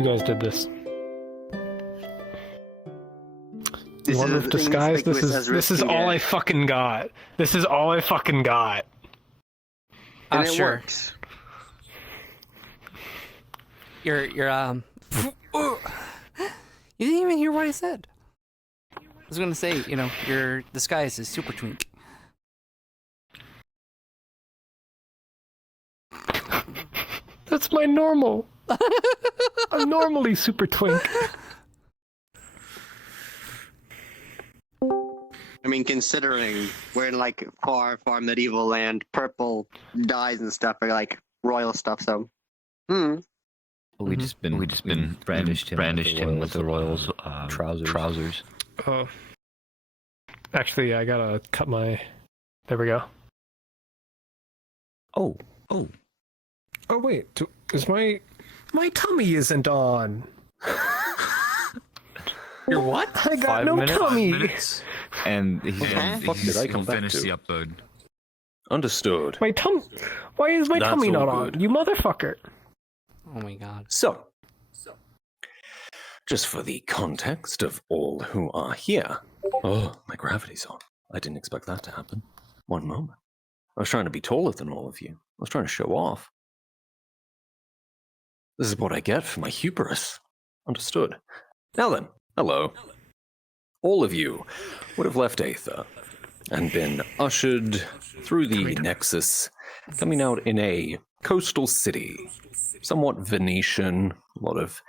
You guys did this. One with disguise. This is all I fucking got. This is all I fucking got. And it Sure. works. You're you didn't even hear what I said. I was gonna say, you know, your disguise is super twink. That's my normal. I'm normally super twink. I mean, considering we're in like far, far medieval land, purple dyes and stuff are like royal stuff. So, We just been brandished him with the royals trousers. Oh. Actually, I gotta cut my. There we go. Oh. Oh wait, is my tummy isn't on? Your what? I got no tummy. And he's did I come back finish to? the upload. Understood. Why is my That's tummy all not on? good. You motherfucker. Oh my god. So, just for the context of all who are here. Oh, my gravity's on. I didn't expect that to happen. One moment. I was trying to be taller than all of you. I was trying to show off. This is what I get for my hubris. Understood. Now then, hello. All of you would have left Aether and been ushered through the nexus, coming out in a coastal city, somewhat Venetian, a lot of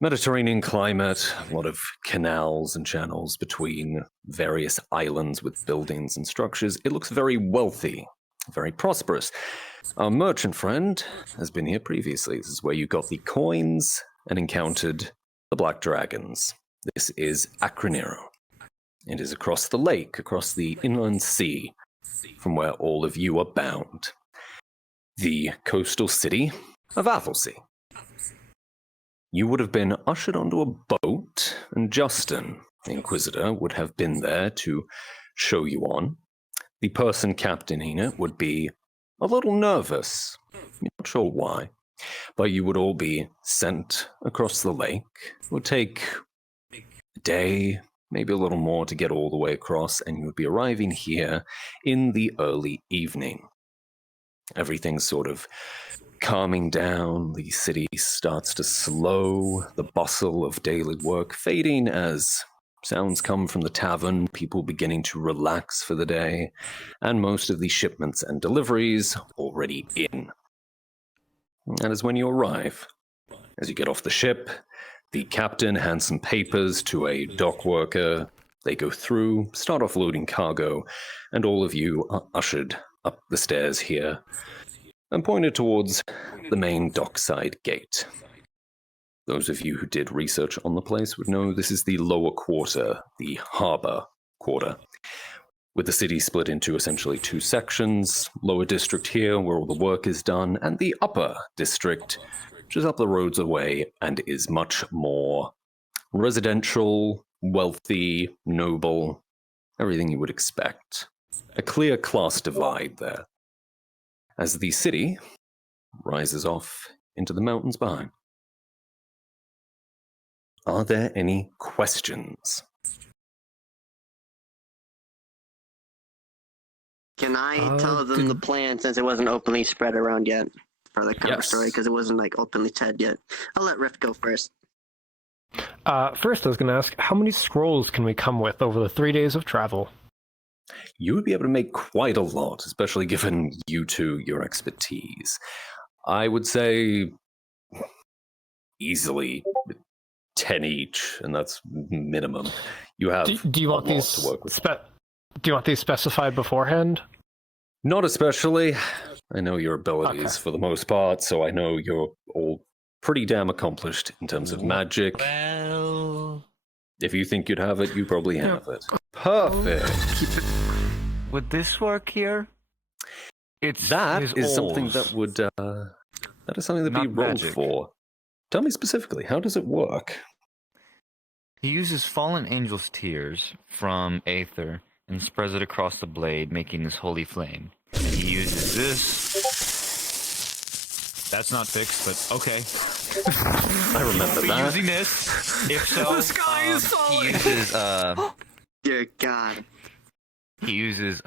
Mediterranean climate, a lot of canals and channels between various islands with buildings and structures. It looks very wealthy, very prosperous. Our merchant friend has been here previously. This is where you got the coins and encountered the Black Dragons. This is Acronero. It is across the lake, across the inland sea, from where all of you are bound. The coastal city of Athelcy. You would have been ushered onto a boat, and Justin, the Inquisitor, would have been there to show you on. The person captaining it would be a little nervous. You're not sure why. But you would all be sent across the lake. It would take a day, maybe a little more to get all the way across, and you would be arriving here in the early evening. Everything's sort of calming down, the city starts to slow, the bustle of daily work fading as sounds come from the tavern, people beginning to relax for the day, and most of the shipments and deliveries already in. That is when you arrive. As you get off the ship, the captain hands some papers to a dock worker. They go through, start offloading cargo, and all of you are ushered up the stairs here and pointed towards the main dockside gate. Those of you who did research on the place would know this is the lower quarter, the harbor quarter, with the city split into essentially two sections. Lower district here, where all the work is done, and the upper district, which is up the roads away and is much more residential, wealthy, noble, everything you would expect. A clear class divide there, as the city rises off into the mountains behind. Are there any questions? can I tell them the plan since it wasn't openly spread around yet for the cover story because it wasn't like openly said yet? I'll let Rift go first. First, I was going to ask, how many scrolls can we come with over the 3 days of travel? You would be able to make quite a lot, especially given you two, your expertise. I would say easily 10 each, and that's minimum. You have do you want these to work with. Do you want these specified beforehand? Not especially. I know your abilities for the most part, so I know you're all pretty damn accomplished in terms of magic. Well, If you think you'd have it, you probably have it. Perfect. would this work here? That is something oars. that would that is something that be Not rolled magic. for. Tell me specifically, how does it work? He uses fallen angel's tears from Aether and spreads it across the blade, making this holy flame. And he uses this. That's not fixed, but okay. I remember Be that. using this. If so, The sky is falling. he uses Dear God. he uses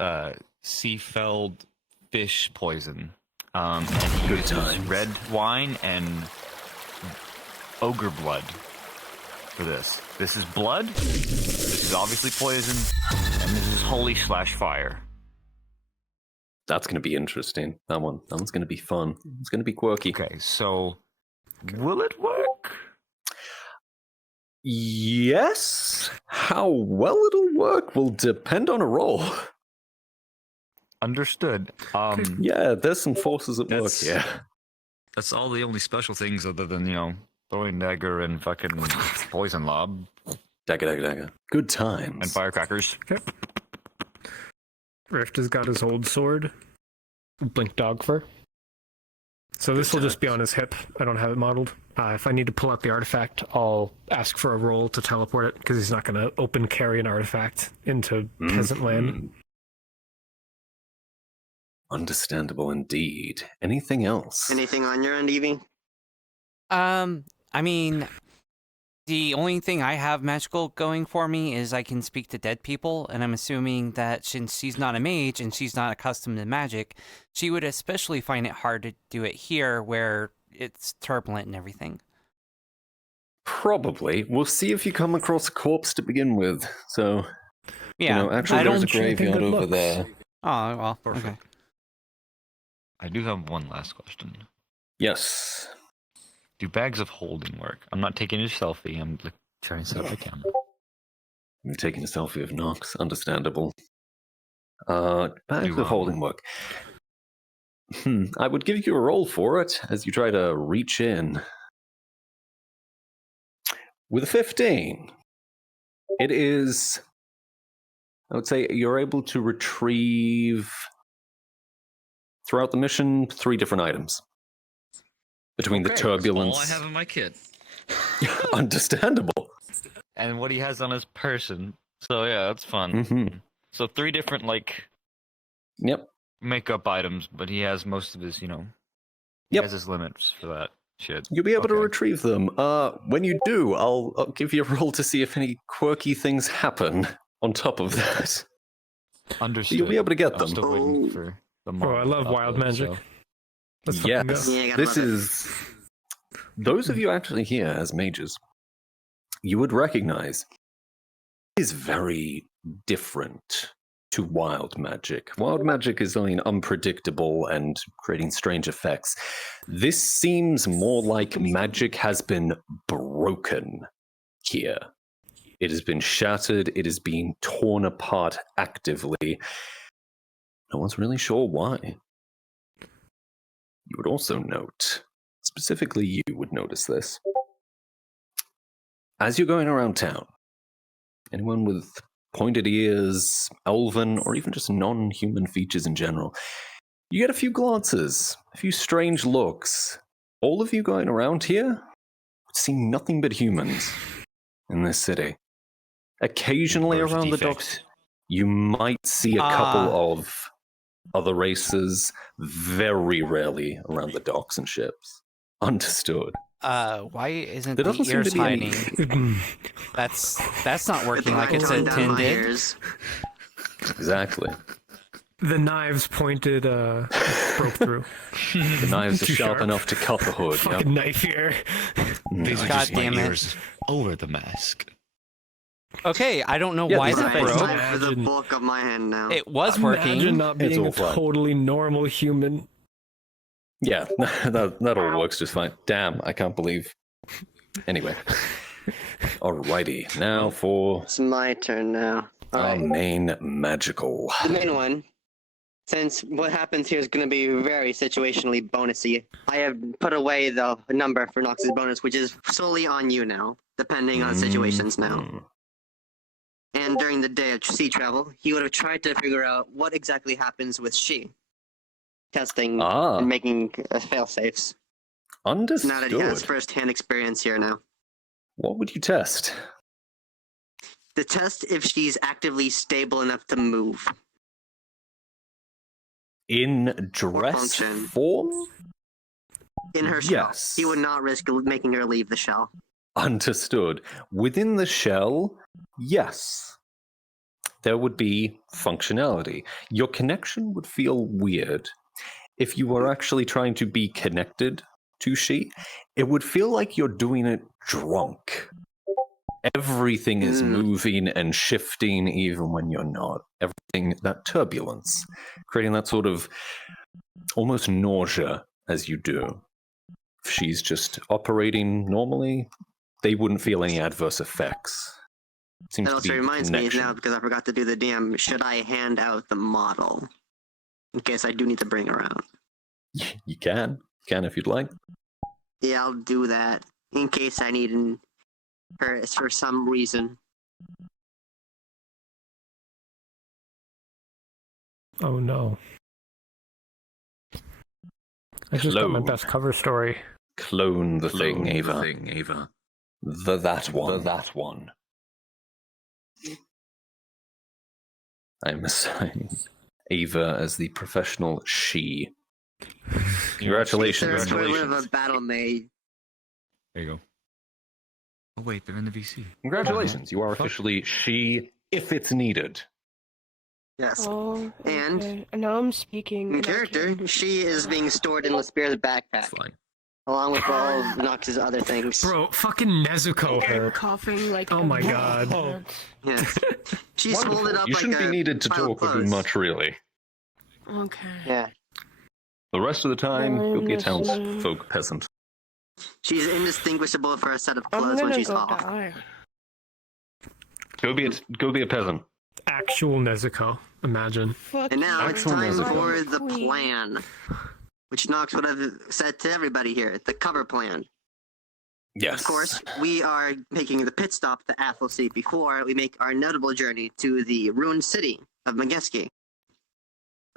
Seafeld fish poison. And he Good uses times. red wine and ogre blood for this. This is blood. This is obviously poison, and this is holy/fire. That's going to be interesting. That one's going to be fun. It's going to be quirky. Okay, so will it work? Yes. How well it'll work will depend on a roll. Understood. Yeah, there's some forces at work That's- here. That's all the only special things other than, throwing dagger and fucking poison lob Dagger. Good times. and firecrackers. Rift has got his old sword, Blink Dog Fur. So this will just be on his hip. I don't have it modeled. If I need to pull out the artifact, I'll ask for a roll to teleport it, because he's not going to open carry an artifact into peasant land. Understandable indeed. Anything else? Anything on your end, Evie? I mean, the only thing I have magical going for me is I can speak to dead people, and I'm assuming that since she's not a mage and she's not accustomed to magic, she would especially find it hard to do it here where it's turbulent and everything. Probably. We'll see if you come across a corpse to begin with. So, Yeah, actually, I there's don't. a graveyard over looks. there. Oh well, Perfect. okay. I do have one last question. Yes. Do bags of holding work? I'm not taking a selfie. I'm trying to set up a camera. You're taking a selfie of Nox. Understandable. Bags of holding work. I would give you a roll for it as you try to reach in. With a 15, it is, I would say, you're able to retrieve, throughout the mission, 3 different items. Between the turbulence. All I have in my kit. Understandable. And what he has on his person. So yeah, that's fun. Mm-hmm. So 3 different Yep. makeup items, but he has most of his, he Yep. has his limits for that shit. You'll be able to Okay. retrieve them. When you do, I'll give you a roll to see if any quirky things happen on top of that. Understood. You'll be able to get I'm them. still waiting for the I love wild magic. Let's fucking Yes, go. Yeah, you gotta this love it. is. Those of you actually here as mages, you would recognize it is very different to wild magic. Wild magic is something unpredictable and creating strange effects. This seems more like magic has been broken here. It has been shattered, it is being torn apart actively. No one's really sure why. You would also note, specifically you would notice this, as you're going around town, anyone with pointed ears, elven, or even just non-human features in general, you get a few glances, a few strange looks. All of you going around here see nothing but humans in this city. Occasionally Birth around the defect. docks, you might see a couple of other races, very rarely around the docks and ships. Understood. Why isn't There the doesn't seem ears to be any- hiding? That's not working like it It's said down 10 my did. ears. Exactly. The knives pointed broke through. The knives are Too sharp sharp. enough to cut the hood. Yep. Fucking knife here. These are God just my damn it. ears over the mask. Okay, I don't know Yeah, why these that are It's broke. time for the Imagine- bulk of my hand now. It was Imagine working. not It's being all a fine. totally normal human. Yeah, that all works just fine. Damn, I can't believe. Anyway. Alrighty, now for It's my turn now. our Alright. main magical. The main one. Since what happens here is going to be very situationally bonusy, I have put away the number for Nox's bonus, which is solely on you now, depending on situations now. Mm. And during the day of sea travel, he would have tried to figure out what exactly happens with she. Testing Ah, and making fail-safes. understood. Now that he has first-hand experience here now. What would you test? The test if she's actively stable enough to move. In dress function? form? in her shell. Yes. He would not risk making her leave the shell. Understood. Within the shell, yes, there would be functionality. Your connection would feel weird. If you were actually trying to be connected to she, it would feel like you're doing it drunk. Everything is moving and shifting even when you're not. Everything, that turbulence, creating that sort of almost nausea as you do. If she's just operating normally, they wouldn't feel any adverse effects. Seems That to also be reminds me connection. now, because I forgot to do the DM, should I hand out the model? In case I do need to bring her out. You can if you'd like. Yeah, I'll do that. In case I need her for some reason. Oh no. I just got my Clone. best cover story. Clone the thing, Ava. The that one. I'm assigning Ava as the professional she. Congratulations. She's the equivalent of a battle maid. There you go. Oh wait, they're in the VC. Congratulations. You are officially she if it's needed. Yes. Oh, And- okay. Now I'm speaking. In and I character, can't- she is being stored in Lespier's backpack, Fine. along with all of Nox's other things. Bro, fucking Nezuko I'm her. coughing like. Oh my every god. minute. Yes. She's Wonderful. folded up You like shouldn't be a needed to pile of talk with clothes. much, really. Okay. Yeah. The rest of the time, you'll be a I'm listening. townsfolk peasant. She's indistinguishable for a set of I'm clothes when gonna she's go off. die. Go be a peasant. Actual Nezuko. Imagine. Fuck And now you. it's Excellent, time Nezuko. for the Queen. plan, which Nox would have said to everybody here, the cover plan. Yes. Of course, we are making the pit stop to Athelseat before we make our notable journey to the ruined city of Mageski.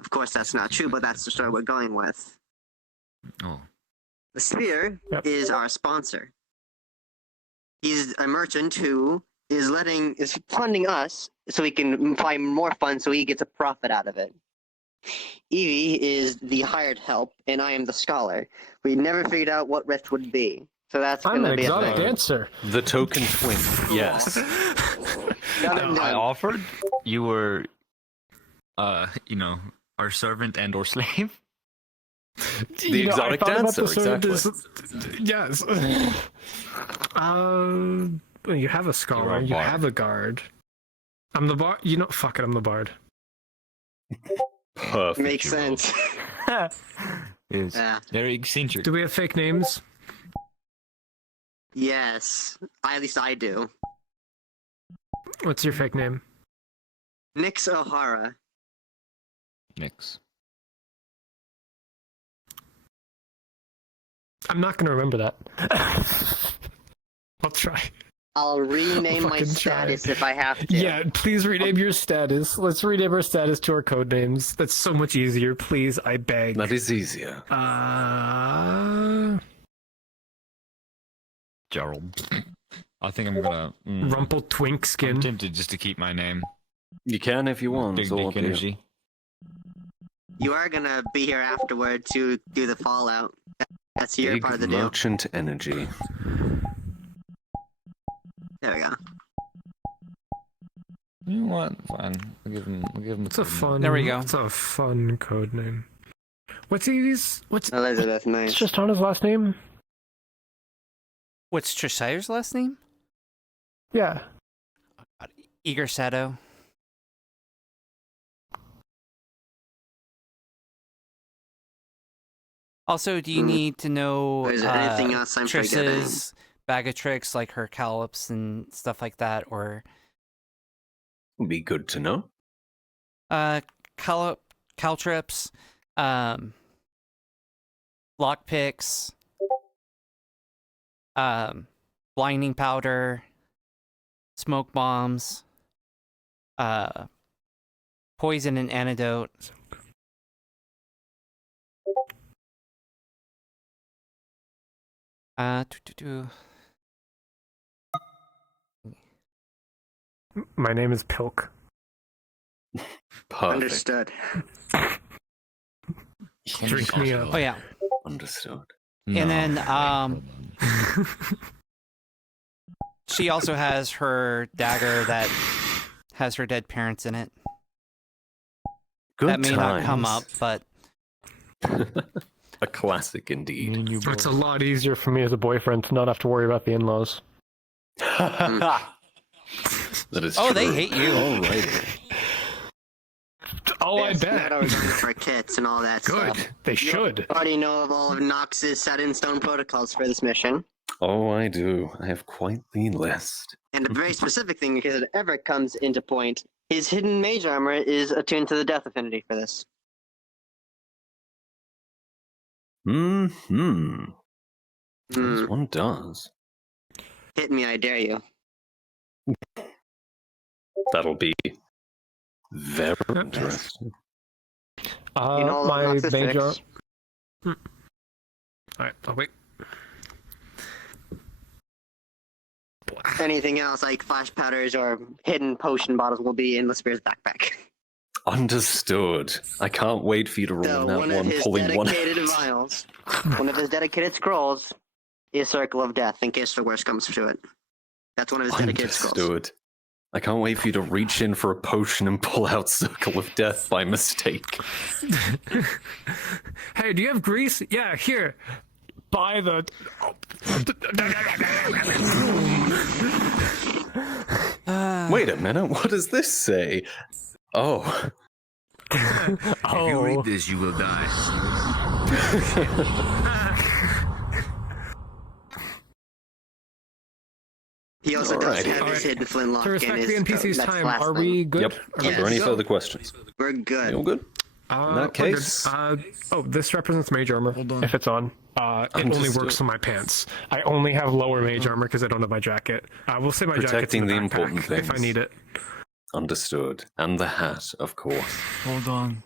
Of course, that's not true, but that's the story we're going with. Oh. The Sphere Yep. is our sponsor. He's a merchant who is funding us so we can find more funds so he gets a profit out of it. Evie is the hired help, and I am the scholar. We never figured out what Rift would be, so that's I'm going to an be a exotic thing. dancer. The token twin. Yes. Done and I done. offered. You were, our servant and or slave. The exotic dancer, Yes. You have a scholar. You're a You bard. have a guard. I'm the bard. Fuck it. I'm the bard. Perfect. Makes you will. sense. Is Yeah. very eccentric. Do we have fake names? Yes. At least I do. What's your fake name? Nix O'Hara. Mix. I'm not gonna remember that. I'll try. I'll rename my Fucking try. status if I have to. Yeah, please rename your status. Let's rename our status to our code names. That's so much easier. Please, I beg. That is easier. Gerald. I think I'm gonna. Rumple Twink I'm Skin. tempted just to keep my name. You can if you want. Big it's all dick up to you. energy. You are going to be here afterward to do the fallout. That's your Big part of the deal. merchant energy. There we go. You know what? Fine. We'll give him. It's a fun. There we go. It's a fun code name. What's Evie's? What's Elizabeth, nice. Tristana's last name? What's Trisyra's last name? Yeah. Eager Shadow. Also, do you need to know Or is there anything else I'm forgetting? Triss's bag of tricks, like her callops and stuff like that, or Would be good to know. caltrips, lockpicks, blinding powder, smoke bombs, poison and antidote. My name is Pilk. Perfect. Understood. Drink me up. Oh yeah, Understood. And then she also has her dagger that has her dead parents in it. Good That may not come up, times. but A classic indeed. It's a lot easier for me as a boyfriend to not have to worry about the in-laws. That is oh, true. they hate you. Alrighty. Oh, I Yes, bet. not always good for kits and all that Good. stuff. They should. Already know of all of Nox's set-in-stone protocols for this mission. Oh, I do. I have quite the list. And a very specific thing, because it ever comes into point, his hidden mage armor is attuned to the death affinity for this. Mm-hmm. As Hmm. one does. Hit me, I dare you. That'll be very interesting. You know all of My Nox's major. tricks? Alright, I'll wait. Anything else like flash powders or hidden potion bottles will be in the Spear's backpack. Understood. I can't wait for you to roll So that one of one, his pulling one dedicated out. vials, one of his dedicated scrolls, is Circle of Death in case the worst comes to it. That's one of his dedicated scrolls. Understood. I can't wait for you to reach in for a potion and pull out Circle of Death by mistake. Hey, do you have grease? Yeah, here. Buy the. Wait a minute, what does this say? Oh. If you read this, you will die. He also does Alrighty. have his Alright. hidden flintlock To in respect his the NPC's that's time, last are thing. we good? Yep. Are Are there any Yes. further questions? We're good. You all good? In that case- oh, this represents mage armor. Hold on. If it's on, it only Understood. works on my pants. I only have lower mage armor because I don't have my jacket. We'll say my jacket's Protecting in the the backpack important if I things. need it. Understood. And the hat, of course. Hold on.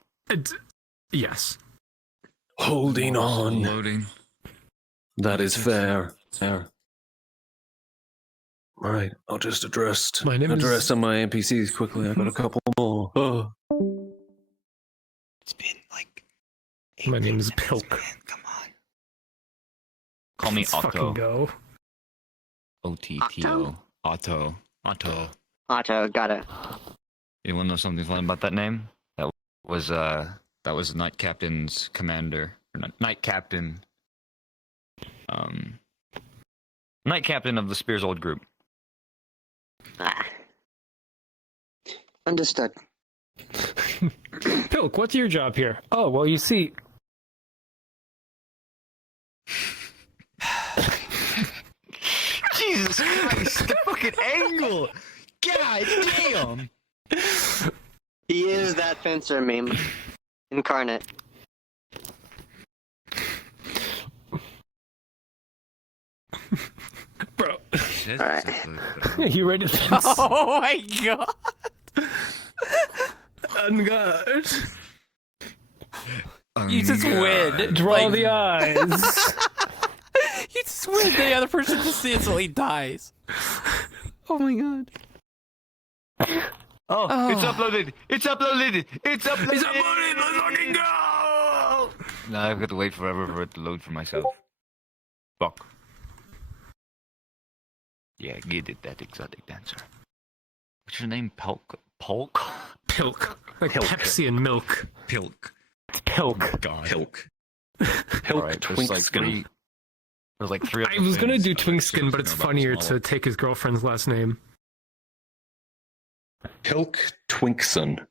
Yes. Holding on. Loading. That is fair. Fair. Right, I'll just address My name is- some of my NPCs quickly. I got a couple more. Oh. It's been like. My name is Pilk. Come on. Call me Let's fucking Otto. go. O-T-T-O. Otto. Otto. Otto, got it. You want to know something fun about that name? That was Knight Captain's commander. Or Knight Captain. Knight Captain of the Spear's old group. Ah. Understood. Pilk, what's your job here? Oh, well, you see, Jesus Christ! The fucking angle! God damn! He is that fencer meme. Incarnate. bro, Alright. you ready to Oh my god! unguard? You just win. Draw Like, the eyes. You just win. The other person just instantly dies. Oh my god. Oh, it's uploaded! It's uploaded! It's uploaded! It's uploaded! Let's fucking go! Now I've got to wait forever for it to load for myself. Fuck. Yeah, get it, that exotic dancer. What's your name? Polk? Pilk. Like Pilk. Pepsi and milk. Pilk. Pilk. God. Pilk Alright, there's like Twinkskin. there's like three I other was gonna things do that I should Twinkskin, but know it's about funnier this to model. take his girlfriend's last name. Pilk Twinkson.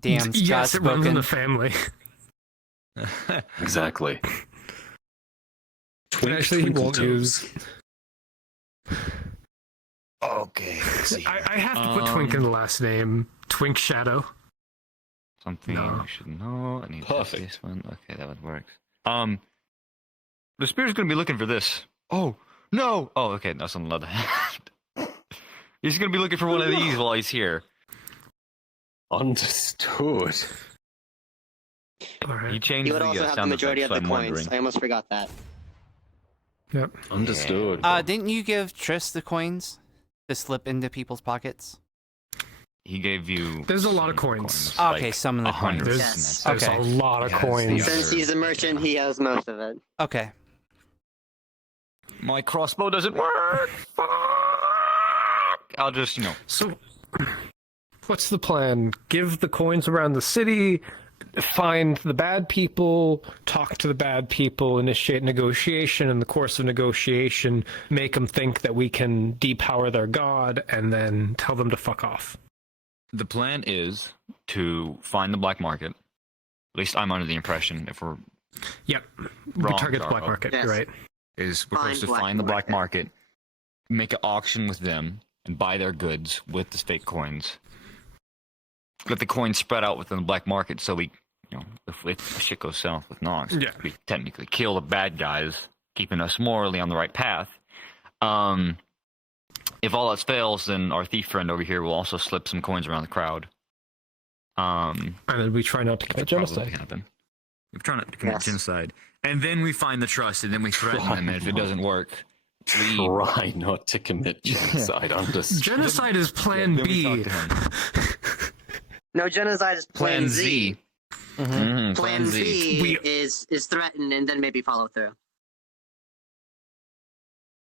Damn, Yes, it runs in spoken. the family. Exactly. But actually, he won't use. Okay, let's see. I have to put Twink in the last name. Twink Shadow. Something No. you should know. I need Perfect. this one. Okay, that would work. The Spear's gonna be looking for this. Oh no! Oh, okay, that's on the other hand. He's gonna be looking for one of these while he's here. Understood. All He right. changed He would the also have the sound majority effects, of the so I'm coins. wondering. I almost forgot that. Yep. Understood. Didn't you give Triss the coins to slip into people's pockets? He gave you. There's a lot of some coins. Okay, like some of the 100. coins. Yes. There's Okay. a lot of Yes, coins. the Since he's a merchant, he has most of it. Okay. My crossbow doesn't work. Fuck. I'll just, So, what's the plan? Give the coins around the city, find the bad people, talk to the bad people, initiate negotiation. In the course of negotiation, make them think that we can depower their god, and then tell them to fuck off. The plan is to find the black market. At least I'm under the impression, if we're Yep. We Wrong, target the black Jarbo. market, Yes. you're right? is we're Find supposed to black find the black market, make an auction with them, and buy their goods with the fake coins. Let the coins spread out within the black market, so we, if shit goes south with Nox, Yeah. we technically kill the bad guys, keeping us morally on the right path. If all else fails, then our thief friend over here will also slip some coins around the crowd. And then we try not to commit genocide. Happen. We're trying to commit Yes. genocide, and then we find the trust, and then we threaten them. And if it doesn't work, we Try not to commit genocide. Understood. Genocide is Plan then we B. talk to him. No, genocide is Plan Z. Mhm, Plan Z We- is threatened and then maybe follow through.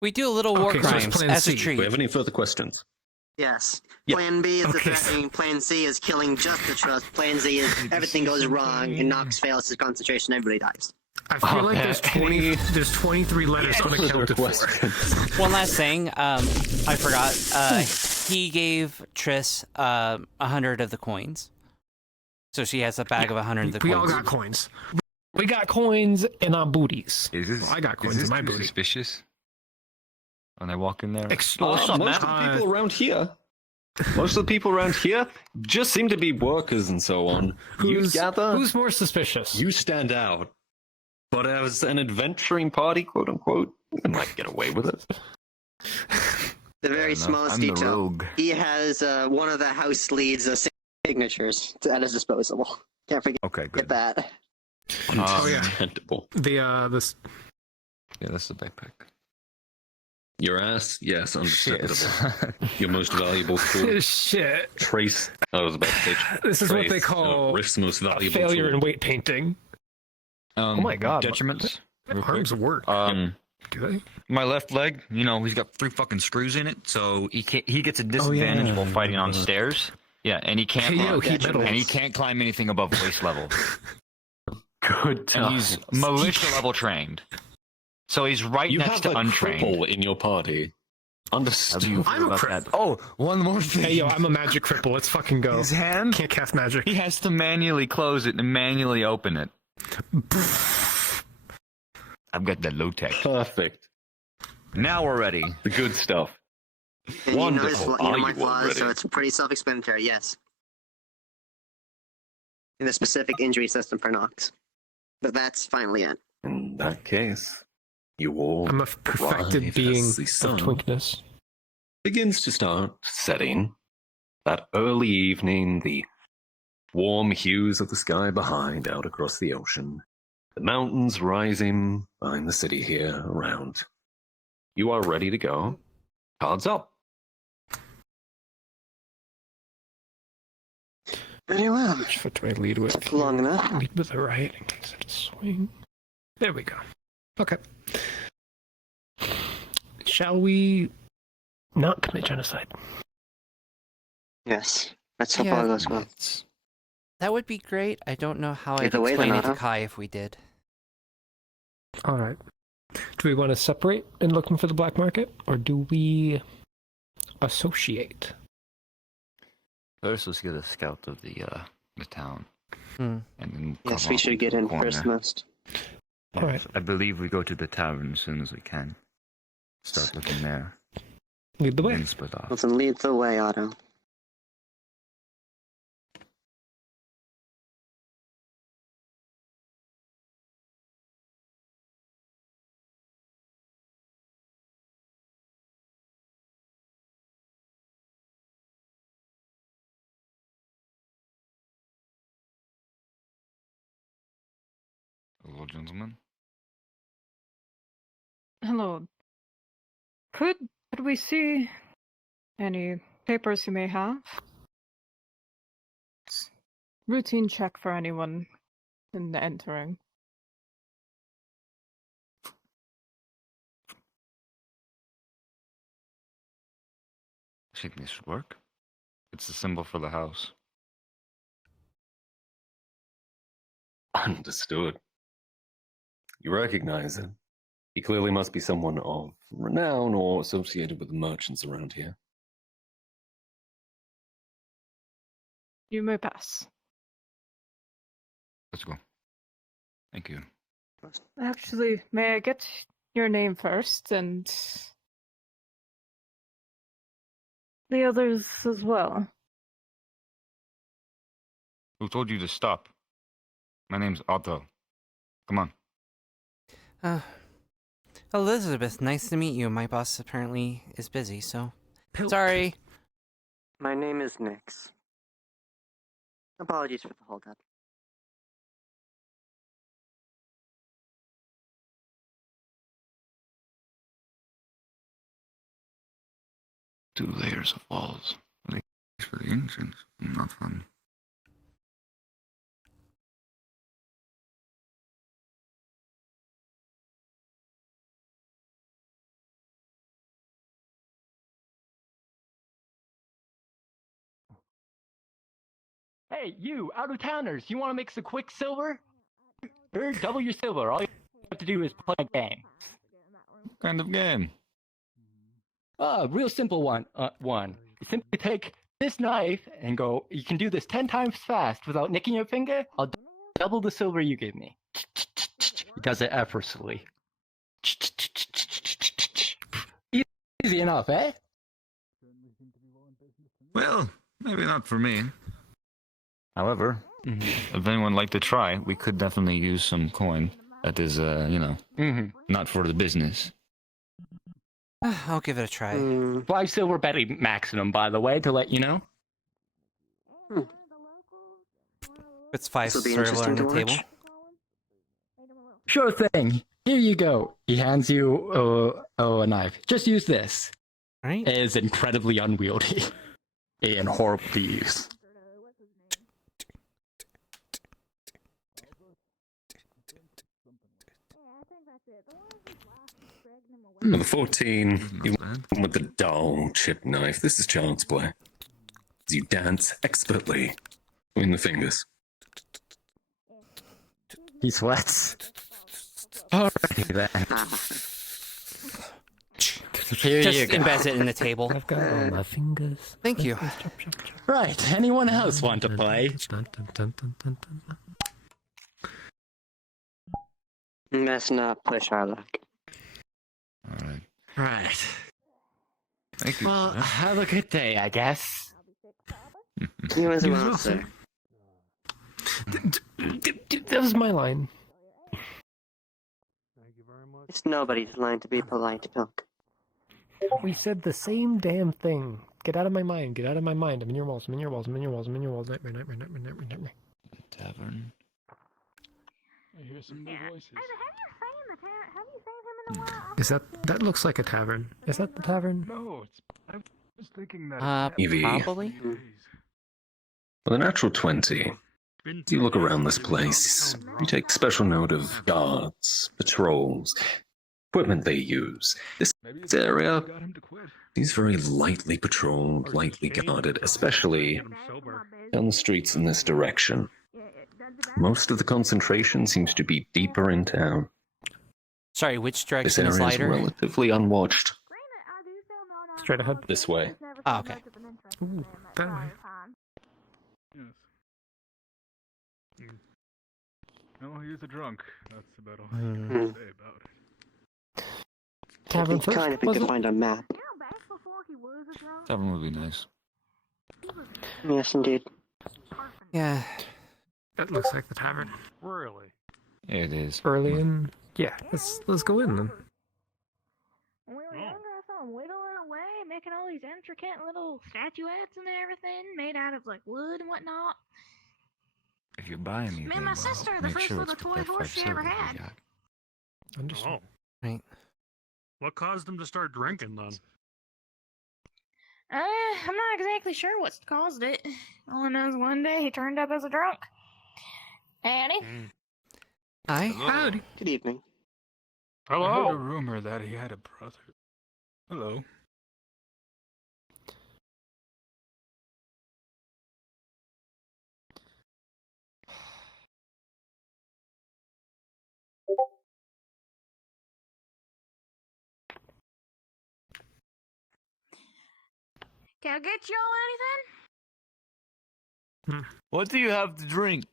We do a little war Okay, so it's crimes plan as a C. Do treat. we have any further questions? Yes. Yeah. Plan B is the Okay. threatening. Plan C is killing just the trust. Plan Z is everything goes wrong and Nox fails his concentration. Everybody dies. I feel like there's 23 letters Further unaccounted for. questions? One last thing, I forgot. He gave Triss 100 of the coins, so she has a bag of 100 of the We coins. all got coins. We got coins in our booties. Well, I got coins in my booty. Suspicious when I walk in there. Ex- what's up, most man? of the people around here. Most of the people around here just seem to be workers and so on. Who's Who's more suspicious? you stand out. But as an adventuring party, quote unquote, you might get away with it. The very enough. smallest I'm the detail. rogue. He has one of the house leads' signatures at his disposal. Can't forget Okay, good. that. Oh, yeah. Understandable. This Yeah, that's the backpack. Your ass, yes, understandable. Shit. Your most valuable tool. shit. Trace. I was about to say. This is what they Trace, call Rift's most valuable failure tool. in weight painting. Oh my God. Detriments. real Arms quick. work. Um, Do they? my left leg, he's got 3 fucking screws in it, so he gets a disadvantage while fighting on stairs. Yeah, and he can't. Hey, yo, heat metal. and he can't climb anything above waist level. Good And he's militia level trained. So he's right You next have to a untrained. cripple in your party. Understood. I'm a About crip. that. Oh, one more thing. Hey, yo, I'm a magic cripple. Let's fucking go. His hand, Can't cast magic. he has to manually close it and manually open it. I've got the low tech. Perfect. Now we're ready. The good stuff. And Wonderful. You Are know my you flaws, already? so it's pretty self-explanatory. Yes. In the specific injury system for Nox, but that's finally it. In that case, you all I'm a perfected arrive being as the of sun twinkness. begins to start setting. That early evening, the warm hues of the sky behind out across the ocean, the mountains rising behind the city here around. You are ready to go. Cards up. Very well. Which foot do I lead with? Took long enough. Lead with the right in case I just swing. There we go. Okay. Shall we not commit genocide? Yes. Let's hope Yeah. all goes well. That would be great. I don't know how I'd Either way, explain then, it to huh? Kai if we did. All right. Do we want to separate in looking for the black market, or do we associate? First, let's get a scout of the town. Hmm. And then Yes, come we up should with get the in corner. first most. All right. I believe we go to the tavern as soon as we can. Start looking there. Lead the way. Then split off. Let's lead the way, Otto. Hello, gentlemen. Hello. Could we see any papers you may have? routine check for anyone in the entering. I think this should work. It's the symbol for the house. Understood. You recognize it. He clearly must be someone of renown or associated with the merchants around here. You may pass. Let's go. Thank you. Actually, may I get your name first and the others as well? Who told you to stop? My name's Otto. Come on. Elizabeth, nice to meet you. My boss apparently is busy, so Pilk. sorry. My name is Nix. Apologies for the hold up. Two layers of walls. Like for the entrance. Not fun. Hey, you out-of-towners, you want to make some quick silver? Or double your silver. All you have to do is play a game. What kind of game? Real simple one. You simply take this knife and go, you can do this 10 times fast without nicking your finger. I'll double the silver you give me. He does it effortlessly. Easy enough, eh? Well, maybe not for me. However, if anyone would like to try, we could definitely use some coin. That is, not for the business. I'll give it a try. 5 silver betting maximum, by the way, to let you know. It's 5 This'll be silver interesting on the to table. watch. Sure thing. Here you go. He hands you a knife. Just use this. Right? It is incredibly unwieldy and horrible to use. Number 14, you Not bad. with the dull chip knife. This is child's play. As you dance expertly between the fingers. He sweats. Alrighty then. Here Just you go. embed it in the table. I've got all my fingers. Thank you. Right, anyone else want to play? Let's not push our luck. Alright. Right. Thank you. Well, have a good day, I guess. You as You well, as well, sir. That was my line. It's nobody's line to be polite, Pilk. We said the same damn thing. Get out of my mind. Get out of my mind. I'm in your walls. I'm in your walls. I'm in your walls. I'm in your walls. Nightmare, nightmare, nightmare, nightmare, nightmare. Tavern. I hear some new voices. Is that looks like a tavern? Is that the tavern? No, I was thinking that. Evie. Probably. With a natural 20, as you look around this place, you take special note of guards, patrols, equipment they use. This area Got him to quit. is very lightly patrolled, lightly guarded, especially down the streets in this direction. Most of the concentration seems to be deeper in town. Sorry, which This direction is area is lighter? relatively unwatched. Straight ahead. This way. Oh, okay. Ooh, that way. Yes. No, he is a drunk. That's about all I Hmm. can say about it. Tavern It'd be first. kind if we was could it? find a map. Tavern would be nice. Yes, indeed. Yeah. That looks like the tavern. Really? Yeah, it is. Early in. Yeah, let's go in then. When we were younger, I saw him whittling away, making all these intricate little statuettes and everything made out of like wood and whatnot. If you buy anything, Me and my sister, the make first sure little it's toy with that horse 5 she ever silver we had. got. Understood. Right. What caused him to start drinking then? I'm not exactly sure what's caused it. All I know is one day he turned up as a drunk. Annie? Hi. Howdy. Good evening. I heard a Hello. rumor that he had a brother. Hello. Can I get y'all anything? What do you have to drink?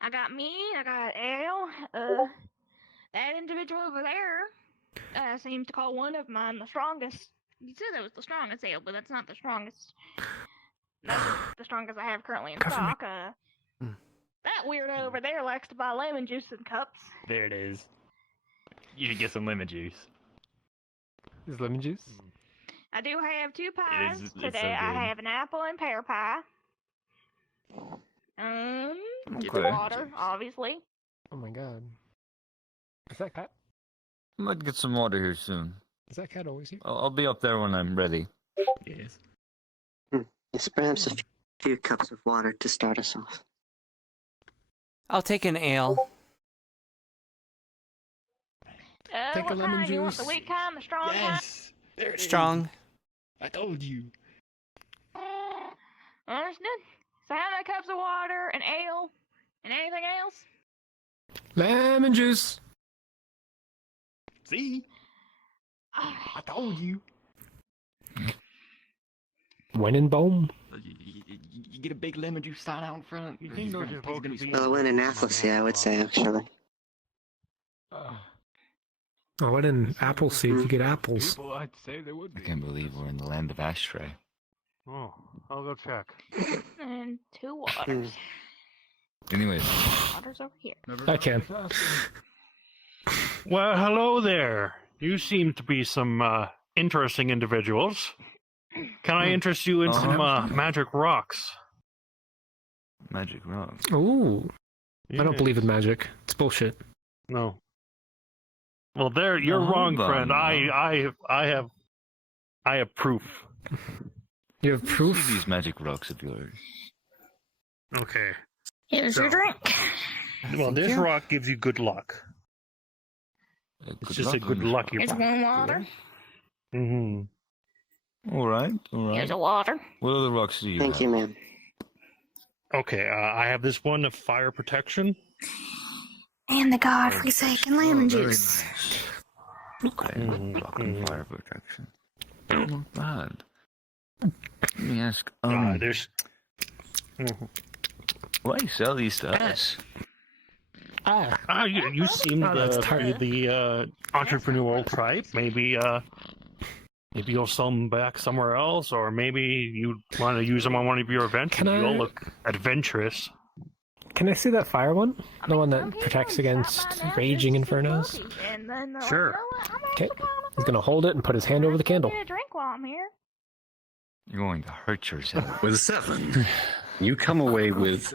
I got mead, I got ale. That individual over there seems to call one of mine the strongest. He said that was the strongest ale, but that's not the strongest. That's the strongest I have currently in Cover me. stock. That weirdo over there likes to buy lemon juice in cups. There it is. You should get some lemon juice. Is lemon juice? I do have two pies it's so today. I good. have an apple and pear pie. Get the Okay. water, obviously. Oh my god. Is that cat? I might get some water here soon. Is that cat always here? I'll be up there when I'm ready. Yes. Yes, perhaps a few cups of water to start us off. I'll take an ale. Take a What lemon kind? You want the juice. weak kind, the strong kind? There it is. Strong. I told you. Understood. So how many cups of water, and ale, and anything else? Lemon juice. See? I told you. When in Bohm. You get a big lemon juice sign out in front. You know this place is gonna be Well, when in Atlas, yeah, I would say, actually. Oh, when in Appleseed, you get apples. People, I'd say there would I be. can't believe we're in the land of Ashtray. Oh, I'll go check. And two waters. Anyways, Waters over here. Never I know can. what's happening. Well, hello there. You seem to be some interesting individuals. Can I interest you in some magic rocks? magic rock. Ooh. I don't believe in magic. It's bullshit. No. Well, there you're Now, wrong, hold on friend. now. I have proof. You have See proof? these magic rocks of yours. Okay. Here's your drink. Well, this rock gives you good luck. It's just a good lucky Here's rock. one water. Mm-hmm. All right, all Here's right. a water. What other rocks do you Thank have? you, ma'am. Okay, I have this one of fire protection. And the godforsaken lemon juice. Okay, rock and fire protection. Not bad. Let me ask, There's. why you sell these to us? You seem that's tight. the entrepreneurial type. Maybe you'll sell them back somewhere else, or maybe you want to use them on one of your events. Can You all I- look adventurous. Can I see that fire one? I The mean, one some that people protects stop against by now raging just to get infernos? spooky, and then they're Sure. Like, you know what? I'm Okay. actually kinda He's gonna hold it and put his hand over the candle. Get a drink while I'm here. You're going to hurt yourself. With a 7, you come away with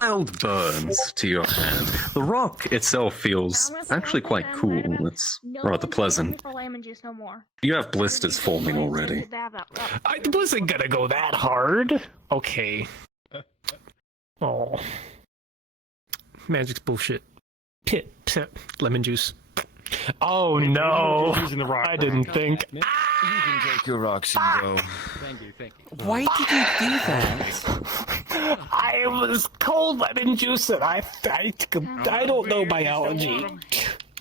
mild burns to your hand. The rock itself feels actually quite cool. It's No rather one's asking pleasant. me for lemon juice no more. You have blisters forming already. I wasn't gonna go that hard. Okay. Oh. Magic's bullshit. Pit. Lemon juice. Oh no! Using the rock. I didn't think. You can take your rocks and go. Thank you, thank you. Why did you do that? I was cold lemon juice and I don't know biology.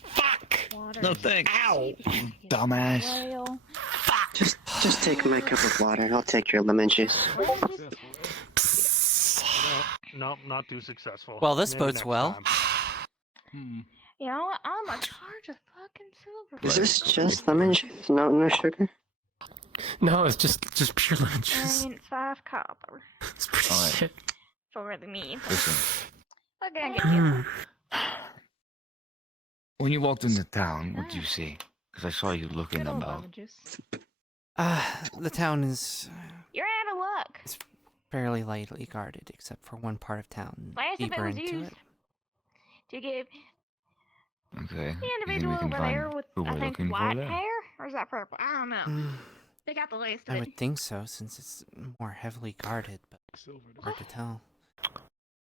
Fuck! No thanks. Ow! Dumbass. Well, Just take my cup of water, and I'll take your lemon juice. No, not too successful. Well, this Maybe bodes next well. time. you know what? I'm gonna charge a fucking silver. Is this just lemon juice? No sugar? No, it's just pure lemon I juice. mean, 5 copper It's pretty Alright. shit. for the meat. Listen, What can I get you? when you walked into town, what did you see? Because I saw you looking Good old about. lemon juice. The town is You're out of luck. fairly lightly guarded, except for one part of town Last of it deeper was into used it. to give Okay. The You think individual we can over there find with, who I we're think, looking for white there? hair? Or is that purple? I don't know. Mm, They got the list of I it. would think so, since it's more heavily guarded, but Silver. hard to tell.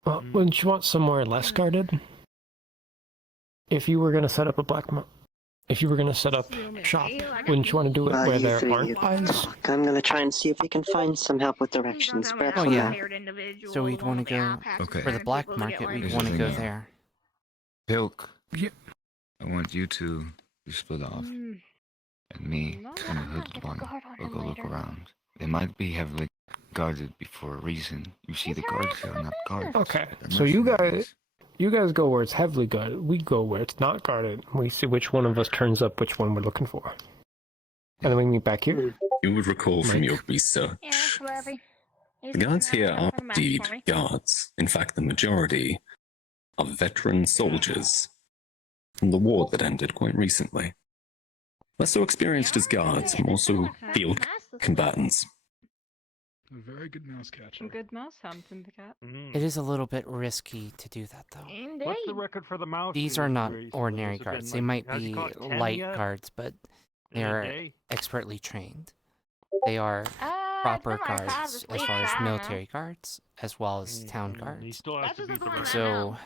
Well, wouldn't you want somewhere less guarded? If you were going to set up a if you were going to set up shop, wouldn't you want to do it where you there three, aren't you eyes? talk. I'm gonna try and see if we can find some help with directions. Perhaps Oh, from yeah. there. So we'd want to go Okay. for the black market. We'd Here's want the to go thing, though. there. Pilk. Yeah. I want you to split off, and me and the hooded one will go look around. They might be heavily guarded for a reason. You see, the guards here are not guards. Okay, They're so mercenaries. you guys go where it's heavily guarded. We go where it's not guarded. We see which one of us turns up which one we're looking for. And then we meet back here. You would recall from Mike? your research. Yeah, Levy. The guards here are indeed guards. In fact, the majority are veteran soldiers from the war that ended quite recently. Less so experienced as guards, more so field combatants. A very good mouse catcher. Some good mouse hunting, the cat. It is a little bit risky to do that, though. What's the record for the mouse? These are not ordinary guards. They might be light guards, but they are expertly trained. They are proper guards as far as military guards, as well as town guards. So,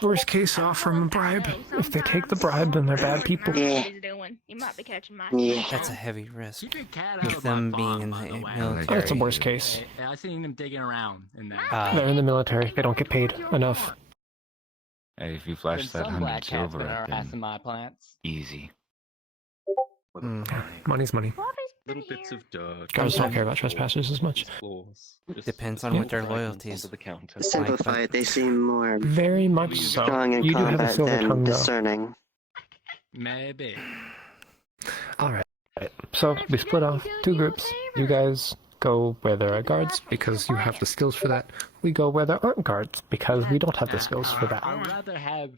Worst case, offer them a bribe. If they take the bribe, then they're bad people. Yeah. You might be catching my Yeah. that's a heavy risk. Keep your cat out With of them my being farm, in by the way. military. That's a worst case. Hey, I seen them digging around in there. They're in the military. They don't get paid enough. Hey, if you flash that some 100 black cats silver been at harassing them, my plants. easy. Money's money. Little bits of dirt. Guards don't care about trespassers as much. Depends on what their loyalty is. To simplify it, they seem more Very much so. strong in You do have a combat silver than tongue, though. discerning. Maybe. Alright. So, we split off 2 groups. You guys go where there are guards, because you have the skills for that. We go where there aren't guards, because we don't have the skills for that. I'd rather have.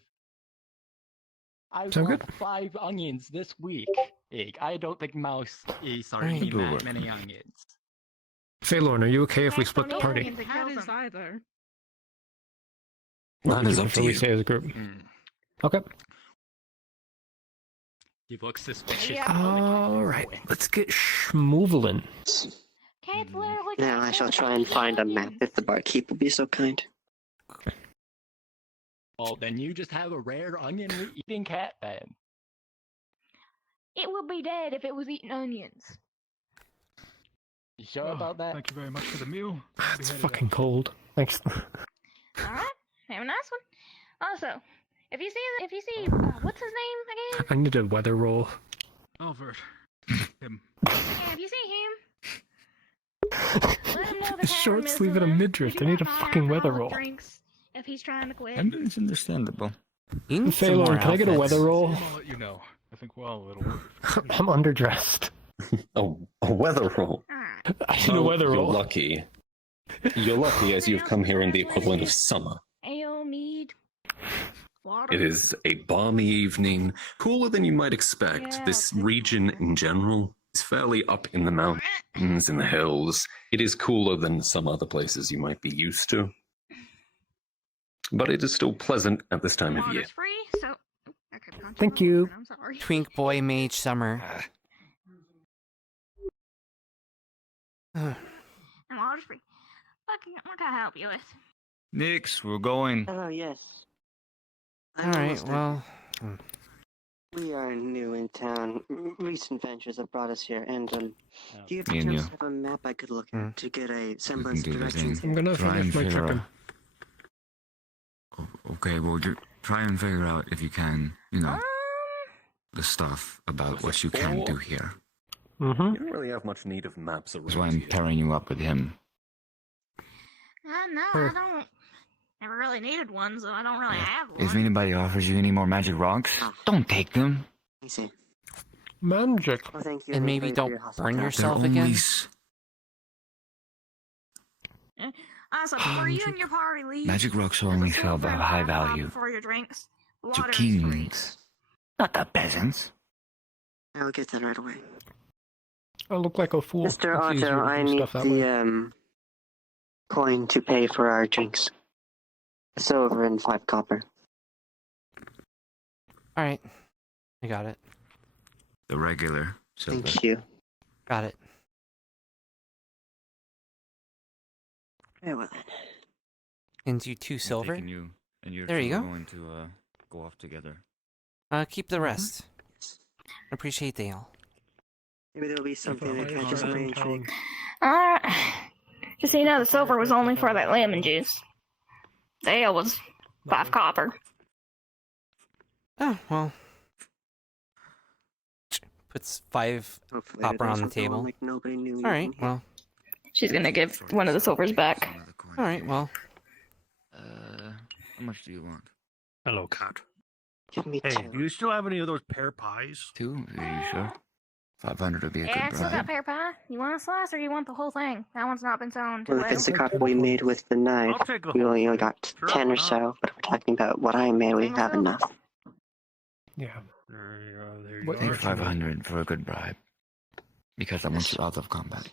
I Sound want good? 5 onions this week. I don't think mouse is Right. eating that many onions. Phaelorn, are you okay if we split the party? Cat is either. That is up So to we you. say as a group. Okay. He looks suspicious. Alright, let's get schmoovlin'. Cats literally. Now I shall try and find a map if the barkeep will be so kind. Oh, then you just have a rare onion-eating cat, then. It would be dead if it was eating onions. You sure about that? Thank you very much for the meal. It's fucking cold. Thanks. Alright, have a nice one. Also, if you see, what's his name again? I need a weather roll. Albert. Him. Yeah, if you see him, let him know the Short sleeve and a midriff. I need a fucking weather roll. Drinks if he's trying to quit. It's understandable. You need some more Phaelorn, can I get a outfits. weather roll? I'll let you know. I think well it'll work. I'm underdressed. Oh, a weather roll. Alright. I need a weather You're roll. lucky. You're lucky as you've come here in the equivalent of summer. Ale, mead, water. It is a balmy evening, cooler than you might expect. Yeah, This I'll take region water. in general is fairly up in the mountains, in the hills. It is cooler than some other places you might be used to. But it is still pleasant at this time of year. Water's free, so. Okay, punch Thank my you. water, I'm sorry. Twink boy mage summer. And water's free. What can I help you with? Nix, we're going. Hello, yes. I'm Alright, almost done. well. We are new in town. Recent ventures have brought us here, and do you Me and perhaps you. have a map I could look Hmm. at to get a semblance do of the directions? thing. I'm gonna Try and finish my figure chicken. Okay, well, try and figure out if you can, the stuff about what you can do here. Mm-hmm. You don't really have much need of maps around That's why I'm here. pairing you up with him. No, I don't. Never really needed one, so I don't really have one. If anybody offers you any more magic rocks, don't take them. I see. Magic. Well, thank you. And maybe for your don't burn hospitality. They're yourself only again. Also, before you and your party leave, Magic rocks are there's a only sell silver of high and a bottle value for your drinks. to Water is free. kings, not the peasants. I'll get that right away. I look like a fool. Mr. It's easier Otto, to I do need stuff that way. the coin to pay for our drinks. Silver and 5 copper. All right, I got it. The regular silver. Thank you. Got it. Very well then. And you 2 silver. And you and you There you two are go. going to go off together. Keep the rest. Appreciate the ale. Maybe there'll be something that catches my intrigue. Just so you know, the silver was only for that lemon juice. The ale was 5 copper. Oh well. Puts 5 Hopefully copper on the those will go table. like nobody knew. All right. Well. She's gonna give one of the silvers back. All right. Well. How much do you want? Hello, cat. Give me Hey, 2. do you still have any of those pear pies? 2? Are you sure? 500 would be a Yeah, I good still got bribe. pear pie. You want a slice or you want the whole thing? That one's not been sewn too Well, if it's the well. copper we made with the knife, I'll take the we whole only thing. got Sure, 10 why or not? so. But if we're talking about what I made, we have enough. Yeah. There you What go. is- 500 for a good bribe. Because I want you out of combat.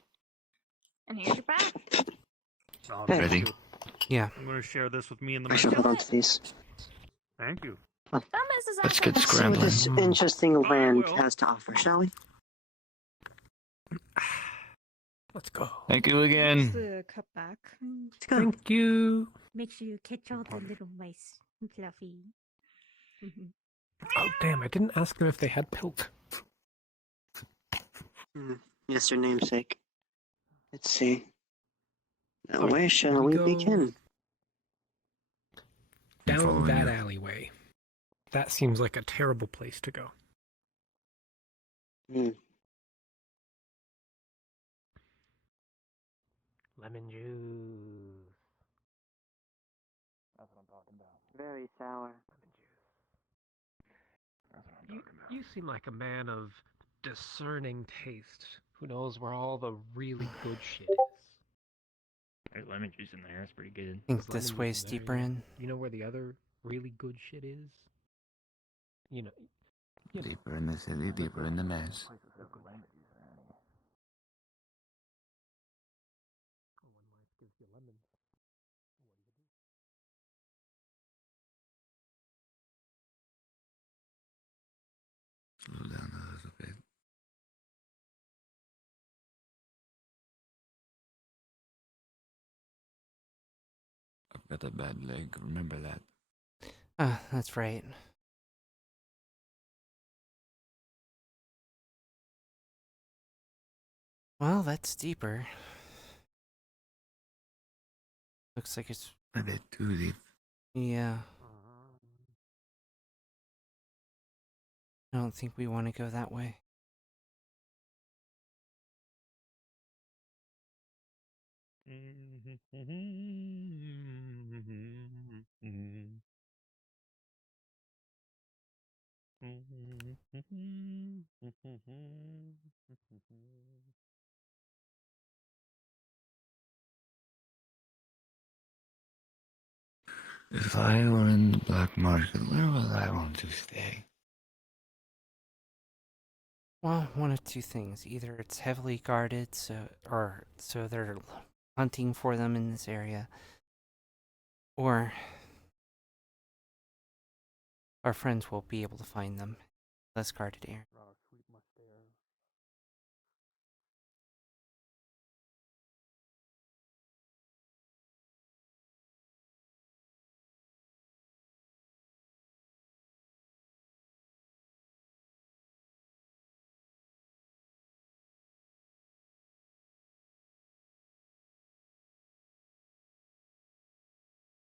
And here's your pie. Oh, Hey. thank Ready? you. Yeah. I'm going to share this with me and the I should merchant. hold on to these. Thank you. Don't miss this Let's apple. get Let's see what scrambling. this interesting land will. has to offer, shall we? Let's go. Thank you again. the cup back. Let's go. Thank you. Make sure you catch all the little mice, Fluffy. Oh damn! I didn't ask them if they had pilt. Yes, your namesake. Let's see. Now, Alright, where shall we we go- begin? I'm Down following that you. alleyway. That seems like a terrible place to go. Lemon juice. That's what I'm talking about. Very sour. That's what I'm You, talking about. you seem like a man of discerning taste who knows where all the really good shit is. There's lemon juice in there. It's pretty good. Think There's this lemon way's juice there, deeper yeah. in. You know where the other really good shit is? You know. Deeper in the city, deeper in the mess. Slow down a little bit. I've got a bad leg, remember that. Ah, that's right. Well, that's deeper. Looks like it's A bit too deep. yeah. I don't think we want to go that way. If I were in the black market, where would I want to stay? Well, one of two things. Either it's heavily guarded, so they're hunting for them in this area, or our friends will be able to find them. Less guarded area.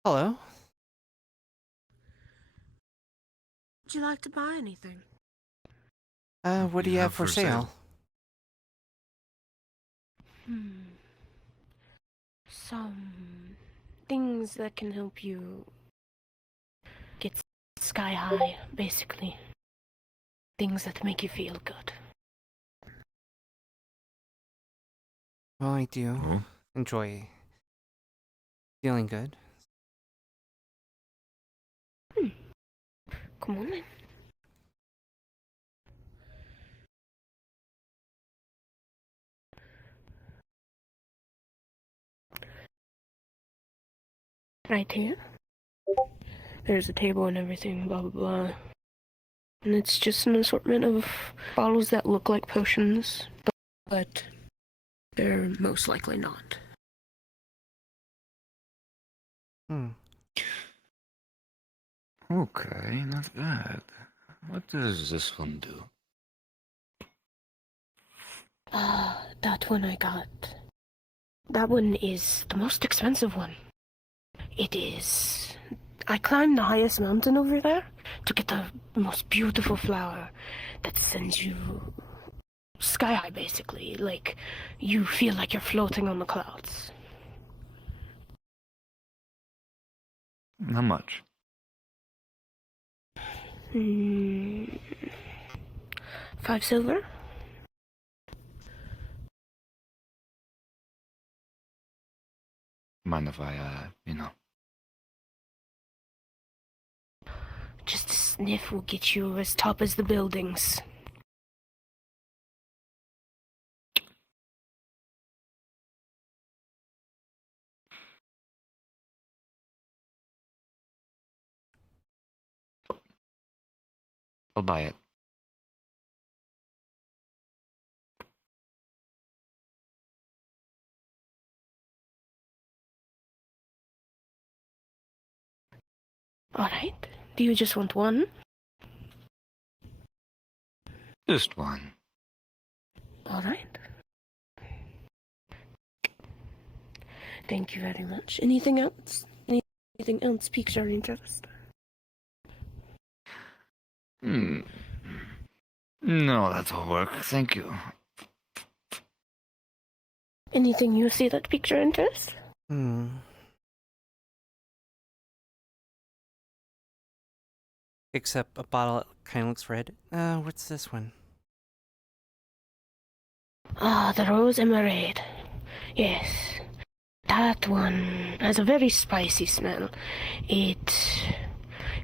Hello. Would you like to buy anything? What do you have for sale? Some things that can help you get sky high, basically. Things that make you feel good. Well, I do Oh? enjoy feeling good. Come on in. Right here. There's a table and everything, blah blah blah. And it's just an assortment of bottles that look like potions, but they're most likely not. Hmm. Okay, not bad. What does this one do? That one I got. That one is the most expensive one. It is. I climbed the highest mountain over there to get the most beautiful flower that sends you sky high, basically. Like, you feel like you're floating on the clouds. How much? 5 silver? Mind if I, Just a sniff will get you as top as the buildings. I'll buy it. Alright. Do you just want one? Just one. Alright. Thank you very much. Anything else? Anything else piques your interest? No, that'll work. Thank you. Anything you see that piques your interest? Picks up a bottle that kind of looks red. What's this one? Ah, the Rose Emerald. Yes. That one has a very spicy smell. It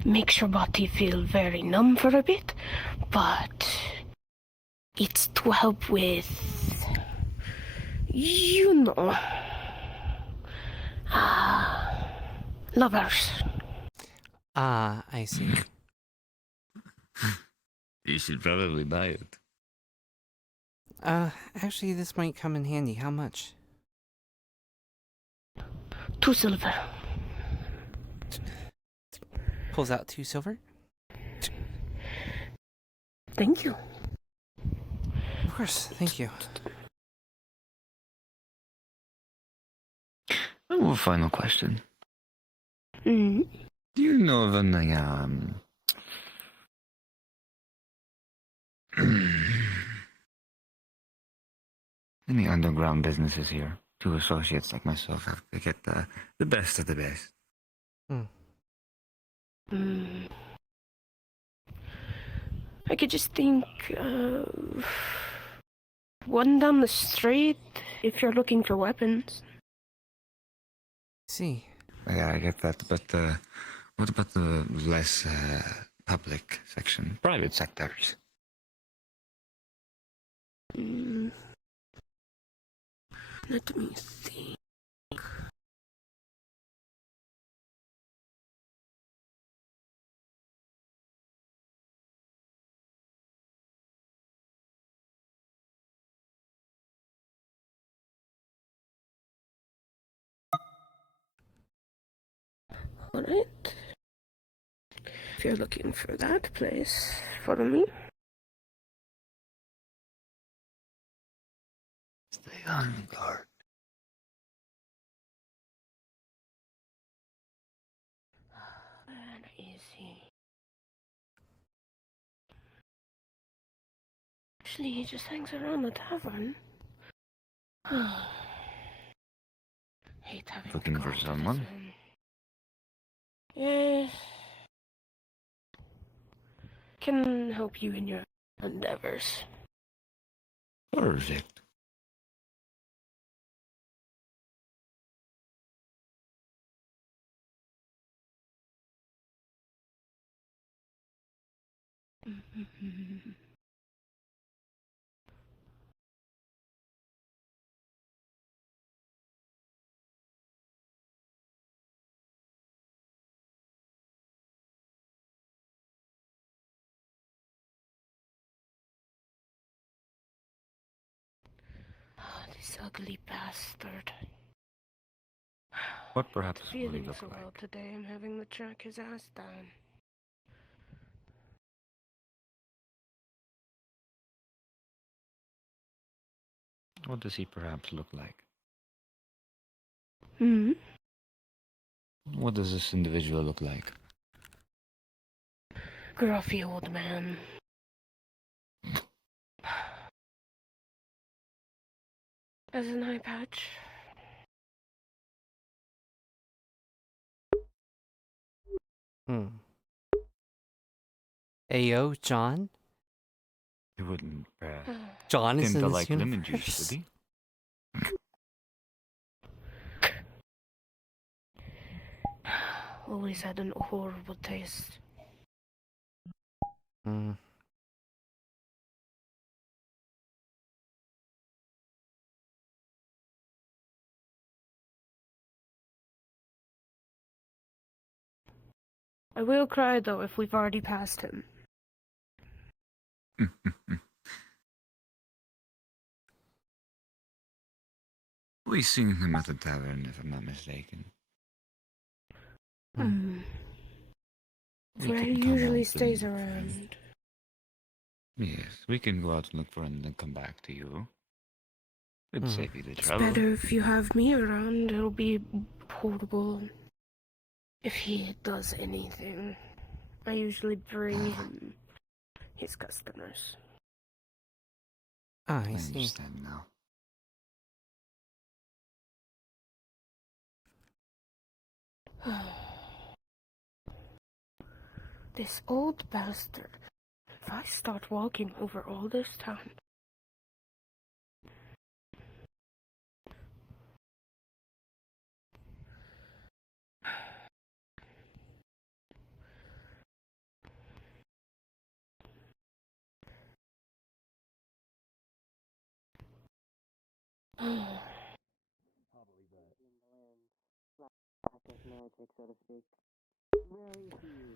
makes your body feel very numb for a bit, but it's to help with, lovers. Ah, I see. You should probably buy it. Actually, this might come in handy. How much? 2 silver. Pulls out 2 silver. Thank you. Of course, thank you. Oh, final question. Mm-hmm. Do you know of any, any underground businesses here? Two associates like myself have to get the best of the best. I could just think of one down the street if you're looking for weapons. See. Yeah, I get that, but what about the less public section? Private sectors. Let me think. Alright. If you're looking for that place, follow me. Stay on guard. Where is he? Actually, he just hangs around the tavern. Hate having to Looking go for to someone? this one. Yes. Can help you in your endeavors. Perfect. This ugly bastard. What perhaps will he Feeling look so well like? today, I'm having to track his ass down. What does he perhaps look like? Hmm? What does this individual look like? Gruffy old man. As an eye patch. Ayo, John? He wouldn't John is seem in to this like lemon universe. juice, would he? Always had an horrible taste. Hmm. I will cry though if we've already passed him. We've seen him at the tavern, if I'm not mistaken. Hmm. We Where he can come usually out stays and- around. Yes, we can go out and look for him and then come back to you. It'd save you the It's trouble. better if you have me around. It'll be portable. If he does anything, I usually bring him his customers. Ah, I I see. understand now. This old bastard. If I start walking over all this town. Magic, so to speak. Very few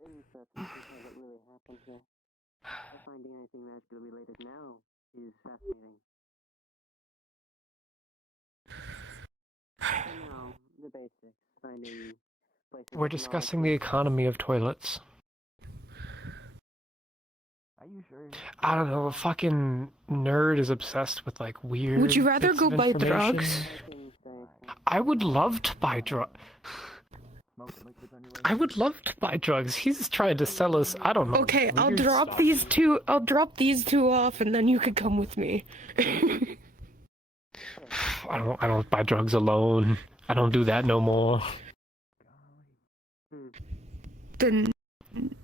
instances of it really happens there. Finding anything magical related now is fascinating. You know, the basics. Finding places. We're discussing the economy of toilets. Are you sure? I don't know, a fucking nerd is obsessed with like weird. Would you rather bits go of buy information. drugs? I would love to buy drugs. I would love to buy drugs. He's trying to sell us. I don't know. Okay, I'll weird drop stuff. these two. I'll drop these two off, and then you can come with me. I don't buy drugs alone. I don't do that no more. Then Indeed.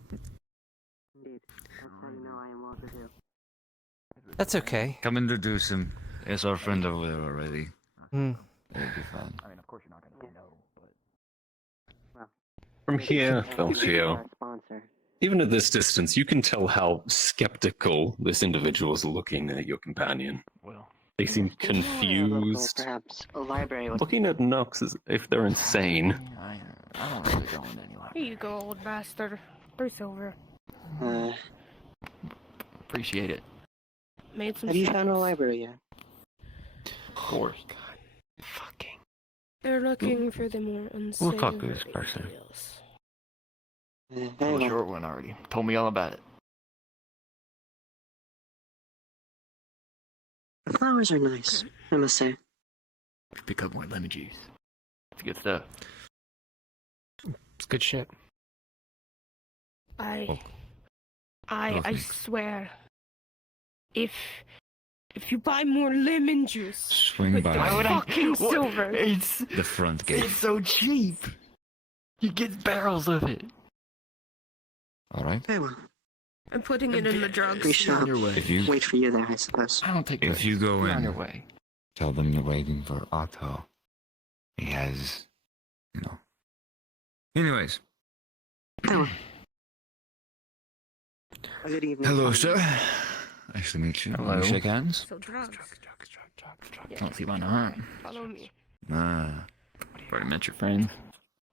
That's how you know I am well to do. That's okay. Come introduce him. It's our friend over there already. Hmm. It'll be fun. I mean, of course you're not going to say no, but... From here, Our Felcio, sponsor. even at this distance, you can tell how skeptical this individual is looking at your companion. Well, They seem Local, confused, perhaps a library would. looking at Nux as if they're insane. I don't really go into any here you go, old bastard. 3 silver. Appreciate it. Made some. Have you found a sense. library yet? Of course. Fucking. They're looking for the more unsavory We'll talk to this person. deals. Very Oh, well. short one already. Told me all about it. The flowers are nice, I must say. Pick up more lemon juice. It's good stuff. It's good shit. I thanks. swear, if you buy more lemon juice Swing with by the fucking silver, It's the front gate. so cheap. You get barrels of it. All right. Very well. I'm putting it in the We drugs. shall On your way. If you wait for you there, I suppose. I don't take If risks. you go You're in- on your way. tell them you're waiting for Otto. He has, Anyways, Very well. A good evening. hello, Tom. sir. Nice to meet you. Hello. Want to shake hands? So drugs. I don't see why not. Follow me. Ah. I've already met your friend.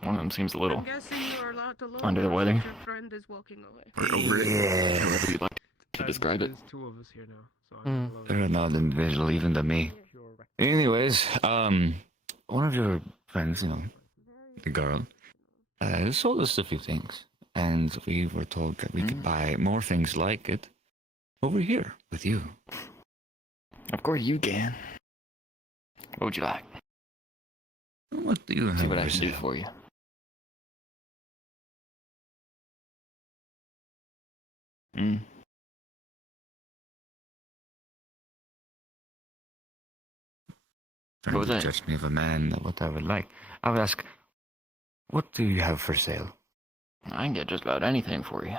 One of them seems a little I'm guessing you are allowed to look under the or weather. Your friend is walking away. over it. However you'd like. to describe it. There's two of us here now, so They're not individual, even to me. Anyways, one of your friends, the girl, sold us a few things, and we were told that we could buy more things like it over here with you. Of course you can. What would you like? What do you have? See what I for can do sale? for you. Trying What was to that? judge me of a man, what I would like. I would ask, what do you have for sale? I can get just about anything for you.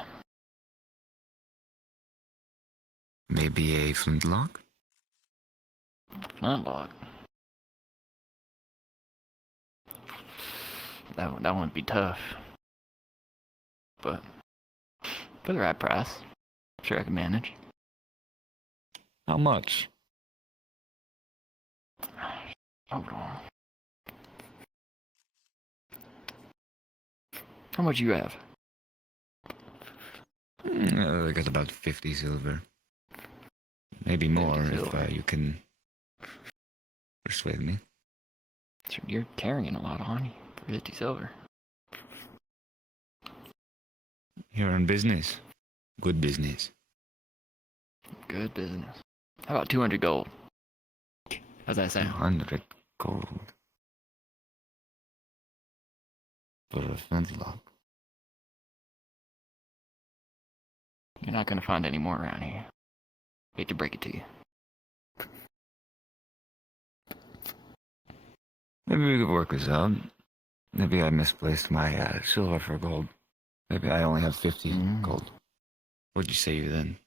Maybe a flintlock? Flintlock. That would be tough. But for the right price, I'm sure I can manage. How much? Hold on. How much you have? I got about 50 silver. Maybe more if silver. you can persuade me. So you're carrying a lot on you for 50 silver. You're in business. Good business. Good business. How about 200 gold? How's that sound? 100 gold. For a flintlock. You're not gonna find any more around here. Hate to break it to you. Maybe we could work this out. Maybe I misplaced my silver for gold. Maybe I only have 50 gold. What'd you say then?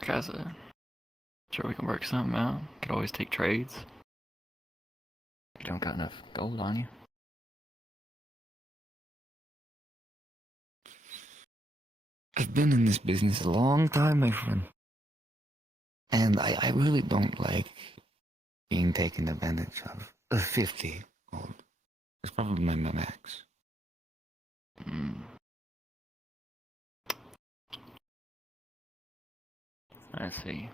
Casa. Sure we can work something out. Could always take trades. You don't got enough gold on you. I've been in this business a long time, my friend. And I really don't like being taken advantage of. 50 gold. It's probably my max. I see.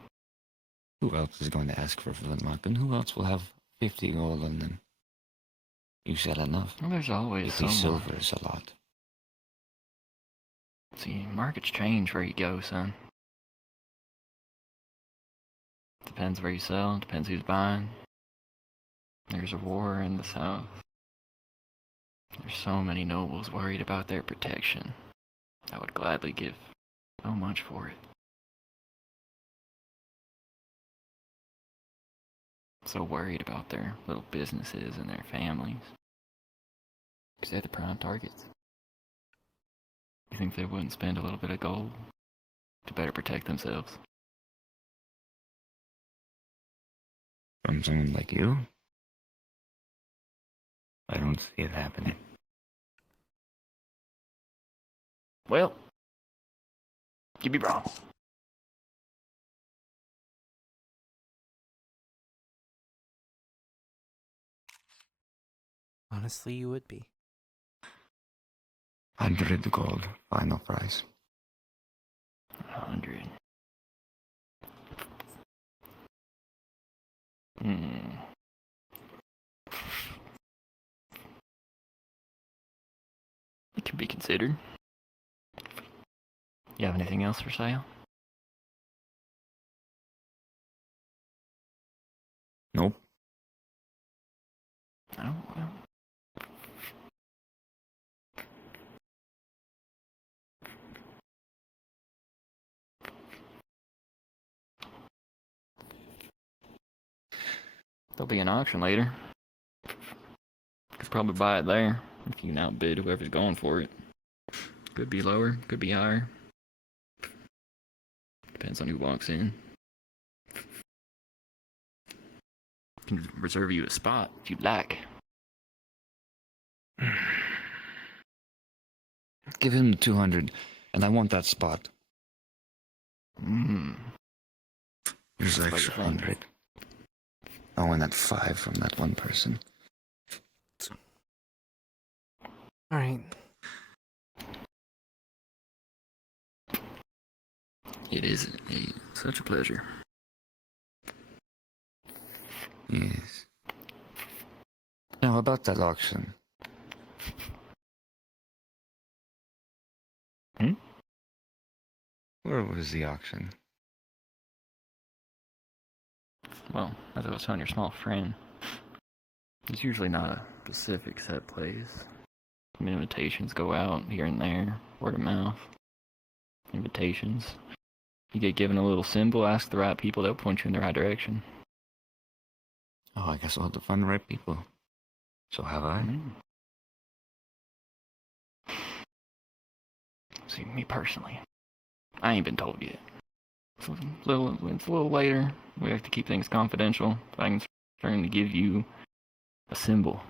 Who else is going to ask for a flintlock? And who else will have 50 gold on them? You said enough. Well, there's always 50 someone. silver is a lot. See, markets change where you go, son. Depends where you sell, depends who's buying. There's a war in the south. There's so many nobles worried about their protection. I would gladly give so much for it. So worried about their little businesses and their families. Because they're the prime targets. You think they wouldn't spend a little bit of gold to better protect themselves? From someone like you? I don't see it happening. Well, you'd be wrong. Honestly, you would be. 100 gold, final price. 100. It can be considered. You have anything else for sale? Nope. Oh, well. There'll be an auction later. Could probably buy it there if you can outbid whoever's going for it. Could be lower, could be higher. Depends on who walks in. Can reserve you a spot if you'd like. Give him 200, and I want that spot. Here's That's extra what you think. 100. I want that 5 from that one person. All right. It is such a pleasure. Yes. Now about that auction. Where was the auction? Well, as I was telling your small friend, it's usually not a specific set place. Some invitations go out here and there, word of mouth. Invitations. You get given a little symbol, ask the right people, they'll point you in the right direction. Oh, I guess I'll have to find the right people. So have I? See, me personally, I ain't been told yet. It's a little later. We have to keep things confidential. But I can certainly give you a symbol.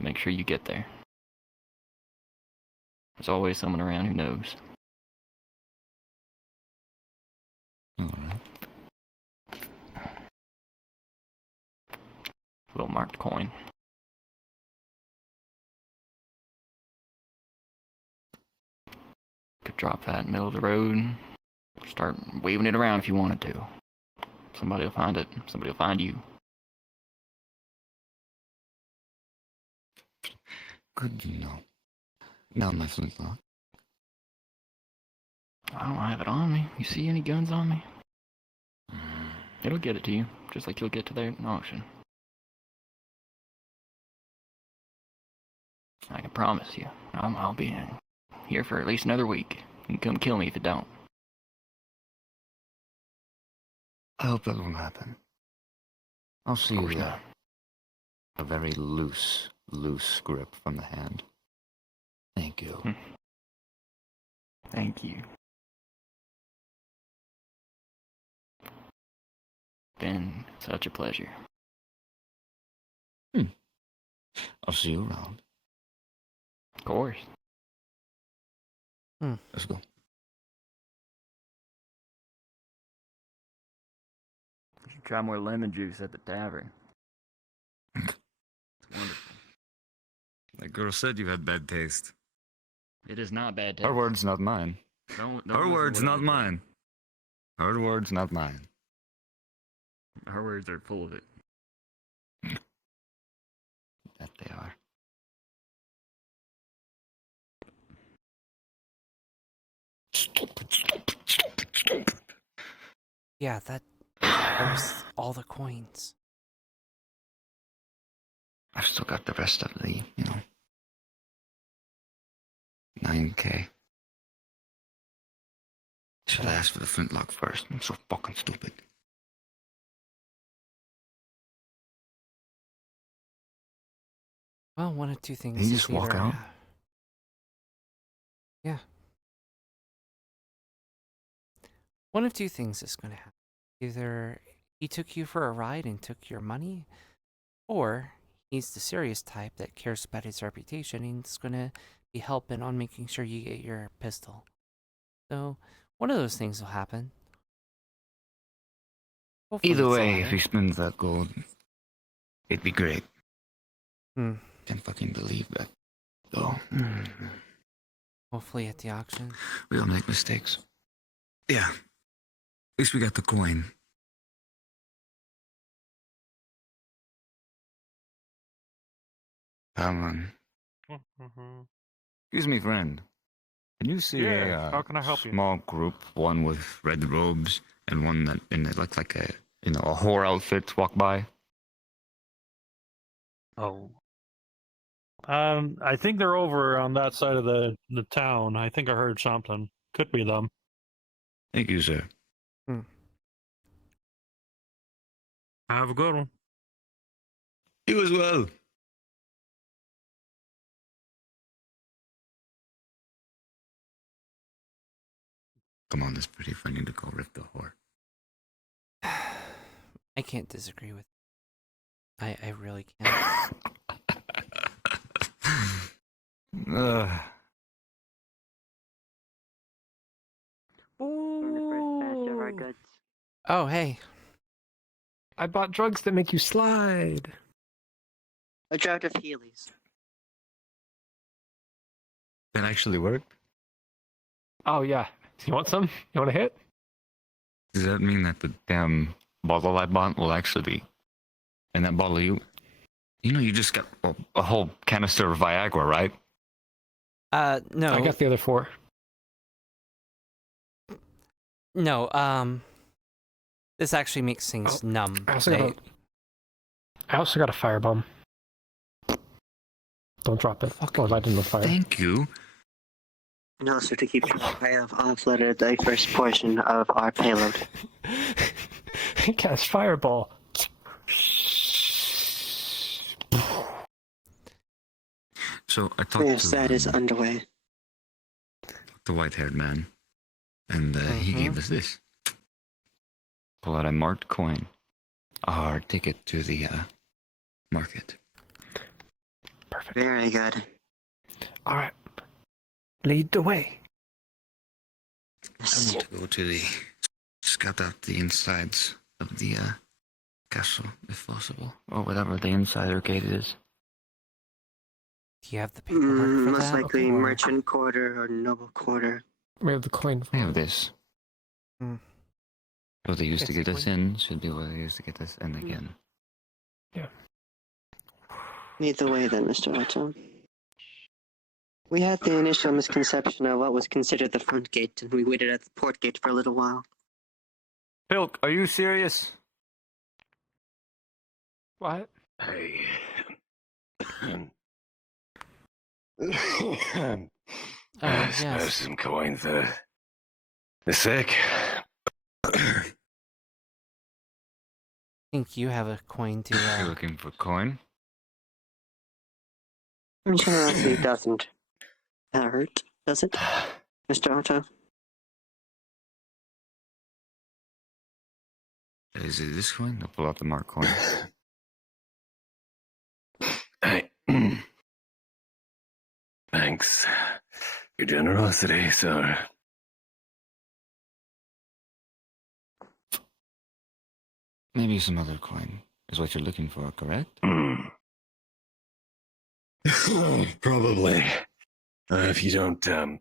Make sure you get there. There's always someone around who knows. Alright. Little marked coin. Could drop that in the middle of the road. Start waving it around if you wanted to. Somebody will find it. Somebody will find you. Good to know. Now my flintlock. I don't have it on me. You see any guns on me? It'll get it to you, just like you'll get to their auction. I can promise you, I'll be here for at least another week. You can come kill me if it don't. I hope that won't happen. I'll see you there. A very loose grip from the hand. Thank you. Thank you. Been such a pleasure. I'll see you around. Of course. Let's go. You should try more lemon juice at the tavern. It's wonderful. That girl said you had bad taste. It is not bad taste. Her words, not mine. Don't Her listen words, to what not I mine. Her words, not mine. say. Her words are full of it. That they are. Stupid. Yeah, that was all the coins. I've still got the rest of the, 9K. Should I ask for the flintlock first? I'm so fucking stupid. Well, one of two things. Did you just is walk either- out? Yeah. One of two things is going to happen. Either he took you for a ride and took your money, or he's the serious type that cares about his reputation and is going to be helping on making sure you get your pistol. So, one of those things will happen. Hopefully Either it's the way, if latter. he spends that gold, it'd be great. Can't fucking believe that, though. Hopefully at the auction. We all make mistakes. Yeah. At least we got the coin. Come on. Excuse me, friend. Can you see Yeah, how can I help you? small group, one with red robes and one that in it looks like a whore outfit walk by? Oh. I think they're over on that side of the town. I think I heard something. Could be them. Thank you, sir. Have a good one. You as well. Come on, it's pretty funny to go rip the whore. I can't disagree with. I really can't. Oh, hey. I bought drugs that make you slide. A draft of Heelys. That actually worked? Oh, yeah. You want some? You want a hit? Does that mean that the damn bottle I bought will actually be in that bottle? You know, you just got a whole canister of Viagra, right? No. I got the other 4. No, this actually makes things numb. I also got a firebomb. Don't drop it. Or light it in the fire. Thank you. And also to keep track, I have offloaded the first portion of our payload. Cast fireball. So I talked Yes, to that is underway. the white-haired man, and he gave us this. Pull out a marked coin, our ticket to the market. Perfect. Very good. All right. Lead the way. I need to go to the scout out the insides of the castle, if possible, or whatever the insider gate is. Do you have the paperwork for Most that? likely or- merchant quarter or noble quarter. We have the coin. I have this. What they used to It's get us in should be what they used to get us in again. Yeah. Lead the way then, Mr. Otto. We had the initial misconception of what was considered the front gate, and we waited at the port gate for a little while. Pilk, are you serious? What? Hey. yes. Some coins. The sick. I think you have a coin to. You're looking for coin? Generosity doesn't hurt, does it, Mr. Otto? Is it this coin? I'll pull out the marked coin. Hey. Thanks. Your generosity, sir. Maybe some other coin is what you're looking for, correct? Probably. If you don't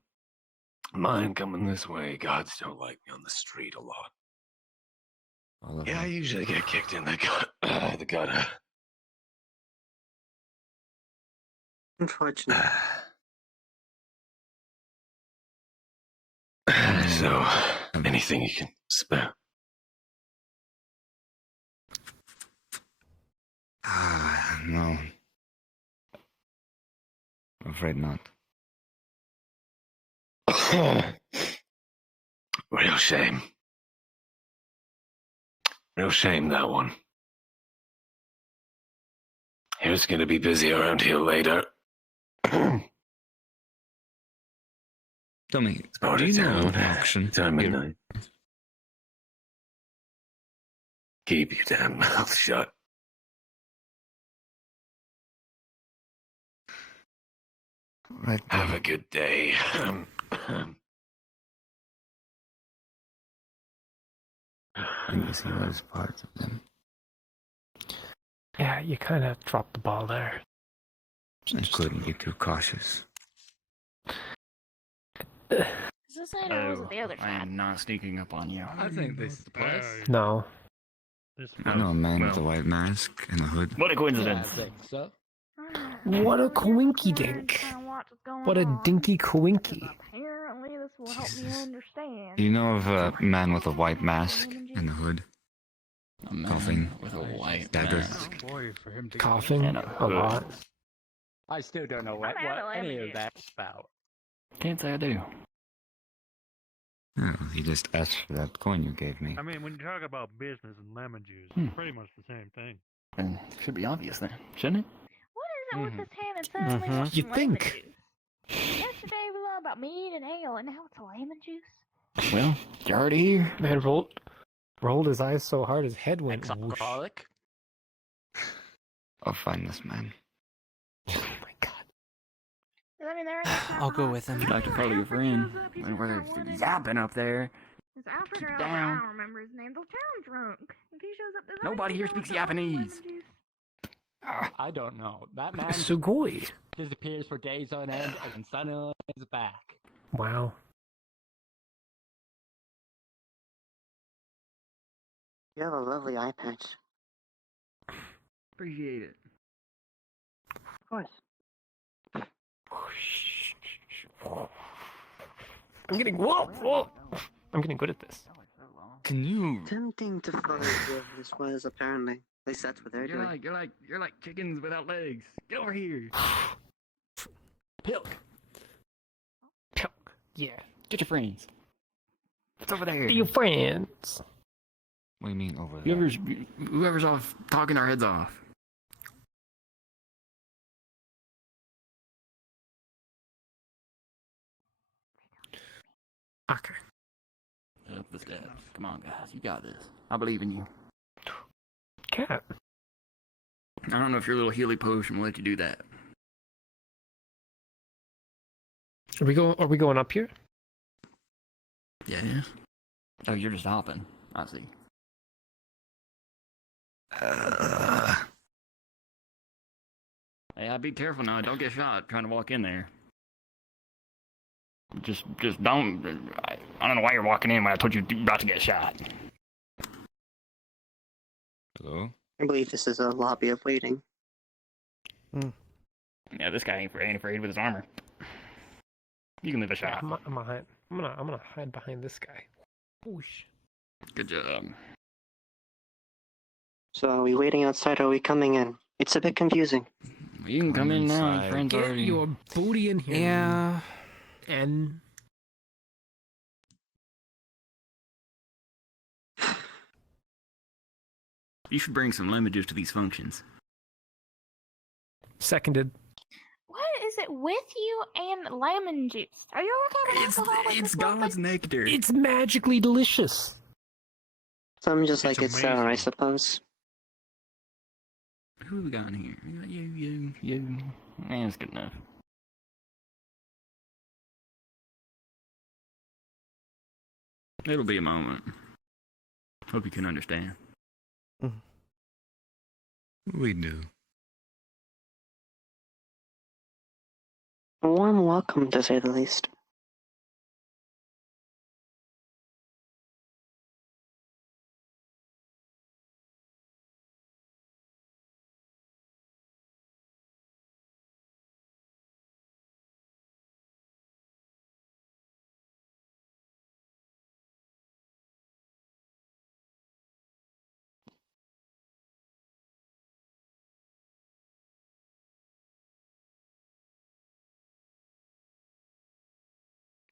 mind coming this way, gods don't like me on the street a lot. Yeah, I usually get kicked in the gutter. Unfortunate. So, anything you can spare? No. I'm afraid not. Real shame. Real shame, that one. Here's gonna be busy around here later. Tell me, Part do of you know town. of an auction? Time of here? night. Keep your damn mouth shut. Right. Have a good day. I guess he was part of them. Yeah, you kind of dropped the ball there. I couldn't be too cautious. Is this side or was it the other I side? am not sneaking up on you. I think this is the place. No. I know a man with a white mask and a hood. What a coincidence. So, What a coinky dink. What a dinky coinky. Apparently, this will help me understand. Do you know of a man with a white mask and a hood? A man Coughing. with a white Dagger. mask. Boy, for him to Coughing And a lot. I still don't know what any of that's about. Can't say I do. Oh, he just asked for that coin you gave me. I mean, when you talk about business and lemon juice, it's pretty much the same thing. And should be obvious then, shouldn't it? What is it with this hand and suddenly Mhm. wants You some lemon think. juice? Yesterday we learned about mead and ale, and now it's lemon juice. Well, you're already here. Man rolled his eyes so hard his head went whoosh. Alcoholic? I'll find this man. Oh my god. I mean, there I'll go with him. You'd like to follow your friend. And whether it's yapping up there. It's Alfred Keep or it Albert, down. I don't remember his name. The town drunk. If he shows up, there's Nobody here speaks Japanese. I don't know. That man Sugoi. disappears for days on end and then suddenly is back. Wow. You have a lovely eye patch. Appreciate it. Of course. I'm getting whoa. I'm getting good at this. Can you? Tempting to follow whoever this was, apparently. At least that's what they're doing. You're like chickens without legs. Get over here. Pilk. Yeah. Get your friends. It's over there. Be your friends. What do you mean over there? Whoever's off talking our heads off. Okay. Up the steps. Come on, guys. You got this. I believe in you. Cat. I don't know if your little Healy potion will let you do that. Are we going up here? Yeah. Oh, you're just hopping. I see. Hey, be careful now. Don't get shot trying to walk in there. Just don't. I don't know why you're walking in when I told you you're about to get shot. Hello? I believe this is a lobby of waiting. Yeah, this guy ain't afraid with his armor. You can leave a shot. I'm gonna hide behind this guy. Whoosh. Good job. So are we waiting outside or are we coming in? It's a bit confusing. You can come in now. Your friends Get already. your booty in here. Yeah. And You should bring some lemon juice to these functions. seconded. What is it with you and lemon juice? Are you okay with alcohol? With It's this one? God's nectar. It's magically delicious. Some just It's like it sour, I amazing. suppose. Who we got in here? We got you. Yeah, that's good enough. It'll be a moment. Hope you can understand. We do. A warm welcome, to say the least.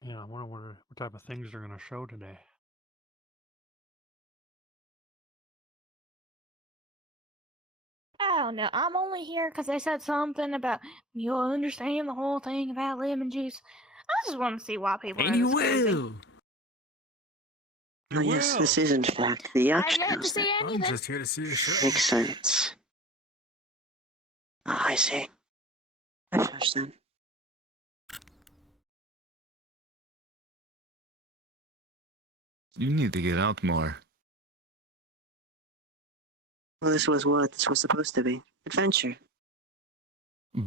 Yeah, I wonder what type of things they're going to show today. I don't know. I'm only here because they said something about you'll understand the whole thing about lemon juice. I just want to see why people are And you this crazy. will. Oh, yes, this is in fact the I've auction yet to house. see Then. anything. here to see a show. Makes sense. Ah, I see. I fish then. You need to get out more. Well, this was what this was supposed to be. Adventure. I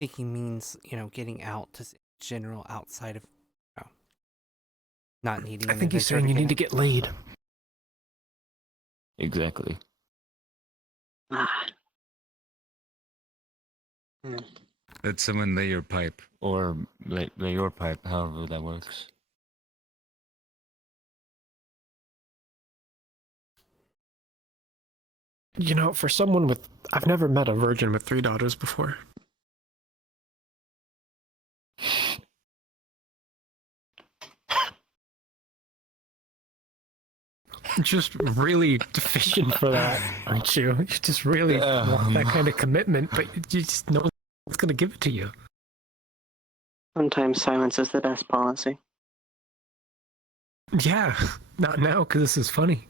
think he means, getting out to general outside of, not needing. I an think he's adventure saying you get need to out. get laid. Exactly. Ah. Let someone lay your pipe. Or lay your pipe, however that works. For someone with... I've never met a virgin with 3 daughters before. Just really deficient for that, aren't you? You just really want that kind of commitment, but you just know what's going to give it to you. Sometimes silence is the best policy. Yeah, not now, because this is funny.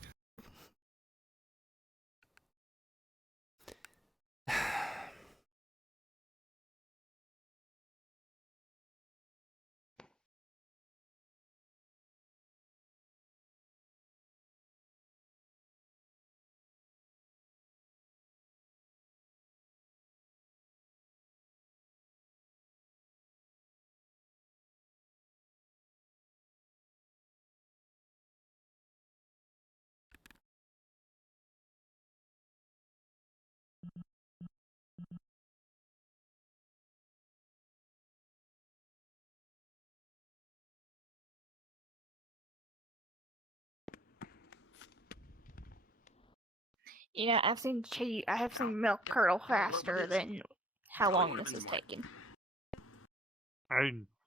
Yeah, I have seen milk curdle faster than how long this is taking.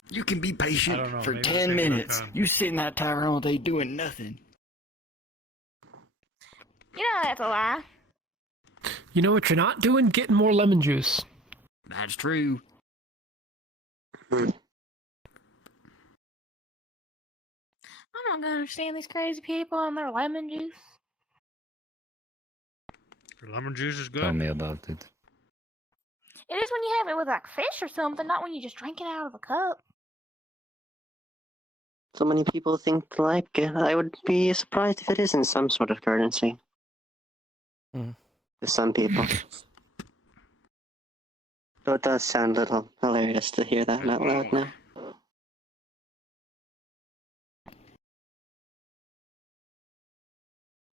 You can be I patient don't know, for maybe 10 take your minutes. time. You sit in that tavern all day doing nothing. You know that's a lie. You know what you're not doing? Getting more lemon juice. That's true. I'm not gonna understand these crazy people and their lemon juice. Your lemon juice is Tell good. me about it. It is when you have it with like fish or something, not when you just drink it out of a cup. So many people think like it. I would be surprised if it isn't some sort of currency. Hmm. To some people. Though it does sound a little hilarious to hear that out loud now.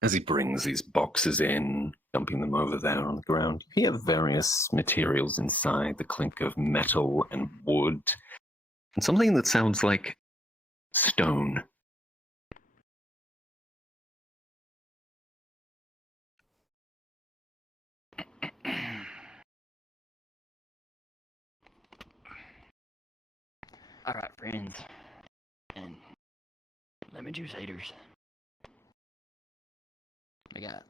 As he brings these boxes in, dumping them over there on the ground, you hear various materials inside, the clink of metal and wood, and something that sounds like stone. Alright, friends. And lemon juice haters. I got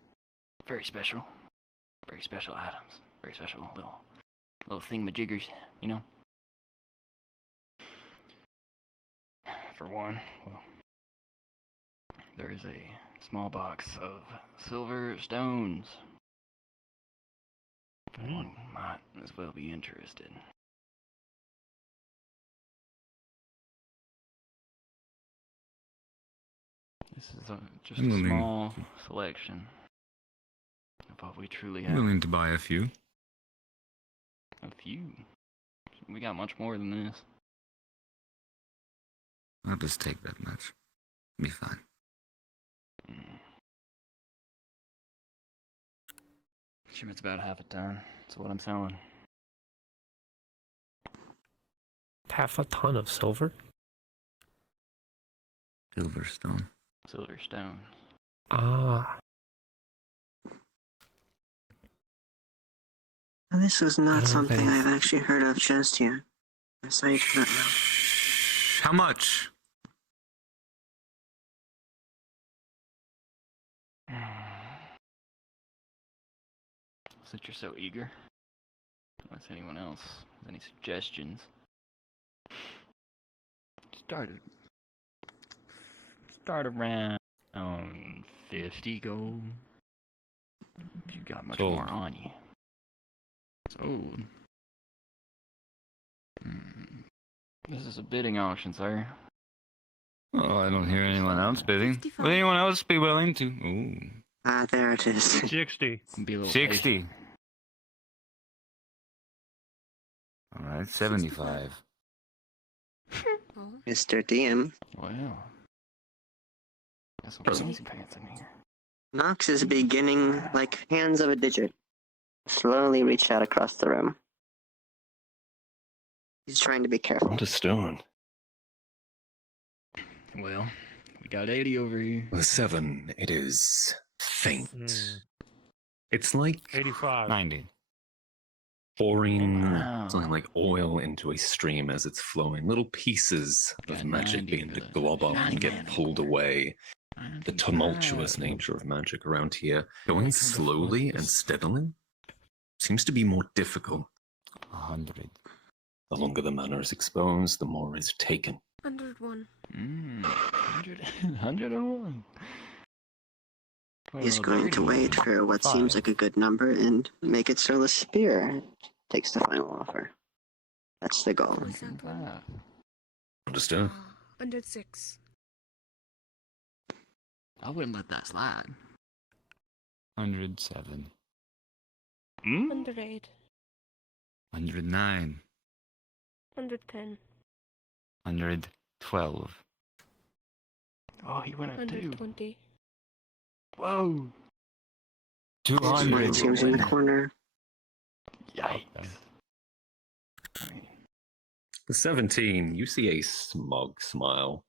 very special items. Very special little thingamajiggers, you know? For one, well, there is a small box of silver stones. If anyone might as well be interested. This is just I'm a willing small selection of what we truly have. Willing to buy a few. A few. We got much more than this. I'll just take that much. Be fine. Shipment's about half a ton. That's what I'm selling. Half a ton of silver? Silverstone. Silver stone. Ah. This is I not don't something think- I've actually heard of just yet. Aside from that now. How much? Since you're so eager, unless anyone else has any suggestions, start around 50 gold. If you got much Sold. more on you. Sold. This is a bidding auction, sir. Oh, I don't hear anyone else bidding. Would anyone else be willing to? Ooh. Ah, there it is. 60. Be a little 60. Alright, 75. Mr. DM. Wow. Got some Present. fancy pants in here. Nox is beginning like hands of a digit. Slowly reach out across the room. He's trying to be careful. What a stone. Well, we got 80 over here. With a 7, it is faint. Hmm. It's like 85. 90. pouring Wow. something like oil into a stream as it's flowing. Little pieces of Got magic 90 begin to for the glob up and get 90. pulled away. The tumultuous nature of magic around here, going slowly and steadily, seems to be more difficult. 100. The longer the manor is exposed, the more is taken. 101. 101. He's Well, going to 30. wait for what seems like a good number and make it so the spear takes the final offer. That's the goal. What's that one? Wow. Understood? 106. I wouldn't let that slide. 107. 108. 109. 110. 112. Oh, he went up too. 120. Whoa. 200. Seems in the corner. Yikes. The 17, you see a smug smile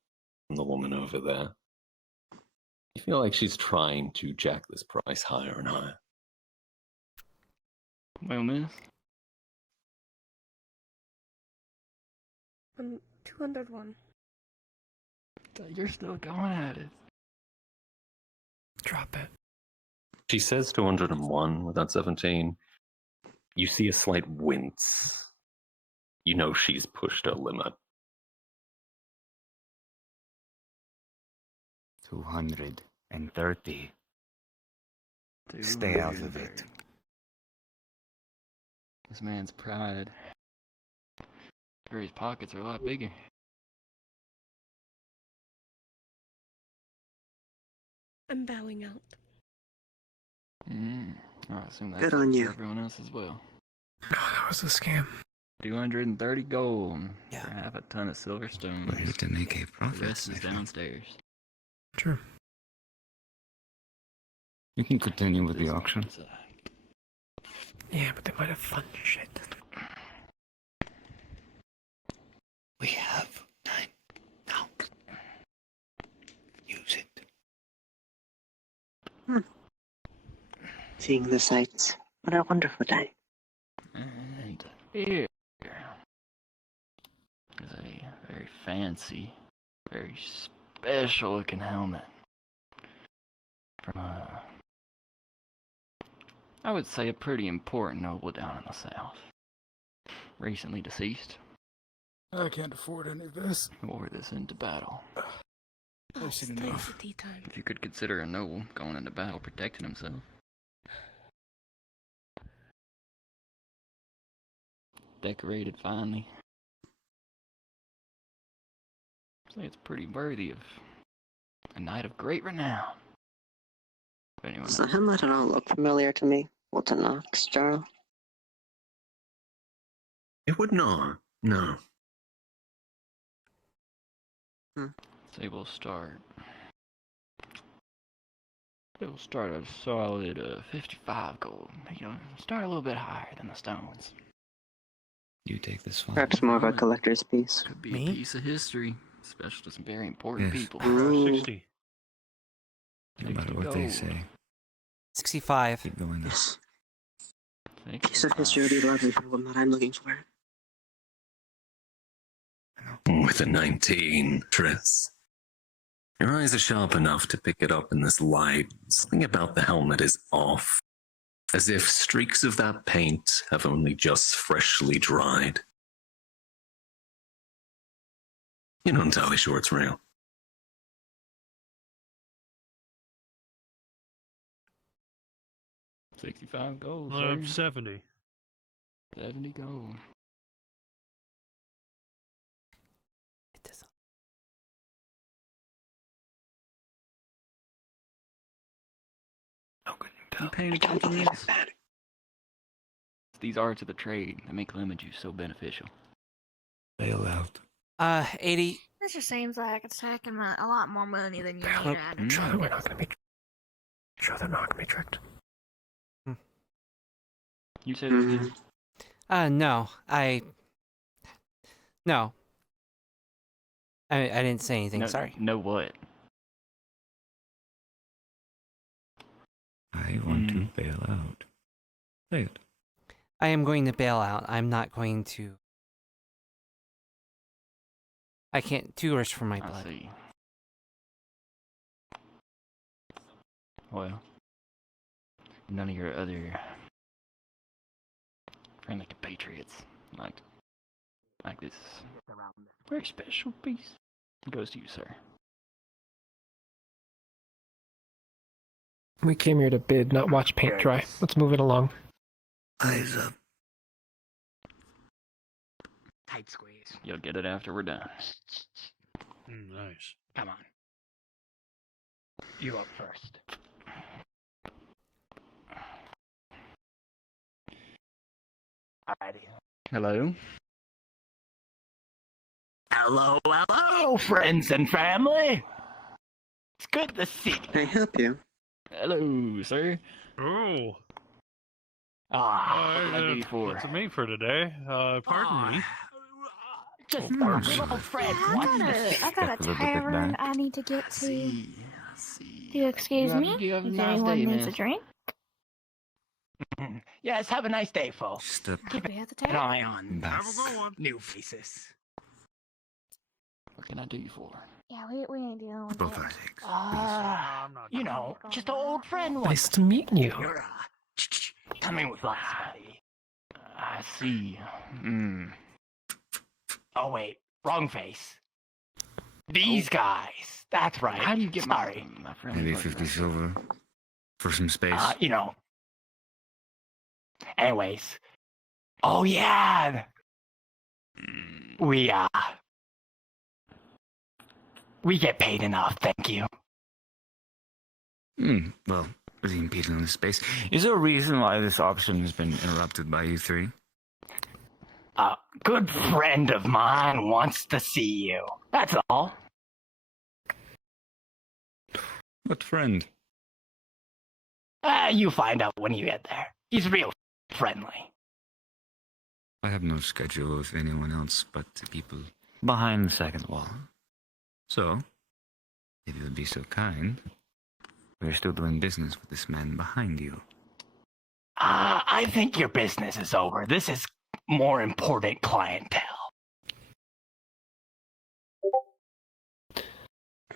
from the woman over there. You feel like she's trying to jack this price higher and higher. Well, miss. 201. You're still going at it. Drop it. She says 201 with that 17. You see a slight wince. You know she's pushed her limit. 230. Stay out of it. This man's pride. His pockets are a lot bigger. I'm bowing out. I assume that's Good on for you. everyone else as well. Oh, that was a scam. 230 gold Yeah. for half a ton of silver stones. We have to make a The profit. rest is downstairs. True. You can continue with the auction. Yeah, but they might have fun shit. We have 9 now. Use it. Seeing the sights. What a wonderful day. And here is a very fancy, very special looking helmet from I would say a pretty important noble down in the south. Recently deceased. I can't afford any of this. Wore this into battle. Oh, it's tea time. If you could consider a noble going into battle protecting himself. Decorated finely. I say it's pretty worthy of a knight of great renown. If anyone Does the knows. helmet at all look familiar to me? What a Knox, Jarl. It would not. No. Say we'll start. It will start at a solid 55 gold. You know, start a little bit higher than the stones. You take this one. Perhaps more of a collector's piece. Could be Me? a piece of history, especially to some very important Yes. people. Ooh. 60. No matter what they say. 65. Keep going. Yes. Piece of history would be lovely for what I'm looking for. With a 19, Tris. Your eyes are sharp enough to pick it up in this light. Something about the helmet is off. As if streaks of that paint have only just freshly dried. You're not entirely sure it's real. $65 gold, sir. 70. 70 gold. It doesn't. How can you You tell? paying I don't attention to believe this? it's bad. These arts of the trade that make lemon juice so beneficial. Bail out. 80. This just seems like it's taking a lot more money than you need Look, out I'm of sure it. that we're not going to be. Sure, they're not going to be tricked. You said this again? No. No. I didn't say anything, No, sorry. No what? I want to bail out. Say it. I am going to bail out. I'm not going to. I can't. 2 hours for my I blood. see. Well, none of your other friendly compatriots like this very special piece goes to you, sir. We came here to bid, not watch paint dry. Let's move it along. Eyes up. Tight squeeze. You'll get it after we're done. Nice. Come on. You up first. Alrighty. Hello? Hello, friends and family. It's good to see you. Can I help you? Hello, sir. Oh. Ah, What can I do for? What's it made for today? Pardon me. just Hmm. a little friend. I got a Little bit tavern back. I need to get to. See. Do you excuse You have- me? you have a If nice anyone day, needs miss. a drink? Yes, have a nice day, folks. Just a Keep We have to an take. eye on best. new faces. What can I do you for? Yeah, we ain't dealing with Both it. our sakes. I'm not. You know, just an old friend. Nice to meet you. You're, coming with us, buddy. I see. Hmm. Oh, wait. Wrong face. These guys. That's right. How do you get Sorry. my friend? Maybe 50 silver for some space. You know. Anyways. Oh, yeah. We get paid enough, thank you. Well, with the impeding on this space. Is there a reason why this option has been interrupted by you three? A good friend of mine wants to see you. That's all. What friend? You find out when you get there. He's real friendly. I have no schedule with anyone else but the people behind the second wall. So, if you would be so kind, we're still doing business with this man behind you. I think your business is over. This is more important clientele.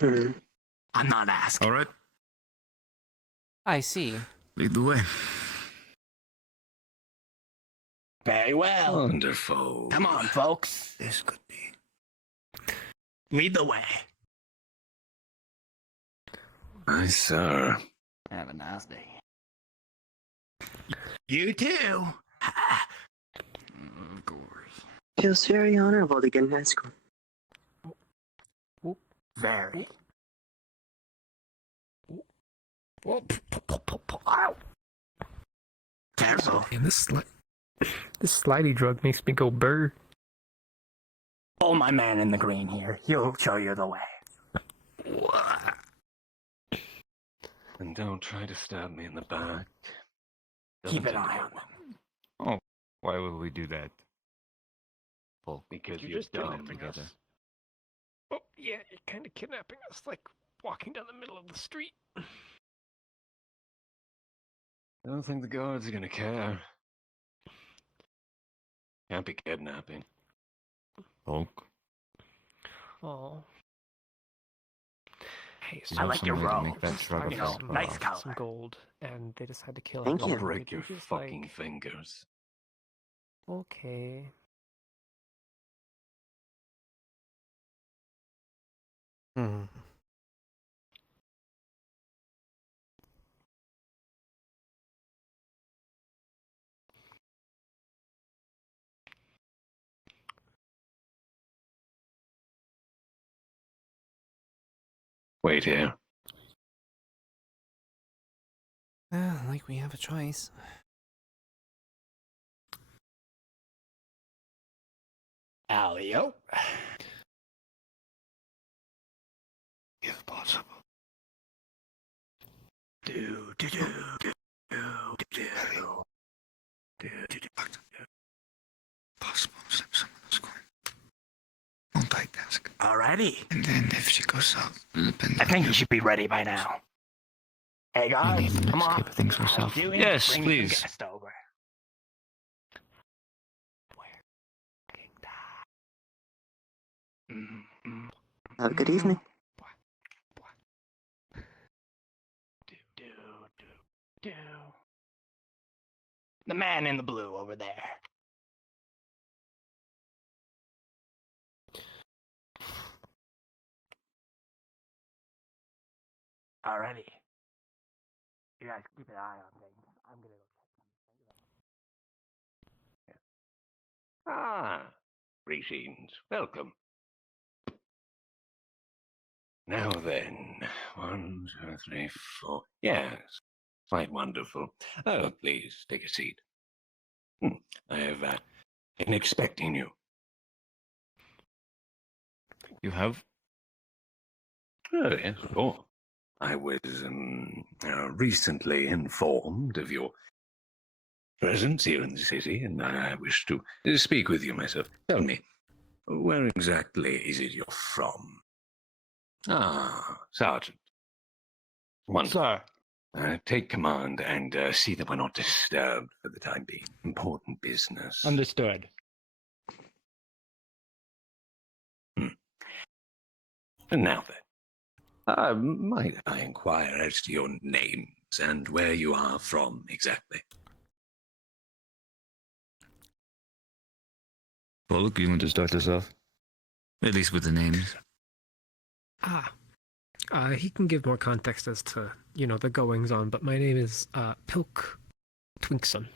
I'm not asking. All right, I see. lead the way. Very well. Wonderful. Come on, folks. This could be. Lead the way. Aye, sir. Have a nice day. You too. Of course. Feels very honorable to get an escort. Very. Careful. Man, this slidey drug makes me go burr. Oh, my man in the green here. He'll show you the way. And don't try to stab me in the back. Keep an Doesn't eye go on them. Oh, why would we do that? Well, Because You're you're just dumb. kidnapping us. Oh, yeah, you're kind of kidnapping us, like walking down the middle of the street. I don't think the guards are gonna care. Can't be kidnapping. Hulk. Oh. Hey, Is I there like your some way to robe. make that shrug You of know, his nice off? color. some gold, and they decided to kill Thank him. you. I'll break Could your just, fucking like, fingers. Okay. Hmm. Wait here. Like we have a choice. Alley-o. If possible. Do. Possible. Slip some of this coin. Multitask. Alrighty. And then if she goes up, I think you should be ready by now. Hey guys, come on. keep things for What are you yourself. doing? Yes, Bring please. Some guest over. Have a good evening. Do. The man in the blue over there. Alrighty. You guys keep an eye on things. I'm gonna go check. Ah, greetings. Welcome. Now then, 1, 2, 3, 4. Yes, quite wonderful. Oh, please take a seat. I have been expecting you. You have? Oh, yes, of course. I was recently informed of your presence here in the city, and I wish to speak with you myself. Tell me, where exactly is it you're from? Ah, Sergeant. Wonderful. Sir, take command and see that we're not disturbed for the time being. Important business. Understood. And now then, might I inquire as to your names and where you are from exactly? Well, look, you want to start us off? At least with the names. He can give more context as to, the goings on, but my name is Pilk Twinkson.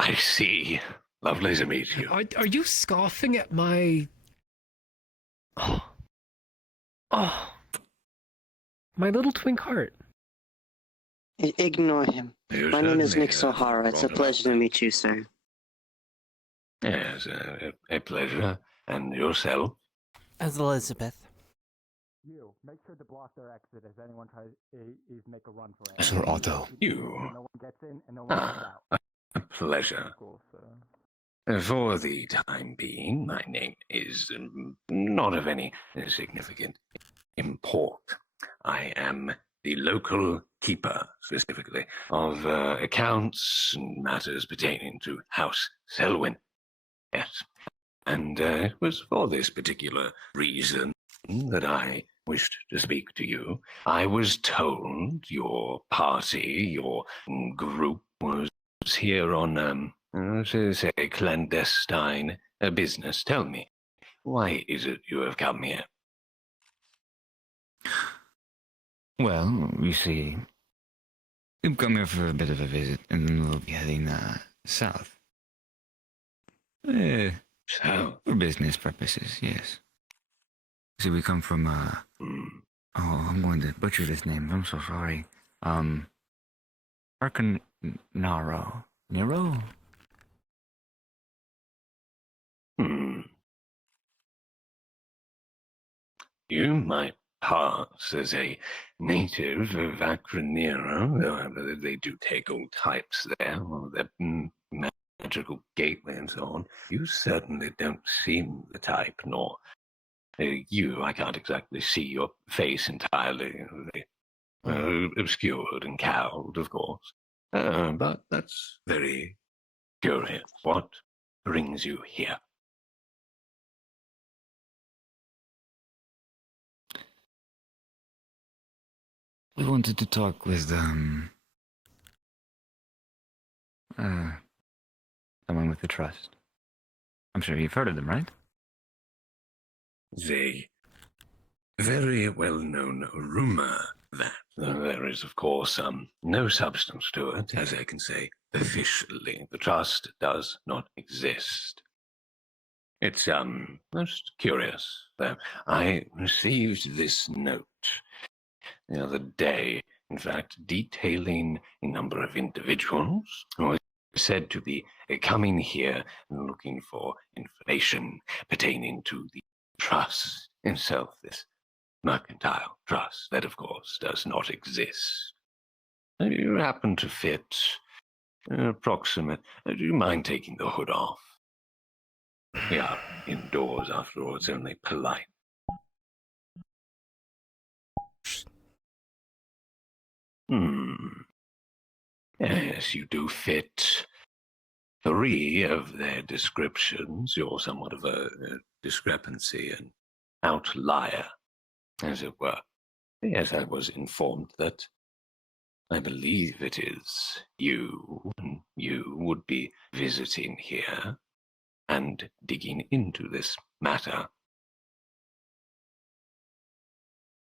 I see. Lovely to meet you. Are you scoffing at my... Oh. My little twink heart. Ignore him. You My name is certainly, Nick Sohara. It's a pleasure to meet you, sir. Yes, a pleasure. And yourself? As Elizabeth. You make sure to block their exit as anyone tries is make a run for it. Sir Otto. You. No one gets in and no one gets out. A pleasure. Cool, so. For the time being, my name is not of any significant import. I am the local keeper, specifically, of accounts and matters pertaining to House Selwyn. Yes. And it was for this particular reason that I wished to speak to you. I was told your party, your group, was here on, to say, clandestine business. Tell me, why is it you have come here? Well, you see, we've come here for a bit of a visit, and then we'll be heading south. South? For business purposes, yes. See, we come from, oh, I'm going to butcher this name. I'm so sorry. Arcanaro. Nero? You might pass as a native of Acronero, though they do take all types there, or their magical gateway and so on. You certainly don't seem the type, nor I can't exactly see your face entirely. Obscured and cowled, of course. But that's very curious. What brings you here? We wanted to talk with, someone with the trust. I'm sure you've heard of them, right? The very well-known rumor that there is, of course, no substance to it, as I can say officially. The trust does not exist. It's, most curious. I received this note the other day, in fact, detailing a number of individuals who are said to be coming here and looking for information pertaining to the trust itself, this mercantile trust that, of course, does not exist. You happen to fit approximate. Do you mind taking the hood off? We are indoors, after all. It's only polite. Yes, you do fit 3 of their descriptions. You're somewhat of a discrepancy, an outlier, as it were. Yes, I was informed that I believe it is you, and you would be visiting here and digging into this matter.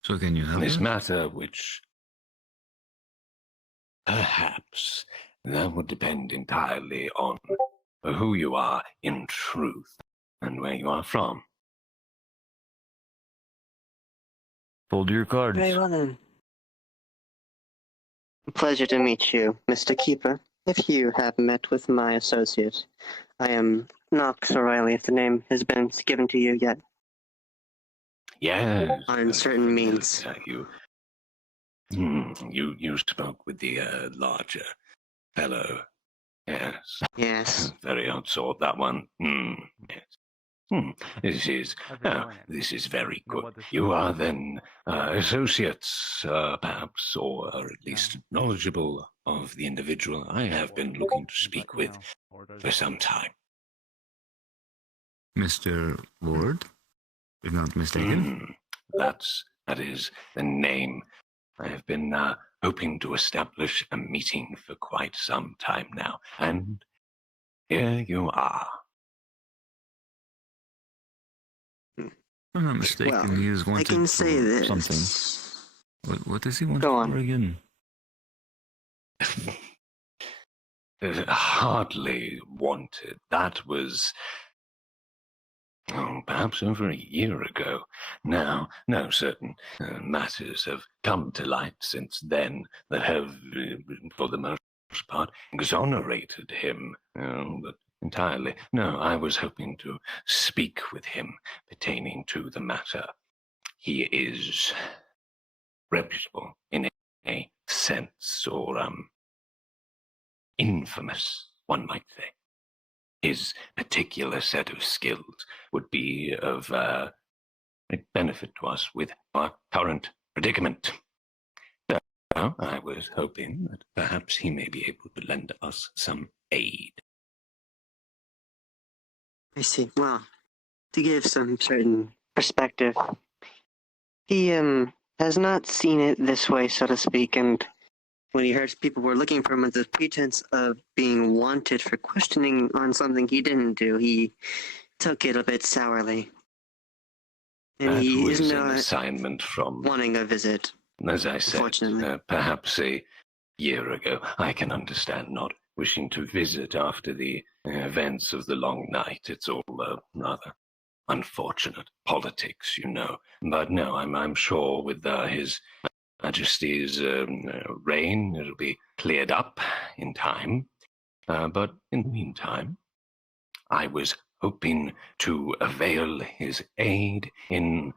So can you help This us? matter which perhaps that would depend entirely on who you are in truth and where you are from. Fold your cards. Very well then. Pleasure to meet you, Mr. Keeper. If you have met with my associate, I am Knox O'Reilly, if the name has been given to you yet. Yes. On certain means. You spoke with the larger fellow. Yes. Yes. Very odd sort, that one. Yes. This is very good. You are then associates, perhaps, or are at least knowledgeable of the individual I have been looking to speak with for some time. Mr. Ward, if not mistaken. That is the name. I have been hoping to establish a meeting for quite some time now, and here you are. If I'm not mistaken, Well, he is wanted I can say for this. something. What does he want Go on. for again? Hardly wanted. That was perhaps over a year ago. Now, certain matters have come to light since then that have, for the most part, exonerated him. But entirely. No, I was hoping to speak with him pertaining to the matter. He is reputable in a sense, or infamous, one might say. His particular set of skills would be of benefit to us with our current predicament. So I was hoping that perhaps he may be able to lend us some aid. I see. Well, to give some certain perspective, he has not seen it this way, so to speak, and when he heard people were looking for him under the pretense of being wanted for questioning on something he didn't do, he took it a bit sourly. And That he was is an not assignment from, wanting a visit. as I said, Unfortunately. perhaps a year ago. I can understand not wishing to visit after the events of the long night. It's all rather unfortunate politics, you know. But no, I'm sure with His Majesty's reign, it'll be cleared up in time. But in the meantime, I was hoping to avail his aid in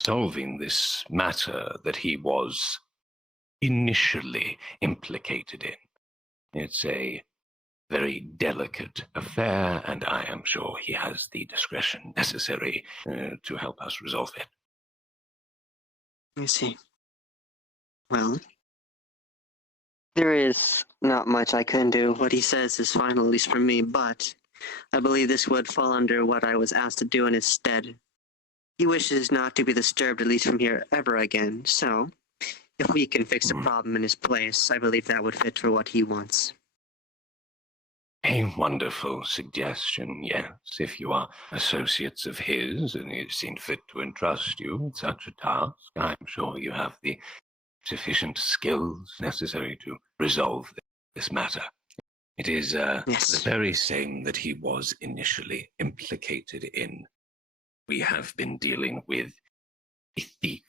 solving this matter that he was initially implicated in. It's a very delicate affair, and I am sure he has the discretion necessary to help us resolve it. I see. Well, there is not much I can do. What he says is fine, at least for me, but I believe this would fall under what I was asked to do in his stead. He wishes not to be disturbed, at least from here, ever again, so if we can fix the problem in his place, I believe that would fit for what he wants. A wonderful suggestion, yes. If you are associates of his and he's seen fit to entrust you with such a task, I'm sure you have the sufficient skills necessary to resolve this matter. It is the very same that he was initially implicated in. We have been dealing with a thief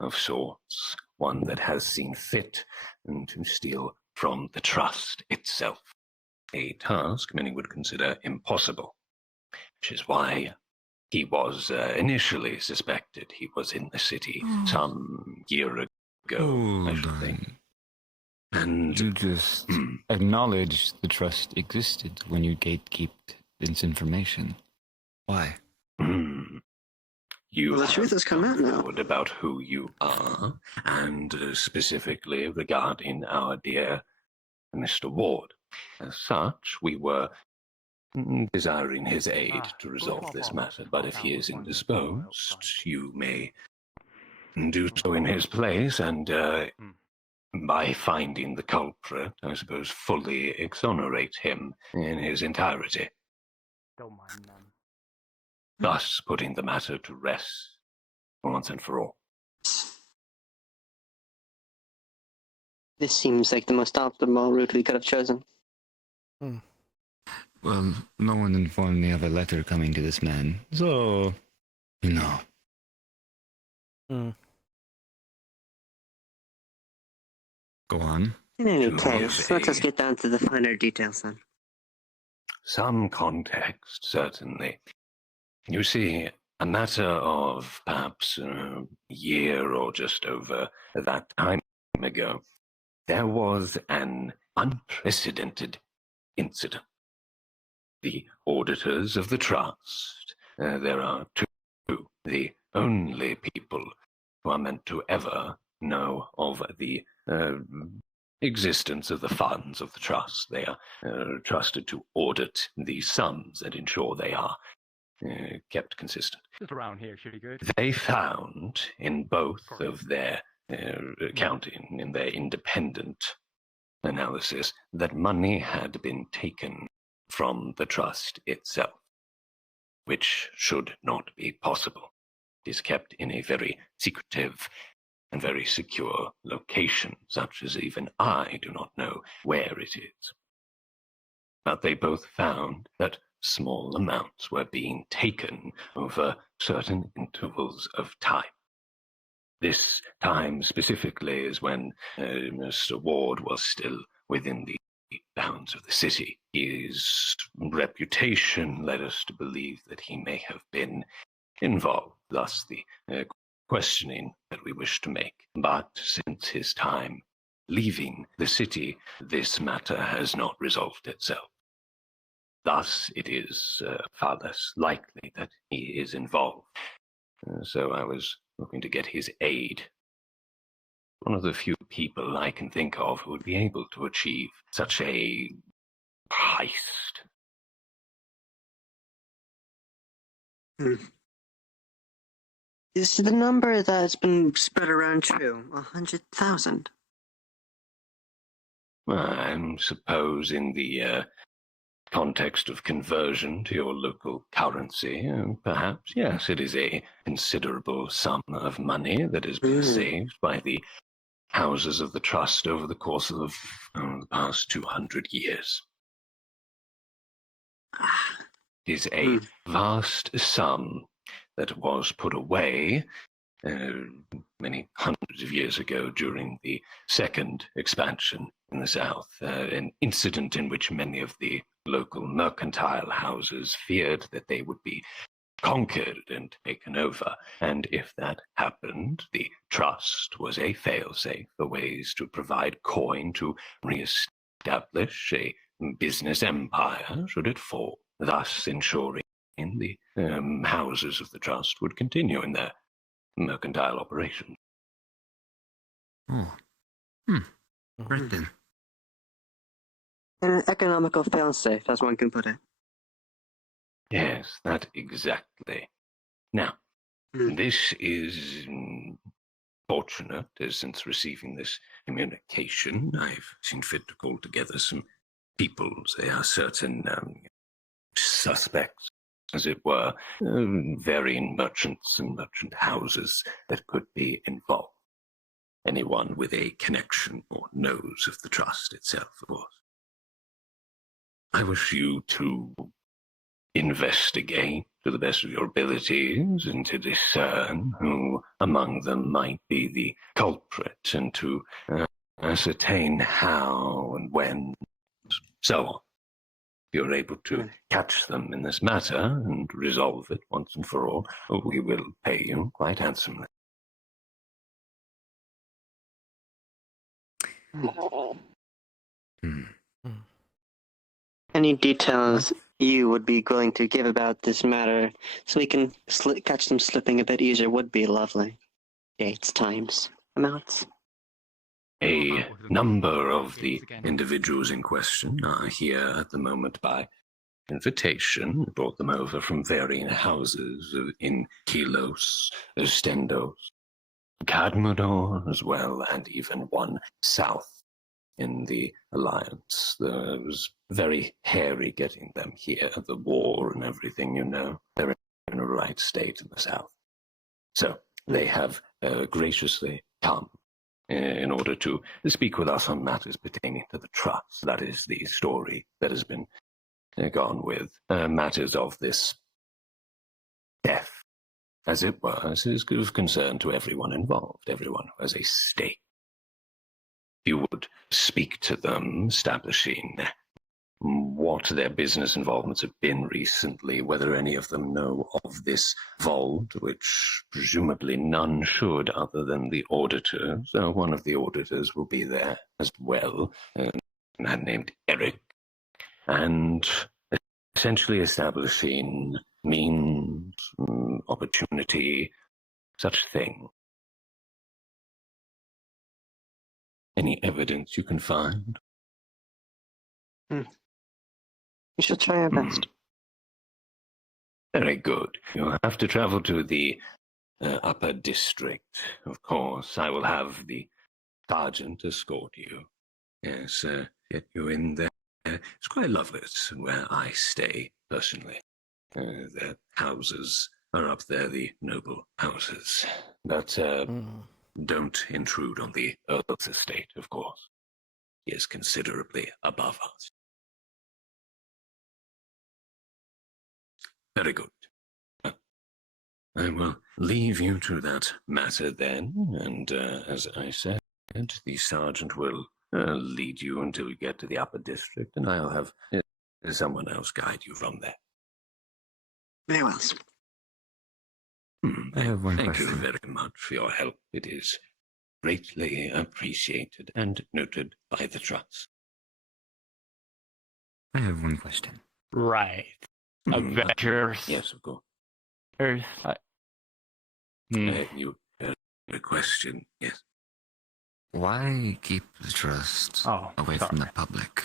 of sorts, one that has seen fit to steal from the trust itself. A task many would consider impossible, which is why he was initially suspected. He was in the city some year ago, I should think. And you just acknowledged the trust existed when you gatekeeped this information. Why? You Well, the truth has come out now. forward about who you are, and specifically regarding our dear Mr. Ward. As such, we were desiring his aid to resolve this matter, but if he is indisposed, you may do so in his place, and by finding the culprit, I suppose, fully exonerate him in his entirety, Don't mind them. thus putting the matter to rest once and for all. This seems like the most optimal route we could have chosen. Well, no one informed me of a letter coming to this man, so, you know. Go on. In any To case, give let's a- just get down to the finer details then. Some context, certainly. You see, a matter of perhaps a year or just over that time ago, there was an unprecedented incident. the auditors of the trust. There are two, the only people who are meant to ever know of the existence of the funds of the trust. They are trusted to audit the sums and ensure they are kept consistent. Just around here should be good. They found in both of their accounting, in their independent analysis, that money had been taken from the trust itself, which should not be possible. It is kept in a very secretive and very secure location, such as even I do not know where it is. But they both found that small amounts were being taken over certain intervals of time. This time specifically is when Mr. Ward was still within the bounds of the city. His reputation led us to believe that he may have been involved, thus the questioning that we wish to make. But since his time leaving the city, this matter has not resolved itself. Thus, it is far less likely that he is involved. So I was looking to get his aid. One of the few people I can think of who would be able to achieve such a heist. Is the number that's been spread around true? 100,000? I suppose in the context of conversion to your local currency, perhaps, yes, it is a considerable sum of money that has been saved by the houses of the trust over the course of the past 200 years. It is a vast sum that was put away many hundreds of years ago during the second expansion in the south, an incident in which many of the local mercantile houses feared that they would be conquered and taken over. And if that happened, the trust was a failsafe for ways to provide coin to re-establish a business empire should it fall, thus ensuring the houses of the trust would continue in their mercantile operations. Right then. An economical failsafe, as one can put it. Yes, that exactly. Now, this is fortunate, as since receiving this communication, I've seen fit to call together some people. There are certain suspects, as it were, varying merchants and merchant houses that could be involved. Anyone with a connection or knows of the trust itself, of course. I wish you to investigate to the best of your abilities and to discern who among them might be the culprit and to ascertain how and when, so on. If you're able to catch them in this matter and resolve it once and for all, we will pay you quite handsomely. Any details you would be willing to give about this matter so we can catch them slipping a bit easier would be lovely. Dates, times, amounts. A number of the individuals in question are here at the moment by invitation. We brought them over from varying houses in Kilos, Ostendos, Cadmodor as well, and even one south in the Alliance. It was very hairy getting them here, the war and everything, you know. They're in a right state in the south. So they have graciously come in order to speak with us on matters pertaining to the trust. That is the story that has been gone with. Matters of this death, as it was, is of concern to everyone involved, everyone who has a stake. You would speak to them, establishing what their business involvements have been recently, whether any of them know of this vault, which presumably none should other than the auditor. So one of the auditors will be there as well, a man named Eric. And essentially establishing means, opportunity, such thing. Any evidence you can find? We shall try our best. Very good. You'll have to travel to the upper district. Of course, I will have the sergeant escort you. Yes, get you in there. It's quite lovely. It's where I stay, personally. The houses are up there, the noble houses. But don't intrude on the Earl's estate, of course. He is considerably above us. Very good. I will leave you to that matter then, and as I said, the sergeant will lead you until you get to the upper district, and I'll have someone else guide you from there. Very well. I have one Thank question. you very much for your help. It is greatly appreciated and noted by the trust. I have one question. Right. Adventures. Yes, of course. Earth. You a question? Yes. Why keep the trust away from the public?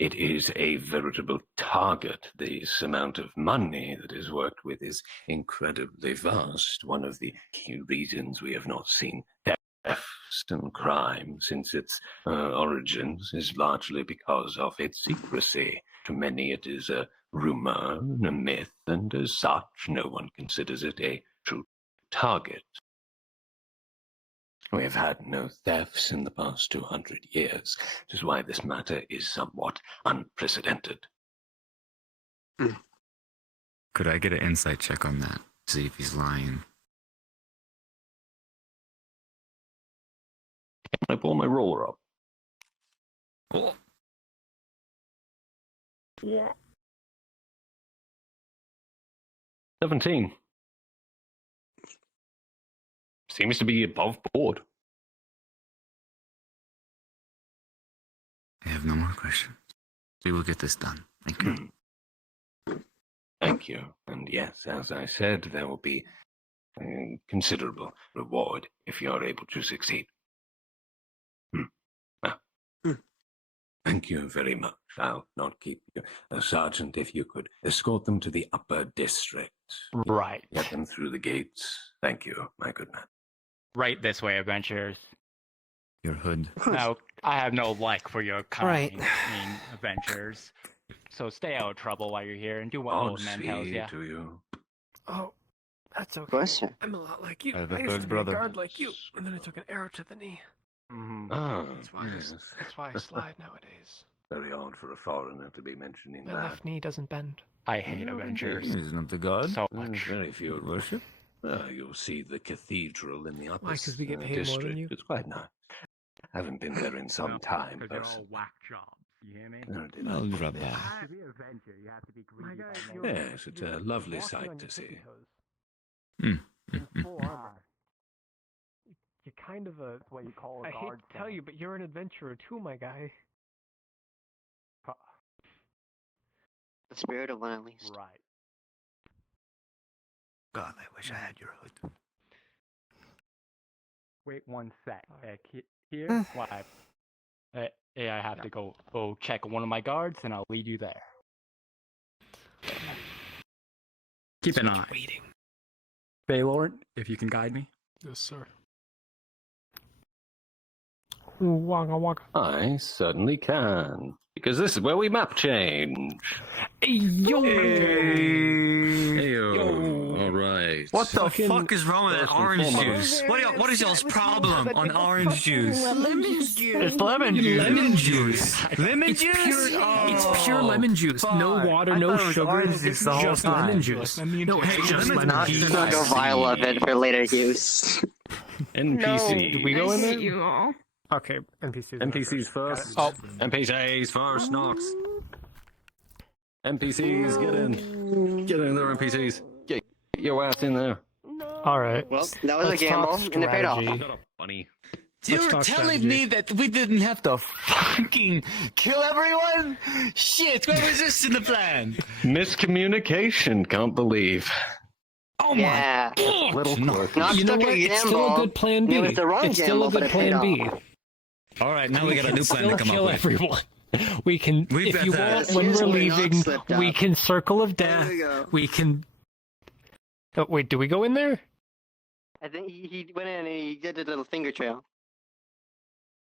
It is a veritable target. This amount of money that is worked with is incredibly vast. One of the key reasons we have not seen thefts and crime since its origins is largely because of its secrecy. To many it is a rumor, a myth, and as such no one considers it a true target. We have had no thefts in the past 200 years, which is why this matter is somewhat unprecedented. Could I get an insight check on that? See if he's lying. Can I pull my roller up? Oh. Yeah. 17. Seems to be above board. I have no more questions. We will get this done. Thank you. Thank you. And yes, as I said, there will be a considerable reward if you're able to succeed. Thank you very much. I'll not keep you. Sergeant, if you could escort them to the upper district. Right. Get them through the gates. Thank you, my good man. Right this way, adventurers. Your hood. Now, I have no like for your Right. kind mean adventurers. So stay out of trouble while you're here and do what old man tells you. To you. Oh, that's okay. Bless you. I'm a lot like you. I have a I used third to brother. be a guard like you, and then I took an arrow to the knee. Oh, yes. That's why I slide nowadays. Very odd for a foreigner to be mentioning My that. left knee doesn't bend. I hate adventurers He's not the god. so There's much. very few of Worship? You'll see the cathedral in the upper Why, 'cause we get paid more district. than you? It's quite nice. Haven't been there in some time, Because they're all personally. whack jobs. You hear me? Nor did I. I'll drop by. To be an adventurer, you have to be greedy. Yes, it's a lovely sight to see. You're kind of a what you call a guard. I hate to tell you, but you're an adventurer too, my guy. The spirit of one, at least. Right. God, I wish I had your hood. Wait one sec. Here? Why? I have to go check one of my guards, and I'll lead you there. Keep an eye. Baylord, if you can guide me. Yes, sir. Waka waka. I certainly can. Because this is where we map change. Yo! Heyo. All right. What the fuck is wrong with that orange juice? What is y'all's problem on orange juice? Lemon juice. It's lemon juice. Lemon juice. Lemon It's juice? pure, it's pure lemon juice. No water, no sugar. It's just lemon juice. No, it's just lemon Not juice. to make a vial of it for later use. NPC. Did we go in there? You all. Okay, NPCs. NPCs first. Oh. NPCs first, Nox. NPCs, get in. Get in there, NPCs. Get your ass in there. All right. Well, that was Let's a gamble, talk and it paid off. strategy. Shut up, bunny. You Let's were talk telling strategy. me that we didn't have to fucking kill everyone? Shit, what was this in the plan? Miscommunication. Can't believe. Oh Yeah. my Little quirk. Not You know stuck what? a It's still a gamble. good plan B. It was the wrong It's still a gamble, but good it paid plan B. off. Alright, now we got a new plan to Still come kill up with. everyone. We can, We've if got you that. want, when Here's we're where Knox leaving, slipped we up. can circle of There death. we go. We can. Oh, wait, do we go in there? I think he went in and he did a little finger trail.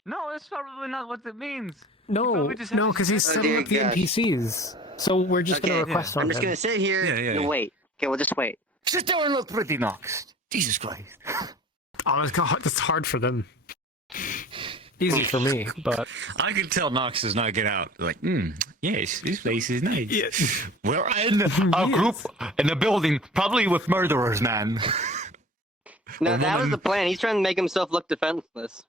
No, that's probably not what it means. No, probably just have no, to because he's Oh, setting dear up the gosh. NPCs. So we're just Okay, gonna request on I'm just him. gonna sit here Yeah. and wait. Okay, we'll just wait. Sit down and look pretty, Knox. Jesus Christ. Oh, it's hard for them. Easy for me, but I could tell Knox does not get out. Like, yes, this place is nice. We're in a group in a building, probably with murderers, man. No, A that was woman- the plan. He's trying to make himself look defenseless.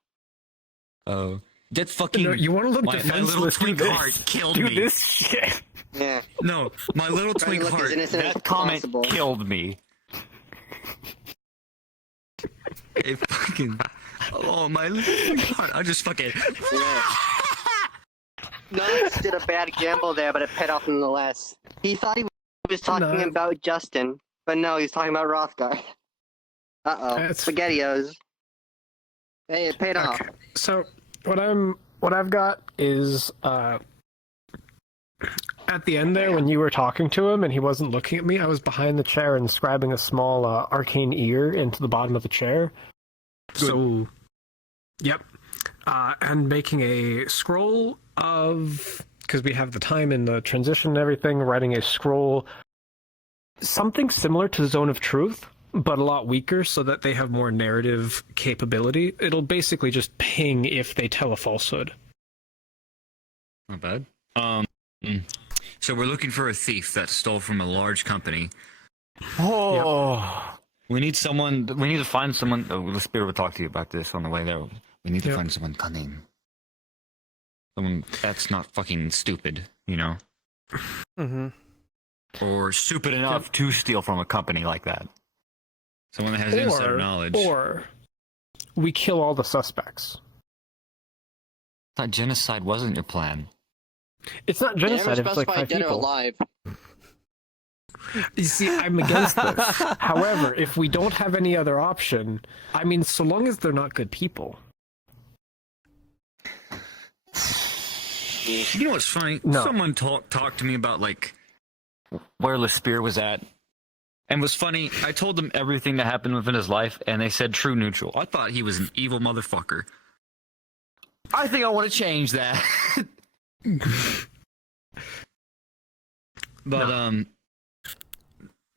Oh. That fucking... No, you want to look my little defenseless? Do twink this. heart killed Do me. this shit. Yeah. No, my little Trying to twink look as heart, innocent as that comment possible. killed me. It fucking... Oh, my little twink heart. I just fucking... Yeah. Knox did a bad gamble there, but it paid off nonetheless. He thought he was talking No. about Justin, but no, he's talking about Rothgar. Uh-oh. That's- SpaghettiOs. Hey, it paid off. Okay. So what I've got is at the end there when you were talking to him and he wasn't looking at me, I was behind the chair and scribing a small arcane ear into the bottom of the chair. So, yep. And making a scroll of, because we have the time in the transition and everything, writing a scroll, something similar to Zone of Truth, but a lot weaker so that they have more narrative capability. It'll basically just ping if they tell a falsehood. Not bad. So we're looking for a thief that stole from a large company. Oh, we need someone. We need to find someone. Oh, the spirit will talk to you about this on the way there. We need to find someone cunning, someone that's not fucking stupid, you know, or stupid enough to steal from a company like that. Someone that has insider knowledge. Or we kill all the suspects. I thought genocide wasn't your plan. It's not genocide if it's like 5 dead or people. alive. You see, I'm against this. However, if we don't have any other option, I mean, so long as they're not good people. You know what's funny? No. Someone talked to me about like where Lespire was at, and was funny. I told them everything that happened within his life, and they said true neutral. I thought he was an evil motherfucker. I think I want to change that. But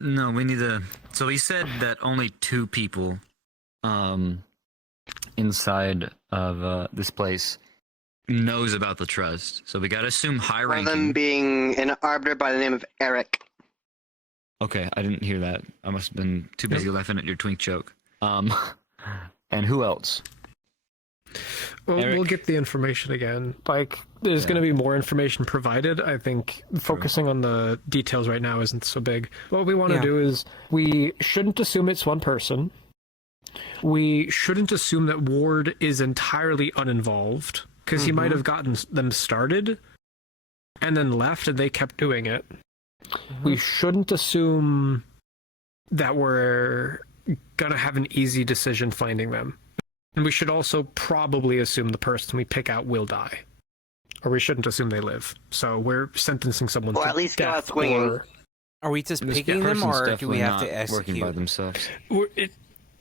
no, we need to. So he said that only 2 people, inside of this place knows about the trust. So we gotta assume high One of ranking. them being an arbiter by the name of Eric. Okay, I didn't hear that. I must have been too busy laughing at your twink joke. And who else? Well, Eric. we'll get the information again. Like, there's going to be more information provided. I think focusing on the details right now isn't so big. What we want to do is we shouldn't assume it's one person. We shouldn't assume that Ward is entirely uninvolved, because he might have gotten them started and then left and they kept doing it. We shouldn't assume that we're going to have an easy decision finding them. And we should also probably assume the person we pick out will die. Or we shouldn't assume they live. So we're sentencing someone Or to at least go out death. swinging. Or Are we just This picking them, person's or do definitely we have to not execute? working by themselves.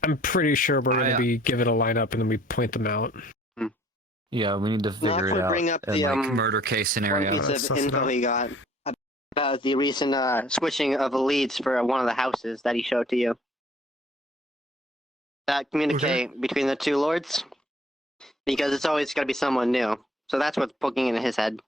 I'm pretty sure we're going to be given a lineup and then we point them out. Yeah, we need to Now, figure if it we out. bring up and, the like, murder case One scenario. piece Suss of it info out. he got about the recent switching of leads for one of the houses that he showed to you. That communicate between the 2 lords, because it's always got to be someone new. So that's what's poking in his head.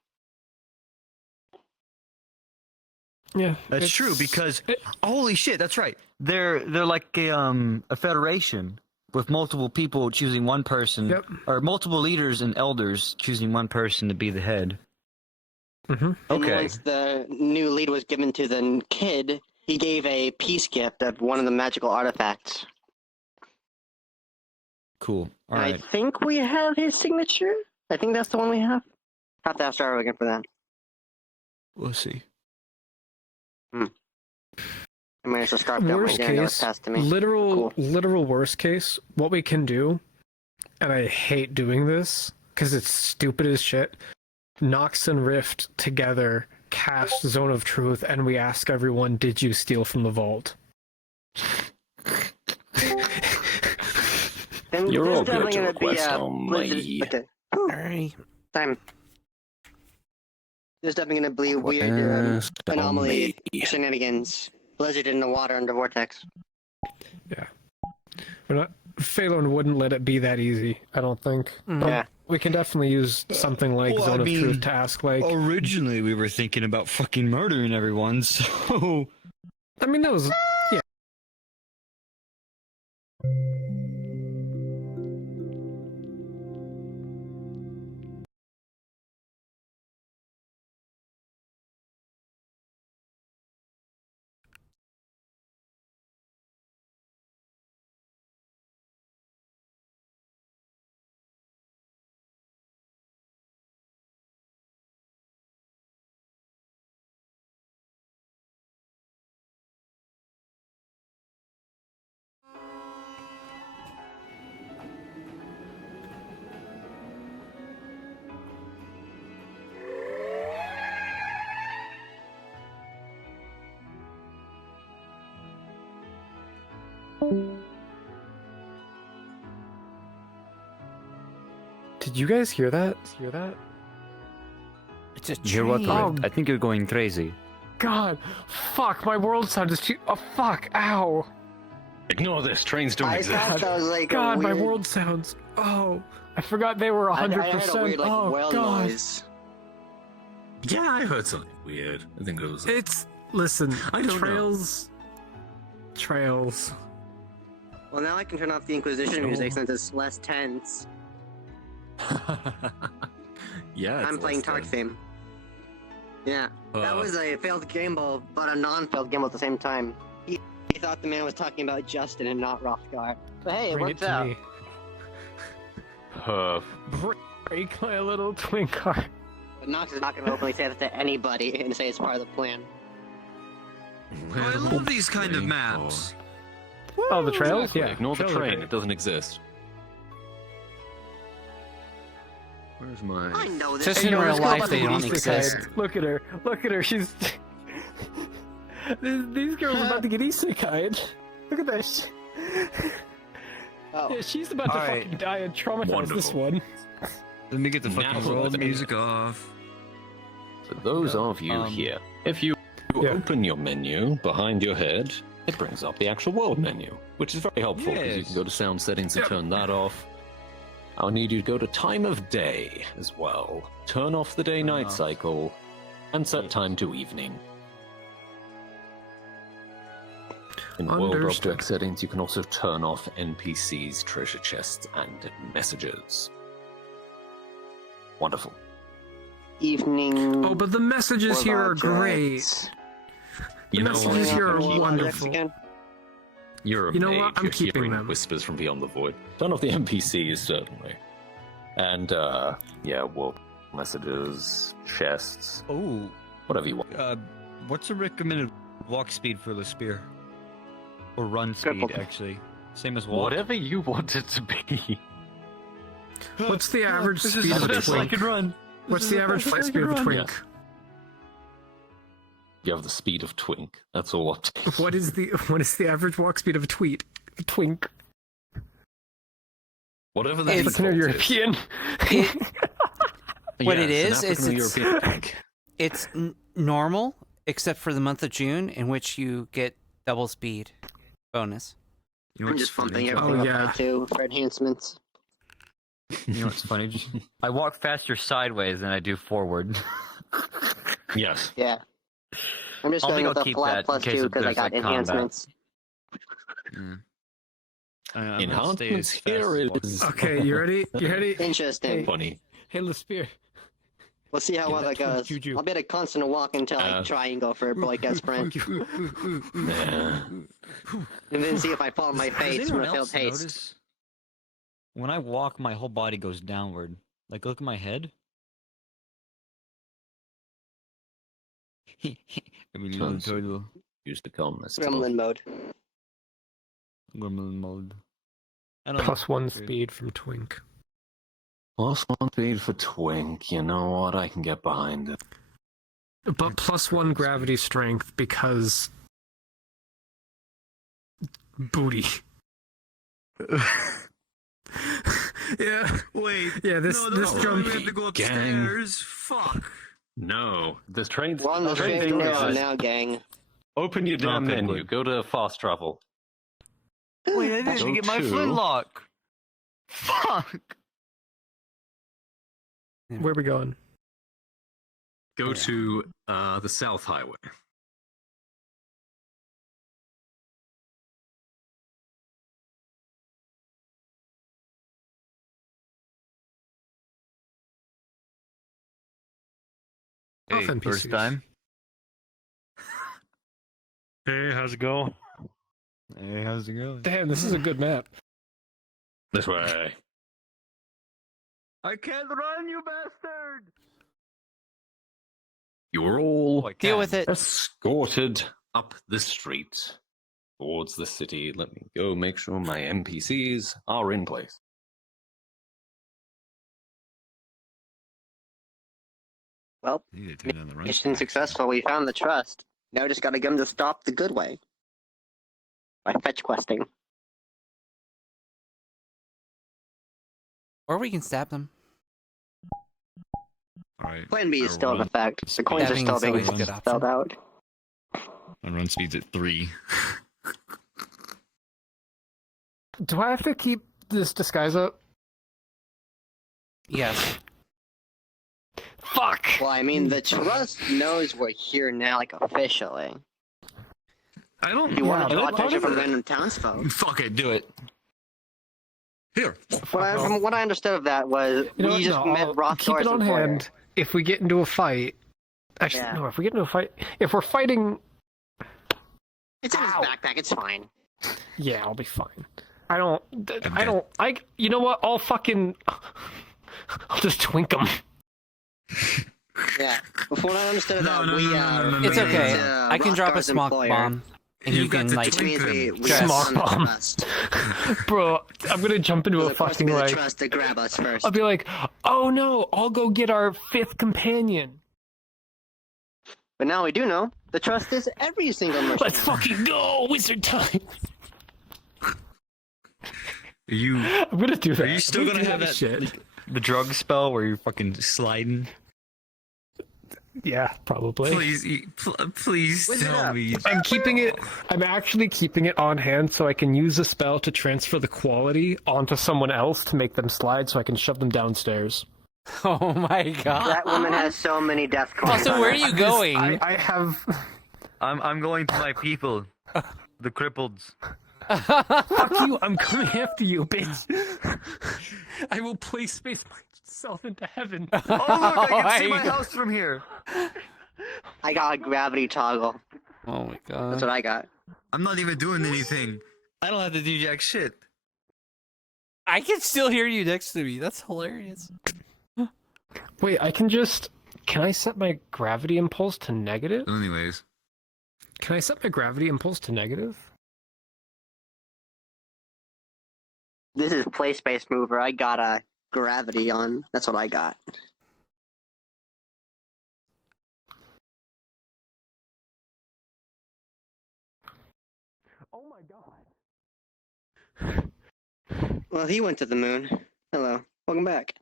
Yeah, That's true because holy shit, that's right. They're like a federation with multiple people choosing one person, or multiple leaders and elders choosing one person to be the head. And Okay. once the new lead was given to the kid, he gave a peace gift of one of the magical artifacts. Cool. All I right. think we have his signature. I think that's the one we have. Have to ask Star again for that. We'll see. I might as well start that Worst right there. That was case, passed to me. literal worst case, what we can do, and I hate doing this because it's stupid as shit. Nox and Rift together cast Zone of Truth, and we ask everyone, "Did you steal from the vault?" And You're there's all good definitely to gonna be request a on blizzard. my- Okay. Alright. Time. There's definitely gonna be weird Request on anomaly me. shenanigans. Blizzard in the water under vortex. Yeah. We're not. Phalon wouldn't let it be that easy, I don't think. But Yeah. we can definitely use something like Well, Zone I of mean, Truth to ask, like. Originally, we were thinking about fucking murdering everyone, so. I mean, that was. Yeah. Did you guys hear that? It's a You're what? train. I think you're going crazy. God, fuck! My world sound is too. Oh fuck! Ow! Ignore this. Trains don't I exist. thought that was like God, a weird... my world sounds. Oh, I forgot they were I 100%. heard a weird like Oh whale God! noise. Yeah, I heard something weird. I think it was. It's listen. I don't know. Trails. Well, now I can turn off the Inquisition music since it's less tense. Yeah, it's I'm playing less Tark than- theme. Yeah, that Uh. was a failed gamble, but a non-failed gamble at the same time. He thought the man was talking about Justin and not Rothgar. But hey, it Bring it worked to out. me. Perf. Break my little twink car. But Nox is not going to openly say that to anybody and say it's part of the plan. I love these kind of maps. Oh, the trails? Exactly. Yeah. Ignore the trails are train. great. It doesn't exist. Where's my? I know this. Just Hey, in no, real this girl life, about they to get don't Easter exist. kited. Look at her. Look at her. She's. These girls are about to get Easter kited. Look at this. Oh. Yeah, she's about to Alright. fucking die and traumatize this Wonderful. one. Let me get the Now fucking what? world music off. For those of you here, if you Yeah. open your menu behind your head, it brings up the actual world menu, which is very helpful because you Yes. can go to sound settings and Yep. turn that off. I'll need you to go to time of day as well. Turn off the day-night off. cycle and set time to evening. In world Understood. object settings, you can also turn off NPCs, treasure chests, and messages. Wonderful. Evening. Oh, but the messages world here are objects. great. You The know messages what? here are World objects wonderful. again. You're a You know mage. what? I'm You're keeping hearing them. whispers from beyond the void. Turn off the NPCs, certainly. And, yeah, well, messages, chests, Oh, whatever you want. what's the recommended walk speed for the spear? Or run speed, Careful. actually. Same as walk. Whatever you want it to be. What's the average This is speed the of a best I twink? can run. What's the average flight speed of a twink? You have the speed of twink. That's all. What is the average walk speed of a tweet? A twink. Whatever the It's- Fucking default is. What European. it Yes, is, an it's African-European twink. it's normal except for the month of June, in which you get double speed bonus. You know I'm what's just bumping funny? everything Oh, up yeah. by 2 for enhancements. You know what's funny? I walk faster sideways than I do forward. Yes. Yeah. I'm just I going think with I'll the keep flat that plus in case 2 because I there's, got like, combat. enhancements. Enhancements here is Okay, you ready? You ready? Interesting. funny. Hey, Lespear. We'll see how well that twink goes. juju. I'll be at a constant walk until I try and go for a breakout sprint. Yeah. And then see if I fall on my face from a failed haste. When I walk, my whole body goes downward. Like, look at my head. I mean, Tons of total used to calm this. Gremlin mode. gremlin mode. I don't Plus one Weird. speed from Twink. Plus one speed for Twink. You know what? I can get behind it. But plus one gravity strength because booty. Yeah, wait. Yeah, this jump. We have to go Gang. upstairs. Fuck. No, this train. We're on the straight and narrow now, gang. Open your damn Okay, menu. good. Go to fast travel. Wait, I didn't Go get my to- flintlock. Fuck. Where are we going? Go to the South Highway. Off Hey, first NPCs. time. Hey, how's it going? Hey, how's it going? Damn, this is a good map. This way. I can't run, you bastard! You're all Deal with it. escorted up the street towards the city. Let me go make sure my NPCs are in place. Well, mission successful. We found the trust. Now we just gotta get them to stop the good way. By fetch questing. Or we can stab them. Alright. Plan B is still in effect. The coins are Stabbing still is being always a good option. spelled out. My run speed's at 3. Do I have to keep this disguise up? Yes. Fuck! Well, I mean, the trust knows we're here now, like, officially. I don't. You want to draw but- attention from random townsfolk. Fuck it, do it. Here. From what I understood of that was, You know we what? just No, met I'll Roth keep it on hand. If we get into a fight, actually, Yeah. no. If we get into a fight, if we're fighting, It's in his backpack, it's fine. yeah, I'll be fine. I don't. You know what? I'll fucking. I'll just twink them. Yeah. Before I understood of that, No, we, no, It's okay. uh, I can drop a Rothgar's smoke employer. bomb. And you You've got can, to like, Which means we Dress. Smoke on the bomb. trust. Bro, I'm gonna jump into So a the trust fucking be the like. trust to grab us first. I'll be like, oh no, I'll go get our 5th companion. But now we do know, the trust is every single merchant. Let's fucking go, wizard time. You. I'm gonna do that. Are you still I'm gonna do have that shit? The drug spell where you're fucking sliding. Yeah, probably. Please Wizard tell up. me. I'm keeping it. I'm actually keeping it on hand so I can use the spell to transfer the quality onto someone else to make them slide, so I can shove them downstairs. Oh my god. That woman has so many death coins. Also, on where her. are you going? I have. I'm going to my people, the crippleds. Fuck you! I'm coming after you, bitch. I will play space myself into heaven. Oh look, I can see my my God. house from here. I got a gravity toggle. Oh my god. That's what I got. I'm not even doing anything. I don't have to do jack shit. I can still hear you next to me. That's hilarious. Wait, I can just. Can I set my gravity impulse to negative? Anyways. Can I set my gravity impulse to negative? This is play space mover. I got a gravity on. That's what I got. Oh my god. Well, he went to the moon. Hello. Welcome back.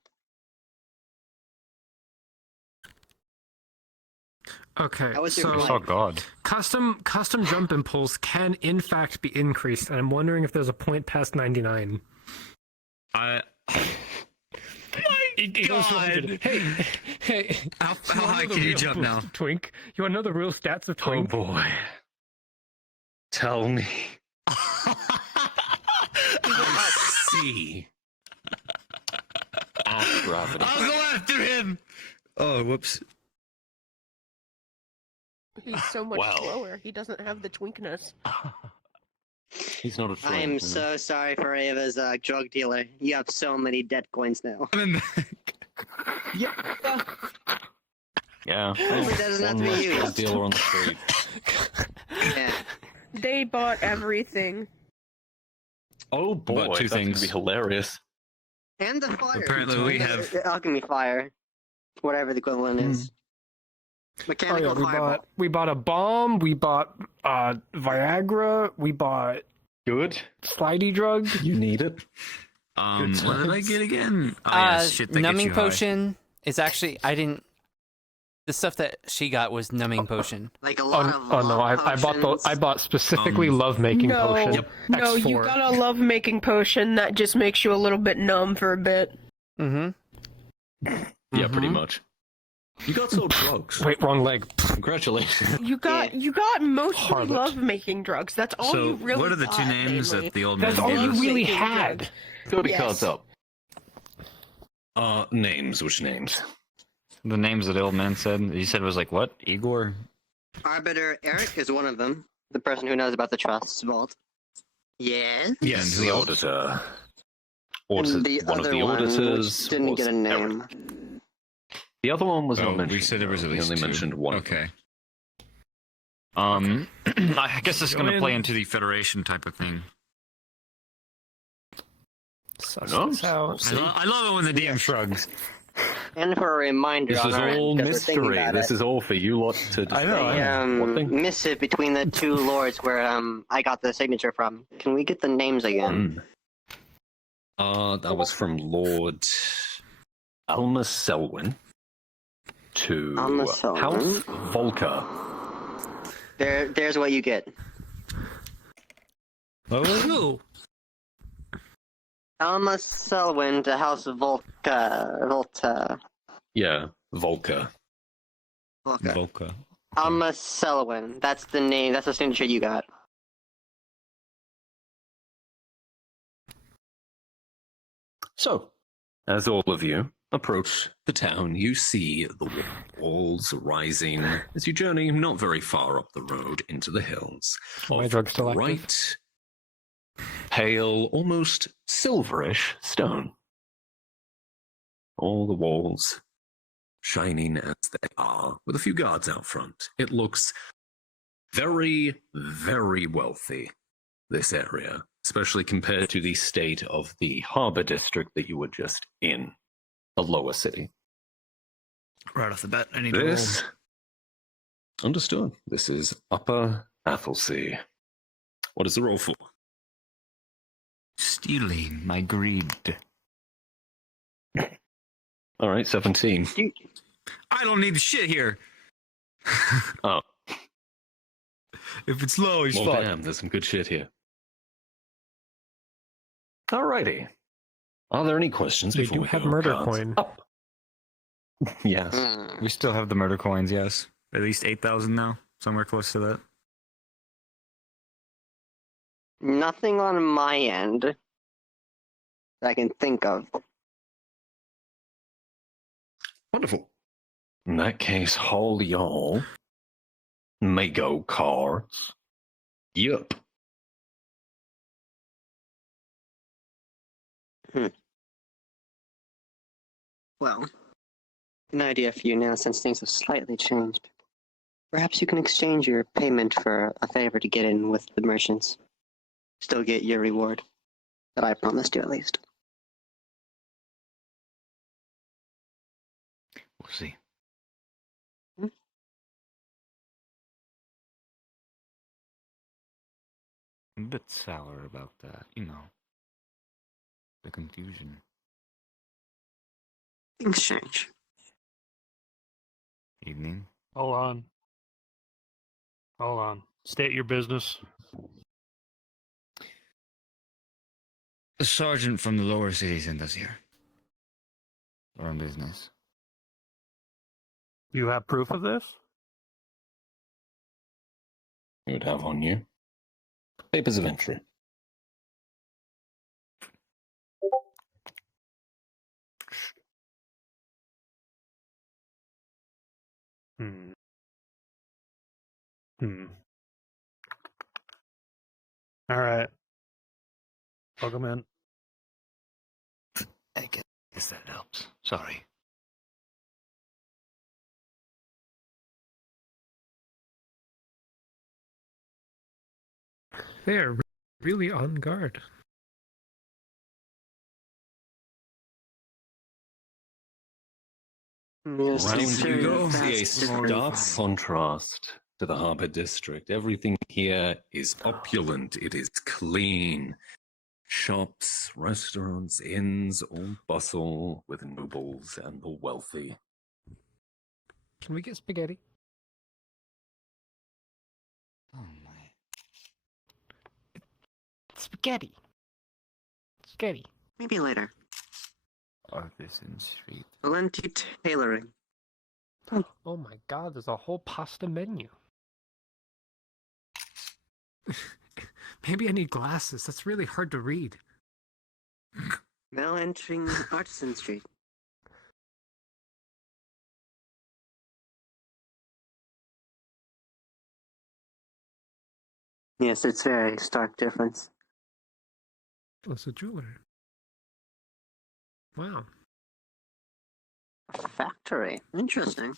Okay, How was your so flight? Oh god. custom jump impulse can in fact be increased, and I'm wondering if there's a point past 99. It goes to 100. Hey, How you wanna high know the can you real jump boost now? of Twink? You want to know the real stats of Oh Twink? boy. Tell me. See. Off gravity. I'll go after him. Oh, whoops. He's so much Well. slower. He doesn't have the twinkness. He's not a troll. I am so sorry for Ava's drug dealer. You have so many debt coins now. Yeah. But that doesn't have to be One less drug used. dealer on the street. Yeah. They bought everything. Oh boy, About two that's gonna things. be hilarious. And the fire. Apparently we have- alchemy fire. Whatever the equivalent is. Mechanical fireball. we bought a bomb, we bought Viagra, we bought Good. slidey drug. You need it. What did I get again? Oh, yeah, shit that gets numbing you high. potion is actually I didn't. The stuff that she got was numbing potion. Like a lot of Oh no, I bought specifically love making No, potion. no, you X4. got a love making potion that just makes you a little bit numb for a bit. Mm-hmm. Yeah, pretty much. You got sold drugs. Wait, wrong leg. Congratulations. You got mostly Harlot. love making drugs. That's all So, you really. what are the two got, names mainly. that the old man That's all gave you us? really Making had. drugs. Go to Yes. cards up. Names. Which names? The names that the old man said. He said it was like what? Igor? Arbiter Eric is one of them. The person who knows about the Trust's vault. Yes? Yes. The auditor. And the one of other the one, auditors which didn't was get a name. Eric. The other one was not Oh, mentioned. we said there was at We least only two. mentioned one. Okay. I guess it's Go going to in. play into the Federation type of thing. No? I love it when the DM shrugs. And for a reminder This on is our end, all because we're thinking mystery. about This it, is all for you lot to decide. What thing? missive between the two lords where I got the signature from. Can we get the names again? That was from Lord Alma Selwyn to Alma Selwyn. House Volker. There's what you get. Oh. Alma Selwyn to House Volta. Yeah, Volker. Volca. Alma Selwyn. That's the name. That's the signature you got. So, as all of you approach the town, you see the walls rising as you journey not very far up the road into the hills. My of drug's still active. bright, pale, almost silverish stone. All the walls shining as they are, with a few guards out front. It looks very, very wealthy, this area, especially compared to the state of the harbor district that you were just in, the lower city. Right off the bat, I need to roll. This, understood. This is Upper Athlesea. What is the roll for? Stealing my greed. All right, 17. I don't need the shit here. Oh. If it's low, he's Well, fucked. damn, there's some good shit here. Alrighty. Are there any questions We before do we have go murder cards coin. up? Yes. We still have the murder coins, yes. At least 8,000 now. Somewhere close to that. Nothing on my end that I can think of. Wonderful. In that case, haul y'all may go cards. Yup. Well, an idea for you now since things have slightly changed. Perhaps you can exchange your payment for a favor to get in with the merchants. Still get your reward. That I promised you at least. We'll see. I'm a bit sour about that, you know. The confusion. Things change. Evening. Hold on. Hold on. State your business. The sergeant from the lower city sent us here. We're on business. You have proof of this? You would have on you papers of entry. Hmm. All right. Plug them in. I guess that helps. Sorry. They are really on guard. Yes, Round it's you very go. See a fast stark delivery. contrast to the Harbour District. Everything here is opulent. It is clean. Shops, restaurants, inns, all bustle with nobles and the wealthy. Can we get spaghetti? Oh my. Spaghetti. Spaghetti. Maybe later. Artisan Street. Valenti tailoring. Oh my god, there's a whole pasta menu. Maybe I need glasses. That's really hard to read. Now entering Artisan Street. Yes, it's very stark difference. Oh, it's a jeweler. Wow. A factory. Interesting.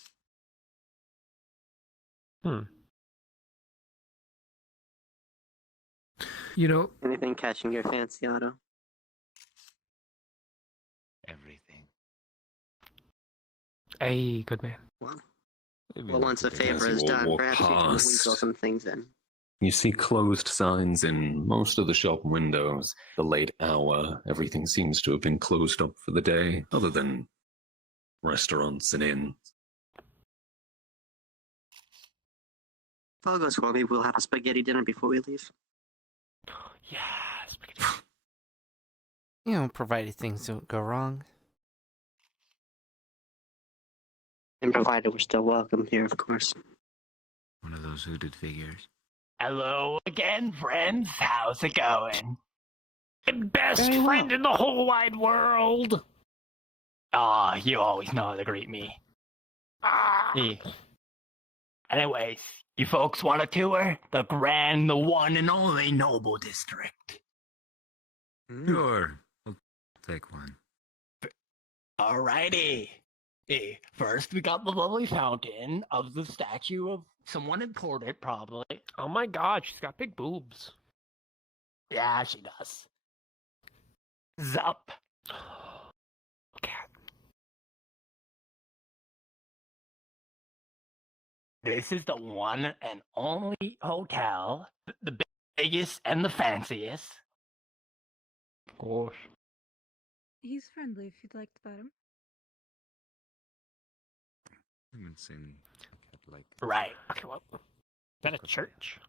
You know, Anything catching your fancy, Otto? Everything. hey, good man. Well, once a favor As is you done, walk perhaps you can past. weasel some things in. You see closed signs in most of the shop windows. The late hour, everything seems to have been closed up for the day, other than restaurants and inns. If all goes well, maybe we'll have a spaghetti dinner before we leave. Yeah, spaghetti. You know, provided things don't go wrong. And provided we're still welcome here, of course. One of those hooded figures. Hello again, friends. How's it going? Best friend in the whole wide world. Ah, you always know how to greet me. Yeah. Anyways, you folks want a tour? The one and only Noble District. Sure. We'll take one. Alrighty. Hey, first we got the lovely fountain of the statue of someone important, probably. Oh my god, she's got big boobs. Yeah, she does. Zup. Cat. This is the one and only hotel, the biggest and the fanciest. Of course. He's friendly if you'd like to pet him. I haven't seen like. Right. Okay, well, is that a church?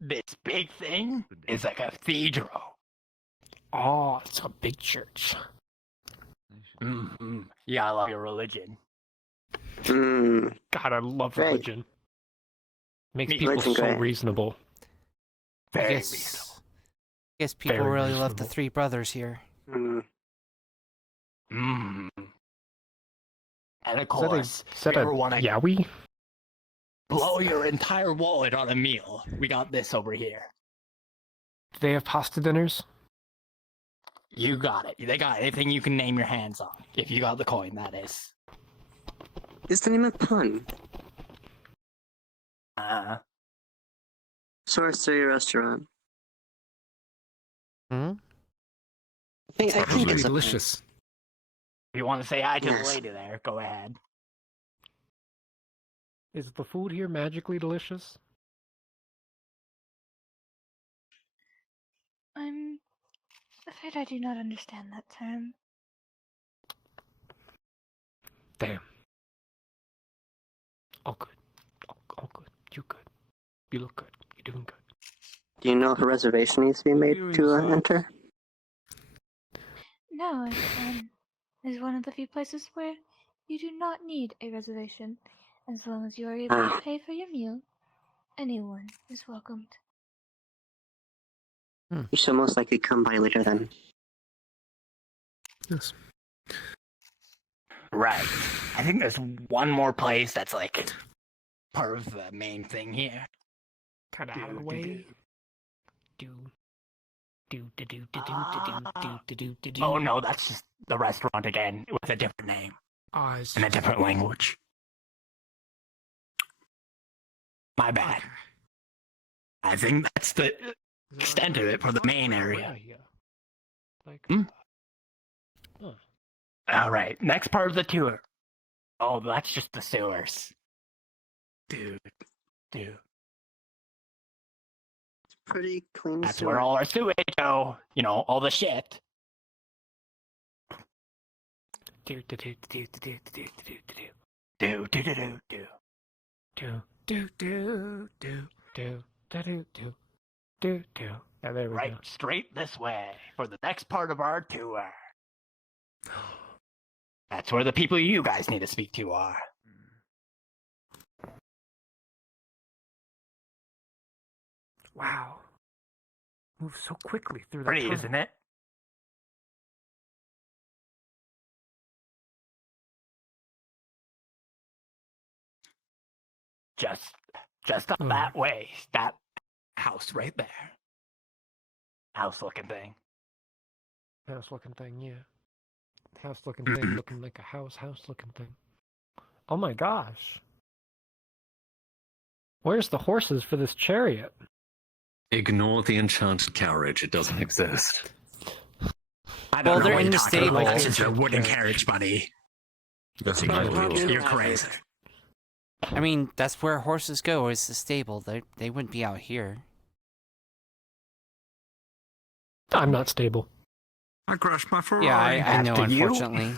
This big thing is a cathedral. Oh, it's a big church. Mm-hmm. Yeah, I love your religion. Mm. God, I love Great. religion. Makes Me- people Religion so great. reasonable. Very guess- reasonable. Guess people Very really love the reasonable. three brothers here. Mm. Mm. And of Is course, that if you a ever want to Yowie? blow your entire wallet on a meal, we got this over here. Do they have pasta dinners? You got it. They got anything you can name your hands on. If you got the coin, that is. Is the name a pun? Sorcery restaurant. Hmm? I think Really it's a delicious. If you want to say hi to Yes. the lady there, go ahead. Is the food here magically delicious? I'm afraid I do not understand that term. Damn. All good. All good. You good. You look good. You're doing good. Do you know if a reservation needs to be made to enter? No, it's one of the few places where you do not need a reservation. As long as you are able to pay for your meal, anyone is welcomed. You should most likely come by later then. Yes. Right. I think there's one more place that's like part of the main thing here. Kind of out of the way. Do Oh no, that's just the restaurant again with a different name and a different language. My bad. I think that's the extent of it for the main area. All right, next part of the tour. Oh, that's just the sewers. Dude. Pretty clean. That's where all our sewage go. You know, all the shit. Yeah, there we Right, go. straight this way for the next part of our tour. That's where the people you guys need to speak to are. Wow. Moves so quickly through that Pretty, tunnel. isn't it? Just up that way. That house right there. House looking thing. House looking thing, yeah. House looking thing, looking like a house looking thing. Oh my gosh. Where's the horses for this chariot? Ignore the enchanted carriage. It doesn't exist. I don't know they're what in you're the talking about. stable. That's just a wooden carriage, buddy. You're crazy. I mean, that's where horses go, is the stable. They wouldn't be out here. I'm not stable. I crashed my Ferrari. Yeah, I know, After you? unfortunately.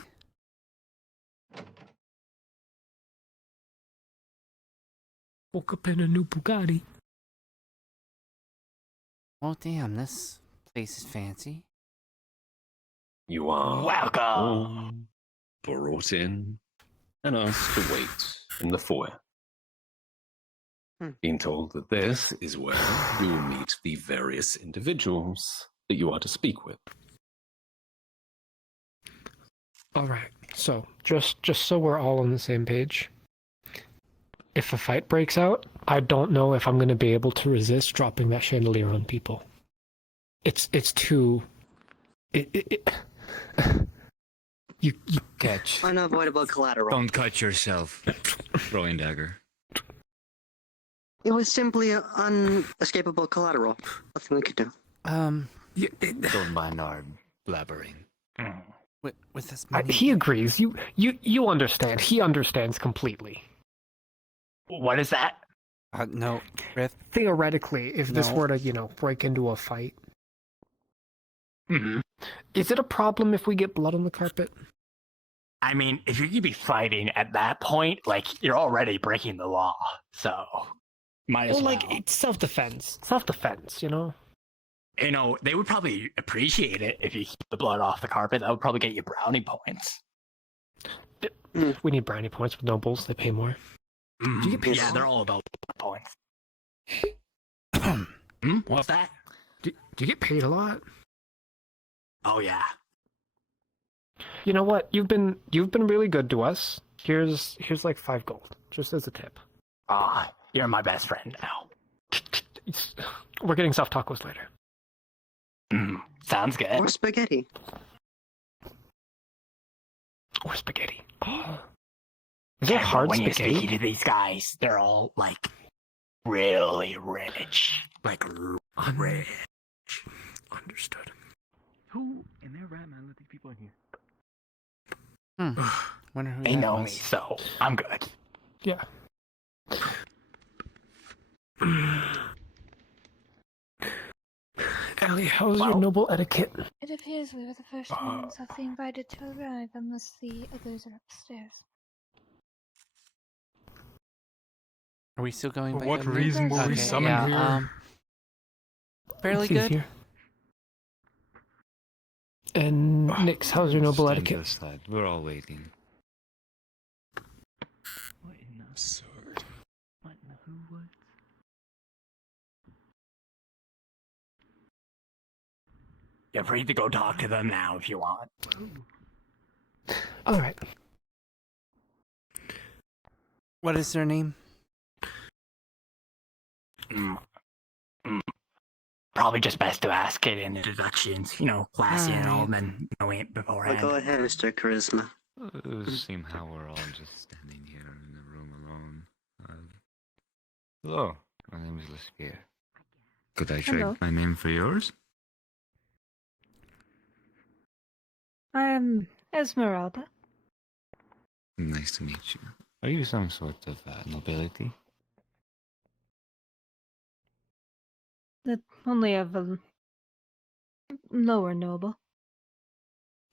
Woke up in a new Bugatti. Oh, damn, this place is fancy. You are Welcome. all brought in and asked to wait in the foyer. Being told that this is where you will meet the various individuals that you are to speak with. All right. So, just so we're all on the same page. If a fight breaks out, I don't know if I'm going to be able to resist dropping that chandelier on people. It's too. You Catch. Unavoidable collateral. Don't cut yourself. Throwing dagger. It was simply unescapable collateral. Nothing we could do. Don't mind our blabbering. With this money. he agrees. You understand. He understands completely. What is that? No, Riff. Theoretically, if this No. were to, break into a fight, Mm-hmm. is it a problem if we get blood on the carpet? I mean, if you could be fighting at that point, like, you're already breaking the law. So, might as well. It's self-defense. Self-defense, you know? You know, they would probably appreciate it if you keep the blood off the carpet. That would probably get you brownie points. We need brownie points with nobles. They pay more. Do you get paid? Yeah, they're all about points. What's that? Do you get paid a lot? Oh yeah. You know what? You've been really good to us. Here's like 5 gold, just as a tip. Ah, you're my best friend now. We're getting soft tacos later. Sounds good. Or spaghetti. Or spaghetti. Oh. Is it hard when spaghetti? you're speaking to these guys, they're all like really rich. Like rich. Understood. Who in their right mind let these people in here? Wonder who They that know was. me, so I'm good. Yeah. Ellie, how's your noble etiquette? It appears we were the first ones of the invited to arrive, unless the others are upstairs. Are we still going For by what your reason were we Okay, summoned yeah, here? Fairly It's good. easier. And Nix, how's your noble Stand etiquette? aside. We're all waiting. What in the Sword. what in the who what? You're free to go talk to them now if you want. All right. What is their name? Probably just best to ask it in introductions, classy and all, and then know it Well, beforehand. go ahead, Mr. Charisma. It would seem how we're all just standing here in the room alone. Hello, my name is Lespier. Could I trade Hello. my name for yours? I am Esmeralda. Nice to meet you. Are you some sort of nobility? That only of a lower noble.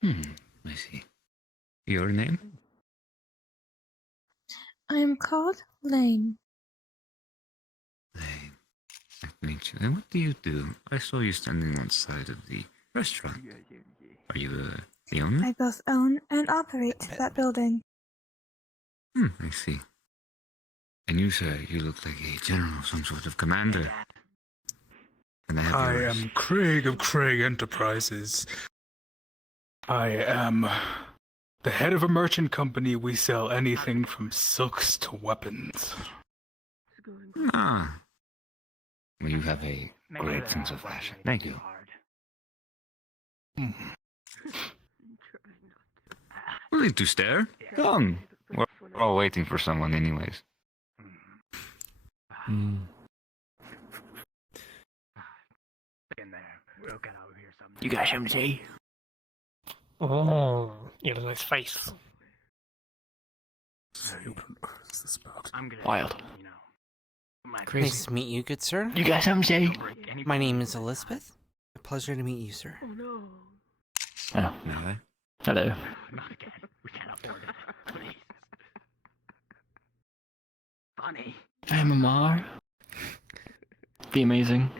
I see. Your name? I am called Lane. Lane. Nice to meet you. And what do you do? I saw you standing outside of the restaurant. Are you the owner? I both own and operate that building. I see. And you, sir, you look like a general, some sort of commander. And I yours. am Craig of Craig Enterprises. I am the head of a merchant company. We sell anything from silks to weapons. Ah. Well, you have a great sense of fashion. Thank you. We'll need to stare. Come. We're all waiting for someone anyways. You got some tea? Oh, you have a nice face. Wild. Nice to meet you, good sir. You got some tea? My name is Elizabeth. A pleasure to meet you, sir. Oh. No. Hello. Not again. We can't afford it. Please. Funny. I am Amar. Be amazing.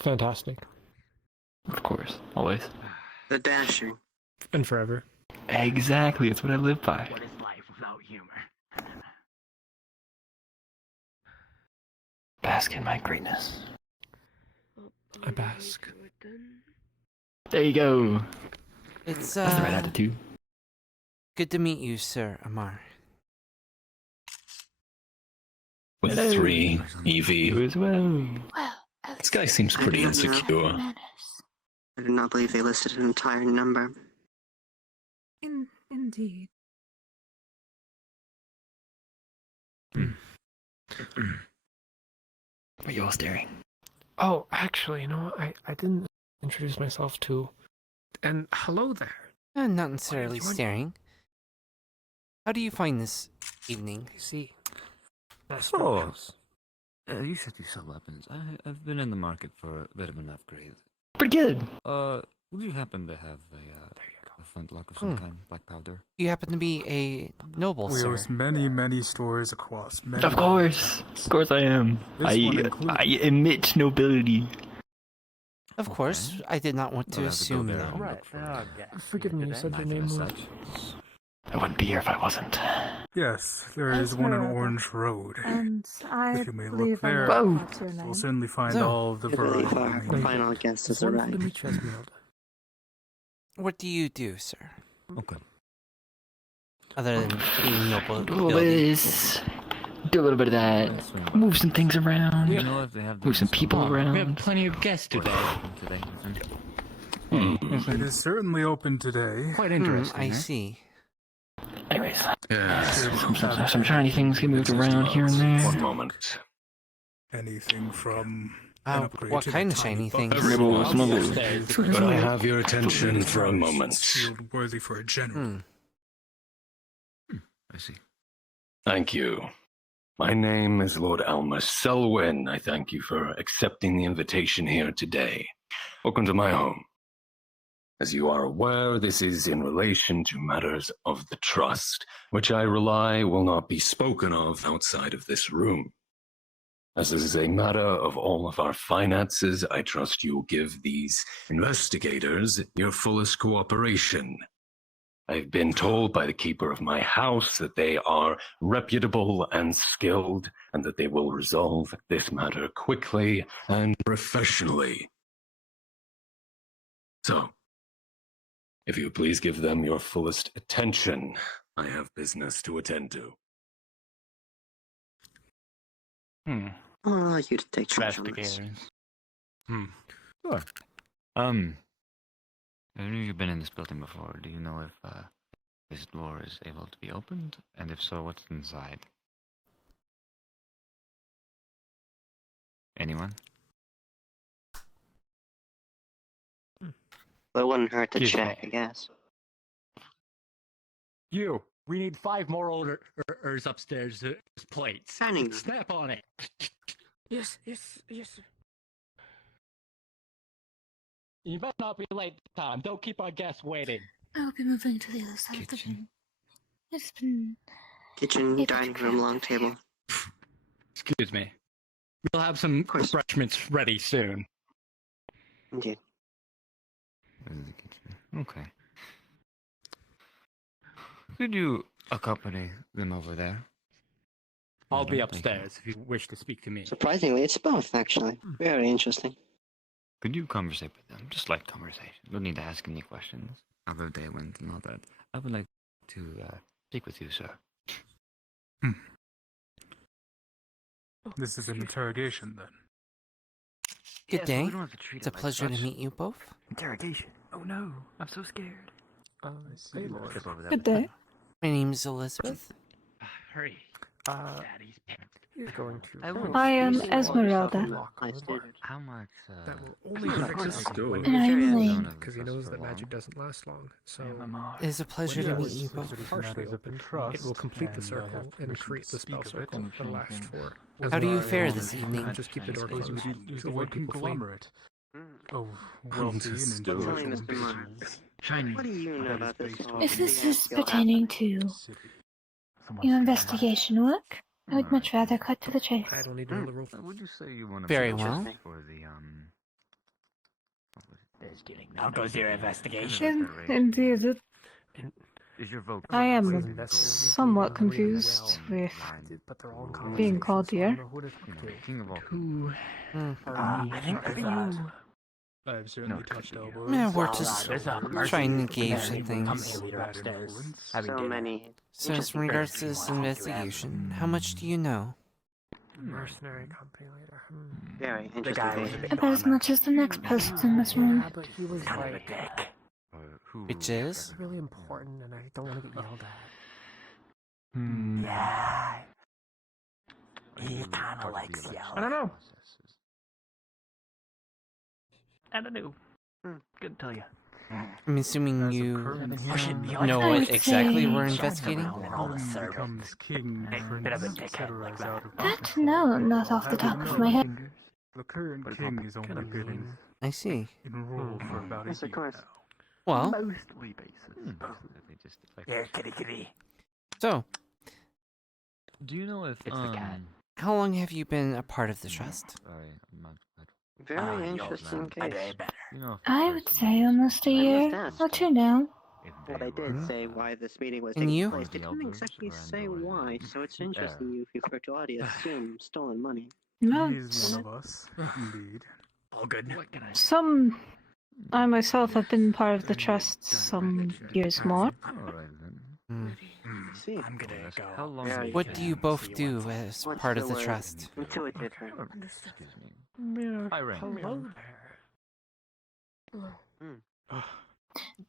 Fantastic. Of course. Always. The Dasher. And forever. Exactly. That's what I live by. What is life without humor? Bask in my greatness. I bask. There you go. It's, That's the right attitude. good to meet you, Sir Amar. With Hello. 3, Evie. You as well. This guy seems pretty insecure. I do not believe they listed an entire number. Indeed. But you're staring. Oh, actually, I didn't introduce myself to. And hello there. Not necessarily staring. How do you find this evening? See. Oh. You said you sell weapons. I've been in the market for a bit of an upgrade. Pretty good. Would you happen to have a flintlock of some kind, black powder? You happen to be a noble, We sir. have many stores across many. Of course I am. I emit nobility. Of course, I did not want to We'll have to go assume there that. and look for Forgive me, you said your name was. I wouldn't be here if I wasn't. Yes, there is one on Orange Road. And I If you may believe look there, I know what's your name. we'll certainly find So, all of the I believe variety. our final guest has Wonderful to arrived. meet you, Esmeralda. What do you do, sir? Okay. Other than being noble. Do a little bit of this. Do a little bit of that. Move some things around. You know if they have Move some people around. We have plenty of guests today. It is certainly open today. Quite interesting. I eh? see. Anyways, Yes. some shiny things get moved around here and there. One moment. Anything from an upgrade What to the kind of tiny shiny bucket things? Dribble, smuggle. Could I have your attention for a moment? Sealed worthy for a general. I see. Thank you. My name is Lord Almus Selwyn. I thank you for accepting the invitation here today. Welcome to my home. As you are aware, this is in relation to matters of the trust, which I rely will not be spoken of outside of this room. As this is a matter of all of our finances, I trust you will give these investigators your fullest cooperation. I've been told by the keeper of my house that they are reputable and skilled, and that they will resolve this matter quickly and professionally. So, if you please give them your fullest attention, I have business to attend to. I'll allow you to take charge on this. Investigators. Sure. I know you've been in this building before. Do you know if this door is able to be opened? And if so, what's inside? Anyone? Well, it wouldn't hurt to Excuse check, me. I guess. You. We need 5 more orders upstairs. Plates. Signing. Snap on it. Yes, yes, yes. You better not be late this time. Don't keep our guests waiting. I'll be moving to the other side of the room. It's been Kitchen, able to dining room, craft long it. table. Excuse me. We'll have some refreshments ready soon. Indeed. This is the kitchen. Okay. Could you accompany them over there? I'll be Thank you. upstairs if you wish to speak to me. Surprisingly, it's both, actually. Very interesting. Could you conversate with them? Just light conversation. Don't need to ask any questions. How their day went and all that. I would like to speak with you, sir. This is an interrogation, then. Good Yes, day. we don't have to treat It's a it like pleasure to such. meet you both. Interrogation. Oh no, I'm so scared. See, Lord. Skip over that. Good day. My name is Elizabeth. Hurry. Daddy's He's going to. I am Esmeralda. How much? That will only fix his And I'm Lane. because he knows that magic doesn't last long. So It is a pleasure to meet you both. partially opened, it will complete the circle and create the spell circle that'll last for. as How do you long fare as- this evening? Just keep the door closed Use to the word avoid people fleeing. conglomerate. Oh, wealthy and Tell me, influential Mr. Mark. Shiny. What do you know about this whole If this thing I is feel pertaining to city. your investigation work, I would much rather cut to the chase. I don't need to know the rule. Would you say you want to Very be well. for the How goes your investigation? Indeed, Is your vote? I am Well, somewhat confused with But they're all in being conversation, called so I here. don't know who to talk to. King of all. I think that I've certainly touched elbows. Yeah, we're just there's a trying to mercenary gauge company some coming things. to you upstairs. Having So dinner. many. So, as in regards to this investigation, how much do you know? Mercenary company leader. Very The guy interesting. was a case. big About as much as the next person in this room. Yeah, but he was kind of a like dick. Which is? really important, and I don't want to get yelled at. Yeah. He kind of likes yelling. I don't know. I don't know. Good to tell you. I'm assuming you know I what would exactly say- we're investigating. And all the servants. Becomes king, Bit of a prince, dickhead etc. like is that. out of That, no, not off the top of my head. The current king is only been I see. enrolled for about Yes, a of year course. now. Well, Mostly basis. Here, kitty kitty. so, Do you know if It's the cat. how long have you been a part of the trust? Sorry, I'm not. Very interesting case. You know, if I would say almost a year or two now. But I did say why this meeting was And taking you? place. They didn't exactly say why, so it's interesting you refer to audio assume stolen money. No, He's one of us, indeed. All good. some. I myself have been part of the trust some years more. Alright then. See, I'm gonna go. How long? Very What do you both do as what's part of the word? trust? Intuitive. Excuse me. I ran. Hello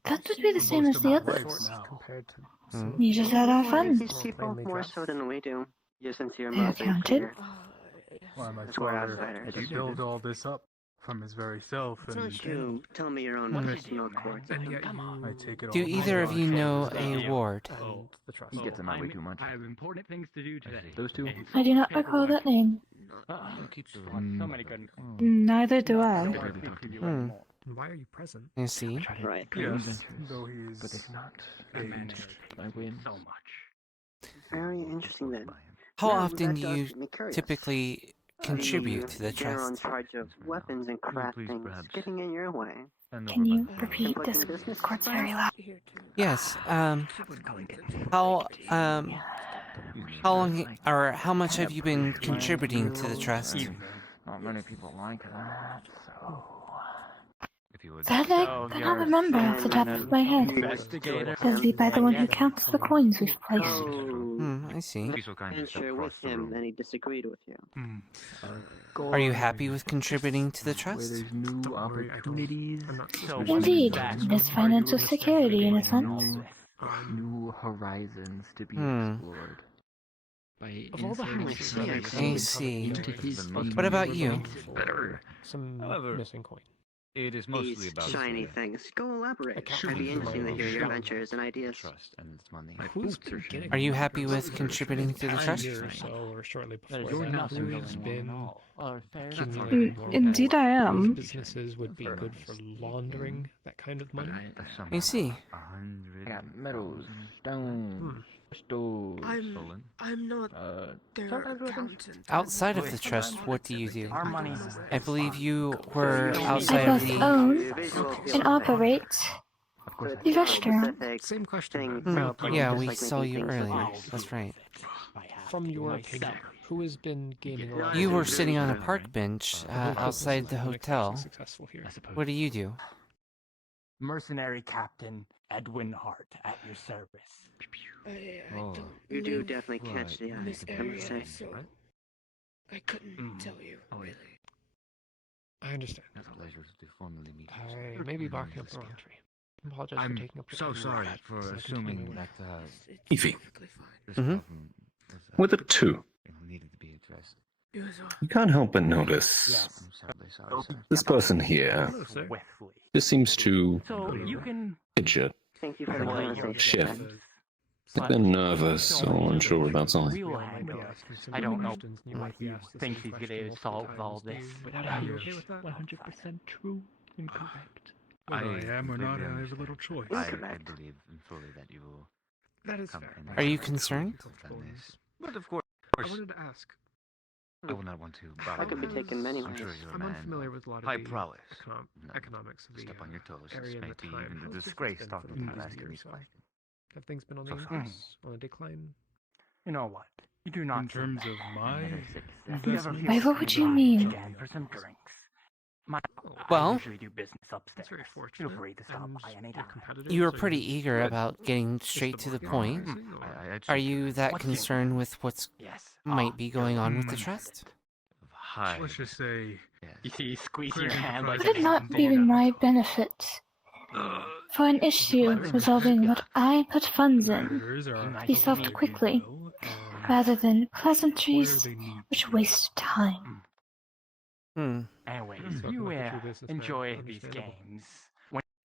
That would be the same as the others. Now. compared to You just had our fun. These people more so than we do. Yeah, since you're They're mostly counted. here. Why, my That's where father outsiders. had built all this up from his very self, and Don't you tell me your own personal courts. and yet I take it Do all either of you know myself. a ward? and the trust. He gets in my way too much. I have important things to do today. Those two? I do not recall that name. So many good. Neither do I. Hmm. Why are you present? I see. Right. Yes, though he is But it's not. aged. I win. So much. Very interesting then. How No, often that do does you make me curious. typically contribute to the They're in trust? charge of weapons and craft please, things perhaps. getting in your way. Can you repeat this? Court's very loud. Yes. How long or how much have you been contributing to the trust? Not many people like that, so. you would. That I cannot remember off the top of my head. Judging by the one who counts the coins we've placed. I see. Venture with him, and he disagreed with you. Are you happy with contributing to the trust? New opportunities. Indeed, there's financial security in a sense. New horizons to be explored. Of all the houses, I see. What about you? Some missing coin. It is mostly These about shiny things. Go elaborate. It'd be interesting to hear your adventures and ideas. trust and its money. Are you happy with contributing to the trust? Year or so, or shortly before There's that, nothing who's going been on. accumulating more Indeed I am. Those businesses would be good for laundering that kind of money. I see. I got metals, stone, crystals. I'm not their accountant. Outside of the trust, what do you do? Our money. I believe you were I outside of both the... own and operate the restaurant. Same question. Yeah, we saw you earlier. That's right. From your opinion, who has been gaining a lot? You were sitting on a park bench outside the hotel. Successful here. What do you do? Mercenary Captain Edwin Hart at your service. You do definitely catch the eye, this I must say. area, so I couldn't tell you really. I understand. I may be barking up the wrong tree. I apologize for taking up your so time. sorry for As I assuming continue that with- Evie, this Mhm. problem was, with a 2, needed to be addressed. you can't help but notice I'm sadly sorry, sir. this person here Hello, sir. Swiftly. just seems to So you can fidget, Thank you for the conversation. shift, like they're nervous or unsure about something. we will I might be handle it. asking some I don't know questions, and you what might be you asked the think same he's question gonna multiple solve with all times. this. Are you okay with that? 100% true and correct. Whether I am or not, I completely have a little choice. I believe fully that you will That is come fair. in. Are you concerned? But of course, I wanted to ask. I will not want to I bother could be you. taken many I'm sure ways. you're a I'm man unfamiliar with a lot of high the prowess. No, economics of the step on your toes. area This and may the be time. even How's a business disgrace been talking for to the you past asking year or these so? questions. Have things been on the So far. increase, on a decline? You know what? You do not In terms of my investment, Why, what would you mean? Again for some drinks. I Well, usually do business That's upstairs. very Feel fortunate. free to stop And by you're anytime. competitive, you were so pretty you eager good. about getting Is straight to the market point. rising, or- Are you that What's concerned with what's Yes. might be going on with the Mm. trust? High. let's just say, You see, squeeze Great your hand like Would it not be in my benefit for an issue resolving what I put funds in creditors are be solved quickly, rather than pleasantries which waste time? Anyways, Spoken you like a true businessman, enjoy these understandable. games.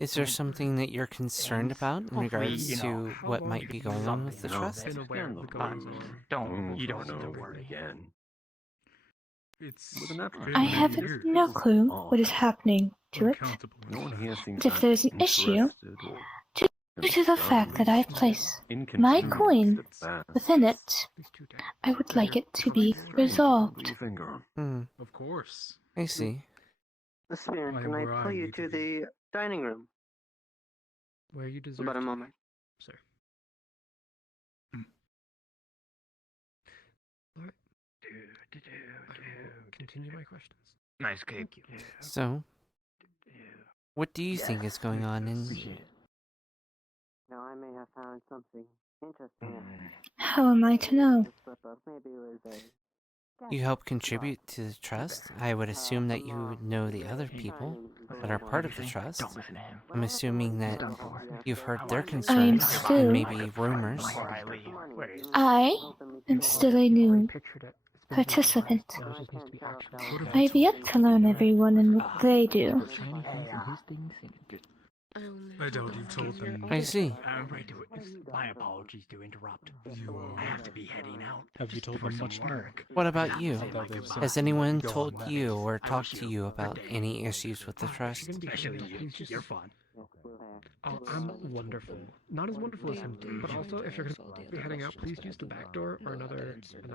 Is there something that you're concerned about in Hopefully, regards you know, to How what long might have be you going on with the been trust? aware of the goings on? Don't you don't So need to worry. again. it's With an effort. been I have years. no clue what is happening to it, Uncountable. No one here seems but if there's an issue, due to the fact that I place my coin within it, These 2 days. I would like it to be resolved. Of course. I see. Spirit, I am can I where I pull you need to to be. the dining room? Where you deserve About a to be, moment. sir. All right. I will continue my questions. Nice cake. Thank you. So, what do you think is going on in... Now, I may have found something interesting in it. How am I to know? Slip up. Maybe it was a... You help contribute to the trust? I would assume that you would know the other people that are part of the trust. Don't listen to him. I'm assuming that you've heard their I am concerns still- and maybe rumors. Riley, where is I am still a new participant. I have yet to learn everyone and what they do. I doubt you told them. I see. my apologies to interrupt. You I have to be heading out. Have you told them much more? What about you? Has anyone Go on told that. you or talked to you about any issues with the trust? Especially you. You're fun. Oh, I'm wonderful. Not as wonderful as him, but also if you're going to be heading out, please use the back door or another exit.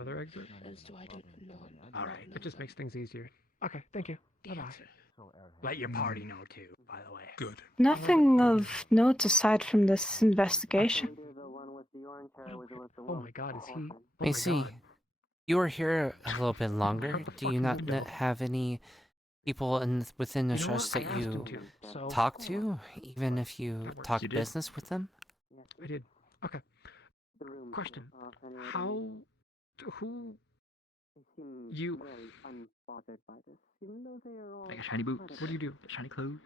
All right. It just makes things easier. Okay, thank you. Bye-bye. Let your party know too, by the way. Good. Nothing of note aside from this investigation. Oh my god, is he... Oh I my see. God. You were here a little bit longer. Do you not have any people within the trust that you talk to, even if you talk business with them? I did. Okay. Question. How... Who... You... I got shiny boots. What do you do? Shiny clothes.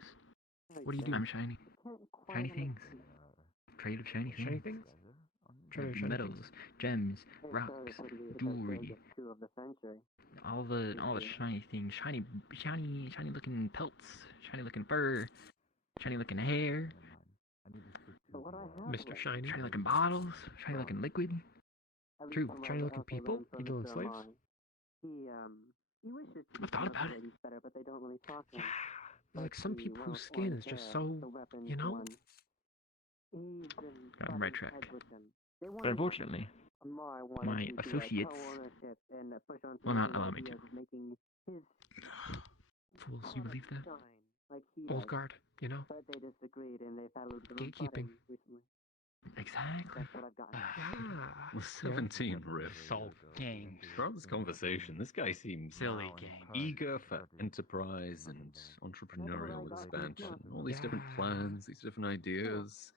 What do you do? I'm shiny. Shiny things. Trade of shiny things. Shiny things? Trade of shiny Metals, things? gems, rocks, jewelry. All the shiny things. Shiny looking pelts. Shiny looking fur. Shiny looking hair. Mr. Shiny? Shiny looking bottles. Shiny looking liquid. True. Shiny looking people? You dealing with slaves? I've thought about it. Yeah. Like some people whose skin is just so, you know? I'm right track. But unfortunately, my associates will not allow me to. Fools, you believe that? Old guard, you know? Gatekeeping. Exactly. Yeah. 17 riff. Salt games. Throughout this conversation, this guy seems Silly game. eager for enterprise and entrepreneurial expansion. All these different plans, these different ideas.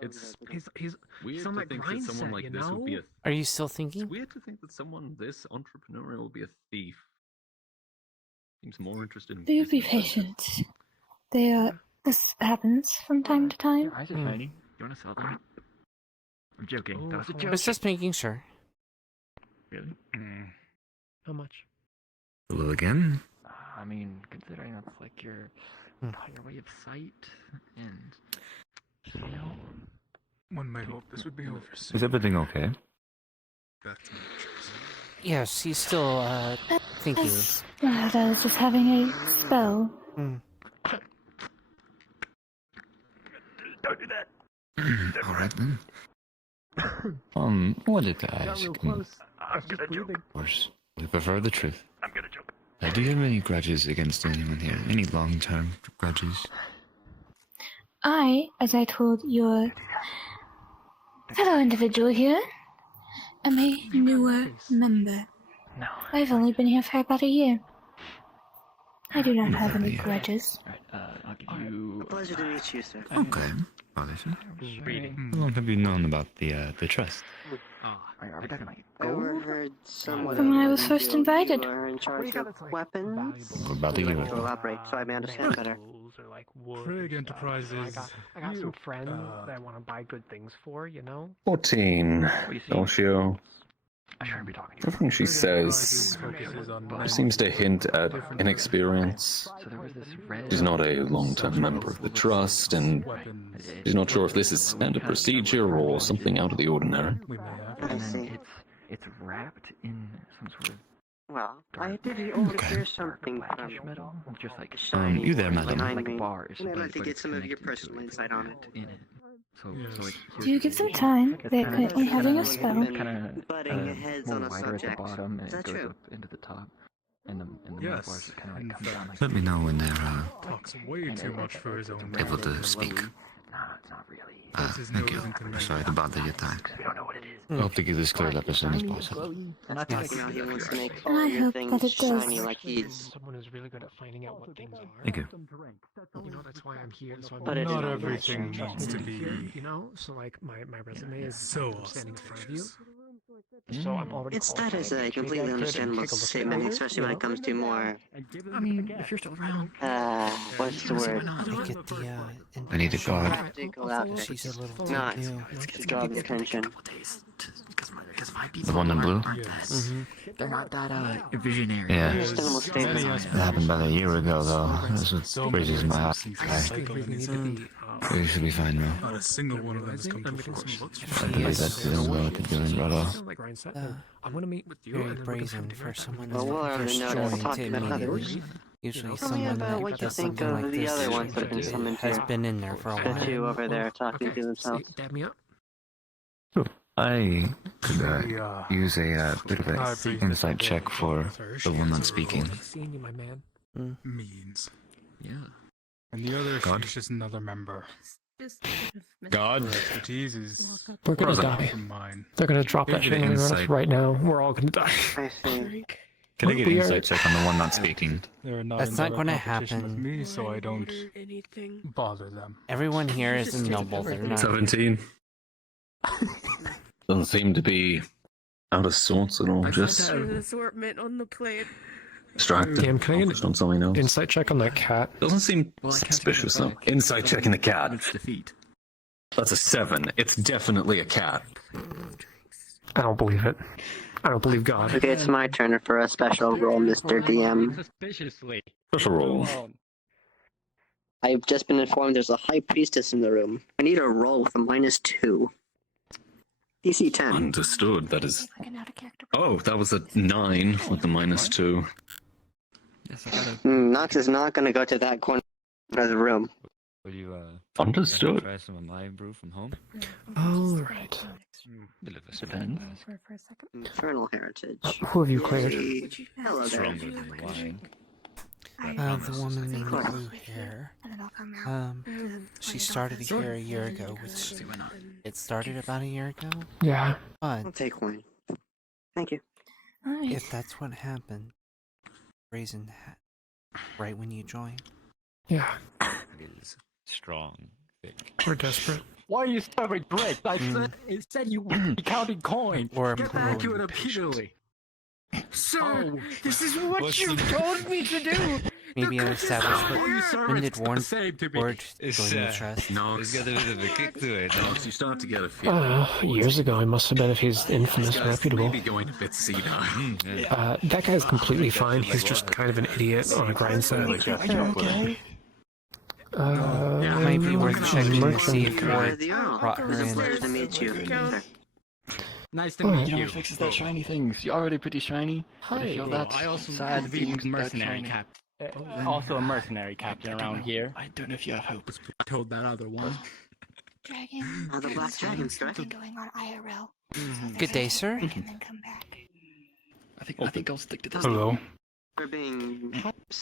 It's He's weird on to that think that grind someone set, like you this would be know? a. Are you still thinking? It's weird to think that someone this entrepreneurial would be a thief. Seems more interested in. Do be business. patient. This happens from time to time. Eyes are shiny. You want to sell them? I'm joking. That was a I joke. was just making sure. Really? How much? Hello again? I mean, considering that's like your way of sight, and you know. One may hope this would be over soon. Is everything okay? Back to my trust. Yes, he's still thinking. I was just having a spell. Don't do that. Alright then. What did I ask? I'm gonna joke. Of course, we prefer the truth. I'm gonna joke. Do you have any grudges against anyone here? Any long-term grudges? I, as I told your fellow individual here, am a newer member. No. I've only been here for about a year. I do not have any grudges. I'll give you. A pleasure to meet you, sir. Okay. Well, listen. How long have you known about the trust? Are we talking like I overheard someone From when I was first invited. you are in charge of weapons. About a year To ago. elaborate, so I may understand better. Craig Enterprises. I got some friends that I want to buy good things for, you know? 14. Elshio. I shouldn't be talking to you. Everything she says seems to hint at inexperience. So there was this red. She's not a long-term member of the trust, and she's not sure if this is standard procedure or something out of the ordinary. I see. It's wrapped in some sort of. Well, I did overhear something blackish from metal, just like shiny you there, madam? behind like me. bars. And I'd like to but get it's some of your connected to personal it. insight on it. In it. So like. Do you give them time? They're currently having a spell. Butting heads more on a wider at the subject. bottom, and Is it that goes true? up into the top, and the Yes, bars just kind of in like come down like. Let me know when they're Talks way too much for his own. able to speak. No, it's not really. Thank you. Sorry to bother your time. We don't know what it is. I hope to get this cleared up as soon as possible. That's like, you know, he wants to make And all I your hope things that it does. shiny like he's. Someone who's really good at finding out what things are. Thank you. You know, that's why I'm here. So I'm But it's Not not everything much. needs to be you know, so like my resume is so I'm standing in front of you. ostentatious. So I'm already. It's that is qualified. a Maybe completely I could understandable take a look at statement, it, especially you when know? it comes to more. I mean, if you're still around. What's the word? I get the I need a guard. Practical optics. She's a little too Not new. to draw the attention. The one in blue? Yes. They're not that visionary. Yeah. Understandable statement. It happened about a year ago, though. This was freezes my heart. We should be fine now. Not a single one of them has come to fruition. I believe that's the only way what they're doing, brother. I'm gonna meet with you. Very and then we're gonna brazen come for direct. someone Well, we'll who's already first know to joined talk to about immediately. others. Usually Tell me someone about what that you does think something of like the this other ones that have been summoned has here. been in there for a The while. two over there talking Okay, to themselves. dab me up. I could use a bit of an insight check for the one that's speaking. Seeing you, my man. Means. Yeah. And the other God? is just another member. God? Her expertise is We're gonna Brother. die. from mine. They're gonna drop that Give me shit on us insight. right now. We're all gonna die. I see. Can I get We an are- insight check on the one not speaking? They're not That's in not direct gonna competition with happen. me, so I don't Anything. bother them. Everyone here is a noble. They're not. 17. Doesn't seem to be out of sorts at all. Just An assortment on the plate. distracted. Damn, can I get Focused on something else. insight check on that cat? Doesn't seem Well, I can't suspicious take it though. back. Insight checking the cat. It's defeat. That's a 7. It's definitely a cat. I don't believe it. I don't believe God. Okay, it's my turn for a special roll, Mr. DM. Suspiciously. Special roll. I've just been informed there's a high priestess in the room. I need a roll with a -2. DC 10. Understood. That is. Oh, that was a 9 with the -2. Yes, I gotta. Nox is not going to go to that corner of the room. Will you Understood. try some of my brew from home? All right. Depends. Infernal heritage. Who have you cleared? Hello there. Stronger than wine. The woman in the blue hair. She started here a year ago, which it started about a year ago. Yeah. I'll But take one. Thank you. if that's what happened, raising the hat right when you join. Yeah. It is strong, thick. We're desperate. Why are you serving drinks? I said, it said you were counting coins. Or Get back to it immediately. Sir, this is what What's you the- told me to do. maybe an established. When did Warren Same to me. Ward join the trust? It's got a bit of a kick to it. No, you start to get a I feel. don't know. Years ago, he must have been if he's infamous and reputable. Maybe going a bit senile. That guy's completely fine. He's just kind of an idiot on a grindstone. Might be worth checking to see if You're Ward the Earl. brought It her was a in. pleasure to meet you. Nice to Oh, meet You know you. what fixes that shiny things? You're already pretty shiny. But if you're that I also sad being being that mercenary shiny. captain. Also a mercenary captain around here. I don't know if you have hope. I told that other one. Dragon. The Black Dragons, correct? Going on IRL. Good day, sir. And then come back. I think I'll stick to this. Hello. For being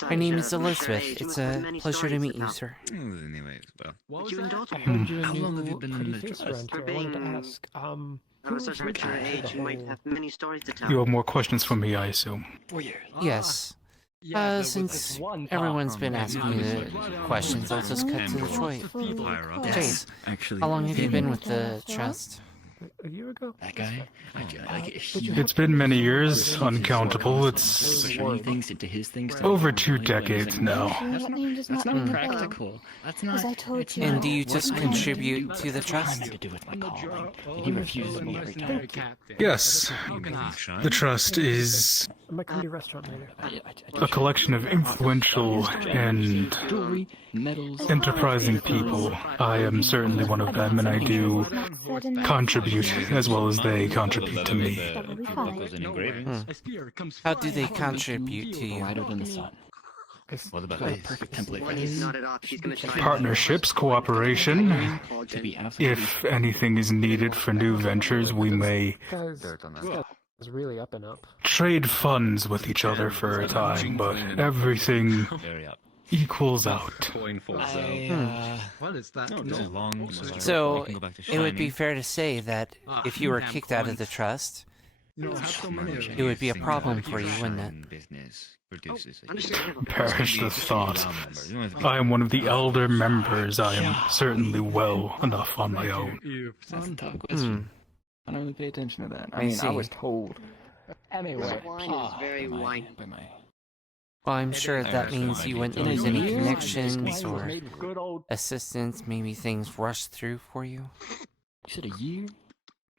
My name is such a mature Elizabeth. age It's with a many pleasure to stories meet you, tell. sir. Anyways, well. Would you indulge me? How long have you been in the trust? For I wanted to being ask, of a such mature age, you might have many stories to tell. You have more questions for me, I assume. 4 years. Yes. Since everyone's been asking me the questions, I'll just cut to the point. Chase, Actually, how long have you been with the trust? a year ago? that guy, It's been many years, uncountable. It's shiny things into his things. over 2 decades now. That name does That's not not ring a bell. practical. That's not. As I told it's you. And not do you what just I contribute to the I trust? meant to do with my calling, and he refuses me every time. Yes, the trust is I might come to your restaurant later. a collection of influential and Jewelry, medals. enterprising people. I am certainly one of them, and I do contribute as well as they contribute to me. That will be fine. How do they contribute to you? Brighter than the sun. What about Got a this? perfect template for He's this. nodded off. He's going to try. Partnerships, cooperation. To be absolutely. If anything is needed for new ventures, we may This guy is really up and up. trade funds with each other for a time, but everything Very up. equals out. What is that? No, this is long. So, I can go back to it would be shining. fair to say that if you were kicked out of the trust, it would be a problem for you, wouldn't it? Business produces a Understandable. Perish the thought. I am one of the elder members. I am certainly well enough on my own. That's a tough question. I don't really pay attention to that. I I see. was told. Anyway, Wine is very wine. by my Well, I'm sure that means you wouldn't lose any connections or Good old assistance. Maybe things rushed through for you. You said a year?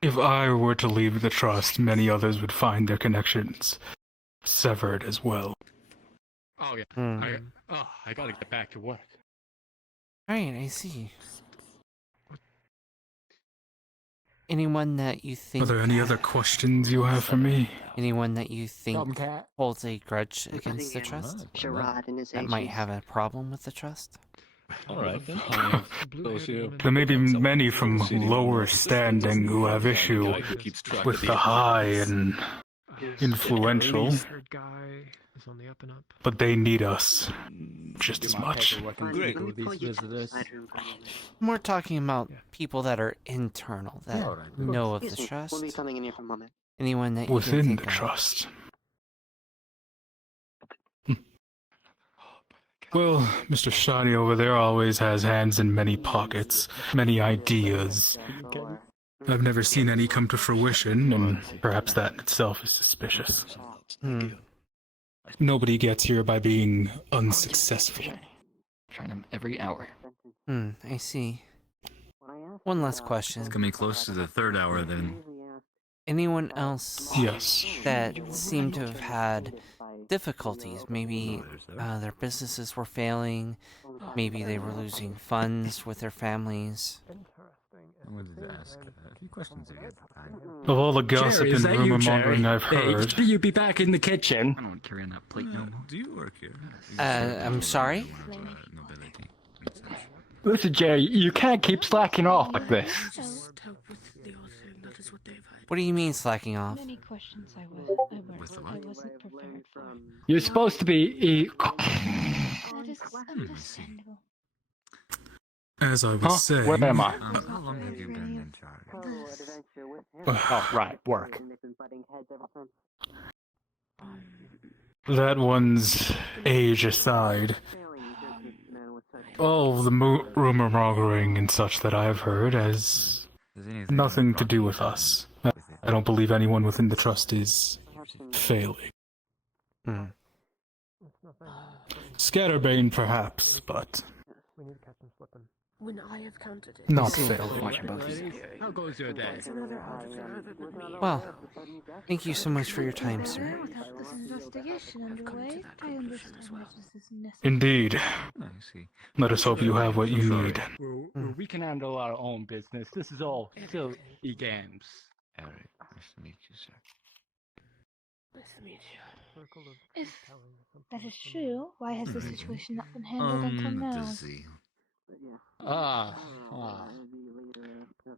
If I were to leave the trust, many others would find their connections severed as well. Oh yeah. I gotta get back to work. Right, I see. Anyone that you think Are there any other questions you have for me? anyone that you think Cat. holds a grudge against the trust Charade in his that age. might have a problem with the trust? Alright then. There may be many from lower standing who have issue with the high and influential, Guy is on the up and up. but they need us just as much. Great. Let me pull you to the side room. We're talking about people that are internal, that know of the Excuse me, trust. we'll be coming in here for a moment. Anyone that you can Within think the of. trust. Well, Mr. Shiny over there always has hands in many pockets, many ideas. I've never seen any come to fruition, and perhaps that in itself is suspicious. Nobody gets here by being unsuccessful. Trying them every hour. I see. One last question. It's coming close to the third hour then. Anyone else Yes. that seemed to have had difficulties? Maybe their businesses were failing, maybe they were losing funds with their families. I wanted to ask a few questions again. Of all the gossip Jerry, is and that you, rumor Jerry? mongering I've Hey, heard, should you be back in the kitchen? I don't carry on that plate no more. Do you work here? I'm sorry? Listen, Jerry, you can't keep slacking off like this. What do you mean slacking off? Many questions I wasn't prepared for. You're supposed to be. That is understandable. as I was saying... Where am I? How long have you been in charge? Oh, right, work. That one's age aside, all the rumor mongering and such that I've heard has nothing to do with us. I don't believe anyone within the trust is failing. Scatterbane, perhaps, but When I have counted it. not failing. How goes your day? Well, thank you so much for your time, sir. Without this investigation underway, I understand that this is necessary. Indeed. Let us hope you have what you need. We can handle our own business. This is all silly games. Eric, nice to meet you, sir. Nice to meet you. If that is true, why has the situation not been handled until now?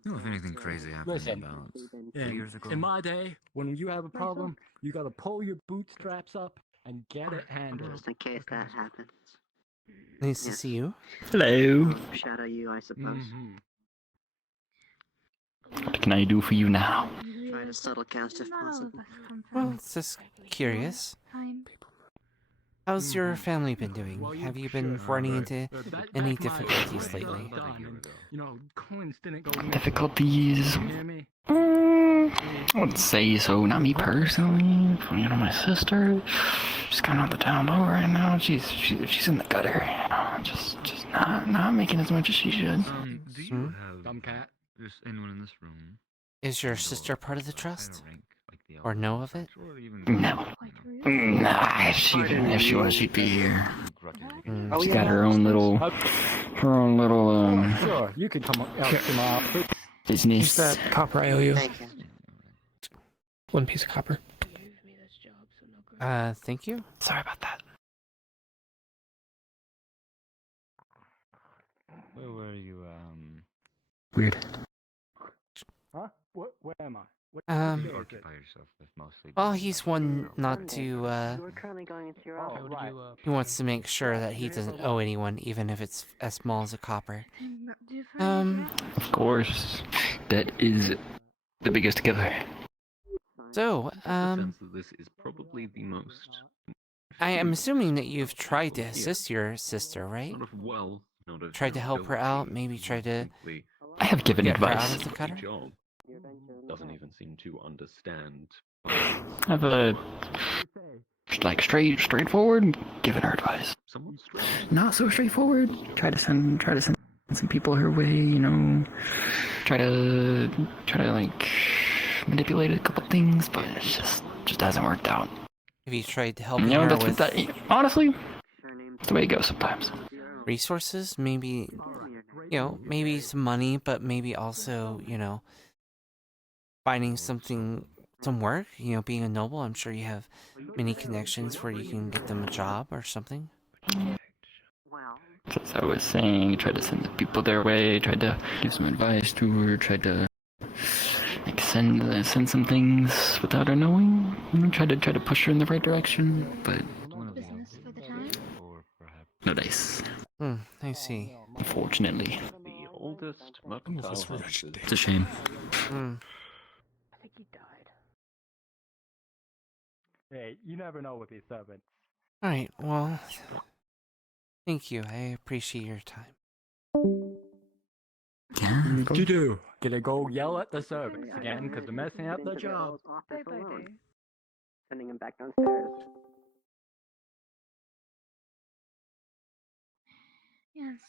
No, if anything crazy happened Listen, about 2 years ago. in my day, when you have a problem, you gotta pull your bootstraps up and get it handled. Just in case that happens. Nice to see you. Hello. Shadow you, I suppose. What can I do for you now? Try to subtle cast if possible. Well, it's just curious. How's your family been doing? Have you been running into any difficulties lately? Difficulties? I wouldn't say so. Not me personally. You know, my sister. She's kind of on the down low right now. She's in the gutter. Just not making as much as she should. Do you have just anyone in this room? Is your sister part of the trust? Or know of it? No. Nah, if she was, she'd be here. She's got her own little, Sure, you can come out tomorrow. business. That copper I owe you. Thank you. 1 piece of copper. Thank you. Sorry about that. Where were you, Weird. Huh? Where am I? What you occupy yourself with mostly? Well, he's one not to, We're currently going into your office. right. he wants to make sure that he doesn't owe anyone, even if it's as small as a copper. Of course. That is the biggest killer. So, This is probably the most I am assuming that you've tried to assist your sister, right? Tried to help her out, maybe tried to I have given get her advice. out of the gutter? Doesn't even seem to understand. I've like straightforward, given her advice. Not so straightforward. Try to send some people her way, you know. Try to like manipulate a couple things, but it just hasn't worked out. Have you tried to help You know, her that's with that. Honestly, that's the way it goes sometimes. resources? Maybe, maybe some money, but maybe also, finding some work, being a noble. I'm sure you have many connections where you can get them a job or something. As I was saying, tried to send the people their way, tried to give some advice to her, tried to like send some things without her knowing. Tried to push her in the right direction, but no dice. I see. Unfortunately. The oldest mercantile house. It's a shame. I think he died. Hey, you never know with these servants. Alright, well, Thank you. I appreciate your time. You do. Gonna go yell at the servants again because they're messing up the job. Sending him back downstairs. Yes,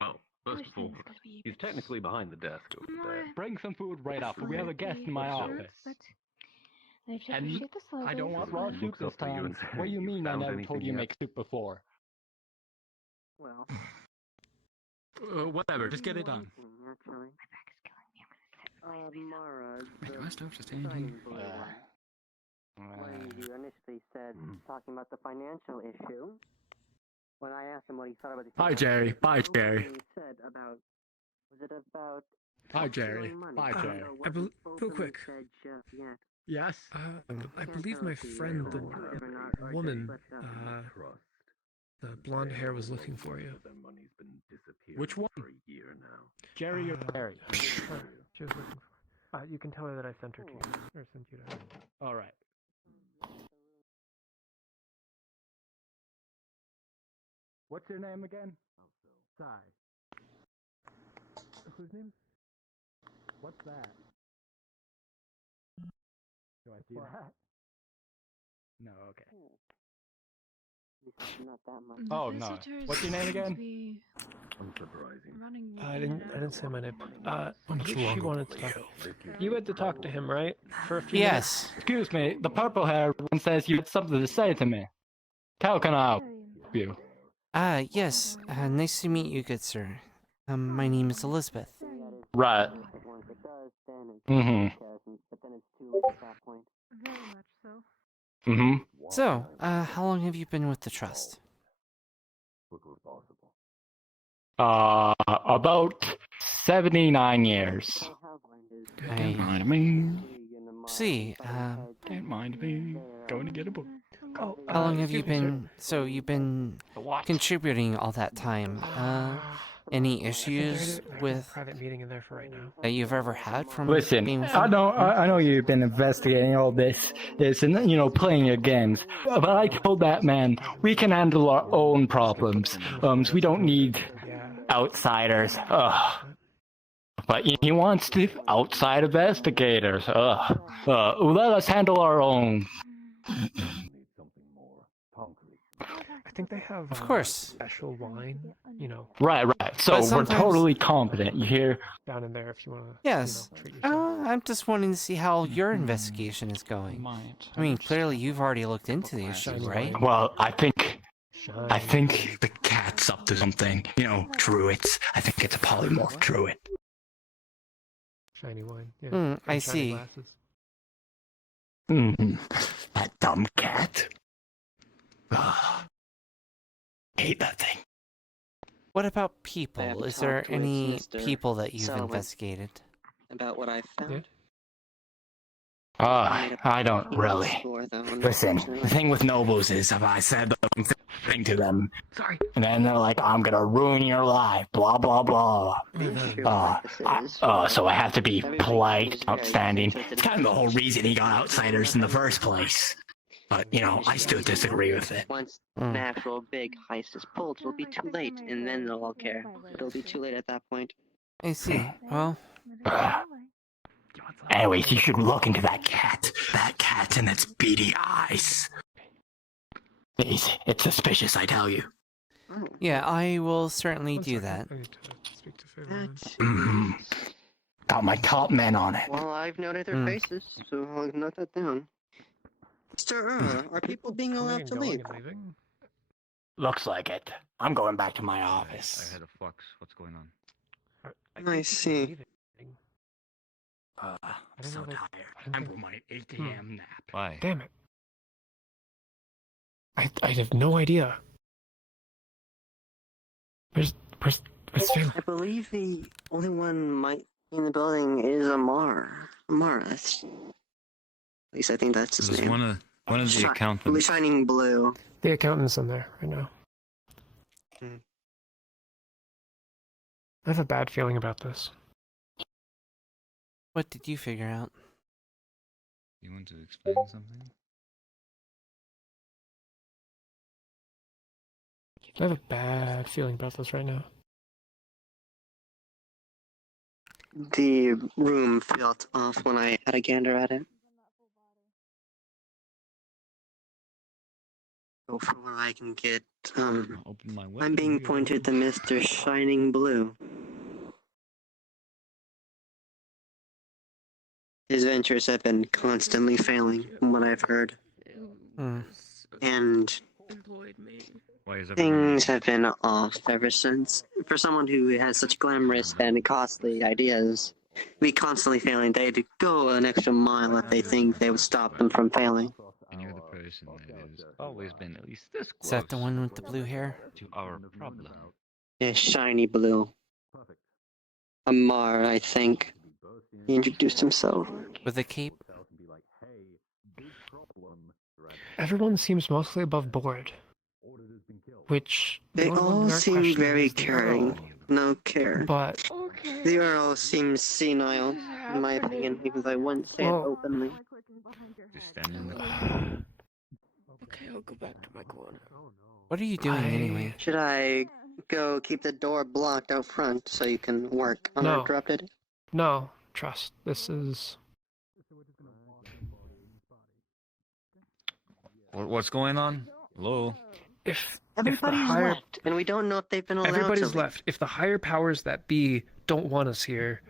Well, first of all, he's technically behind the desk over there. Bring some food right up. We have a guest in my office. I just And appreciate the service. I don't want raw soup this time. What do you mean I never told you to make soup before? Well, Whatever, just get it done. actually. Mara, Wait, my stuff's just shining changing. blue one. When you initially said talking about the financial issue, when I asked him what he thought about the Bye, Jerry. Bye, Jerry. he said about was it about Bye, Jerry. stealing money? Bye, I don't Jerry. know what real openly quick. said just yet. Yes? I believe my friend, the woman, the blonde hair was looking for you. Which one? Jerry or Barry? She was looking for. You can tell her that I sent her to you, or sent you to her. All right. What's your name again? Sai. Whose name? What's that? Do I see that? No, okay. Not that much. Oh no. What's your name again? I didn't say my name. She wrong wanted to talk. You had to talk to him, right? For a few Yes. Excuse me, the purple hair one says you had something to say to me. How can I help you? Yes. Nice to meet you, good sir. My name is Elizabeth. Right. Once it does, then it's Mm-hmm. but then it's too late at that point. Very much so. Mm-hmm. So, how long have you been with the trust? About 79 years. I Mind me. see. Don't mind me. Going to get a book. Oh, How long have you been? So you've been contributing all that time. Any issues with private meeting in there for right now. that you've ever had from Listen, being with I them? know you've been investigating all this, and playing your games. But I told that man we can handle our own problems. So we don't need outsiders. Ugh. But he wants to outside investigators. Ugh. Let us handle our own. I think they have Of course. special wine, Right. So But we're sometimes- totally competent. You hear? down in there if you want to. Yes. Treat yourself. I'm just wanting to see how your investigation is going. I mean, clearly you've already looked into the issue, right? Well, I think the cat's up to something. Druids. I think it's a polymorph druid. Shiny wine. Yeah. I and shiny see. glasses. That dumb cat. Ugh. Hate that thing. What about I people? haven't Is there talked with any Mr. people that you've Selwyn. investigated? About what I found. I don't really. Sure, though, Listen, the thing with nobles is if I said the wrong thing to them, and then they're like, I'm gonna ruin your life, blah, blah, blah. So I have to be polite, outstanding. It's kind of the whole reason he got outsiders in the first place. But, I still disagree with it. Once an actual big heist is pulled, it'll be too late, and then they'll all care. It'll be too late at that point. I see. Well, Anyways, you should look into that cat. That cat and its beady eyes. It's suspicious, I tell you. yeah, I will certainly do that. I need to speak to Favorite. Mm-hmm. Got my top men on it. Well, I've noted their faces, so I'll note that down. Mr. Are people being allowed to leave? Looks like it. I'm going back to my office. I had a flux. What's going on? I see. I'm so tired. I'm for my 8 a.m. nap. Why? Damn it. I have no idea. Where's Favorite? I believe the only one might be in the building is Amaris. At least I think that's his This is name. one of the accountants. Shining blue. The accountant's in there right now. I have a bad feeling about this. What did you figure out? You want to explain something? I have a bad feeling about this right now. The room felt off when I had a gander at it. So for where I can get, I'm being pointed to Mr. Shining Blue. His ventures have been constantly failing, from what I've heard. And things have been off ever since. For someone who has such glamorous and costly ideas, be constantly failing, they'd go an extra mile if they think they would stop them from failing. And you're the person that has always been at least this Is close that the one with the blue hair? to our problem. Yeah, shiny blue. Amar, I think. He introduced himself. With a cape? Everyone seems mostly above board. Which... They the only one all we aren't seem questioning very is the caring. Earl. No care. But... The Earl seems senile, in my opinion, because I wouldn't say it openly. Okay, I'll go back to my corner. What are you doing anyway? Should I go keep the door blocked out front so you can work uninterrupted? No, trust. This is... What's going on? Hello? If Everybody's the higher... left, and we don't know if they've been allowed Everybody's to left. If the higher powers that be don't want us here,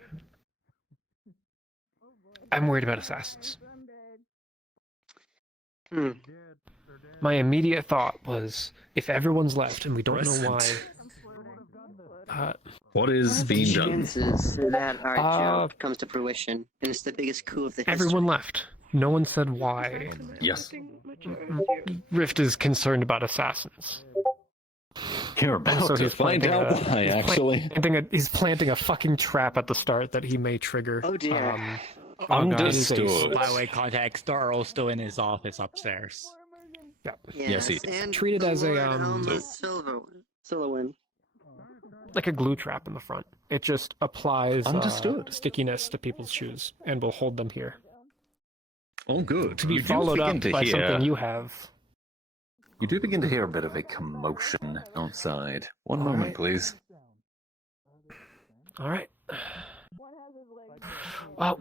I'm worried about assassins. My immediate thought was, if everyone's left and we don't know why... what is being done? Chances that our joke comes to fruition, and it's the biggest coup of the history. Everyone left. No one said why. Yes. Rift is concerned about assassins. You're about So to he's find planting out why, actually. He's planting a fucking trap at the start that he may trigger. Oh dear. Understood. By the way, context, Earl's still in his office upstairs. Yeah. Yes, he is. And Treat it the as a, Lord Helma's Silverwind. like a glue trap in the front. It just applies Understood. Stickiness to people's shoes and will hold them here. Oh, good. To be You do followed begin up to by hear- something you have. You do begin to hear a bit of a commotion outside. One All moment, right. please. All right. Well,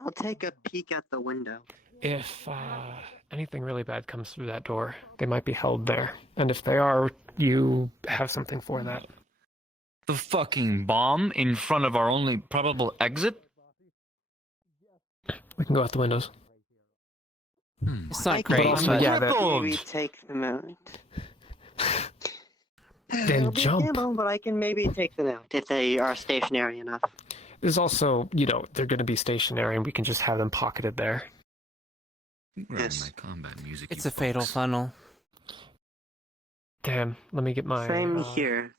I'll take a peek at the window. if anything really bad comes through that door, they might be held there. And if they are, you have something for that. The fucking bomb in front of our only probable exit? We can go out the windows. It's not I great, can but yeah, that- maybe take them out. Then It'll be a jump. gamble, but I can maybe take them out if they are stationary enough. There's also, they're going to be stationary and we can just have them pocketed there. Yes. My combat music. it's you a fatal folks. funnel. Damn, let me get my... Same here.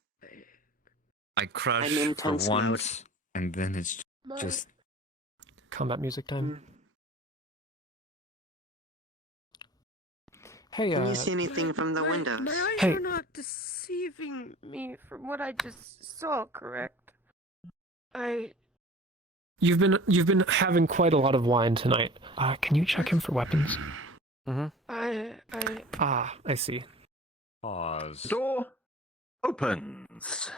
I crush I'm in for tense mode. once, and then it's just Combat music time. Hey, Can you see anything from the windows? My eyes Hey. are not deceiving me from what I just saw, correct? You've been having quite a lot of wine tonight. Can you check him for weapons? Ah, I see. Pause. Door opens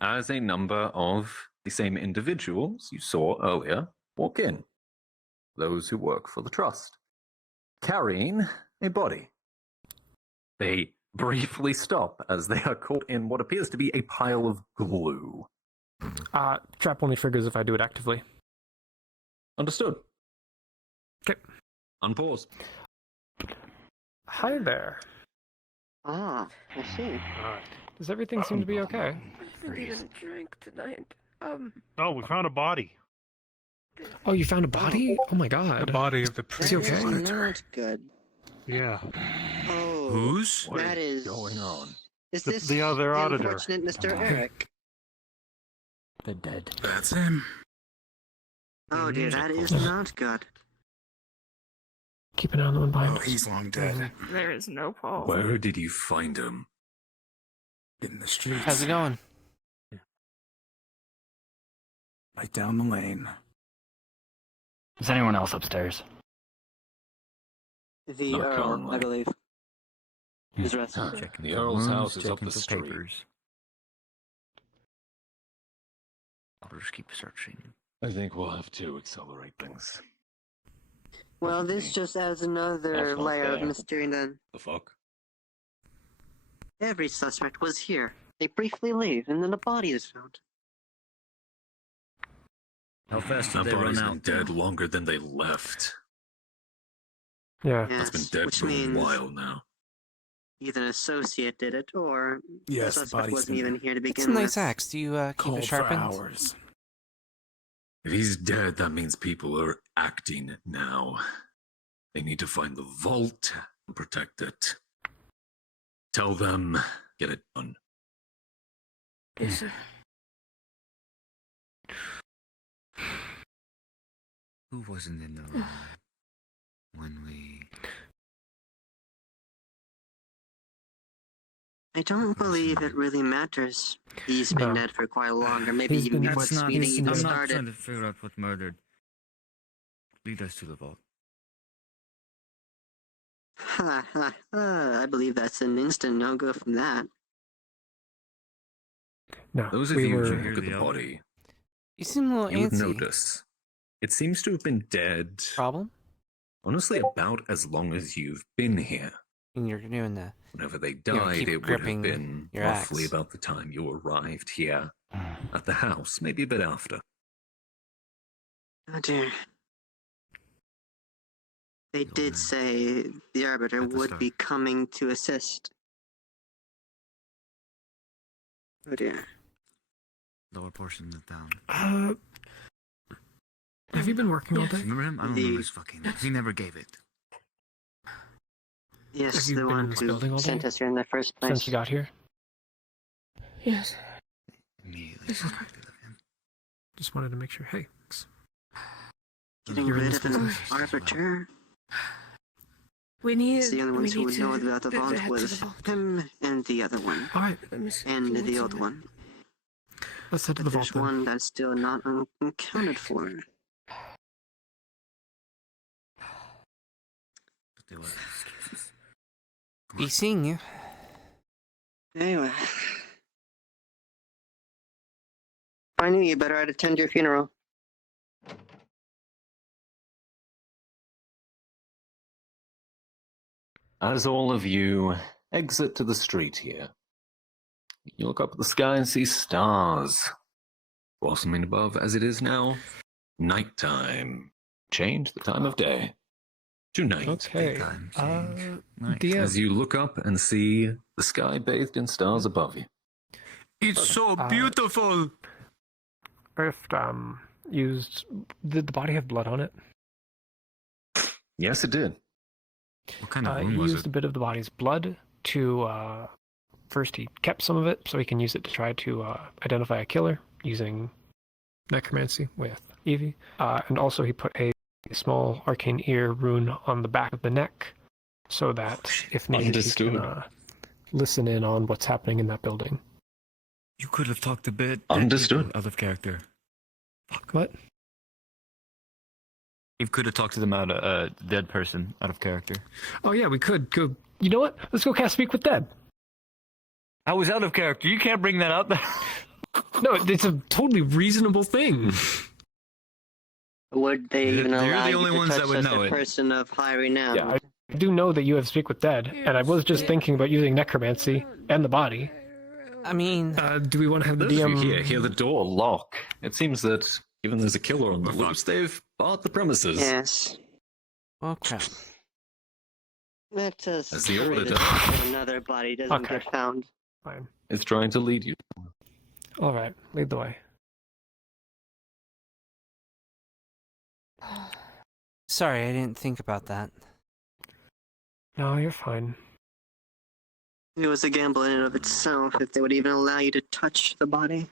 as a number of the same individuals you saw earlier walk in. Those who work for the Trust, carrying a body. They briefly stop as they are caught in what appears to be a pile of glue. Trap only triggers if I do it actively. Understood. Okay. Unpause. Hi there. Ah, I see. Does everything seem to be okay? I haven't even drank tonight. Oh, we found a body. Oh, you found a body? Oh my god. The body of the Is he previous okay? monitor. Not good. Yeah. Oh, Whose? that is going on? Is The- this the other auditor. unfortunate Mr. Eric? The dead. That's him. Oh dear, that is not good. Keep an eye on the one behind Oh, us. he's long dead. There is no Paul. Where did you find him? In the streets. How's it going? Right down the lane. Is anyone else upstairs? The Not Earl, currently. I believe. His rest. Checking The for Earl's wounds, house is up checking the for street. papers. I'll just keep searching. I think we'll have to accelerate things. Well, this just adds another That's not layer of fair. mystery then. The fuck? Every suspect was here. They briefly leave, and then a body is found. How fast did That they run body's been out? dead longer than they left. Yeah. Yes, That's been dead which for a means while now. either an associate did it, or Yes, the the suspect body's wasn't been even here to It's begin a nice with. axe. Do you keep cold it for sharpened? hours. If he's dead, that means people are acting now. They need to find the vault and protect it. Tell them, get it done. Yes, sir. Who wasn't in the room when we... I don't believe it really matters. He's been No. dead for quite longer, maybe He's even been- before That's this not... meeting even I'm not started. trying to figure out what murdered. Lead us to the vault. Ha ha ha, I believe that's an instant no-go from that. No. Those of we you were. who look at the body, You seem a little you would antsy. notice. It seems to have been dead, Problem? honestly, about as long as you've been here. And you're doing that. Whenever they know, died, keep it would gripping have been your roughly axe. about the time you arrived here at the house, maybe a bit after. Oh dear. They did say the Arbiter At the would start. be coming to assist. Oh dear. Lower portion of the town. Have you been working all day? Remember him? I don't The- remember his fucking name. He never gave it. Yes, Have you the been in one this building all who sent day? us here in the first place. Since you got here? Yes. Immediately suspected of him. Just wanted to make sure. Hey, Getting you're in rid this of an business Arbiter. We need. The only ones we who need would know to about the head vault to was the vault. him and the other one. all right. And the old one. Let's head to But the vault there's then. one that's still not unaccounted for. But they were excuses. Be seeing you. Anyway. I knew you better. I'd attend your funeral. As all of you exit to the street here, you look up at the sky and see stars blossoming above as it is now nighttime. Change the time of day to night. Okay. Nice. DM. As you look up and see the sky bathed in stars above you. It's so beautiful! Rift used. Did the body have blood on it? Yes, it did. What kind of He wound was used it? a bit of the body's blood to. First, he kept some of it so he can use it to try to identify a killer using necromancy with Evie. And also, he put a small arcane ear rune on the back of the neck so that if needed, Understood. he can listen in on what's happening in that building. You could have talked a bit. Understood. Out of character. What? You could have talked to them out a dead person out of character. Oh yeah, we could go. You know what? Let's go cast Speak with Dead. I was out of character. You can't bring that up. No, it's a totally reasonable thing. Would they even They're allow the you only to ones touch that would such know a it. person of high renown? Yeah, I do know that you have Speak with Dead, and I was just thinking about using necromancy and the body. I mean, do we want to have the Those of DM you hear the door lock. It seems that given there's a killer on the loose, they've bought the premises. Yes. oh crap. Let us As the pray order that does. another body doesn't Okay. get found. Fine. It's trying to lead you. All right, lead the way. Sorry, I didn't think about that. No, you're fine. It was a gamble in and of itself if they would even allow you to touch the body.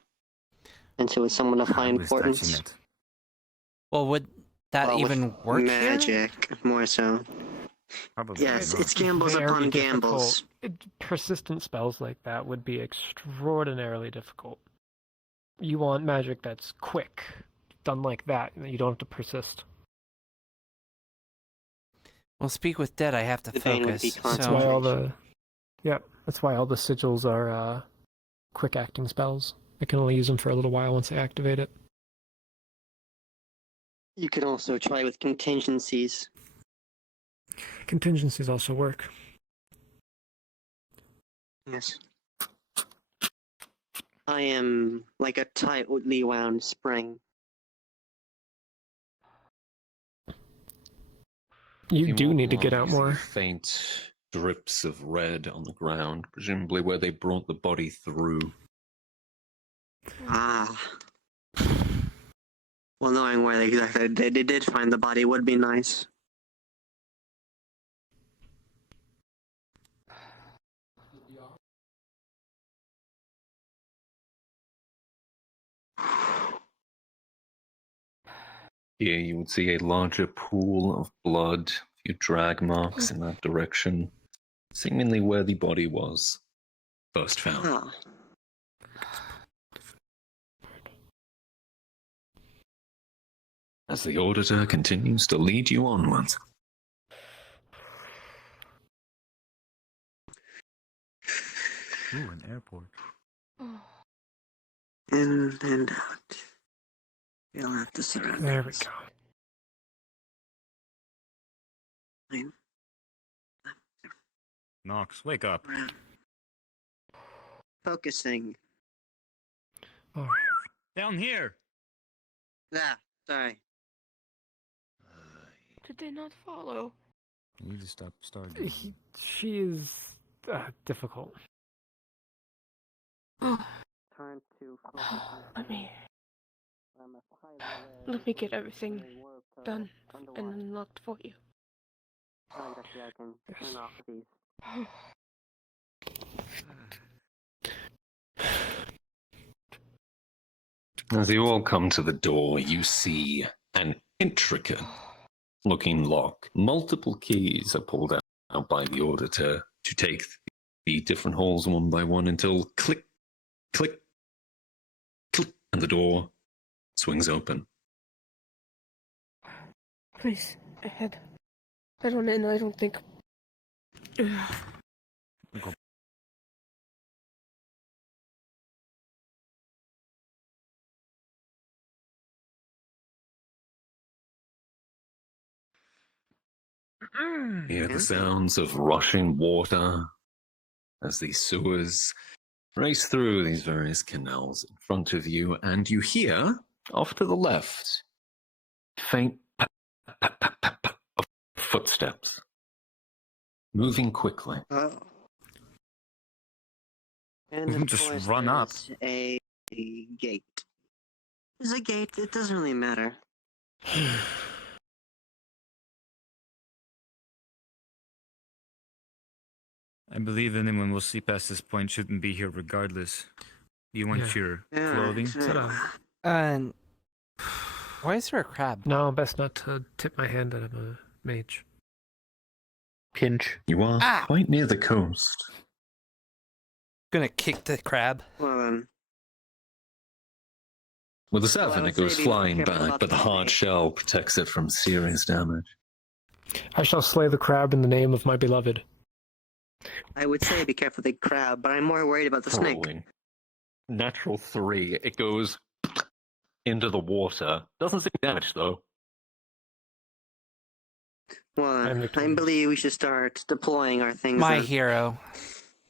And so it was someone of high importance. Well, would that Well, with even work here? magic, more so. Probably Yes, not. it's gambles Very upon difficult. gambles. Persistent spells like that would be extraordinarily difficult. You want magic that's quick, done like that. You don't have to persist. Well, Speak with Dead, I have to The pain would focus. be That's why all the Yep, that's why all the sigils are quick acting spells. I can only use them for a little while once I activate it. You can also try with contingencies. Contingencies also work. Yes. I am like a tightly wound spring. You do need to get out You see more. faint drips of red on the ground, presumably where they brought the body through. Ah. Well, knowing where exactly they did find the body would be nice. Here you would see a larger pool of blood, a few drag marks in that direction, seemingly where the body was first found. Ah. As the auditor continues to lead you onwards. Ooh, an airport. In and out. Feel out the surroundings. There we go. Fine. Nox, wake up. Focusing. Oh. Down here. Ah, sorry. Did they not follow? You need to stop starting. She is difficult. Turn to Let me get everything done and unlocked for you. I can turn off these. As you all come to the door, you see an intricate looking lock. Multiple keys are pulled out by the auditor to take the different holes one by one until click, click, click, and the door swings open. Please, ahead. I don't think. Hear the sounds of rushing water as the sewers race through these various canals in front of you, and you hear, off to the left, faint pat, pat, pat, pat, pat of footsteps moving quickly. Oh. And of Just course run up. there's a gate. There's a gate, it doesn't really matter. I believe anyone will see past this point shouldn't be here regardless. You want your clothing? And why is there a crab? No, best not to tip my hand out of a mage. Pinch. You are quite near the coast. Gonna kick the crab. Well then. With the Well, I seven, would it goes say be flying careful back, about but the the hard gate. shell protects it from serious damage. I shall slay the crab in the name of my beloved. I would say be careful of the crab, but I'm more worried about the snake. Rolling. Natural 3. It goes into the water. Doesn't seem damaged, though. Well, I believe we should start deploying our things. My then. hero.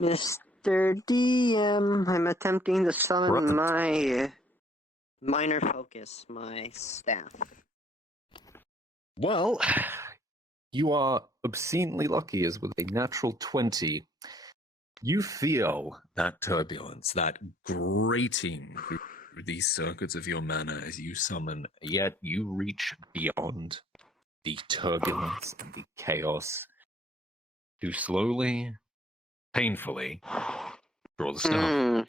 Mr. DM, I'm attempting to summon Right. my minor focus, my staff. Well, you are obscenely lucky, as with a natural 20, you feel that turbulence, that grating through these circuits of your mana as you summon, yet you reach beyond the turbulence and the chaos to slowly, painfully draw the stone.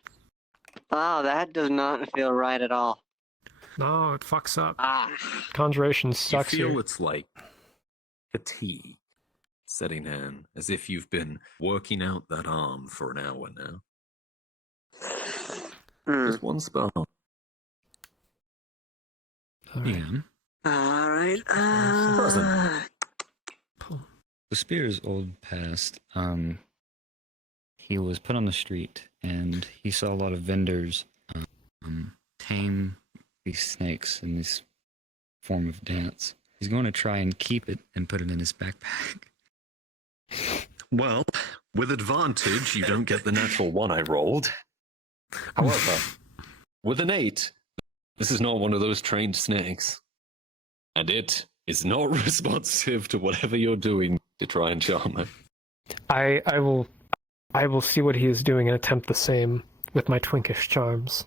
Oh, that does not feel right at all. No, it fucks up. Ah. Conjuration sucks You feel here. it's like fatigue setting in, as if you've been working out that arm for an hour now. Just one spell. Yeah. Alright, The spear is old past. he was put on the street, and he saw a lot of vendors tame these snakes in this form of dance. He's going to try and keep it and put it in his backpack. Well, with advantage, you don't get the natural one I rolled. However, with an 8, this is not one of those trained snakes. And it is not responsive to whatever you're doing to try and charm it. I will see what he is doing and attempt the same with my twinkish charms.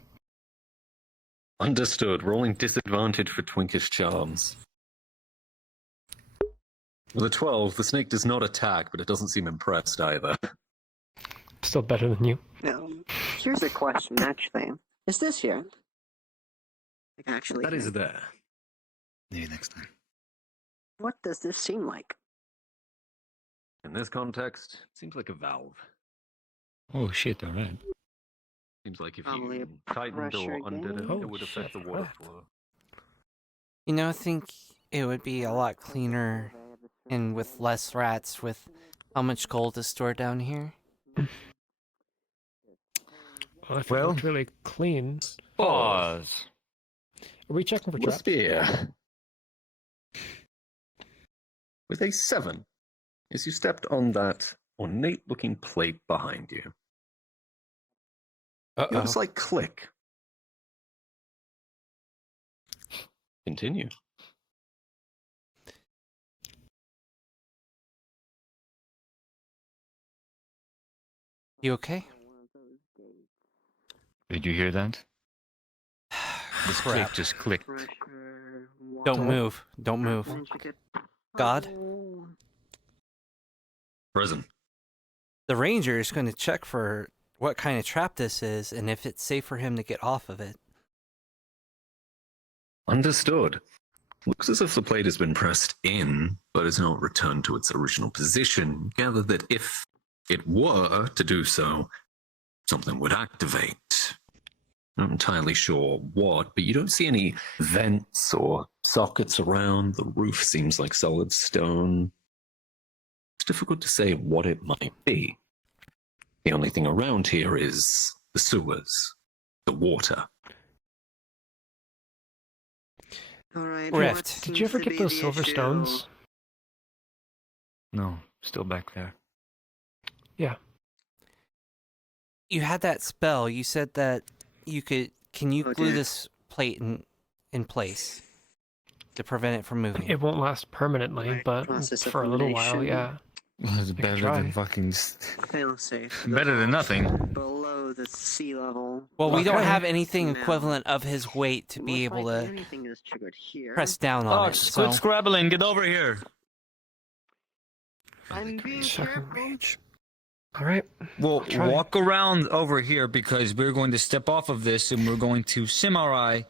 Understood. Rolling disadvantage for twinkish charms. With a 12, the snake does not attack, but it doesn't seem impressed either. Still better than you. Now, here's a question, actually. Is this here? Like, actually, That is there. Maybe next time. What does this seem like? In this context, it seems like a valve. Oh shit, alright. Seems like if Probably you a tightened or pressure undid it, game. it would affect the water flow. You know, I think it would be a lot cleaner and with less rats with how much gold is stored down here. Well, if it looked really clean. Pause. Are we checking for traps? Spear. With a 7, as you stepped on that ornate-looking plate behind you. You heard a slight click. Continue. You okay? Did you hear that? This click just clicked. Don't move. Don't move. God? Present. The ranger is going to check for what kind of trap this is and if it's safe for him to get off of it. Understood. Looks as if the plate has been pressed in, but is not returned to its original position. Gather that if it were to do so, something would activate. Not entirely sure what, but you don't see any vents or sockets around. The roof seems like solid stone. It's difficult to say what it might be. The only thing around here is the sewers, the water. Alright, Rift. Did you ever get those silver stones? No, still back there. Yeah. You had that spell. You said that you could... Can you glue dear. this plate in place to prevent it from moving? It won't last permanently, but Process of for a little while, elimination. yeah. It's better try. than fucking... Fail safe. Better than nothing. Below the sea level. Well, we don't Okay. have anything Now, equivalent of his weight to be most able likely to anything is triggered here. press down on it. So Quit scrabbling, get over here! I'm being Shocking careful. mage. Alright. Well, Try. walk around over here because we're going to step off of this and we're going to samurai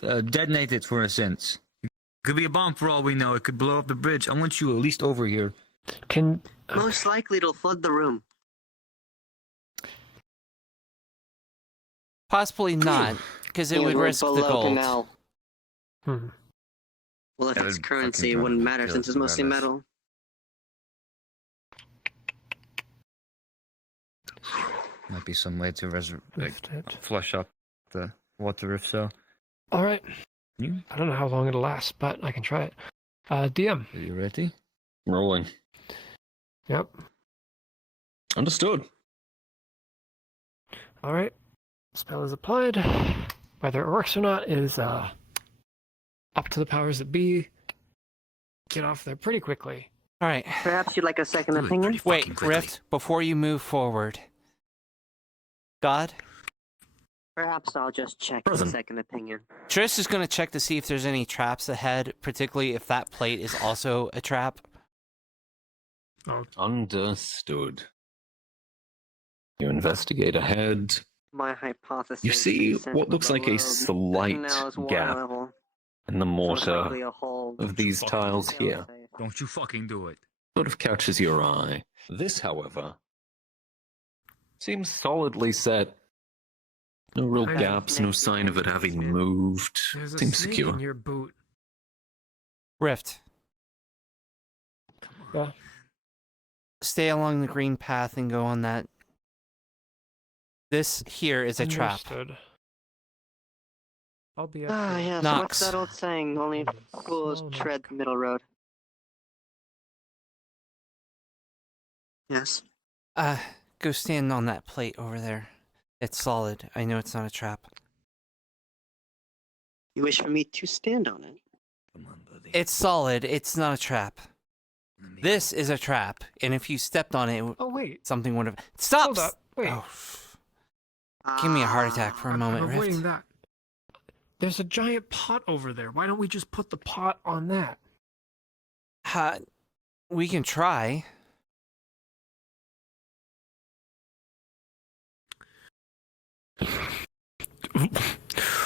detonate it for a sense. It could be a bomb for all we know. It could blow up the bridge. I want you at least over here. Can... Most likely it'll flood the room. possibly not, because it Yeah, would we're risk the below gold. canal. Hmm. Well, if That it's would currency, it fucking wouldn't matter kill since it's mostly regardless. metal. Might be some way to Lift it. flush up the water if so. Alright. You? I don't know how long it'll last, but I can try it. DM. Are you ready? Rolling. Yep. Understood. Alright. Spell is applied. Whether it works or not is up to the powers that be. Get off there pretty quickly. All right. Perhaps you'd like a second opinion? Wait, Rift, before you move forward. God? Perhaps I'll just check a Present. second opinion. Trish is going to check to see if there's any traps ahead, particularly if that plate is also a trap. Understood. You investigate ahead. My hypothesis. You see makes sense what looks like a below slight canal's water gap level. in the Most mortar likely a hole. of these tiles here. Don't you fucking do it. Sort of catches your eye. This, however, seems solidly set. No real There's a gaps, no sign of it having moved. There's a Seems snake secure. in your boot. Rift. Yeah. Stay along the green path and go on that This here is a trap. Understood. I'll be at Ah, the- yeah, so Knox. what's that old saying? Only fools Slow tread knock. the middle road. Yes. Go stand on that plate over there. It's solid. I know it's not a trap. You wish for me to stand on it? It's solid. It's not a trap. This is a trap, and if you stepped on it, Oh wait, something would have. Stop! hold up. Wait, Oh. Give me a heart attack for a moment, I'm avoiding Rift. that. There's a giant pot over there. Why don't we just put the pot on that? We can try.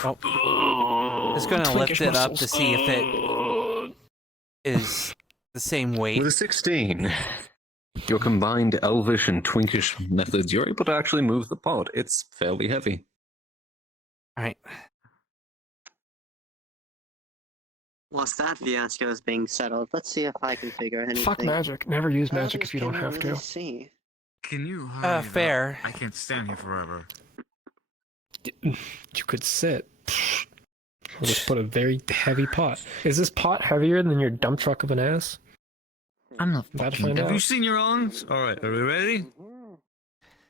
Oh. Just gonna lift it up to see if it is the same weight. With a 16, your combined elvish and twinkish methods, you're able to actually move the pod. It's fairly heavy. Alright. Whilst that fiasco is being settled, let's see if I can figure anything. Fuck magic. Never use magic if you don't Can have really to. see. Can you hurry it fair. up? I can't stand here forever. You could sit. I'll just put a very heavy pot. Is this pot heavier than your dump truck of an ass? I'm not About to fucking... find Have out. you seen your own? Alright, are we ready?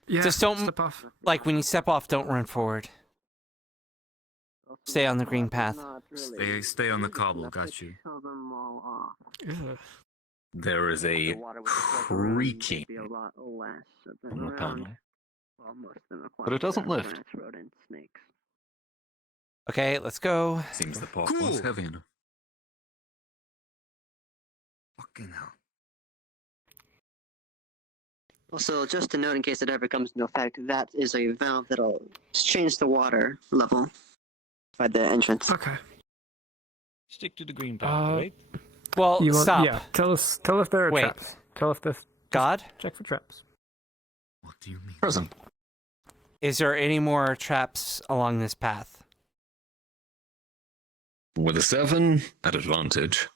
Yeah, Just don't, step off. like, when you step off, don't run forward. Stay on the green path. Stay on the cobble, got you. Ugh. There is a creaking, Apparently. but it doesn't lift. Okay, let's go. Seems the pot Cool. was heavy enough. Fucking hell. Also, just a note in case it ever comes into effect, that is a valve that'll change the water level by the entrance. Okay. Stick to the green path, right? Well, You want, stop. Yeah. Tell us if there are Wait. traps. Tell us this. God? Check for traps. What do you mean? Present. Is there any more traps along this path? With a 7 at advantage.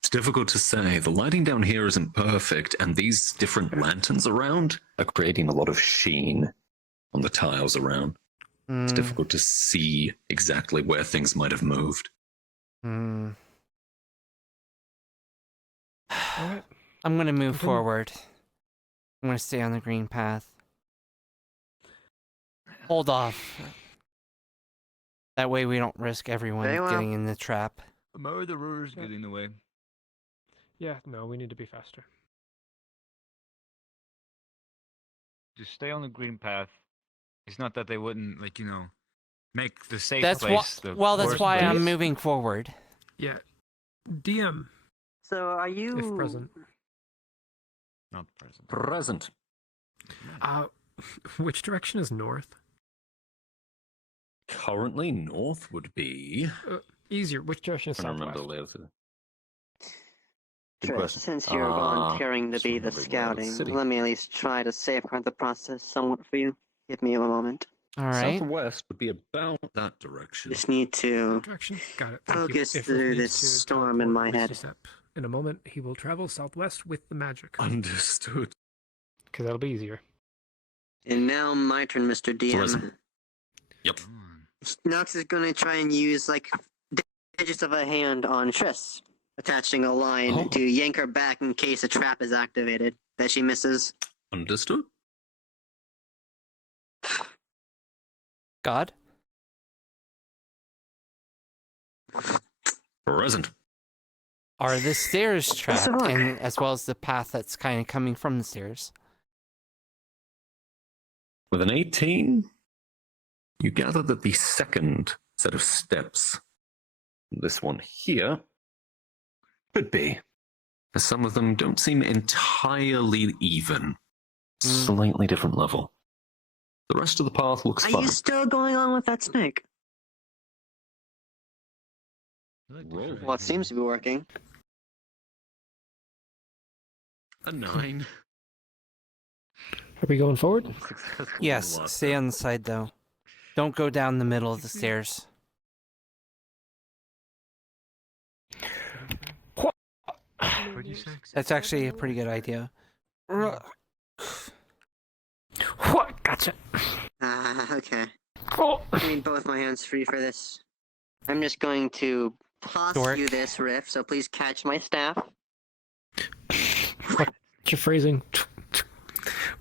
It's difficult to say. The lighting down here isn't perfect, and these different lanterns around are creating a lot of sheen on the tiles around. It's difficult to see exactly where things might have moved. Hmm. Alright. I'm gonna move Continue. forward. I'm gonna stay on the green path. Hold off. That way we don't risk everyone Very well. getting in the trap. The murderer's getting in the way. Yeah, no, we need to be faster. Just stay on the green path. It's not that they wouldn't, like, make the safe That's place the well, that's worst why place. I'm moving forward. Yeah. DM, So are you... if present. Not present. Present. Which direction is north? Currently, north would be... Easier. Which direction is I don't remember southwest? the layout. Good Trish, question. since you're volunteering to be the just remember where the scouting, city- let me at least try to safeguard the process somewhat for you. Give me a moment. All right. Southwest would be about that direction. Just need to Direction? Got it. Thank you. focus If through Rick this needs to storm in my teleport, head. Misty Step. In a moment, he will travel southwest with the magic. Understood. Because that'll be easier. And now my turn, Mr. DM. Present. Yep. Nox is gonna try and use, like, digits of a hand on Triss, attaching a line to yank her back in case a trap is activated that she misses. Understood. God? Present. Are the stairs trapped, look. and as well as the path that's kind of coming from the stairs? With an 18, you gather that the second set of steps, this one here, should be. As some of them don't seem entirely even. Slightly different level. The rest of the path looks Are fine. you still going on with that snake? Well, it seems to be working. A 9. Are we going forward? Yes, stay on the side though. Don't go down the middle of the stairs. What did you say? That's actually a pretty good idea. What? Gotcha. Okay. Oh. I need both my hands free for this. I'm just going to toss you this riff, so please catch my staff. What's your phrasing?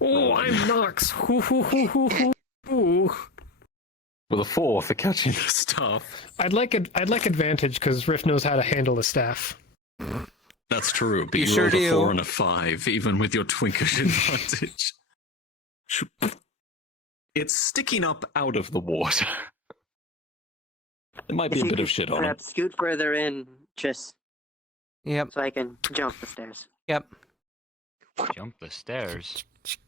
Oh, I'm Nox. Ooh. With a 4 for catching the staff. I'd like advantage because Riff knows how to handle the staff. That's true, but You you sure rolled a do. 4 and a 5, even with your twinkish advantage. It's sticking up out of the water. There might be a bit of shit on it. Perhaps scoot further in, just Yep. so I can jump the stairs. Yep. Jump the stairs.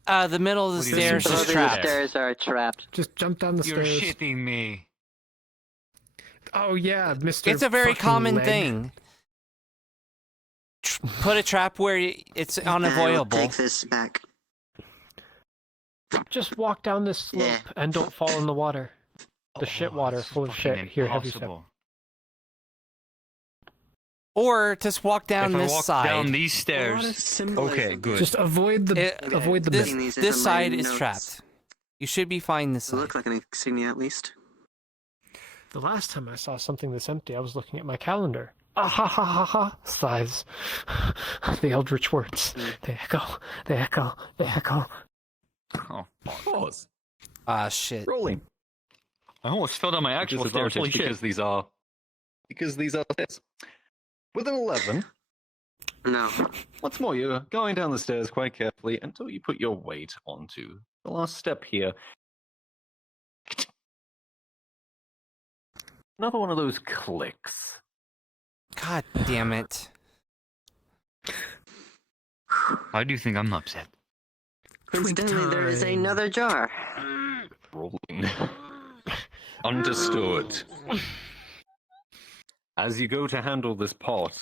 The middle of the stairs is The trapped. stairs are trapped. Just jump down the You're stairs. shitting me. Oh yeah, Mr. It's a very fucking common leg. thing. Put a trap where it's unavoidable. Take this back. Just walk down this slope and don't fall in the water. The shit water full of shit. Here, have you step. Impossible. Or just walk down If I this walk side. down these stairs. Okay, good. Just avoid the this, bit. this side is trapped. You should be fine this It side. look like an insignia at least. The last time I saw something this empty, I was looking at my calendar. Ah ha ha ha ha! Sighs. The eldritch words. They echo. They echo. They echo. Oh, Pause. Ah, shit. Rolling. I almost fell down my actual stairs. Holy shit. Because these are stairs. With an 11. No. What's more, you're going down the stairs quite carefully until you put your weight onto the last step here. Another one of those clicks. God damn it. Why do you think I'm upset? Coincidentally, there is another jar. Rolling. Understood. As you go to handle this pot,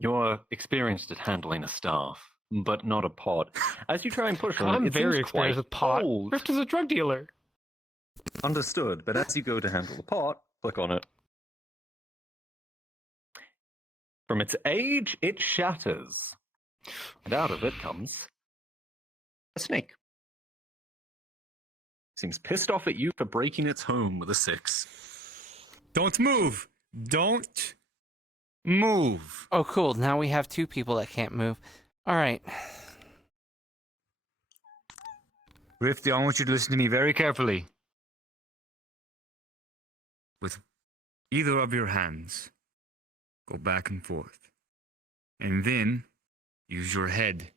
you're experienced at handling a staff, but not a pot. As you try and push on I'm it very seems experienced quite with pot. cold. Rift is a drug dealer. Understood, but as you go to handle the pot, click on it. From its age, it shatters. And out of it comes a snake. Seems pissed off at you for breaking its home with a 6. Don't move. Don't move. Oh, cool. Now we have 2 people that can't move. All right. Rifty, I want you to listen to me very carefully. With either of your hands, go back and forth. And then use your head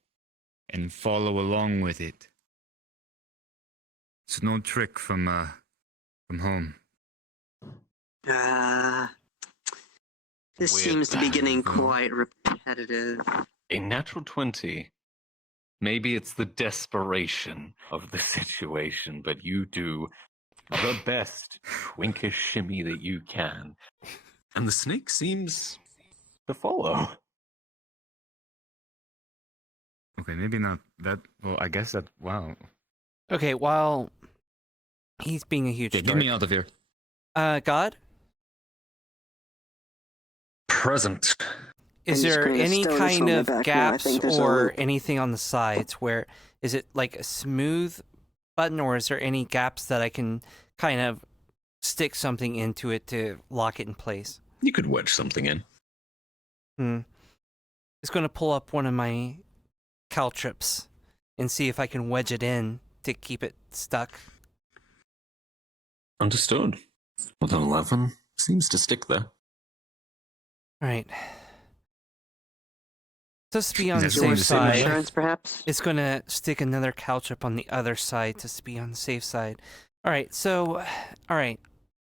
and follow along with it. It's no trick from home. This seems to be getting quite repetitive. A natural 20. Maybe it's the desperation of the situation, but you do the best twinkish shimmy that you can. And the snake seems to follow. Okay, maybe not that. Well, I guess that. Wow. Okay, while he's being a huge Get dork. me out of here. God? Present. Is I'm just there gonna any stow this kind on my of back now. I gaps think there's or anything on the sides where is it like a smooth button, or is there any gaps that I can kind of stick something into it to lock it in place? You could wedge something in. It's going to pull up one of my caltrips and see if I can wedge it in to keep it stuck. Understood. With an 11, seems to stick there. All right. Just to be on the Is that safe some side, insurance, perhaps? it's going to stick another caltrip on the other side just to be on the safe side. All right, so, all right.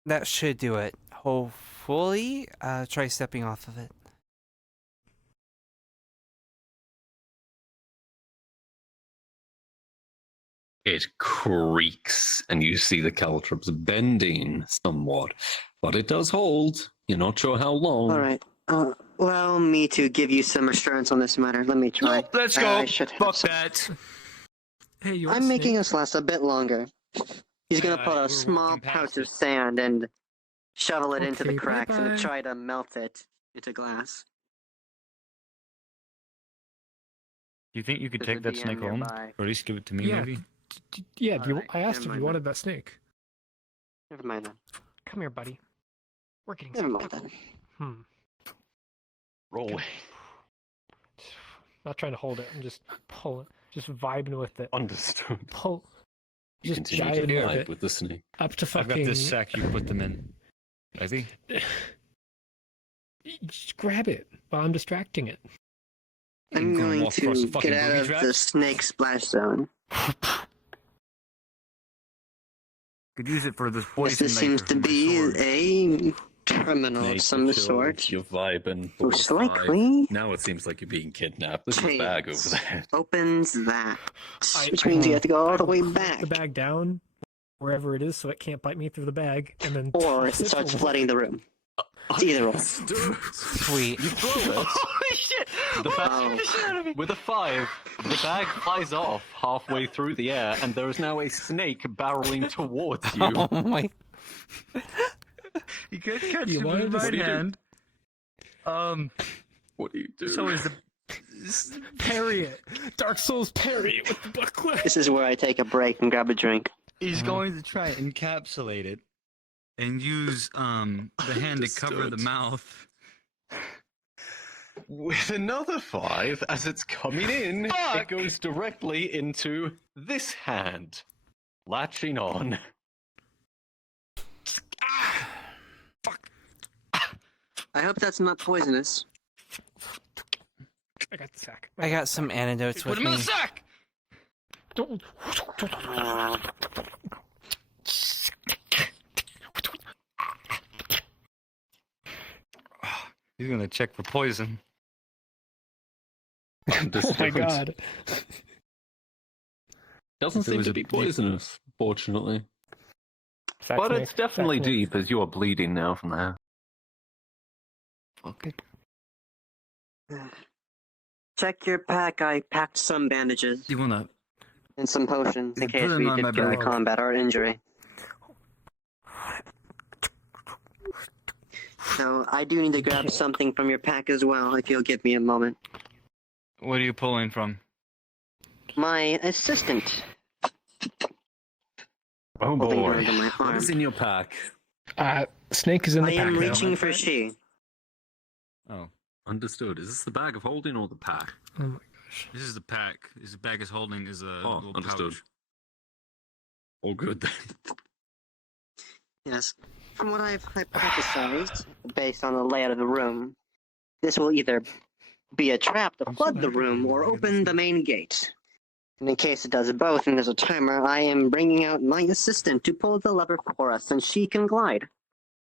That should do it. Hopefully, try stepping off of it. It creaks, and you see the caltrops bending somewhat. But it does hold. You're not sure how long. All right. Allow me to give you some assurance on this matter. Let me try. Nope, let's go. I should have Fuck some. that. Hey, you. I'm making this last a bit longer. He's gonna put a small pouch of sand and shovel it into the Okay, cracks bye-bye. and try to melt it into glass. Do you think you could This take would that be snake home? nearby. Or at least give it to me, Yeah. maybe? Yeah, Alright, I asked if never you mind wanted that snake. Never mind then. Come here, buddy. We're getting Never mind something. then. Roll. Not trying to hold it. I'm just pulling, just vibing with it. Understood. Pull. You Just continue to jiving with vibe it. with the snake. Up to I've fucking. got this sack you put them in. Ready? Just grab it while I'm distracting it. I'm gonna going walk across to the fucking get out booby of the traps? snake splash zone. Could use it for this Yes, poison this seems maker to for my be sword. a terminal Snake, of some you're chilled, sort. You're vibing. Most level 5. likely. Now it seems like you're being kidnapped. There's a bag over there. Opens that. Which means you have to go all the way back. The bag down, wherever it is, so it can't bite me through the bag, and then. Or it starts flooding the room. It's either or. Sweet. You throw it. Holy shit! The bag, with a 5, the bag flies off halfway through the air, and there is now a snake barreling towards you. Oh my. You could catch You him wanted with to right see- hand. What do you do? So is the Parry it. Dark Souls parry it with the buckler. This is where I take a break and grab a drink. He's going to try and encapsulate it and use the hand to cover the mouth. With another 5, as it's coming in, it goes directly into this hand. Latching on. I hope that's not poisonous. I got the sack. I got some antidotes with Put him in me. the sack! Don't. He's gonna check for poison. Oh my god. Doesn't If it seem was to a be deep- poisonous, fortunately. Fat But snake, it's definitely fat snake. deep, as you are bleeding now from there. Okay. Check your pack. I packed some bandages You wanna and some potions in Put case them we on my did get a back. combat or injury. So I do need to grab something from your pack as well, if you'll give me a moment. what are you pulling from? My assistant. Oh Holding her boy. under my What arm. is in your pack? Snake is in I the pack am now. reaching for she. Oh. Understood. Is this the bag of holding or the pack? Oh my gosh. This is the pack. This bag is holding is a little understood. pouch. All good then. Yes. From what I've hypothesized, based on the layout of the room, this will either be a trap to flood the room or open the main gate. And in case it does both and there's a timer, I am bringing out my assistant to pull the lever for us, and she can glide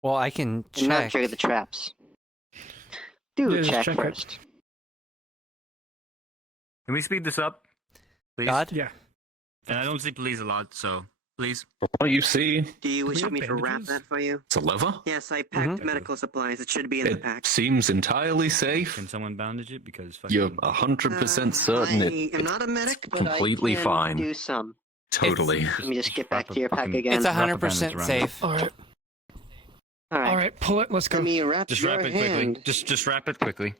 Well, I can and not check. trigger the traps. Do Yeah, just check check it. first. Can we speed this up? Please? God? Yeah. And I don't see police a lot, so please. From what you see, Do you wish we have me to wrap bandages? that for you? it's a lever. Yes, I packed medical supplies. It should be in the It pack. seems entirely safe. Can someone bandage it? Because fucking... You're 100% certain I it, am not a medic, but completely I can fine. do some. Totally. Let me just get back wrap to your a pack fucking- again. It's Wrap a 100% bandage around safe. All right. All right. All right. Pull it. Let's go. Let me wrap Just your wrap it quickly. hand. Just wrap it quickly.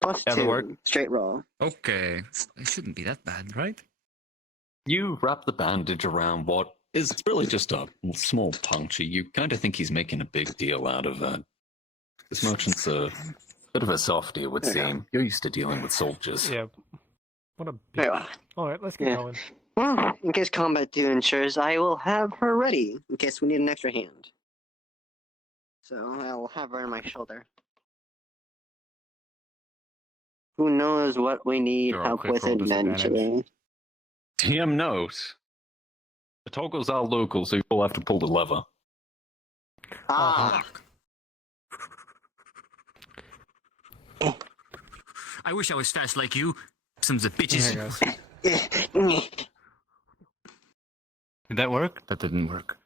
Plus That'll 2. work. Straight roll. Okay. It shouldn't be that bad, right? You wrap the bandage around what is really just a small puncture. You kind of think he's making a big deal out of it. This merchant's a bit of a softie, it would There you go. seem. You're used to dealing with soldiers. Yeah. What a. Very well. All right. Let's get Yeah. going. Well, in case combat 2 ensures, I will have her ready in case we need an extra hand. So I'll have her on my shoulder. Who knows what we need Sure, help quick with roll disadvantage. eventually. TM note. The toggles are local, so you'll have to pull the lever. Ah! I wish I was fast like you. Sons of bitches. There it goes. Did that work? That didn't work.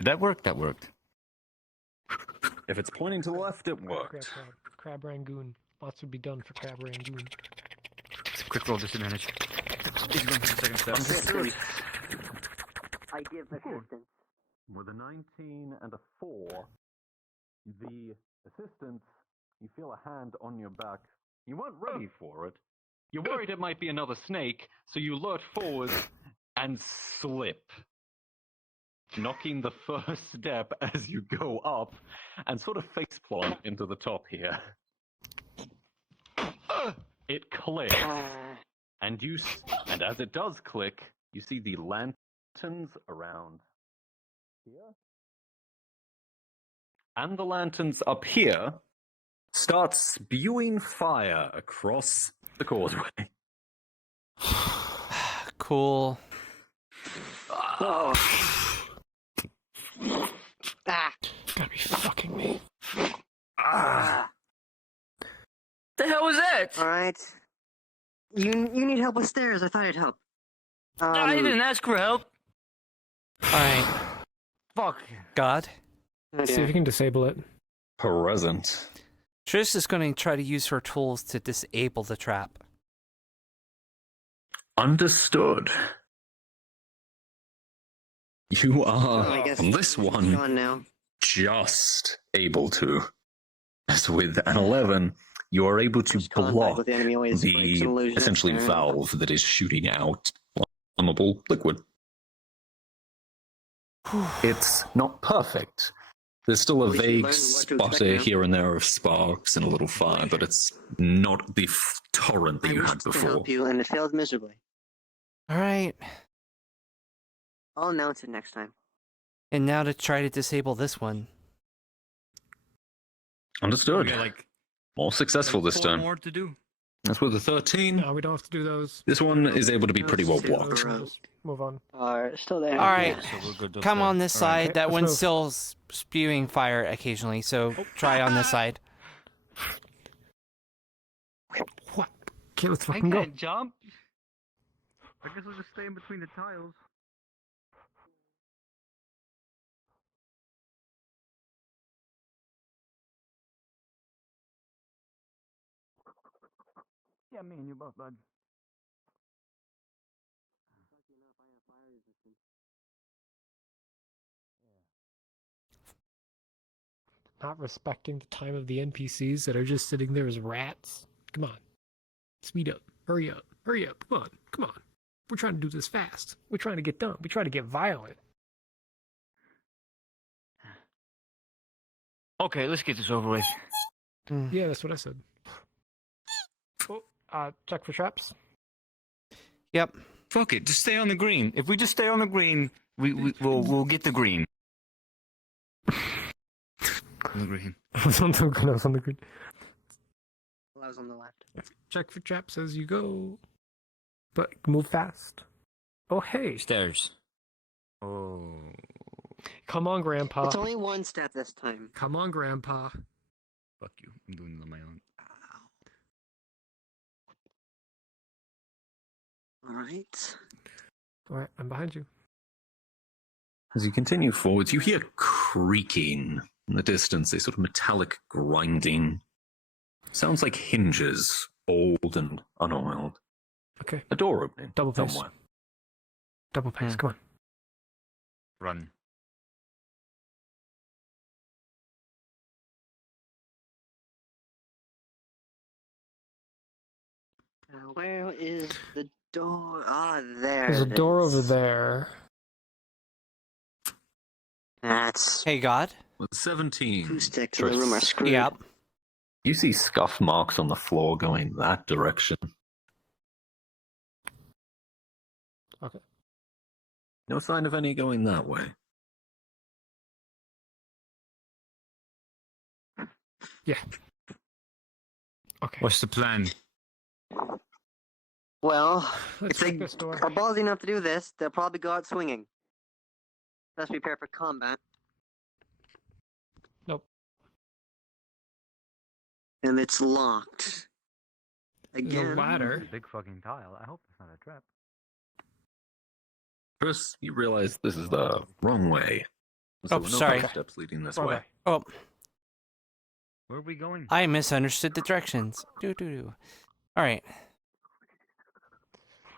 Did that work? That worked. If it's pointing to the left, it Crab, worked. crab Rangoon. Lots would be done for Crab Rangoon. Quick roll disadvantage. He's going for the second step. I give assistance. With a 19 and a 4, the assistant, you feel a hand on your back. You weren't ready for it. You're worried it might be another snake, so you lurch forward and slip, knocking the first step as you go up and sort of faceplant into the top here. It clicks, and and as it does click, you see the lanterns around here, and the lanterns up here start spewing fire across the causeway. Cool. Oh. Ah. Gotta be fucking me. Ah. The hell was that? All right. You need help with stairs. I thought I'd help. I didn't ask for help. Alright. Fuck. God. See if you can disable it. Present. Trish is going to try to use her tools to disable the trap. Understood. You are, I guess on this it's one, gone now. just able to. As with an 11, you are able to Contact block with the enemy always breaks an the illusion. essentially Alright. valve that is shooting out flammable liquid. It's not perfect. There's still a At least you vague learn what to expect sputter now. here and there of sparks and a little fire, but it's not the torrent that I you wish had to before. help you, and it failed miserably. Alright. I'll announce it next time. And now to try to disable this one. Understood. We got like More successful this 4 time. more to do. That's with the 13. No, we don't have to do those. This one is able to be pretty well blocked. Just move on. Still there. Alright. So we're good Come there. on this All right. side. Okay, That let's one's move. still spewing fire occasionally, so try on this side. What? Okay, let's I fucking go. can't jump. I guess I'll just stay in between the tiles. Yeah, me and you both, bud. Not respecting the time of the NPCs that are just sitting there as rats. Come on. Speed up. Hurry up. Hurry up. Come on. Come on. We're trying to do this fast. We're trying to get done. We're trying to get violent. Okay, let's get this over with. Yeah, that's what I said. Oh, check for traps. Yep. Fuck it, just stay on the green. If we just stay on the green, we'll get the green. On the green. I was on the green. I was on the green. Well, I was on the left. Check for traps as you go. But move fast. Oh, hey. Stairs. Oh. Come on, Grandpa. It's only one step this time. Come on, Grandpa. Fuck you. I'm doing it on my own. Alright. Alright, I'm behind you. As you continue forwards, you hear creaking in the distance, a sort of metallic grinding. Sounds like hinges, old and unoiled. Okay. A door opening. Double pace. Somewhere. Double pace, come on. Run. Where is the door? Ah, there. There's a it door is. over there. That's Hey, God. With 17. acoustic to the room are screwed. Yep. You see scuff marks on the floor going that direction. Okay. No sign of any going that way. Yeah. Okay. What's the plan? Well, Let's if they check this door. are ballsy enough to do this, they'll probably go out swinging. Let's prepare for combat. Nope. And it's locked. There's Again. a ladder. Big fucking tile. I hope it's not a trap. Chris, you realize this is the wrong way. Oh, no sorry. steps leading this Wrong way. way. Oh, Where are we going? I misunderstood the directions. Doo-doo-doo. Alright.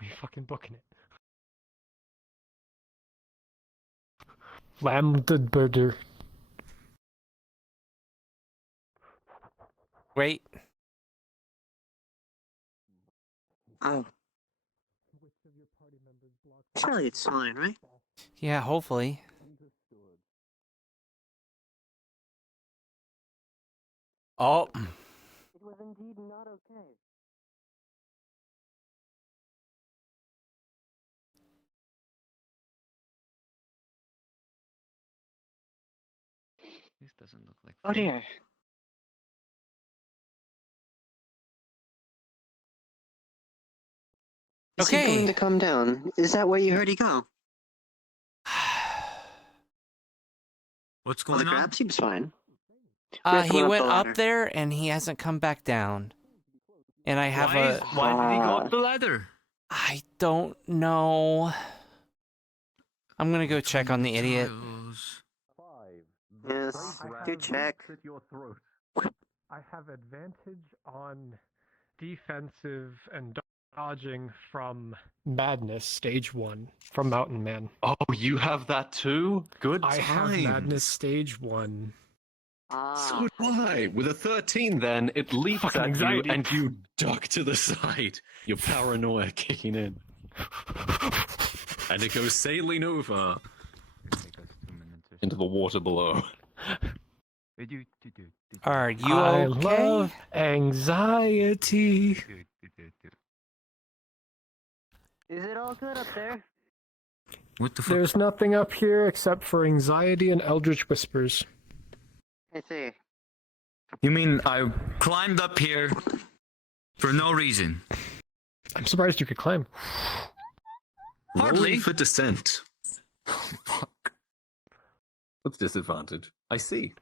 We fucking booking it. Lamb the birder. Wait. Oh. Surely it's fine, right? Yeah, hopefully. Oh. It was indeed not okay. This doesn't look like. Oh dear. Is he going to come down? Is that where you heard he go? What's Well, going the on? grab seems fine. We have to He go went the up ladder. there and he hasn't come back down. And I have Why did he go up the ladder? I don't know. I'm gonna go check on the idiot. Yes, do check. I have advantage on defensive and dodging from Madness Stage 1 from Mountain Man. Oh, you have that too? Good I have times. Madness Stage 1. So do I. With a 13, then, it leaps Fucking at anxiety. you and you duck to the side. Your paranoia kicking in. And it goes sailing over into the water below. Are you I okay? love anxiety. Is it all good up there? What the fuck? There's nothing up here except for anxiety and eldritch whispers. I see. You mean I climbed up here for no reason? I'm surprised you could climb. Hardly. Rolling for descent. Oh, fuck. What's disadvantage? I see.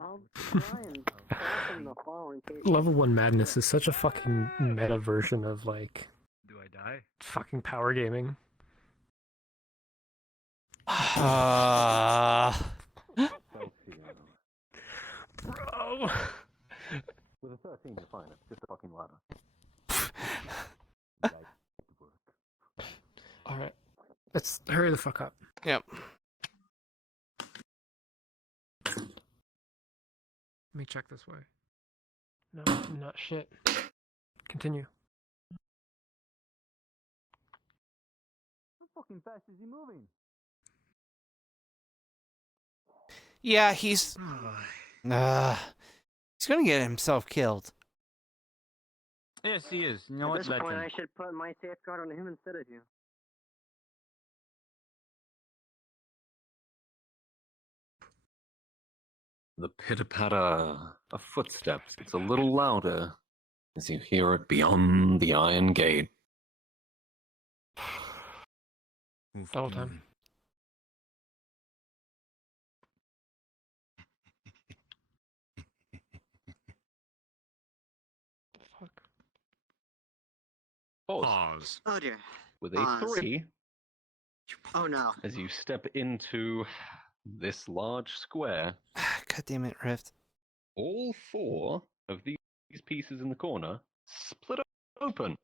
I'll try and soften the fall in case. Level 1 Madness is such a fucking meta version of, like, Do I die? fucking power gaming. Bro. With a 13, you're fine. It's just a fucking ladder. Alright. Let's hurry the fuck up. Yep. Let me check this way. No, not shit. Continue. How fucking fast is he moving? Yeah, he's gonna get himself killed. Yes, he is. You know At what? this Let point, him. I should put my safeguard on him instead of you. The pitter-patter of footsteps gets a little louder as you hear it beyond the iron gate. Double time. Fuck. Pause. Oh dear. With a Pause. 3, Oh no. as you step into this large square, God damn it, Rift. all 4 of these pieces in the corner split open.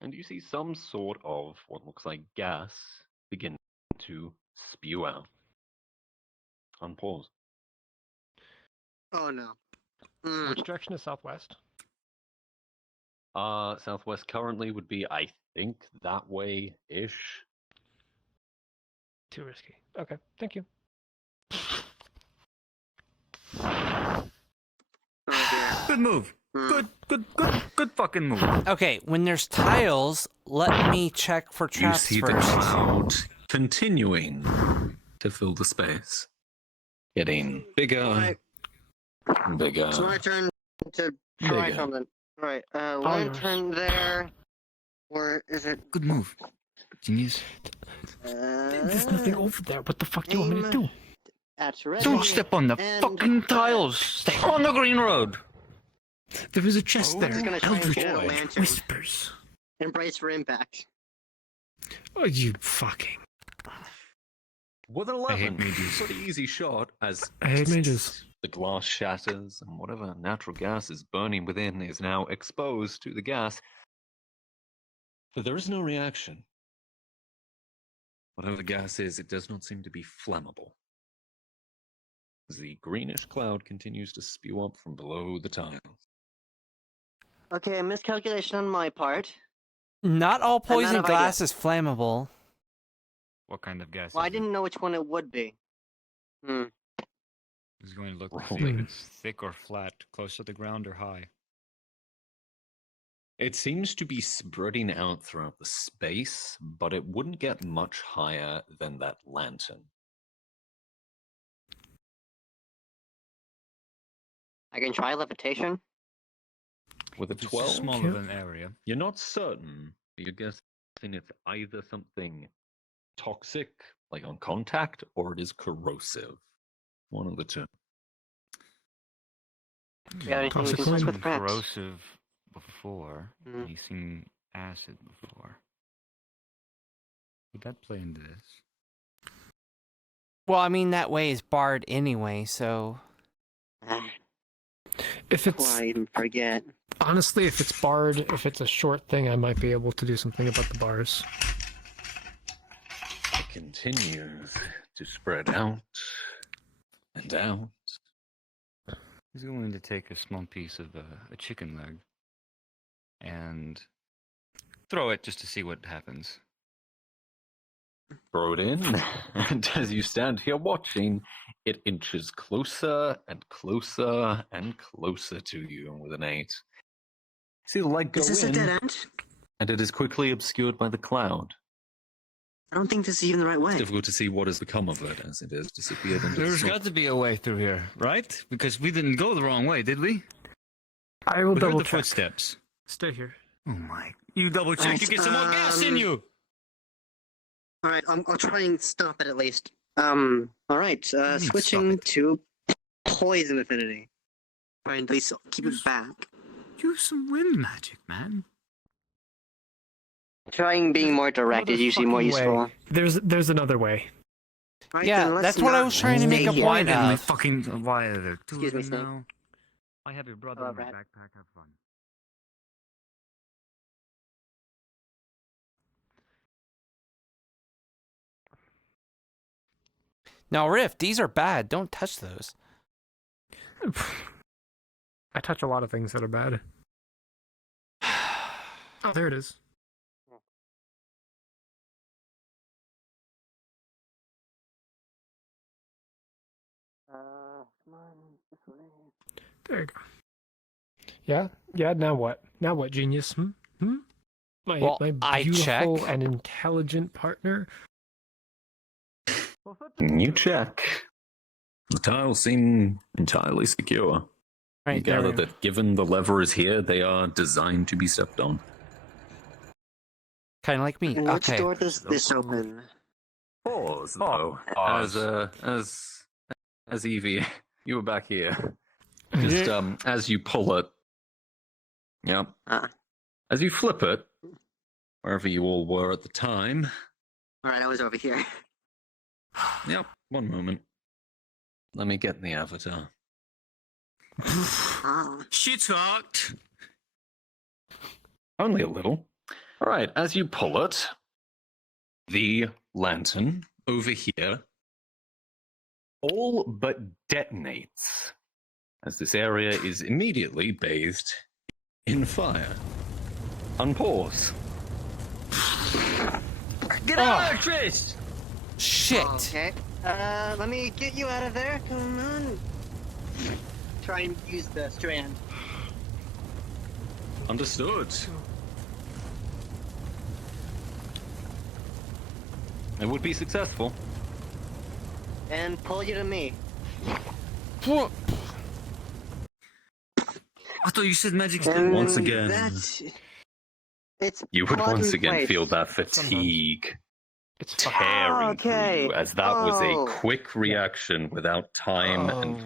And you see some sort of what looks like gas begin to spew out. Unpause. Oh no. Which direction is southwest? Southwest currently would be, I think, that way-ish. Too risky. Okay, thank you. Good move. Good fucking move. Okay, when there's tiles, let me check for You traps see the first. cloud continuing to fill the space. Getting bigger, bigger. It's my turn to try Bigger. something. Alright, Oh, one yours. turn there. Or is it? Good move. Genius. There's nothing over there. What the fuck do you want me to do? That's ready. Don't step on the And- fucking tiles. Stay on the green road. There is a chest We're there. just gonna try and Eldritch get a lantern. Whispers. And brace for impact. Oh, you fucking. With an I hate 11, mages. pretty easy shot as I hate mages. the glass shatters and whatever natural gas is burning within is now exposed to the gas. But there is no reaction. Whatever the gas is, it does not seem to be flammable. as the greenish cloud continues to spew up from below the tiles. Okay, miscalculation on my part. Not all I'm out poison of glass ideas. is flammable. What kind of gas? Well, I is it? didn't know which one it would be. It's going to look Roll see if it. it's thick or flat, close to the ground or high. It seems to be spreading out throughout the space, but it wouldn't get much higher than that lantern. I can try levitation. With a It's 12, small of an area. you're not certain, but you're guessing it's either something toxic, like on contact, or it is corrosive. One of the two. Yeah, anything we He's can mess seen with cracks. corrosive before. Mm. He's seen acid before. Would that play into this? Well, I mean, that way is barred anyway, so... If it's Before I even forget. honestly, if it's barred, if it's a short thing, I might be able to do something about the bars. It continues to spread out and out. He's going to take a small piece of a chicken leg and throw it just to see what happens. Throw it in, and as you stand here watching, it inches closer and closer and closer to you with an 8. See the light go Is this in, a dead end? and it is quickly obscured by the cloud. I don't think this is even the right way. It's difficult to see what has become of it as it has disappeared into the There's smoke. got to be a way through here, right? Because we didn't go the wrong way, did we? I will We heard double the check. footsteps. Stay here. Oh my! You double check. You get some more gas in you. All right, I'll try and stop it at least. All right, mean, switching stop to poison affinity. Try and at least keep it back. Use some wind magic, man. Trying being more direct is usually more useful. There's another way. Right, Yeah, then let's that's what I not was trying to make stay a here. point Why of. why are there two Excuse of me, them Snake. now? I have your brother Hello, in my Brad. backpack. Have fun. Now, Riff, these are bad. Don't touch those. I touch a lot of things that are bad. Oh, there it is. Come on, this way. There you go. Yeah, yeah. Now what? Now what, genius? My Well, my I beautiful check. and intelligent partner. You check. The tiles seem entirely secure. You Right there. gather that given the lever is here, they are designed to be stepped on. Kind of like me. And which Okay. door does this open? Pause, though. As Evie, you were back here. Just as you pull it. Yep. As you flip it, wherever you all were at the time. All right, I was over here. Yep. One moment. Let me get the avatar. Oh. She talked. Only a little. All right. As you pull it, the lantern over here all but detonates, as this area is immediately bathed in fire. Unpause. Get out, Tris! Shit. Okay. Let me get you out of there. Come on. Try and use the strand. Understood. It would be successful. And pull you to me. I thought you said magic's And dead. Once again, it's you would plug once in again place. feel that fatigue It's tearing okay. through you, as that was Oh. a quick reaction without time, and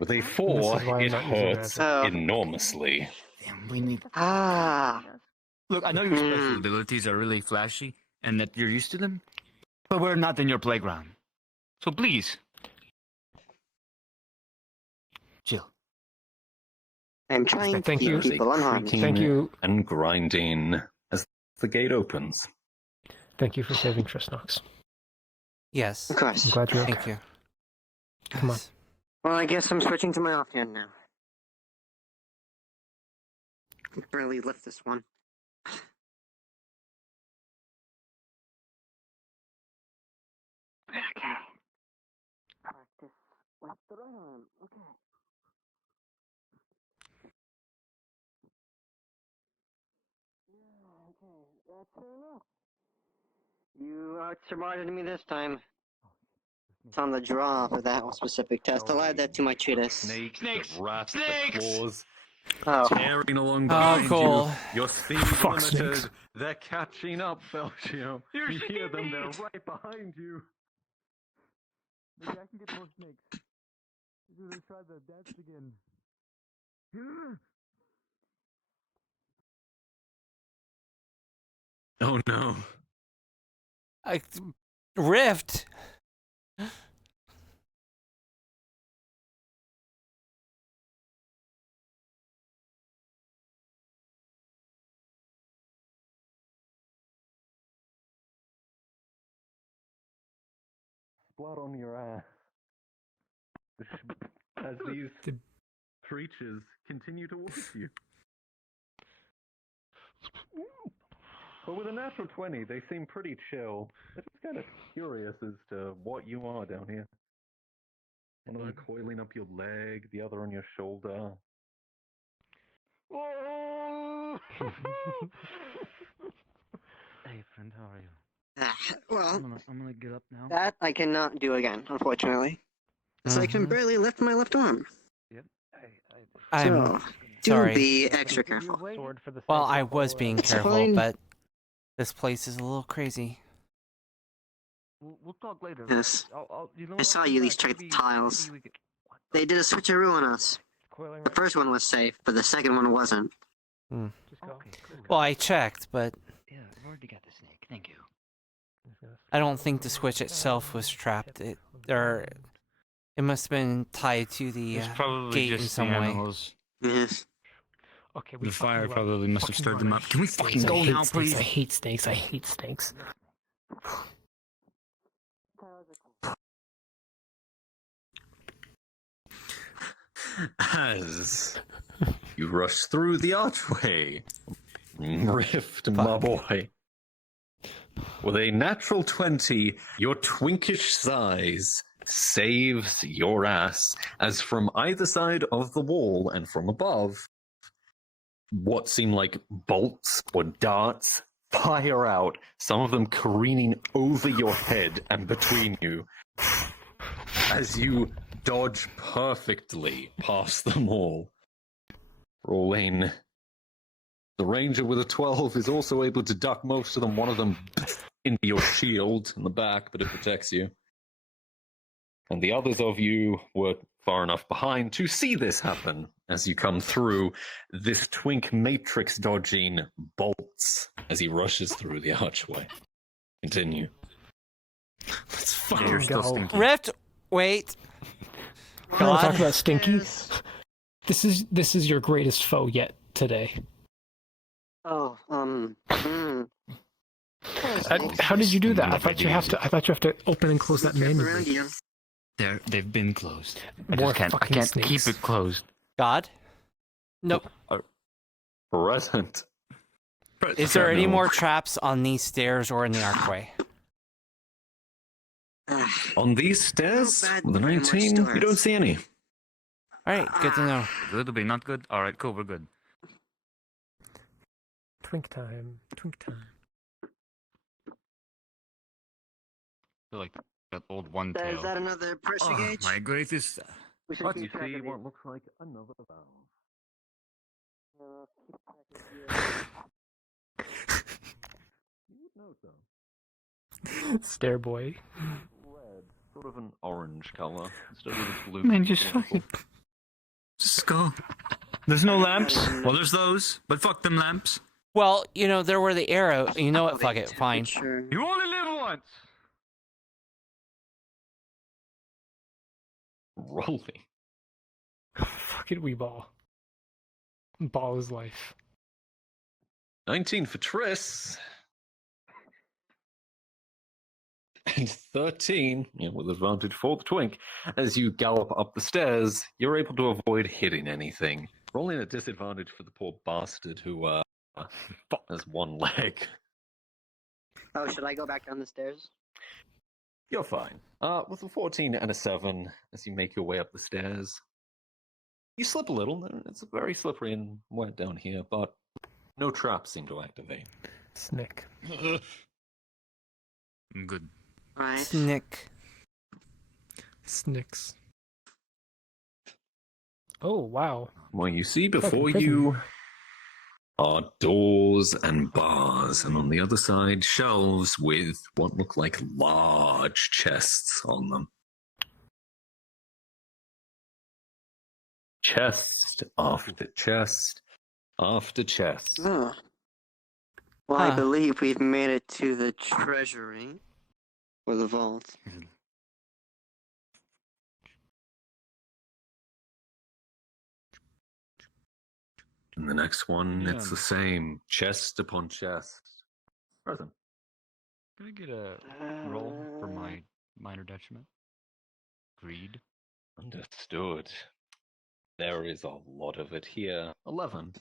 with a 4, This is why I'm it not using hurts magic. enormously. Damn, we need. Look, I know your special abilities are really flashy and that you're used to them, but we're not in your playground. So please, chill. I'm trying to Thank keep you. people unharmed. Thank you. And grinding as the gate opens. Thank you for saving Trisnox. Yes. Of course. I'm glad you're okay. Thank you. Come on. Well, I guess I'm switching to my offhand now. I can barely lift this one. Okay. Practice left the right arm. Okay. Yeah, okay. That's fair enough. You outsmarted me this time. It's on the draw for that one specific test. I'll add that to my treatise. Snakes, the rats, the claws, Oh. tearing along Oh, behind cool. you. Your speed Fuck limited. snakes. They're catching up, Belgium. You hear them, they're right behind you. Maybe I can get more snakes. We're gonna try the dance again. Oh no. Rift. Blood on your ass. As these creatures continue towards you. But with a natural 20, they seem pretty chill. They're just kind of curious as to what you are down here. One of them coiling up your leg, the other on your shoulder. Hey, friend, how are you? Well, I'm gonna get up now. that I cannot do again, unfortunately. So I can barely lift my left arm. Yep. I'm So, do sorry. be extra careful. Well, I was being It's careful, fine. but this place is a little crazy. We'll talk later. Yes. You know I what, saw I'll you be at least back. check the Maybe- tiles. maybe we could- They did a switcheroo on us. The first one was safe, but the second one wasn't. Hmm. Okay, cool. Well, I checked, but Yeah, I've already got the snake. Thank you. I don't think the switch itself was trapped. It must have been tied to the It's probably gate in just some the way. animals. Yes. Okay, The fire probably must have stirred them up. Can we fucking go now, please? I hate snakes. I hate snakes. As you rush through the archway, Rift, my boy. With a natural 20, your twinkish size saves your ass, as from either side of the wall and from above, what seem like bolts or darts fire out, some of them careening over your head and between you, as you dodge perfectly past them all. Rolling. The ranger with a 12 is also able to duck most of them, one of them into your shield in the back, but it protects you. And the others of you were far enough behind to see this happen as you come through. This twink matrix dodging bolts as he rushes through the archway. Continue. Let's Yeah, fucking you're still go. stinky. Rift. Wait. You want to talk God. about stinky? This is your greatest foe yet today. Oh, How did you do that? I Lovely thought you have dudes. to. I thought you have to open and close that around manually. you. They've been closed. I More just can't. I fucking can't snakes. keep it closed. God. Nope. Present. Is there any No. more traps on these stairs or in the archway? On these stairs, Not bad, with the but more 19, you don't stores. see any. All right, good to know. Good or be not good? All right, cool. We're good. Twink time. Twink time. Feel like that old one Is tail. that another pressure Oh, gauge? my greatest. We should What? keep You track see of what it. looks like another valve. You would know so. Stare boy. Red, sort of an orange color instead of the blue. Man, just purple. fucking. Just go. There's no lamps. Well, there's those, but fuck them lamps. Well, you know, there were the arrow. You know what? Fuck it. Fine. Sure. You only live once. Rolling. Fucking wee ball. Ball is life. 19 for Triss. and 13, with advantage for the twink. As you gallop up the stairs, you're able to avoid hitting anything. Rolling at disadvantage for the poor bastard who has one leg. Oh, should I go back down the stairs? You're fine. With a 14 and a 7, as you make your way up the stairs, you slip a little. It's very slippery and wet down here, but no traps seem to activate. Snick. I'm good. Right. Snick. Snicks. Oh, wow. Well, you see before prison. you are doors and bars, and on the other side, shelves with what look like large chests on them. Chest after chest after chest. Oh. Well, I believe we've made it to the treasury. Or the vault. And the next one, it's the same. Chest upon chest. Present. Can I get a roll for my minor detriment? Greed. Understood. There is a lot of it here. 11.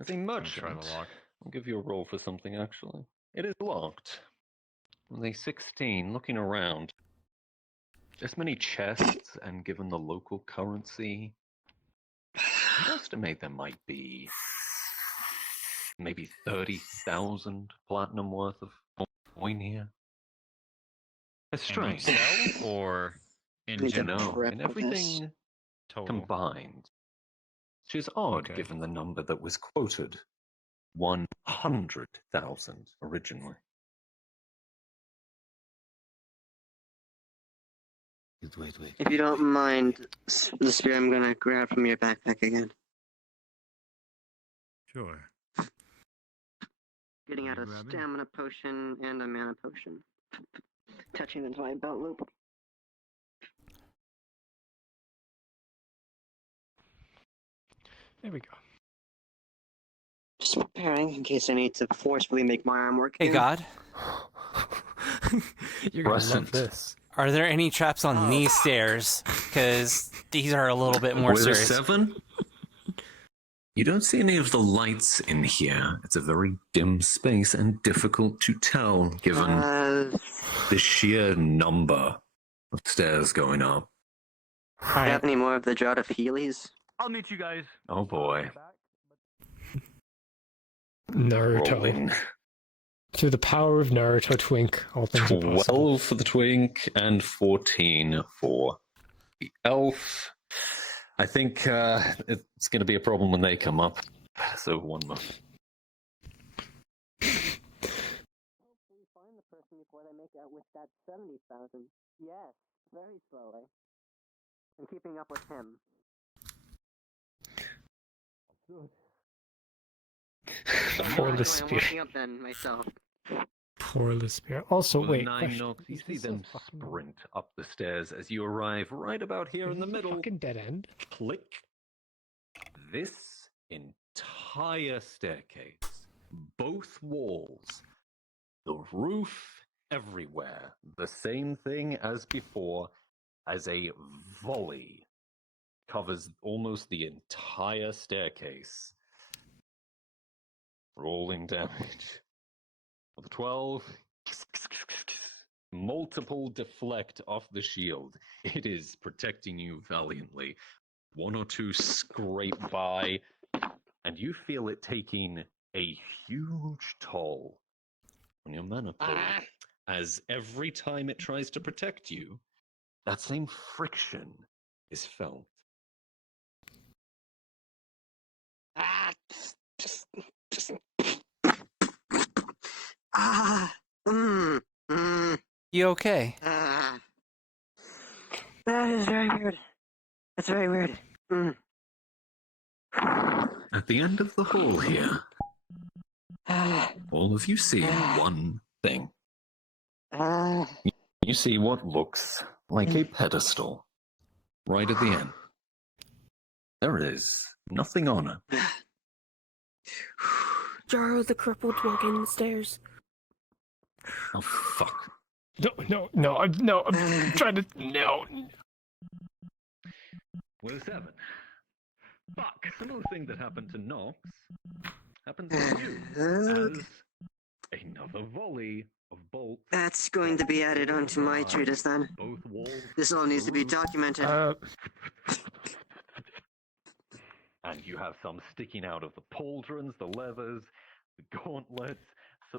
As a merchant, try the lock. I'll give you a roll for something, actually. It is locked. With a 16, looking around, this many chests, and given the local currency, I estimate there might be maybe 30,000 platinum worth of coin here. It's strange. Itself or in Need to general? prep And for this. everything Total. combined. Which is odd, given the number that was quoted. 100,000 originally. Wait. If you don't mind, the spear I'm gonna grab from your backpack again. Sure. Getting out a Grab it. stamina potion and a mana potion. Touching into my belt loop. There we go. Just preparing in case I need to forcefully make my arm work. Hey, again. God. You're gonna love Crescent. this. Are there any traps on these stairs? Because these are a little bit more With a serious. 7, you don't see any of the lights in here. It's a very dim space and difficult to tell given the sheer number of stairs going up. Do you have any more of the Draught of Heelys? I'll meet you guys. Oh boy. Naruto. Rolling. Through the power of Naruto Twink, all things are possible. 12 for the twink and 14 for the elf. I think it's going to be a problem when they come up. So 1 month. Hopefully find the person before they make out with that 70,000. Yes, very slowly. I'm keeping up with him. Poor I'm Lispir. working up then myself. Poor Lispir. Also, With wait. 9 question. knocks, you Is see this a them fucking- sprint up the stairs as you arrive right about here is in the this a middle. fucking dead end. Click. This entire staircase, both walls, the roof, everywhere, the same thing as before, as a volley covers almost the entire staircase. Rolling damage. With a 12, multiple deflect off the shield. It is protecting you valiantly. 1 or 2 scrape by, and you feel it taking a huge toll on your mana pool. As every time it tries to protect you, that same friction is felt. You okay? That is very weird. That's very weird. At the end of the hall here, all of you see one thing. You see what looks like a pedestal right at the end. There is nothing on it. Jaro the crippled walking the stairs. Oh, fuck. No, I'm trying to, no. With 7. Fuck! Similar thing that happened to Nox happens to you as another volley of bolts. That's going to be added onto my treatise then. Both walls. This all needs to be documented. And you have some sticking out of the pauldrons, the levers, the gauntlets.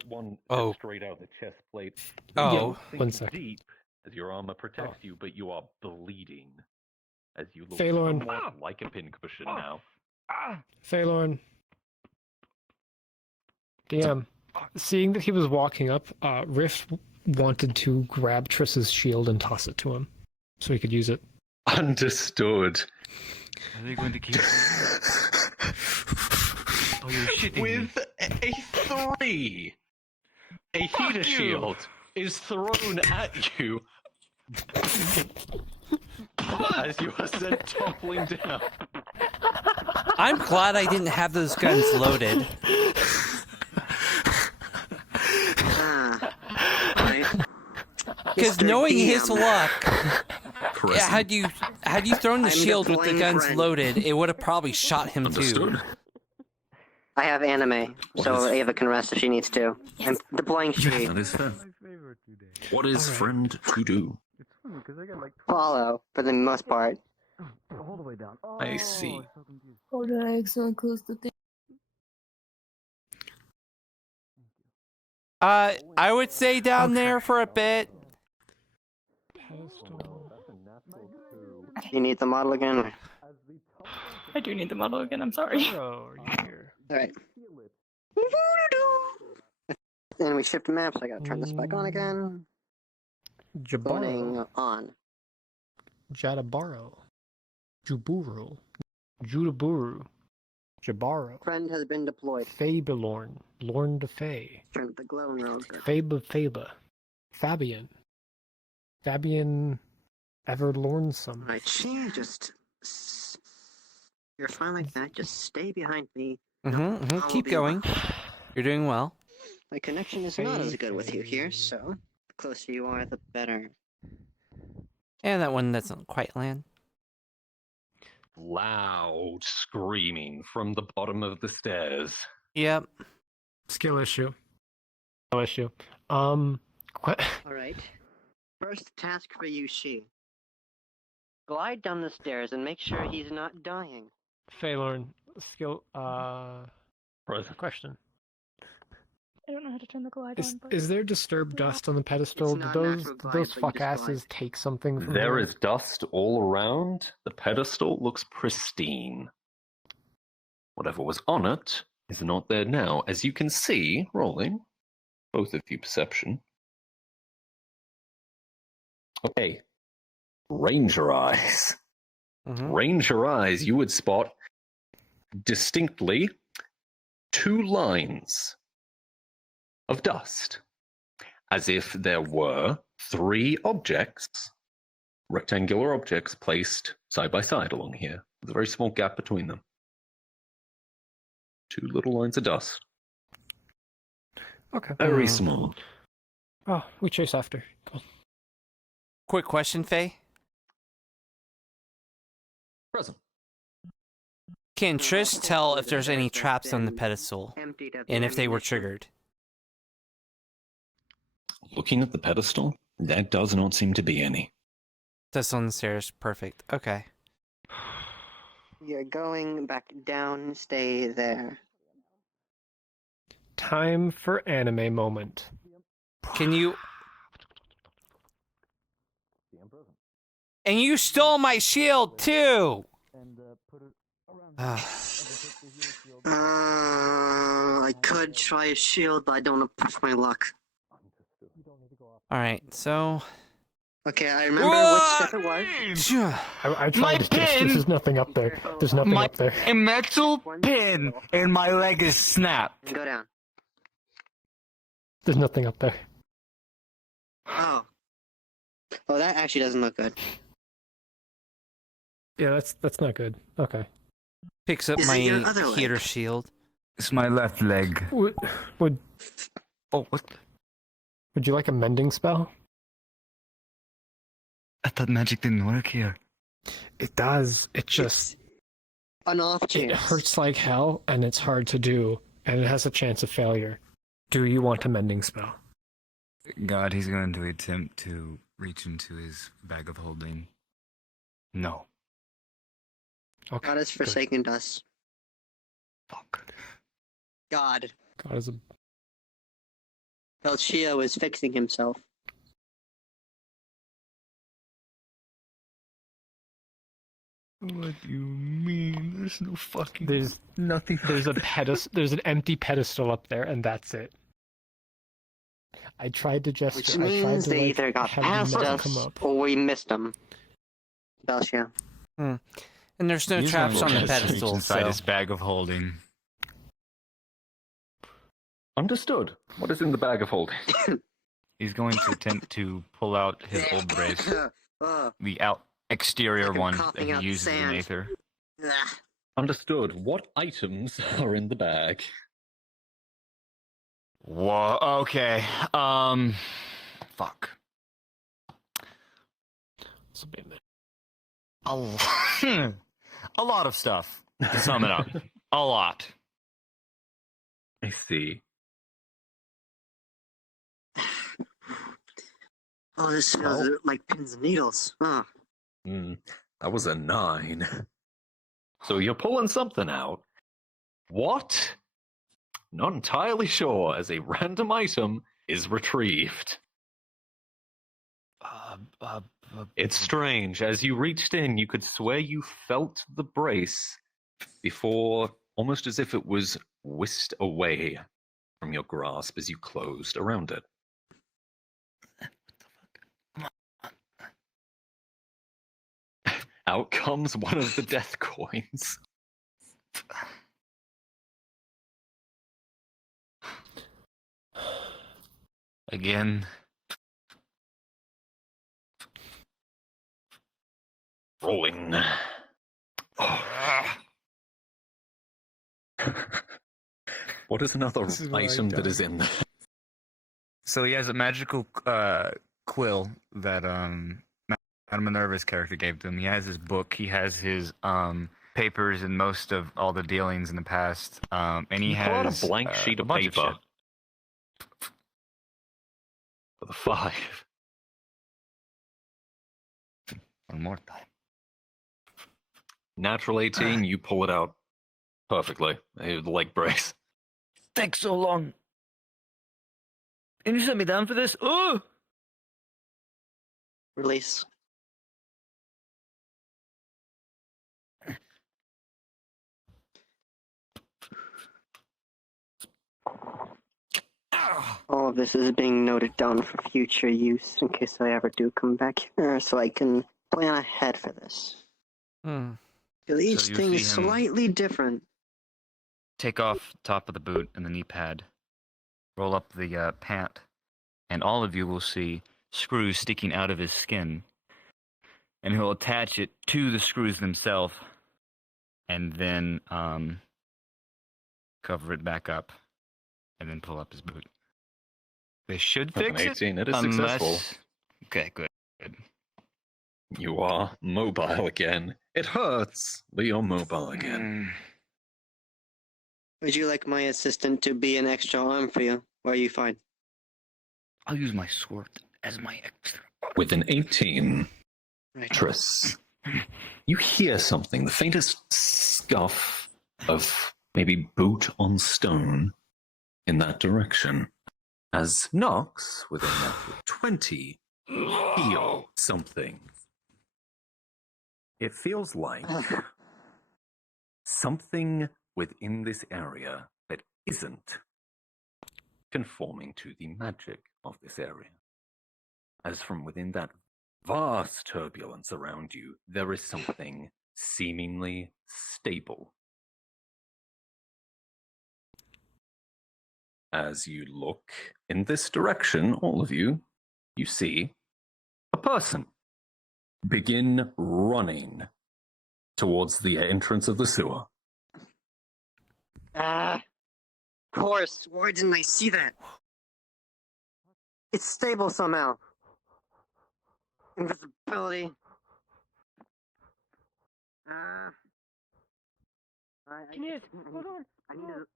One straight out of the chest plate. Oh, one second. Deep as your armor protects you, but you are bleeding as you look Phalorn. somewhat like a pincushion now. Phalorn. DM. Seeing that he was walking up, Riff wanted to grab Triss's shield and toss it to him so he could use it. Understood. Are they going to keep? Oh, you're shitting With a 3, a heater shield is thrown at you as you are sent toppling down. I'm glad I didn't have those guns loaded. Because knowing his luck, had you thrown the shield with the guns loaded, it would have probably shot him too. I have anime, so Ava can rest if she needs to. I'm deploying She. That is fair. What is friend to do? Follow, for the most part. I see. How did I accidentally close the thing? I would say down there for a bit. You need the model again? I do need the model again, I'm sorry. Alright. And we shift maps, I gotta turn this back on again. Loading on. Jadabaro. Juburu. Judaburu. Jabaro. Friend has been deployed. Fabelorn. Lorn de Fay. Turn the glow and roll. Faba. Fabian. Fabian Everlornsome. Alright, she just... You're fine like that, just stay behind me. Keep going. You're doing well. My connection is not as good with you here, so the closer you are, the better. And that one doesn't quite land. Loud screaming from the bottom of the stairs. Yep. Skill issue. No issue. Alright. First task for you, She. Glide down the stairs and make sure he's not dying. Phalorn. Skill, question. I don't know how to turn the glide on. But... Is there disturbed dust on the pedestal? Do those fuck asses take something from There is dust all around. The pedestal looks pristine. Whatever was on it is not there now. As you can see, rolling, both of you perception. Okay. Ranger eyes. Ranger eyes, you would spot distinctly 2 lines of dust, as if there were 3 objects, rectangular objects, placed side by side along here, with a very small gap between them. 2 little lines of dust. Okay. Very small. Oh, we chase after. Cool. Quick question, Faye. Present. Can Trish tell if there's any traps on the pedestal, and if they were triggered? Looking at the pedestal, there does not seem to be any. That's on the stairs. Perfect. Okay. You're going back down, stay there. Time for anime moment. Can you... And you stole my shield, too! I could try a shield, but I don't want to push my luck. Alright, so... Okay, I remember which step it was. I tried to test. There's nothing up there. There's nothing up there. A metal pin and my leg is snapped. Go down. There's nothing up there. Oh. Oh, that actually doesn't look good. Yeah, that's not good. Okay. Picks up my heater shield. It's my left leg. Would Oh, what? Would you like a mending spell? I thought magic didn't work here. It does. It just An off it chance. hurts like hell, and it's hard to do, and it has a chance of failure. Do you want a mending spell? God, he's going to attempt to reach into his bag of holding. No. Okay. God has forsaken us. Fuck. God. God is a. Belchia is fixing himself. What do you mean? There's no fucking. There's nothing. There's a pedestal. There's an empty pedestal up there, and that's it. I tried to gesture. Which I tried means to, they like, either got have the past metal us come up. or we missed them. Belchia. And there's no He's traps gonna on the just reach pedestal, inside so... his bag of holding. Understood. What is in the bag of holding? He's going to attempt to pull out his old brace, the exterior one that coughing he out uses in sand. Aether. Understood. What items are in the bag? Whoa. Okay. Fuck. A lot of stuff. To sum it up, a lot. I see. Oh, this smells like pins and needles. Huh. That was a 9. So you're pulling something out. What? Not entirely sure, as a random item is retrieved. It's strange. As you reached in, you could swear you felt the brace before, almost as if it was whisked away from your grasp as you closed around it. Out comes one of the death coins. Again. Rolling. What is another item that is in there? So he has a magical quill that Madame Minerva's character gave to him. He has his book. He has his papers and most of all the dealings in the past. And he Pull out has a blank sheet a of bunch paper. shit. For the 5. One more time. Natural 18, you pull it out perfectly. The leg brace. Takes so long. Can you set me down for this? Oh! Release. All of this is being noted down for future use in case I ever do come back here, so I can plan ahead for this. Because each So you thing see is him- slightly different. Take off top of the boot and the knee pad. Roll up the pant. And all of you will see screws sticking out of his skin. And he'll attach it to the screws themselves. And then cover it back up. And then pull up his boot. They should With an fix 18, it. it is unless... successful. Okay, good. You are mobile again. It hurts, but you're mobile again. Would you like my assistant to be an extra arm for you? Or are you fine? I'll use my sword as my extra. With an 18, Right. Triss, you hear something, the faintest scuff of maybe boot on stone in that direction. As Nox, within that 20, feel something. It feels like something within this area that isn't conforming to the magic of this area. As from within that vast turbulence around you, there is something seemingly stable. As you look in this direction, all of you, you see a person begin running towards the entrance of the sewer. Of course. Why didn't I see that? It's stable somehow. Invisibility. Hold on. I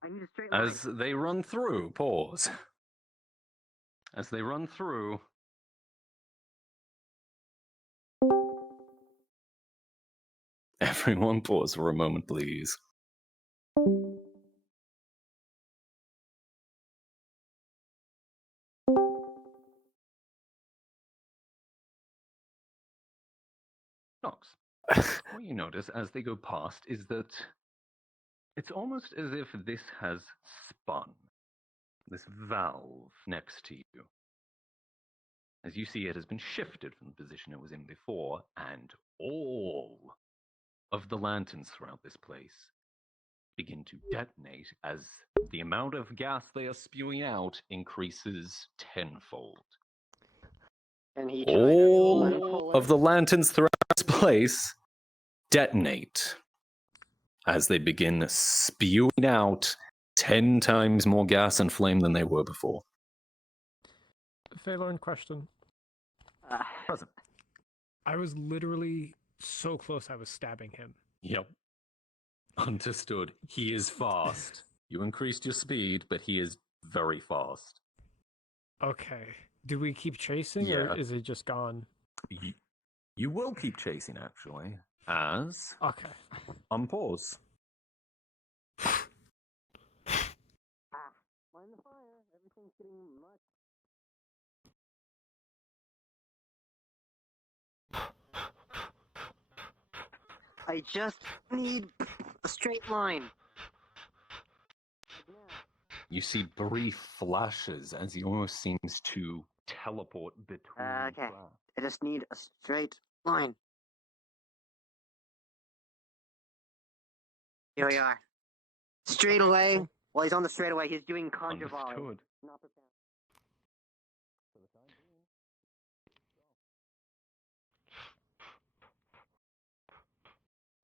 need a straight line. As they run through, pause. As they run through, everyone pause for a moment, please. Knox. What you notice as they go past is that it's almost as if this has spun. This valve next to you. As you see, it has been shifted from the position it was in before, and all of the lanterns throughout this place begin to detonate as the amount of gas they are spewing out increases tenfold. And he All of the lanterns throughout this place detonate as they begin spewing out 10 times more gas and flame than they were before. Phaelor in question. Present. I was literally so close I was stabbing him. Yep. Understood. He is fast. You increased your speed, but he is very fast. Okay. Do we keep chasing, or is it just gone? You will keep chasing, actually. As... Okay. On pause. I just need a straight line. You see brief flashes as he almost seems to teleport between Okay. tracks. I just need a straight line. Here we are. Straight away. While he's on the straightaway, he's doing conjure volley. Understood. Not prepared.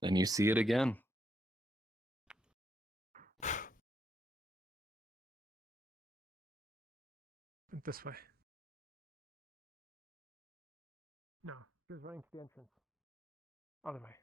Then you see it again. This way. No, he was running to the entrance. Other way.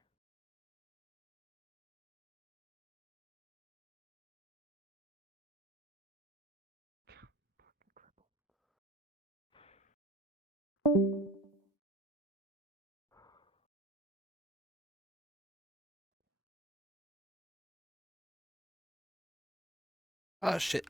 Oh shit.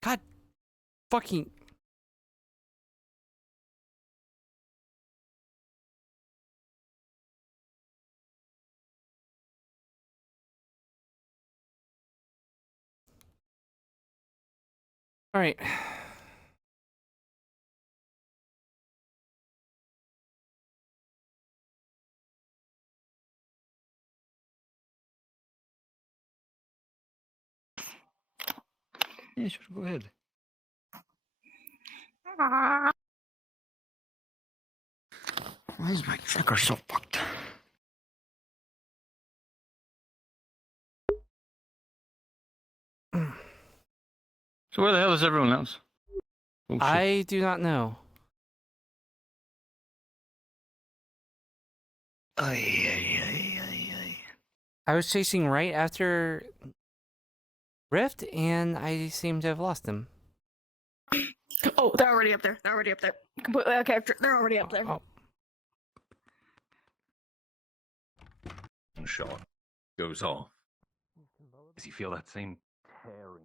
God fucking. All right. Yeah, sure, go ahead. Why is my checker so fucked? So where the hell is everyone else? Oh, shit. I do not know. I was chasing right after Rift, and I seem to have lost him. Oh, they're already up there. They're already up there. Completely okay. They're already up there. Oh. Shot goes off. As you feel that same tearing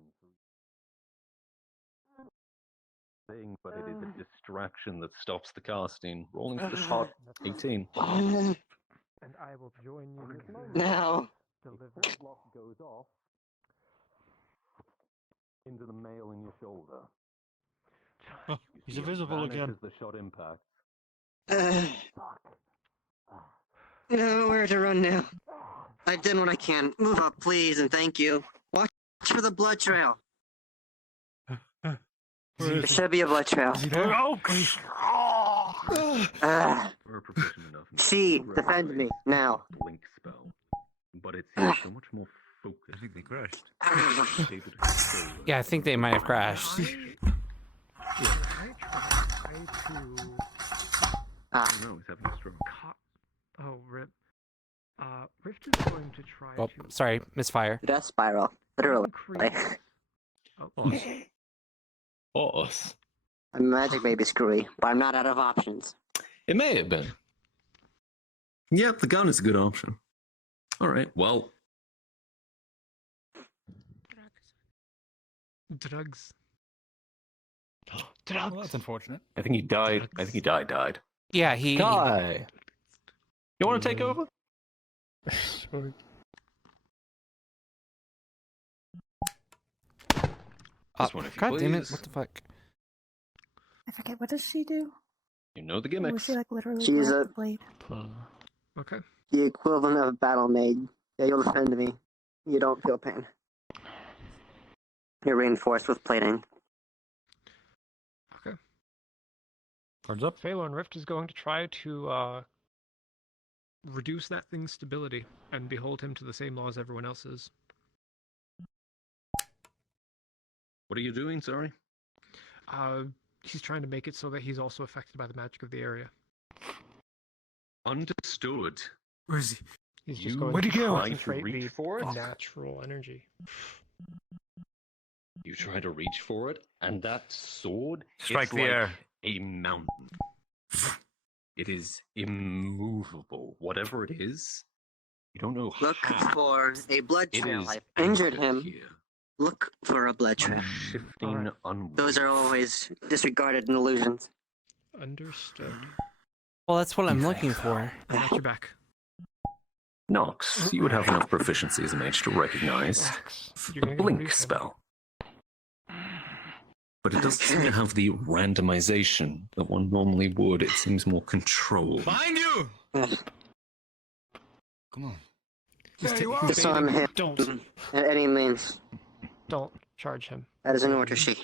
thing, but it is a distraction that stops the casting. Rolling for the shot, 18. And I will join you this moment. Now. Deliver. Block goes off into the mail in your shoulder. Oh, he's invisible again. As the shot impacts. Nowhere to run now. I've done what I can. Move up, please, and thank you. Watch for the blood trail. There should be a blood trail. She, defend me, now. Blink spell. But it seems so much more focused. I think they crashed. Yeah, I think they might have crashed. No, he's having a stroke. Oh, rip. Rift is going to try Oh, to... sorry, misfire. Death spiral. Literally. Boss. Magic may be screwy, but I'm not out of options. It may have been. Yep, the gun is a good option. Alright, well. Drugs. Well, that's unfortunate. I think he died. I think he died. Yeah, he... Die! You want to take over? Sure. This one, if you God damn it, please. what the fuck? I forget, what does she do? You know the Or gimmicks. was she like literally She's grab a- the blade? Okay. The equivalent of a battle maid. Yeah, you'll defend me. You don't feel pain. You're reinforced with plating. Okay. Cards up. Phalor and Rift is going to try to reduce that thing's stability and behold him to the same law as everyone else is. What are you doing, sorry? He's trying to make it so that he's also affected by the magic of the area. Understood. Where is he? He's just You going Where'd to he go? concentrate Reach the for it? natural energy. You try to reach for it, and that sword Strike it's the like air. a mountain. It is immovable. Whatever it is, you don't know Look how. for a blood It trail. is I've injured anchored him. here. Look for a blood On trail. a shifting, unwieldy Those are always disregarded in illusions. Understood. Well, that's what I'm looking for. I got your back. Nox, you would have enough proficiency as a mage to recognize You're gonna a get blink briefed. spell. But it doesn't seem to have the randomization that one normally would. It seems more controlled. Find you! Come on. Disarm him. Don't. At any means. Don't charge him. That is an order, she.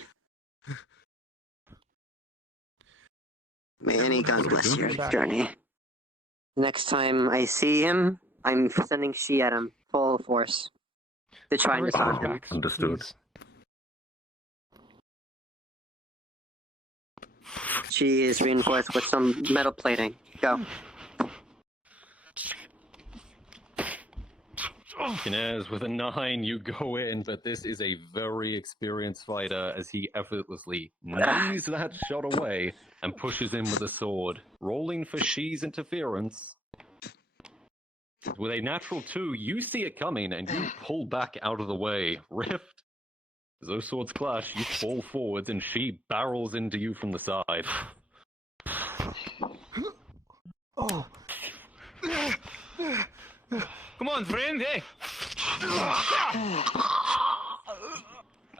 May any god bless your journey. Next time I see him, I'm sending she at him full force to try and disarm him. Understood. She is reinforced with some metal plating. Go. Kinez, with a 9, you go in, but this is a very experienced fighter as he effortlessly knees that shot away and pushes in with a sword. Rolling for She's interference. With a natural 2, you see it coming and you pull back out of the way. Rift. As those swords clash, you fall forwards and she barrels into you from the side. Oh. Come on, friend, hey!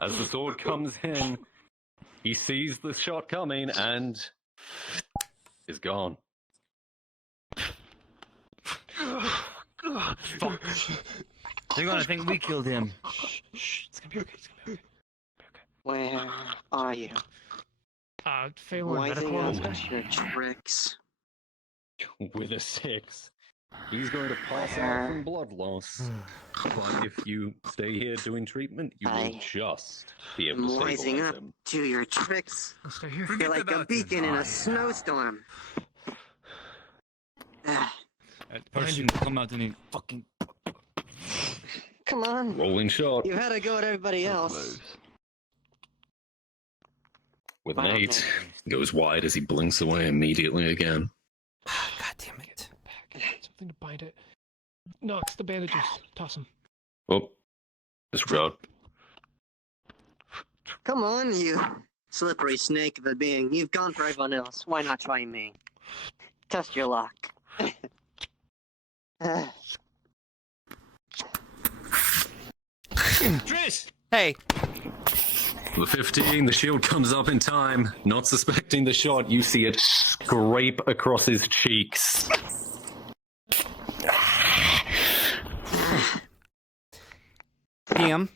As the sword comes in, he sees the shot coming and is gone. Fuck. They're gonna think we killed him. It's gonna be okay. It's gonna be okay. Where are you? Phalor medical Wiping aspect. out your tricks. With a 6. He's going to pass out from blood loss. But if you stay here doing treatment, you will just be able to I'm wising stabilize up him. to your tricks. I'll stay here. You're like a beacon in a snowstorm. That person come out and he fucking... Come on. Rolling shot. You've had a go at everybody else. With an 8, goes wide as he blinks away immediately again. God damn it. Something to bind it. Nox, the bandages. Toss them. Oh, disregard. Come on, you Slippery snake of a being. You've gone for everyone else. Why not try me? Test your luck. Trish! Hey. The 15, the shield comes up in time. Not suspecting the shot, you see it scrape across his cheeks. PM.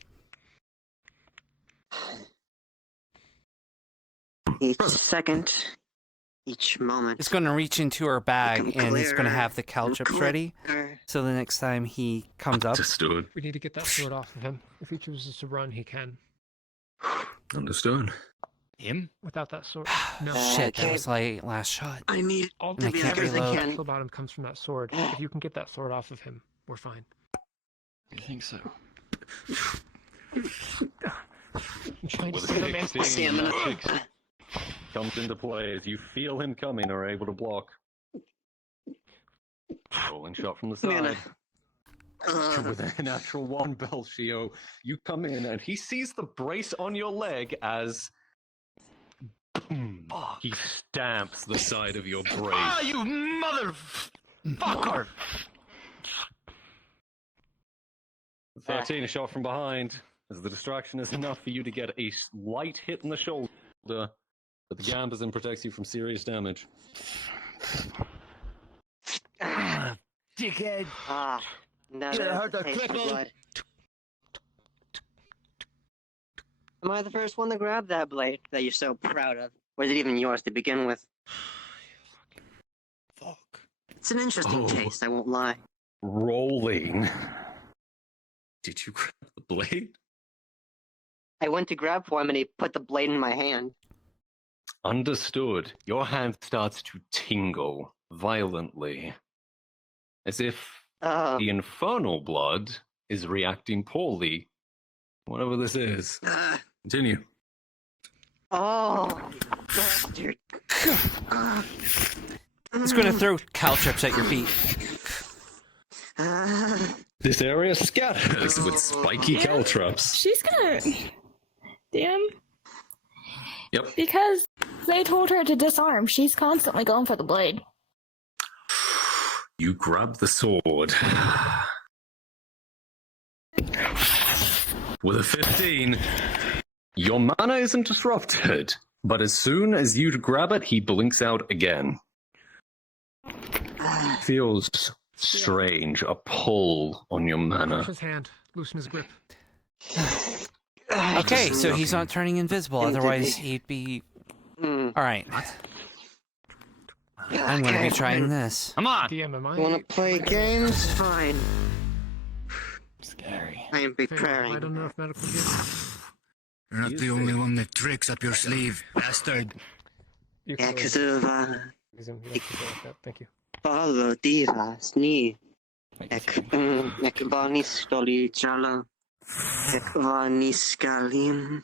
Each second, each moment. It's going to reach into her bag and it's going to have the caltrops ready. clearer. So the next time he comes up, Understood. We need to get that sword off of him. If he chooses to run, he can. Understood. Him? Without that sword. No. shit, that was like last shot. I need All And I the can't damage reload. on the bottom comes from that sword. If you can get that sword off of him, we're fine. I think so. I'm trying to With save him, man. 16, that comes into play as you feel him coming and are able to block. Rolling shot from the Man, side. With a natural 1, Belshio, you come in and he sees the brace on your leg as he stamps the side of your brace. Ah, you motherfucker! 13, a shot from behind, as the distraction is enough for you to get a light hit in the shoulder, but the Gambazin protects you from serious damage. Dickhead! Now Should have there's heard the the taste of cripple. blood. Am I the first one to grab that blade that you're so proud of? Or is it even yours to begin with? Fuck. It's an interesting taste, I won't lie. Rolling. Did you grab the blade? I went to grab for him and he put the blade in my hand. Understood. Your hand starts to tingle violently, as if the infernal blood is reacting poorly. Whatever this is. Continue. Oh, bastard. He's going to throw caltrops at your feet. This area scatters with spiky caltrops. She's gonna. Damn. Yep. Because they told her to disarm, she's constantly going for the blade. You grab the sword. With a 15, your mana isn't disrupted, but as soon as you grab it, he blinks out again. Feels strange, a pull on your mana. Crush his hand. Loosen his grip. Okay, so he's not turning invisible, otherwise he'd be... Alright. I'm going to be trying this. Come on! DM, am I? Wanna play games? Fine. Scary. I am preparing. I don't know if medical gear. You're not the only one with tricks up your sleeve, bastard. You Yeah, can because of, Resume. Yeah, keep going with that. Thank you. Paulo divas ni. Ek vani stoli chala. Ek vani skalim.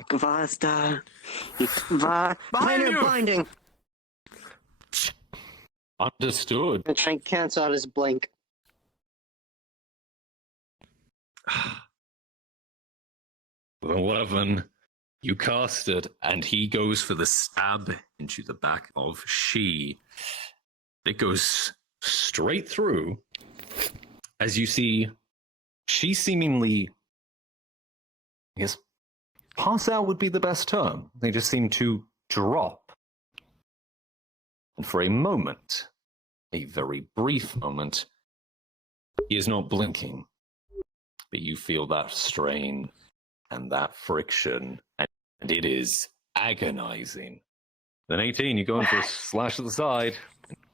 Ek vazda. Ek va. Minor binding! Understood. I'm trying to cancel out his blink. With 11, you cast it, and he goes for the stab into the back of she. It goes straight through, as you see, she seemingly, I guess, pass out would be the best term. They just seem to drop. And for a moment, a very brief moment, he is not blinking, but you feel that strain and that friction, and it is agonizing. Then 18, you go in for a slash to the side.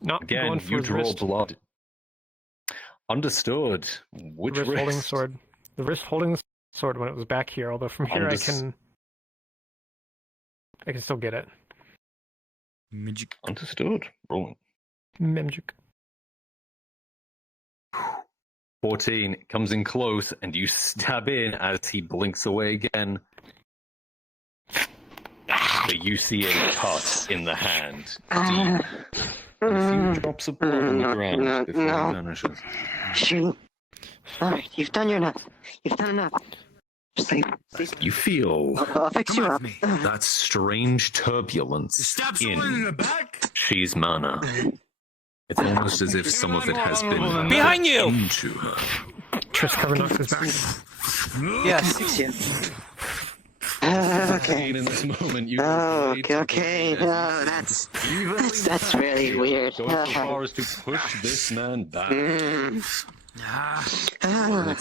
Not Again, going for you his draw wrist. blood. Understood. Which The wrist holding the wrist? sword. The wrist holding the sword when it was back here. Although from here I can still get it. Magic. Understood. Rolling. Magic. 14 comes in close, and you stab in as he blinks away again. But you see a cut in the hand. Deep. A few drops of blood on the ground before he vanishes. Shoot. Alright, you've done your enough. You've done enough. You feel I'll fix you up. that strange turbulence in she's mana. It's almost as if some of it has been Behind you! into her. Tris cover knocks his back. Yes. Okay. In this moment, you okay. No, that's really weird. Go as far as to push this man back.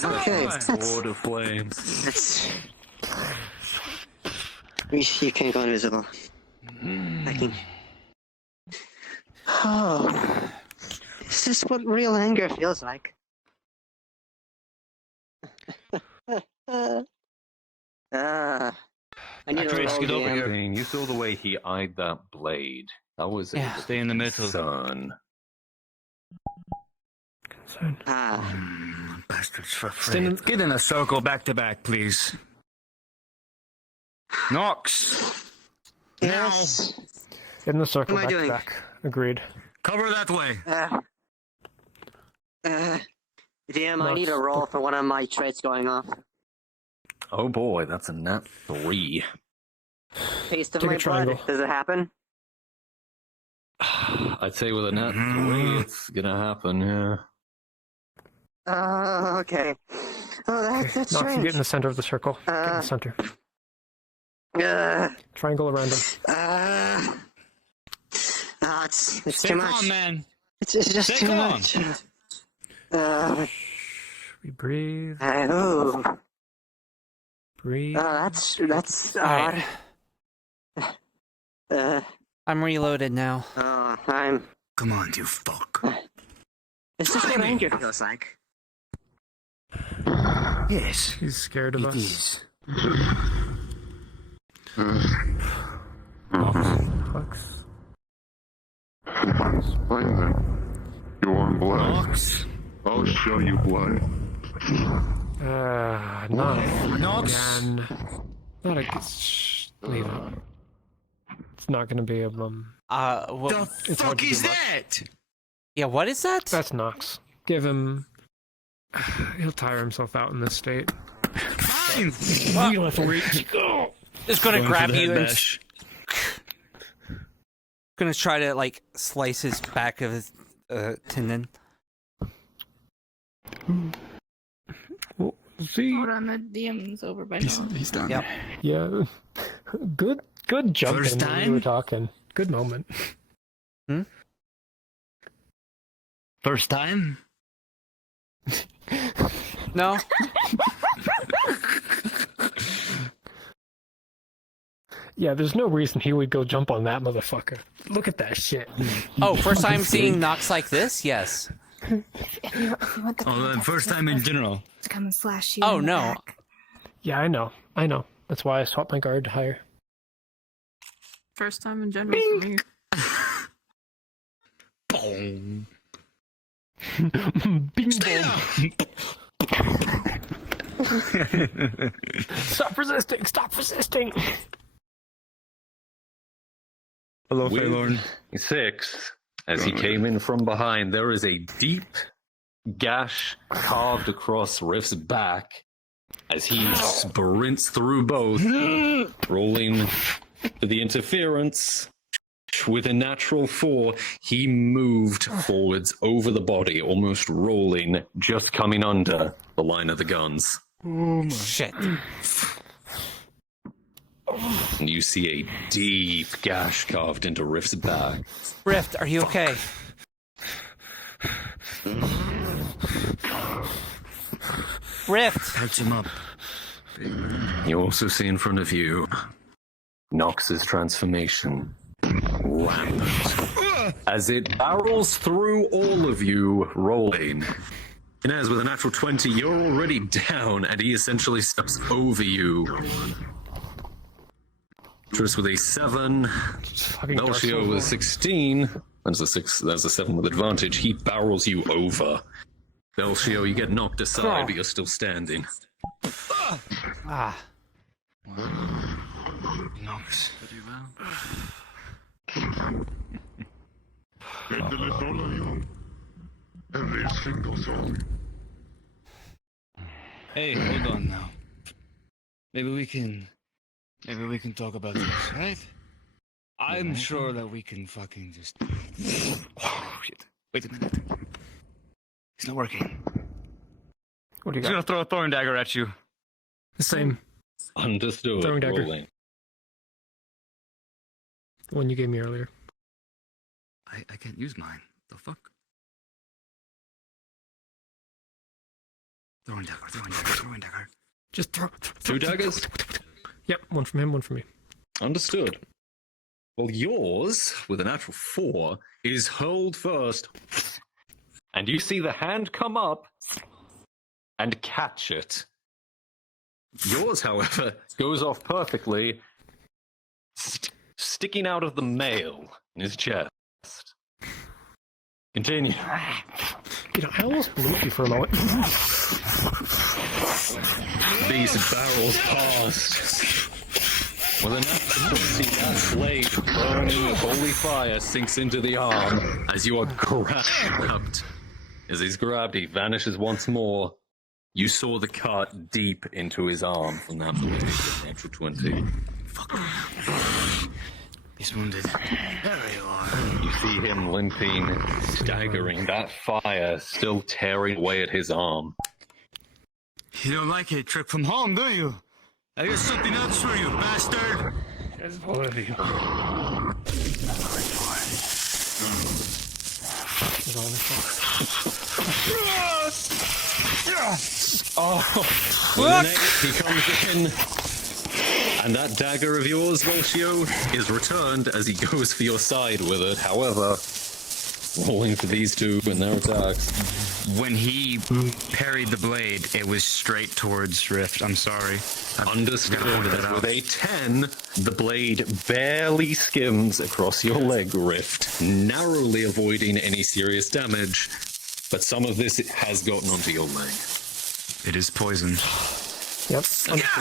Okay. Sword of flames. You can go invisible. I can. Oh, this is what real anger feels like. I need to roll get over again. here. You saw the way he eyed that blade. That was Yeah. stay in the middle. Son. Bastards for free. Get in a circle back to back, please. Nox! Yes. Get in the circle What am I back to doing? back. Agreed. Cover that way. DM, I need a roll for one of my traits going off. Oh boy, that's a nat 3. Taste of Take a my blood. triangle. Does it happen? I'd say with a nat 3, it's gonna happen, yeah. Okay. Oh, that's Nox, you strange. get in the center of the circle. Get in the center. Triangle around him. It's Stay too calm, much. man. It's just Stay too calm. much. We breathe. Oh, Breathe. that's Alright. odd. I'm reloaded now. I'm. Come on, you fuck. This is what anger feels like. Yes. He's scared of It us. is. Fucks. You want blood? Nox. I'll show you blood. Not Nox. again. Not again. Leave it. It's not going to be a What, The It's hard fuck to is do much. that? yeah, what is that? That's Nox. Give him. He'll tire himself out in this state. Fine. You don't have to reach. Go. It's gonna Going grab for the you head and bash. gonna try to like slice his back of his tendon. See? Hold on, the DM's over by now. He's done. Yep. Yeah. Good jumping First when we time? were talking. Good moment. First time? No. Yeah, there's no reason he would go jump on that motherfucker. Look at that shit. Oh, first time seeing Nox like this? Yes. If you want the Oh, first time in general. to come and slash you. Oh in the no. back. Yeah, I know. That's why I swapped my guard higher. First time in general for me. Boom. Bing Stop resisting! Hello, With Faylorn. 6, as he came in from behind, there is a deep gash carved across Rift's back as he sprints through both, rolling for the interference. With a natural 4, he moved forwards over the body, almost rolling, just coming under the line of the guns. Oh my shit. And you see a deep gash carved into Rift's back. Rift, are you okay? Rift! Patch him up. You also see in front of you Nox's transformation. Rampant. As it barrels through all of you, rolling. Inez, with a natural 20, you're already down, and he essentially steps over you. Tris with a 7. Melchior with a 16. That's a 6. That's a 7 with advantage. He barrels you over. Melchior, you get knocked aside, but you're still standing. Ah. Nox. Endele Solarium. Every single soul. Hey, hold on now. maybe we can talk about this, right? I'm sure that we can fucking just. Oh shit! Wait a minute. It's not working. What do you He's gonna throw a thorn dagger at you. The same. Understood. Throwing dagger. Rolling. The one you gave me earlier. I can't use mine. The fuck? Throwing dagger. Just throw. Two daggers? Yep, one from him, one from me. Understood. Well, yours, with a natural 4, is hurled first. And you see the hand come up and catch it. Yours, however, goes off perfectly, sticking out of the mail in his chest. Continue. You know, I almost believed you for a moment. Beast barrels past. With a that blade burning with holy fire sinks into the arm as you are grabbed. As he's grabbed, he vanishes once more. You saw the cut deep into his arm from that blade with natural 20. Fuck. He's wounded. There you are. You see him limping, staggering, that fire still tearing away at his arm. You don't like a trip from home, do you? I got something else for you, bastard! There's one of you. Oh, he comes in, and that dagger of yours, Voltio, is returned as he goes for your side with it. However, rolling for these two and their attacks. When he parried the blade, it was straight towards Rift. I'm sorry. Understood. With a 10, the blade barely skims across your leg, Rift, narrowly avoiding any serious damage, but some of this has gotten onto your leg. It is poisoned. Yep.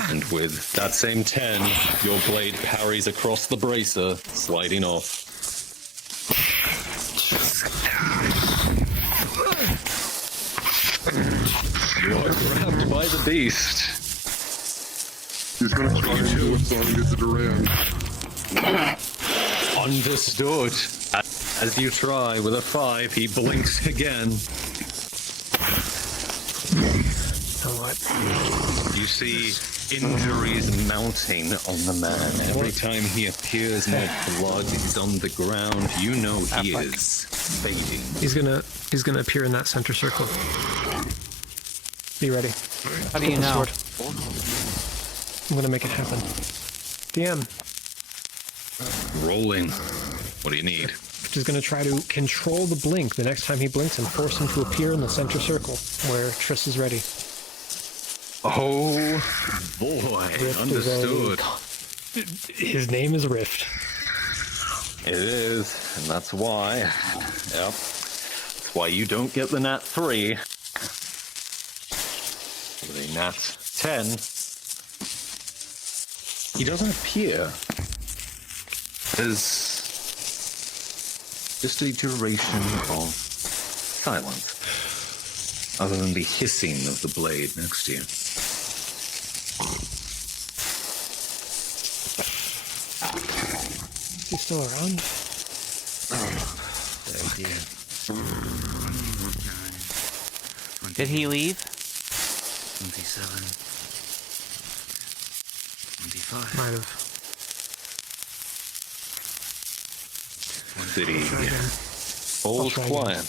And with that same 10, your blade parries across the bracer, sliding off. You are grabbed by the beast. He's gonna try and do it so he gets it around. Understood. As you try with a 5, he blinks again. You see injuries mounting on the man. Every time he appears, more blood is on the ground. You know he is fading. He's gonna appear in that center circle. Be ready. How do you know? I'm gonna make it happen. DM. Rolling. What do you need? He's gonna try to control the blink the next time he blinks and force him to appear in the center circle where Triss is ready. Oh boy, Rift understood. His name is Rift. It is, and that's why. Yep. That's why you don't get the nat 3. With a nat 10. He doesn't appear. There's just a duration of silence, other than the hissing of the blade next to you. He's still around? Did he leave? 27. 25. Might have. City falls quiet.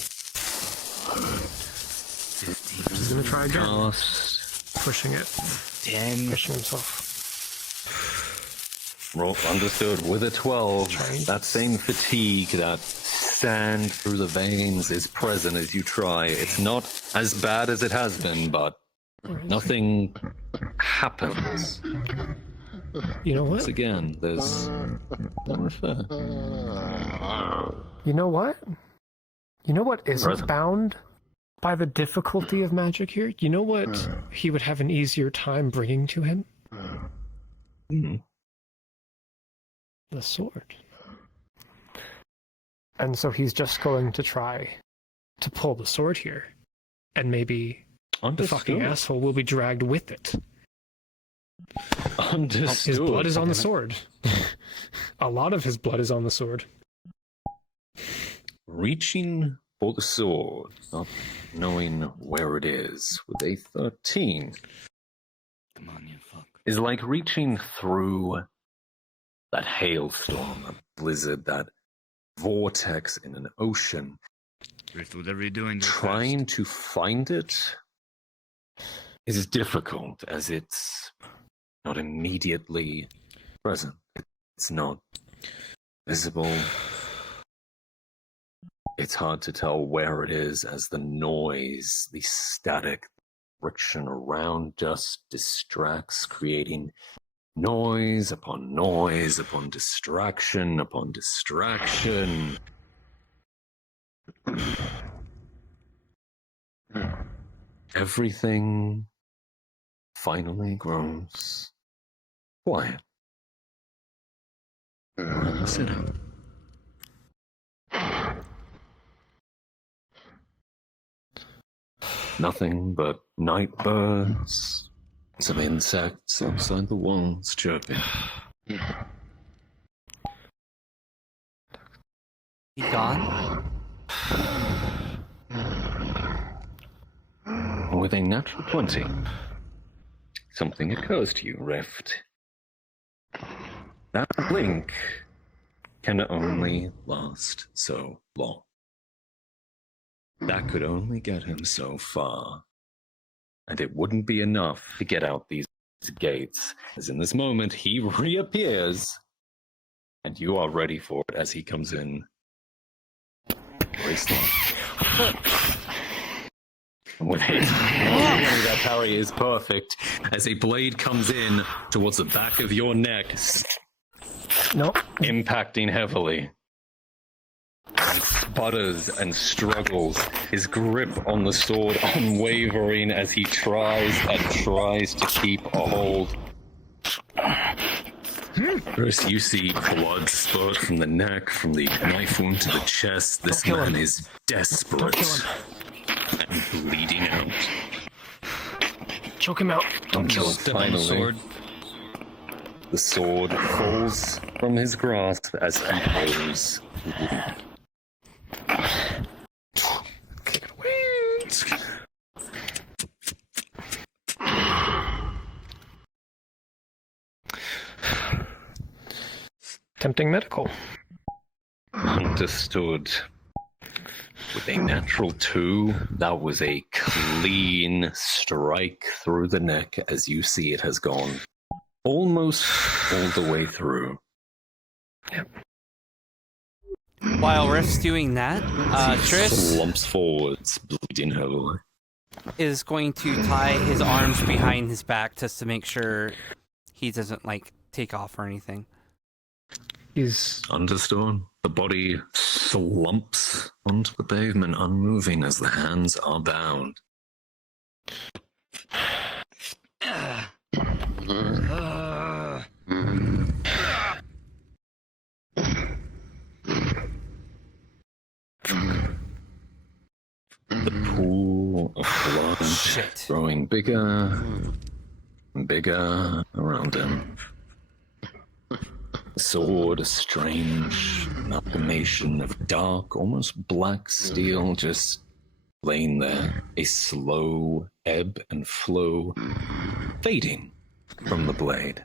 He's gonna try again. Cast. Pushing it. 10. Pushing himself. Roll understood with a 12. That same fatigue, that sand through the veins is present as you try. It's not as bad as it has been, but nothing happens. You know what? Once again, there's You know what? You know what isn't Present. bound by the difficulty of magic here? You know what he would have an easier time bringing to him? The sword. And so he's just going to try to pull the sword here. And maybe the fucking asshole will be dragged with it. Understood. His blood is on the sword. A lot of his blood is on the sword. Reaching for the sword, not knowing where it is, with a 13. Come on, you fuck. Is like reaching through that hailstorm, that blizzard, that vortex in an ocean. Drift, whatever you're doing, do it Trying to find it is difficult, as it's not immediately present. It's not visible. It's hard to tell where it is, as the noise, the static friction around just distracts, creating noise upon distraction upon distraction. Everything finally grows quiet. Sit up. Nothing but night birds, some insects outside the walls chirping. He gone? With a natural 20, something occurs to you, Rift. That blink can only last so long. That could only get him so far. And it wouldn't be enough to get out these gates, as in this moment he reappears, and you are ready for it as he comes in. With his that parry is perfect, as a blade comes in towards the back of your neck, impacting heavily. And sputters and struggles, his grip on the sword unwavering as he tries to keep a hold. First, you see blood spurt from the neck, from the knife wound to the chest. This man is desperate and bleeding out. Choke him out. Don't kill him. Finally, the sword falls from his grasp as he falls. Tempting medical. Understood. With a natural 2, that was a clean strike through the neck, as you see it has gone almost all the way through. Yep. While Rift's doing that, Triss slumps forwards, bleeding heavily. is going to tie his arms behind his back just to make sure he doesn't, like, take off or anything. He's understood. The body slumps onto the pavement, unmoving as the hands are bound. The pool of blood growing bigger and bigger around him. The sword, a strange amalgamation of dark, almost black steel, just laying there. A slow ebb and flow, fading from the blade,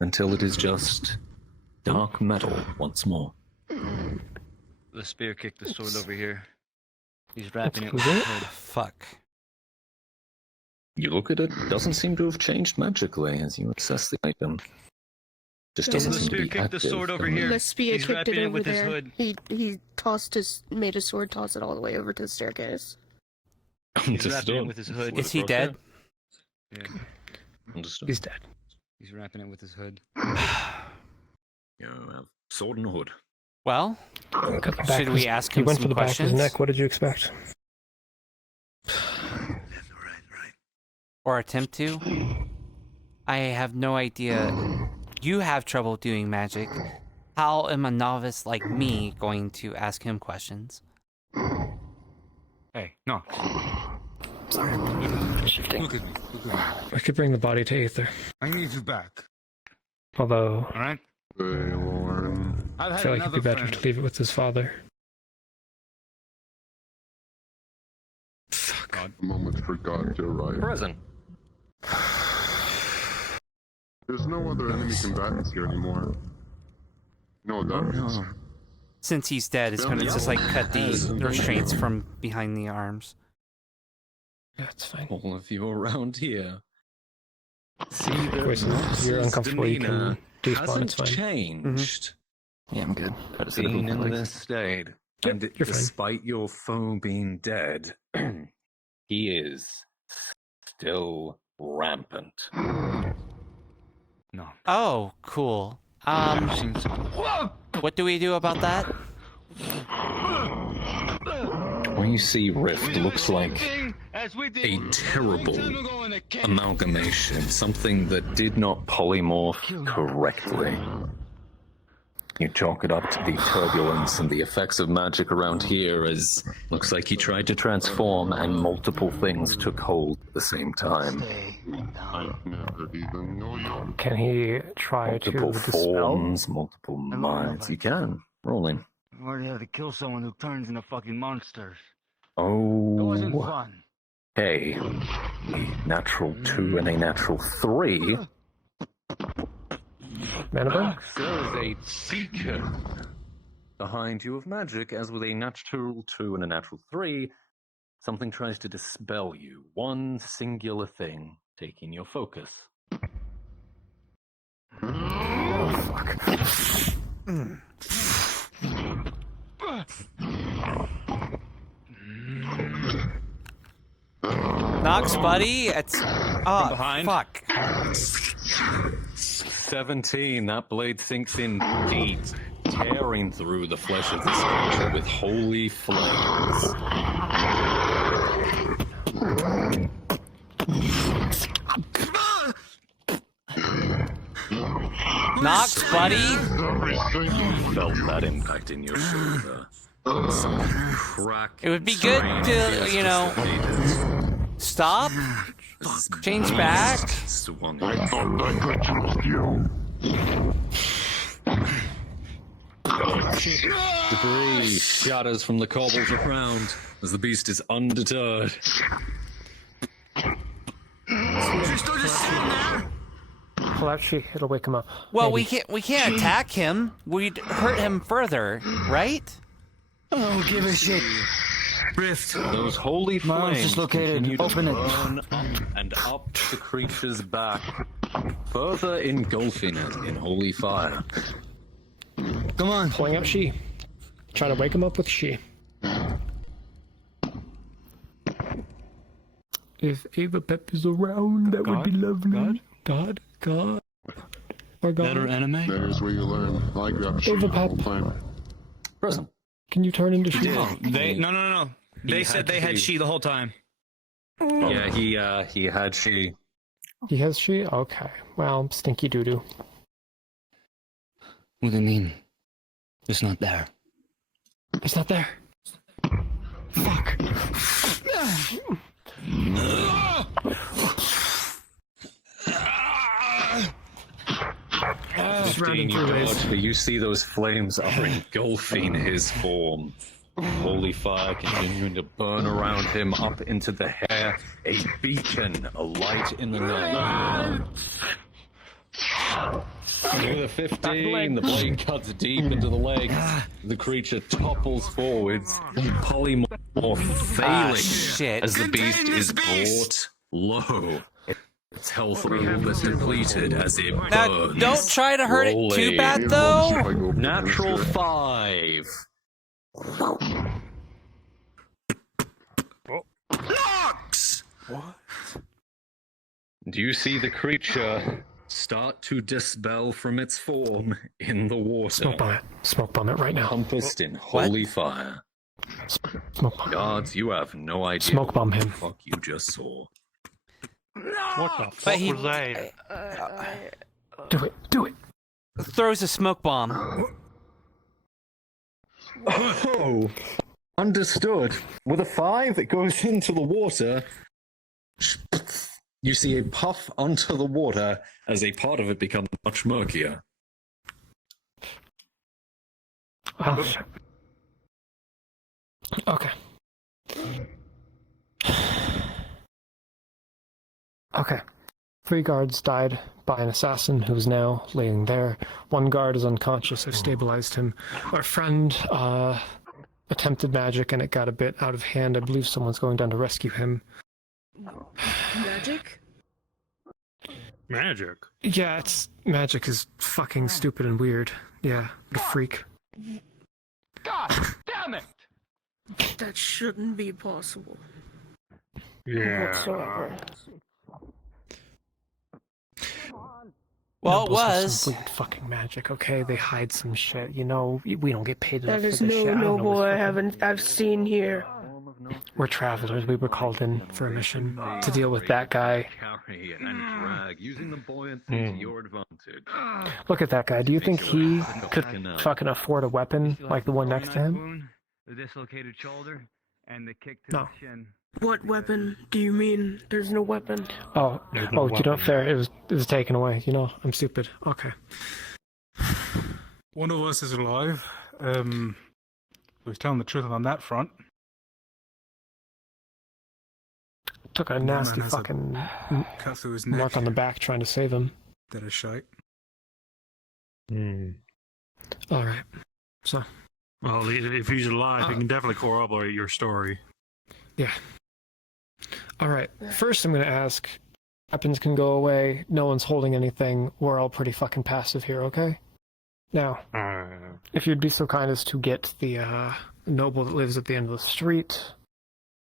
until it is just dark metal once more. The spear kicked the sword over here. He's wrapping it with his hood. Fuck. You look at it, doesn't seem to have changed magically as you assess the item. Just doesn't seem to be active. The sword over here. The spear He's kicked wrapping it it over with his there. hood. He made his sword toss it all the way over to the staircase. He's wrapping it with his hood. Is he dead? Yeah. Understood. He's dead. He's wrapping it with his hood. You have sword and hood. Well, should we ask He him went some for the back of questions? his neck. What did you expect? Or attempt to? I have no idea. You have trouble doing magic. How am a novice like me going to ask him questions? Hey, no. Sorry. Look at me. Look at me. I could bring the body to Aether. I need you back. Although, All right. I've I had feel like it'd be another better friend. to leave it with his father. The moment for God to arrive. Present. There's no other enemy combatants here anymore. No, that means. Since he's dead, it's gonna just like cut the restraints from behind the arms. Yeah, it's fine. All of you around here. See Of course, if you're uncomfortable, you can despawn, hasn't it's fine. changed. Yeah, I'm good. Being in this state, and you're fine. despite your foe being dead, he is still rampant. No. Oh, cool. What do we do about that? When you see Rift, looks like a terrible amalgamation, something that did not polymorph correctly. You chalk it up to the turbulence and the effects of magic around here as looks like he tried to transform and multiple things took hold at the same time. I never even know you. Can he try Multiple to dispel? forms, multiple minds. You can. Rolling. Why do you have to kill someone who turns into fucking monsters? It Oh. wasn't fun. Hey. A natural 2 and a natural 3. Mana burn? There is a beacon behind you of magic, as with a natural 2 and a natural 3, something tries to dispel you. One singular thing taking your focus. Oh, fuck. Nox, buddy. It's behind. Fuck. 17. That blade sinks in deep, tearing through the flesh of this creature with holy flames. Nox, buddy. You felt that impact in your shoulder. Some crack. It would be good to, you know, stop, change back. I thought I could trust you. Debris shatters from the cobbles around as the beast is undeterred. Pull out she, it'll wake him up. Well, Maybe. we can't attack him. We'd hurt him further, right? Oh, give a shit. Rift. Those holy flames dislocated. continue to Open it. burn up and up the creature's back, further engulfing it in holy fire. Come on. Pulling out she. Trying to wake him up with she. If Ava Pep is around, that would be lovely. God? Or God? Better anime? There's where you learn. I grab shit Ava the Pep. whole time. Present. Can you turn into she? No. They said they had she the whole time. Yeah, he had she. He has she? Okay. Well, stinky doo-doo. What do you mean? It's not there. It's not there. Fuck. Fifteen, you dodge, but you see those flames are engulfing his form. Holy fire continuing to burn around him up into the hair. A beacon, a light in the night. With a 15, the blade cuts deep into the legs. The creature topples forwards, polymorph failing as the beast is brought low. Its health all but depleted as it burns. Now, don't try to hurt it too bad, though. Natural 5. Nox! What? Do you see the creature start to dispel from its form in the water? Smoke bomb it. Smoke bomb it right now. Encompassed in holy fire. Smoke bomb. Gods, you have no idea Smoke bomb him. what the fuck you just saw. What the fuck was that? Do it. Do it. Throws a smoke bomb. Oh, understood. With a 5, it goes into the water. You see a puff onto the water as a part of it becomes much murkier. Oh, shit. Okay. Okay. 3 guards died by an assassin who is now laying there. 1 guard is unconscious. I've stabilized him. Our friend attempted magic and it got a bit out of hand. I believe someone's going down to rescue him. Magic? Magic? Yeah, magic is fucking stupid and weird. Yeah, what a freak. God damn it! That shouldn't be possible. Whatsoever. Well, it Nobles have was. some weird fucking magic, okay? They hide some shit. You know, we don't get paid enough That is for this no shit. I don't know noble what's I've seen here. We're travelers. We were called in for a mission to deal with that guy. Carry and drag, using the buoyancy to your advantage. Look at that guy. Do you think he could fucking afford a weapon like the one next to him? The dislocated shoulder and the kick to No. the chin. What weapon do you mean? There's no weapon. Oh, you know, fair. It was taken away. You know, I'm stupid. Okay. One of us is alive. Who's telling the truth on that front? Took a One nasty man has a fucking cut through his mark neck. on the back trying to save him. That is shite. All right. So. Well, if he's alive, he can definitely corroborate your story. Yeah. All right. First, I'm going to ask. Weapons can go away. No one's holding anything. We're all pretty fucking passive here, okay? Now, if you'd be so kind as to get the noble that lives at the end of the street,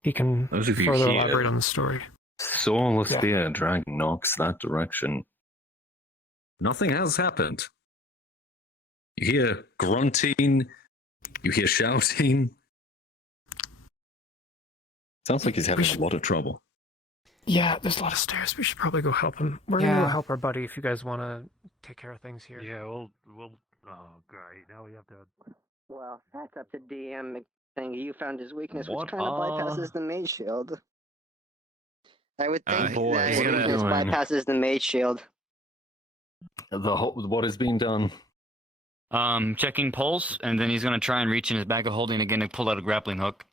he can Those of you further here- elaborate on the story. Sawless Yeah. spear dragging knocks that direction. Nothing has happened. You hear grunting. You hear shouting. Sounds like he's having a lot of trouble. Yeah, there's a lot of stairs. We should probably go help him. We're going to go help our buddy if you guys want to take care of things here. Yeah, we'll. Oh, great. Now we have to. Well, that's up to DM saying you found his weakness, What which kind of bypasses the mage shield. I would think boys, that his what are you weakness doing? bypasses the mage shield. What is being done? Checking pulse, and then he's gonna try and reach in his bag of holding again to pull out a grappling hook.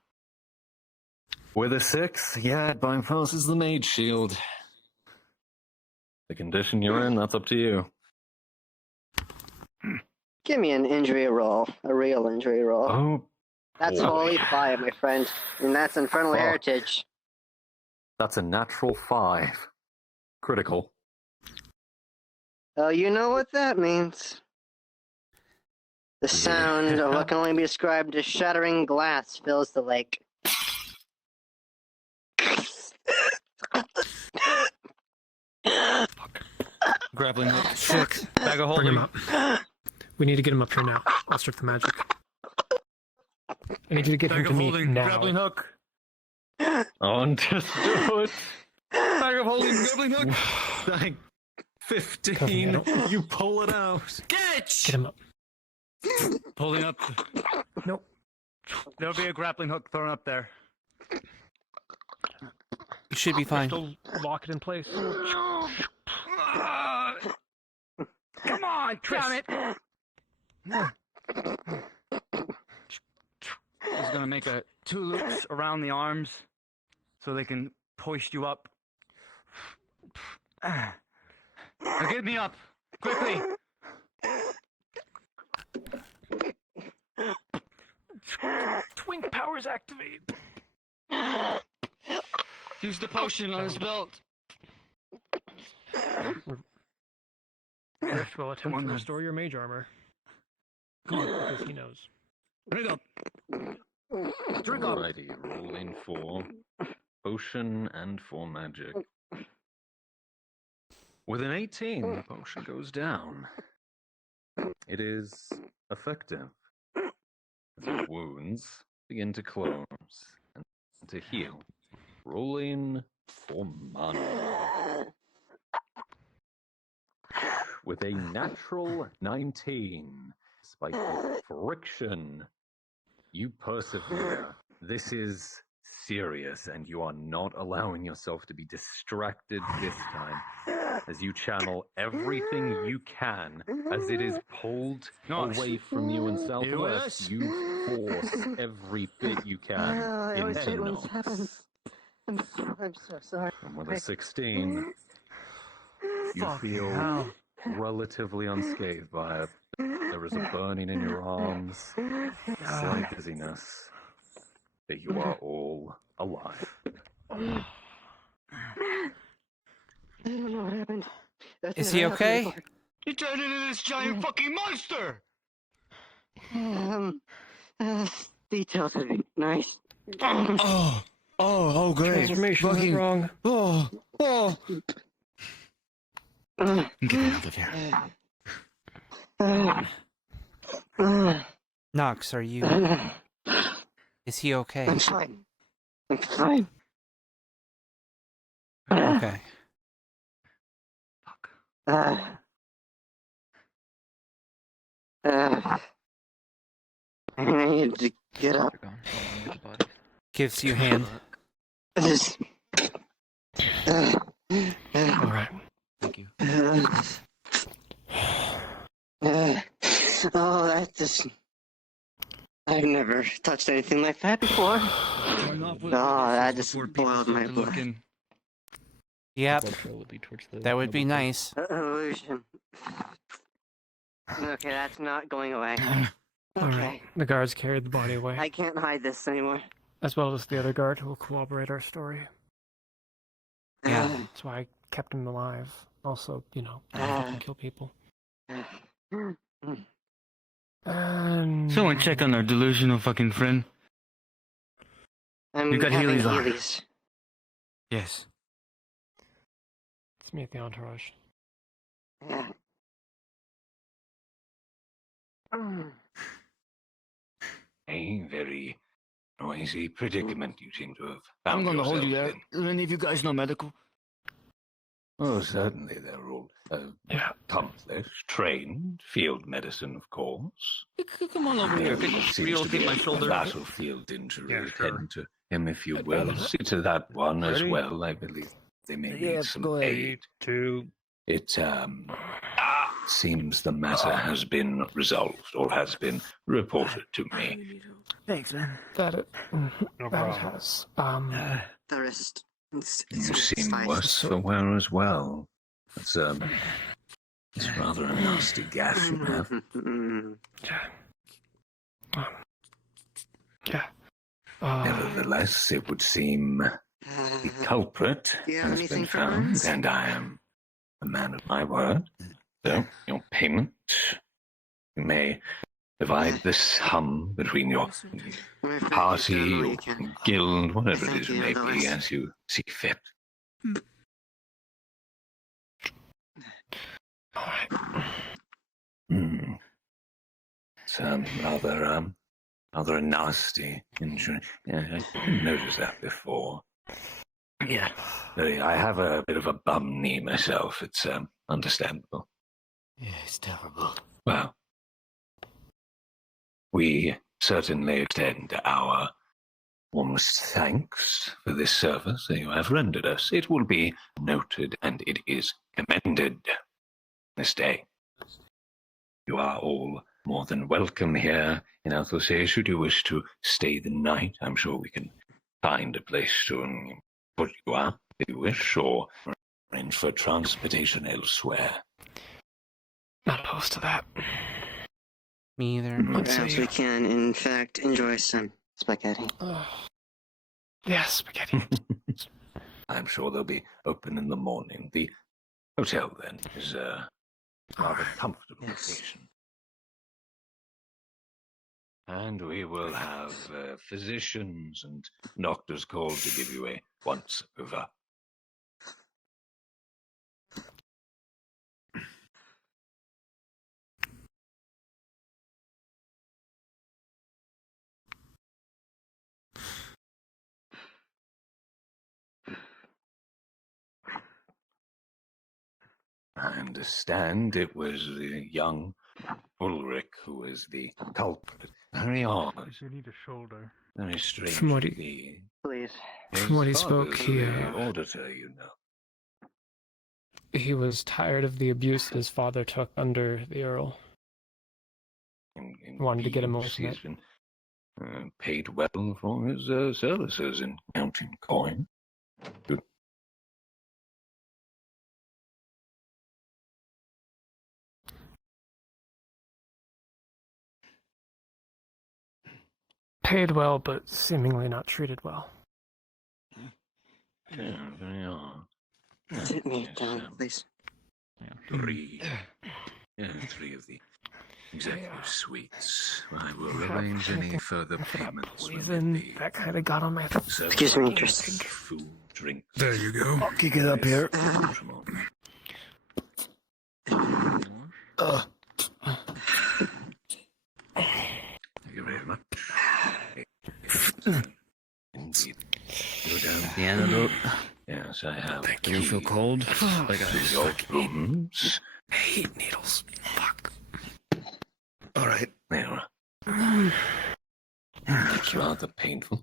With a 6, yeah, it bypasses the mage shield. The condition you're in, that's up to you. Give me an injury roll, a real injury roll. Oh, That's boy. holy fire, my friend, and that's infernal Fuck. heritage. That's a natural 5. Critical. Oh, you know what that means. The sound of what can only be described as shattering glass fills the lake. Grappling hook. Fuck. Bag of Bring holding. him up. We need to get him up here now. I'll start the magic. I need you to get him Bag to of me holding. now. Grappling hook. Understood. Bag of holding. Grappling hook. Thank Cover me, I 15. don't- You pull it out. Get Get him up. Pulling up. Nope. There'll be a grappling hook thrown up there. You should be fine. Still lock it in place. Come on, damn it! He's gonna make a 2 loops around the arms so they can hoist you up. Now get me up, quickly! Twink powers activate. Use the potion on his belt. Griff will attempt on to then. restore your mage armor. Because he knows. Drink up. Drink up. Alrighty, rolling for potion and for magic. With an 18, the potion goes down. It is effective. The wounds begin to close and to heal. Rolling for mana. With a natural 19, despite the friction, you persevere. This is serious, and you are not allowing yourself to be distracted this time, as you channel everything you can as it is pulled away from you in Southwest. You force every bit you can I always hate into when this Nox. happens. I'm so sorry. And with a 16, you Fucking feel hell. relatively unscathed by it. There is a burning in your arms, slight dizziness, but you are all alive. I don't know what happened. That's Is never he happened okay? before. You turned into this giant fucking monster! Details would be nice. Oh, great. Transformation went Fucking wrong. Oh. I'm getting out of here. Nox, are you? Is he okay? I'm fine. I'm fine. Okay. I need to get up. Gives you hand. Just. All right. Thank you. Oh, that just. I've never touched anything like that before. Oh, that just boiled my blood. Yep. That would be nice. Illusion. Okay, that's not going away. All Okay. right. The guards carried the body away, I can't hide this anymore. as well as the other guard who will corroborate our story. Yeah. That's why I kept him alive. Also, you know, I don't fucking kill people. And Someone check on our delusional fucking friend. I'm You got having Healy's on. Healy's. Yes. it's me at the entourage. Yeah. A very noisy predicament you seem to have I'm found gonna hold you yourself there. Do any of you guys know medical? Oh, certainly they're all accomplished, trained, field medicine, of course. Come on over here. There seems to Relocate be my a shoulder. battlefield injury. Yeah, sure. Tend to him, if you will. See to that one as Ready? well. I believe they may Yeah, need some go ahead. aid. 2. It seems the matter has been resolved or has been reported to me. Thanks, man. That it. No that problem. has. The wrist. You seem worse for wear as well. It's rather a nasty gash you have. Yeah. Nevertheless, it would seem the culprit Do you have has anything been for found, burns? and I am a man of my word. So, your payment, you may divide this sum between your party, your guild, whatever it Thank is you, may be, otherwise- as you see fit. Hmm. It's rather a nasty injury. Yeah, I didn't notice that before. Yeah. I have a bit of a bum knee myself. It's understandable. Yeah, it's terrible. Well, we certainly extend our warmest thanks for this service that you have rendered us. It will be noted and it is commended this day. You are all more than welcome here in Athelshire. Should you wish to stay the night, I'm sure we can find a place to put you up if you wish, or arrange for transportation elsewhere. Not opposed to that. Me either. Perhaps we can, in fact, enjoy some spaghetti. Yes, spaghetti. I'm sure they'll be open in the morning. The hotel, then, is a rather comfortable location. And we will have physicians and doctors called to give you a once-over. I understand it was the young Ulrich who was the culprit. Very odd. You need a shoulder. Very strange. From what Please. From what he spoke, he auditor, you know. he was tired of the abuse his father took under the Earl. Wanted to get him away from He's it. been paid well for his services in counting coin. Good. Paid well, but seemingly not treated well. Yeah, very odd. Sit me down, please. Three of the executive suites. I will arrange any further payments when the That kind of got on my. Excuse me, just food, drink. There you go. I'll kick it up here. Thank you very much. Indeed. Go down the antidote. Yes, I have. Thank you. Feel cold? Like your rooms. I hate needles. Fuck. All right. There. It's rather painful.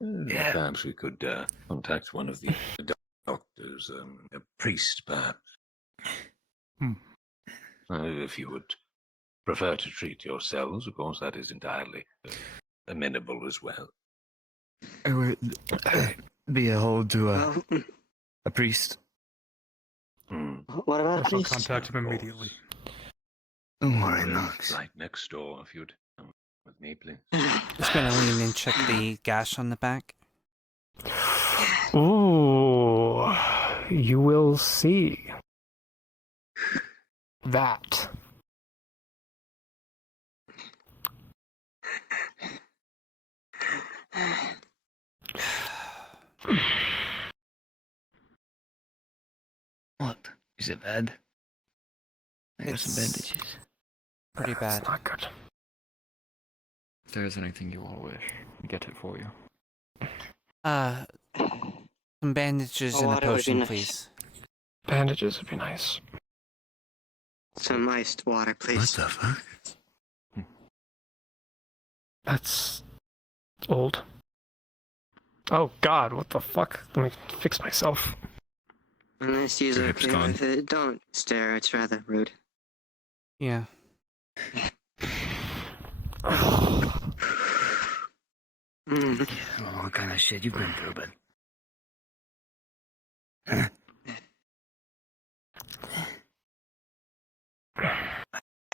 Perhaps we could contact one of the doctors, a priest, perhaps. If you would prefer to treat yourselves, of course, that is entirely amenable as well. I would be a hold to a priest. What about I'll priest? contact him immediately. Don't worry, Knox. Right next door, if you'd come with me, please. Just gonna lean and check the gash on the back. Ooh, you will see. That. What? Is it bad? I got some It's bandages. pretty bad. Not good. If there's anything you all wish, I'll get it for you. Some bandages and a water would be potion, nice. please. Bandages would be nice. Some iced water, please. What the fuck? That's old. Oh God, what the fuck? Let me fix myself. Unless he's Your hip's okay gone. with it, don't stare. It's rather rude. Yeah. Mm. I don't know what kind of shit you've been through, but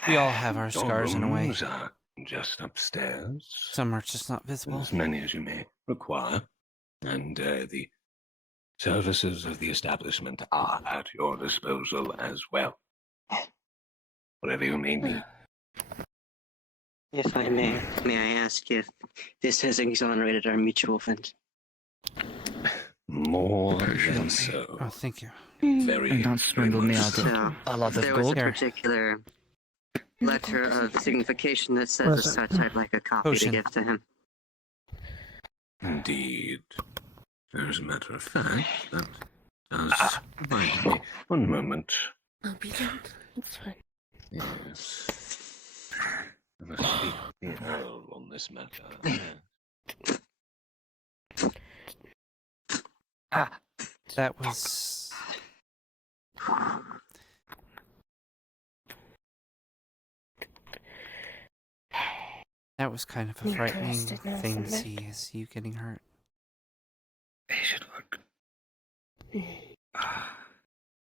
We all have our scars in a way. Rooms are just upstairs. Some are just not visible. As many as you may require. And the services of the establishment are at your disposal as well. Whatever you may need. If I may I ask if this has exonerated our mutual friend? More than so. Oh, thank you. Very, and don't swindle me out So, of a lot of there was gold. a particular letter of signification that says What as is it? such. I'd like a copy Potion. to give to him. Indeed. As a matter of fact, that does remind me. One moment. I'll be done. It's fine. Yes. I must speak to the Earl on this matter. That was... That was kind of a You're frightening cursed now, thing to isn't see, is you getting hurt. They should work.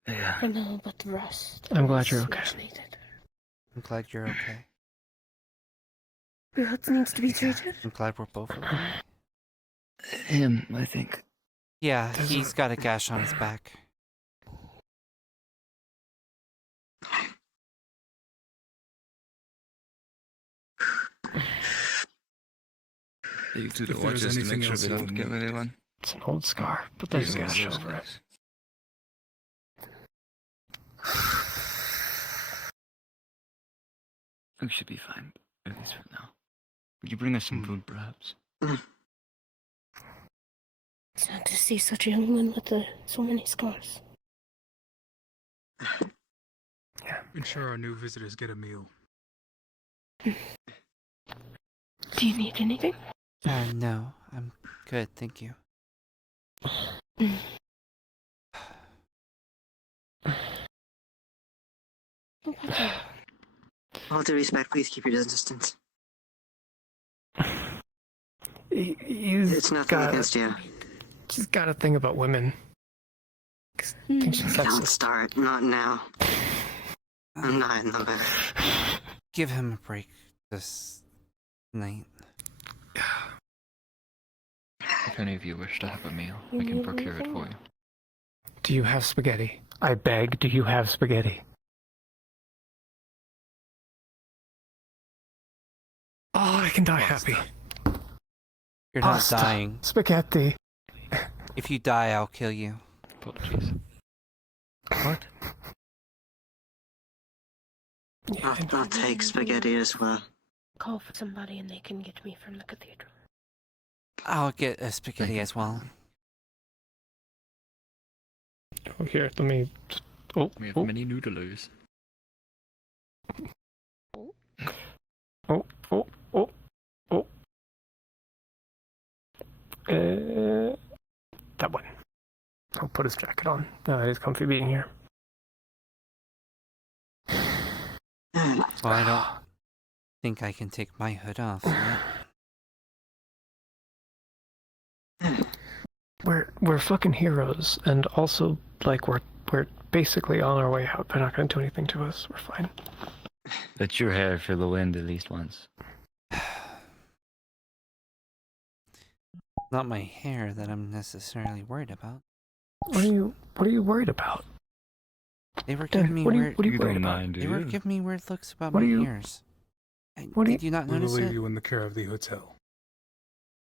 Yeah. For now, but the rest. I'm glad is you're okay. much needed. I'm glad you're okay. What needs to be treated? I'm glad we're both okay. Him, I think. Yeah, he's got a gash on his back. You two If to watch there's this to anything make sure else they you don't need. kill anyone. It's an old scar, but there's a Please, gash those over it. guys. We should be fine, at least for now. Would you bring us some food, perhaps? It's not to see such a young man with so many scars. Ensure our new visitors get a meal. Do you need anything? No, I'm good, thank you. All due respect, please keep your distance. It's nothing against you. She's got a thing about women. I think she's Don't sexist. start. Not now. I'm not in the mood. Give him a break this night. If any of you wish to have a meal, we can procure it for you. Do you have spaghetti? I beg, do you have spaghetti? Oh, I can die happy. You're not Pasta. dying. Spaghetti. If you die, I'll kill you. Apologies. What? I'll take spaghetti as well. Call for somebody and they can get me from the cathedral. I'll get a spaghetti as well. Oh, here, let me. We have many noodlers. That one. I'll put his jacket on. It is comfy being here. Well, I don't think I can take my hood off yet. We're fucking heroes, and also like we're basically on our way out. They're not gonna do anything to us. We're fine. Let your hair feel the wind at least once. Not my hair that I'm necessarily worried about. What are you worried about? They were giving me weird. What are you worried about? They were giving me weird looks about What my are you- ears. Did you not We will notice leave it? you in the care of the hotel.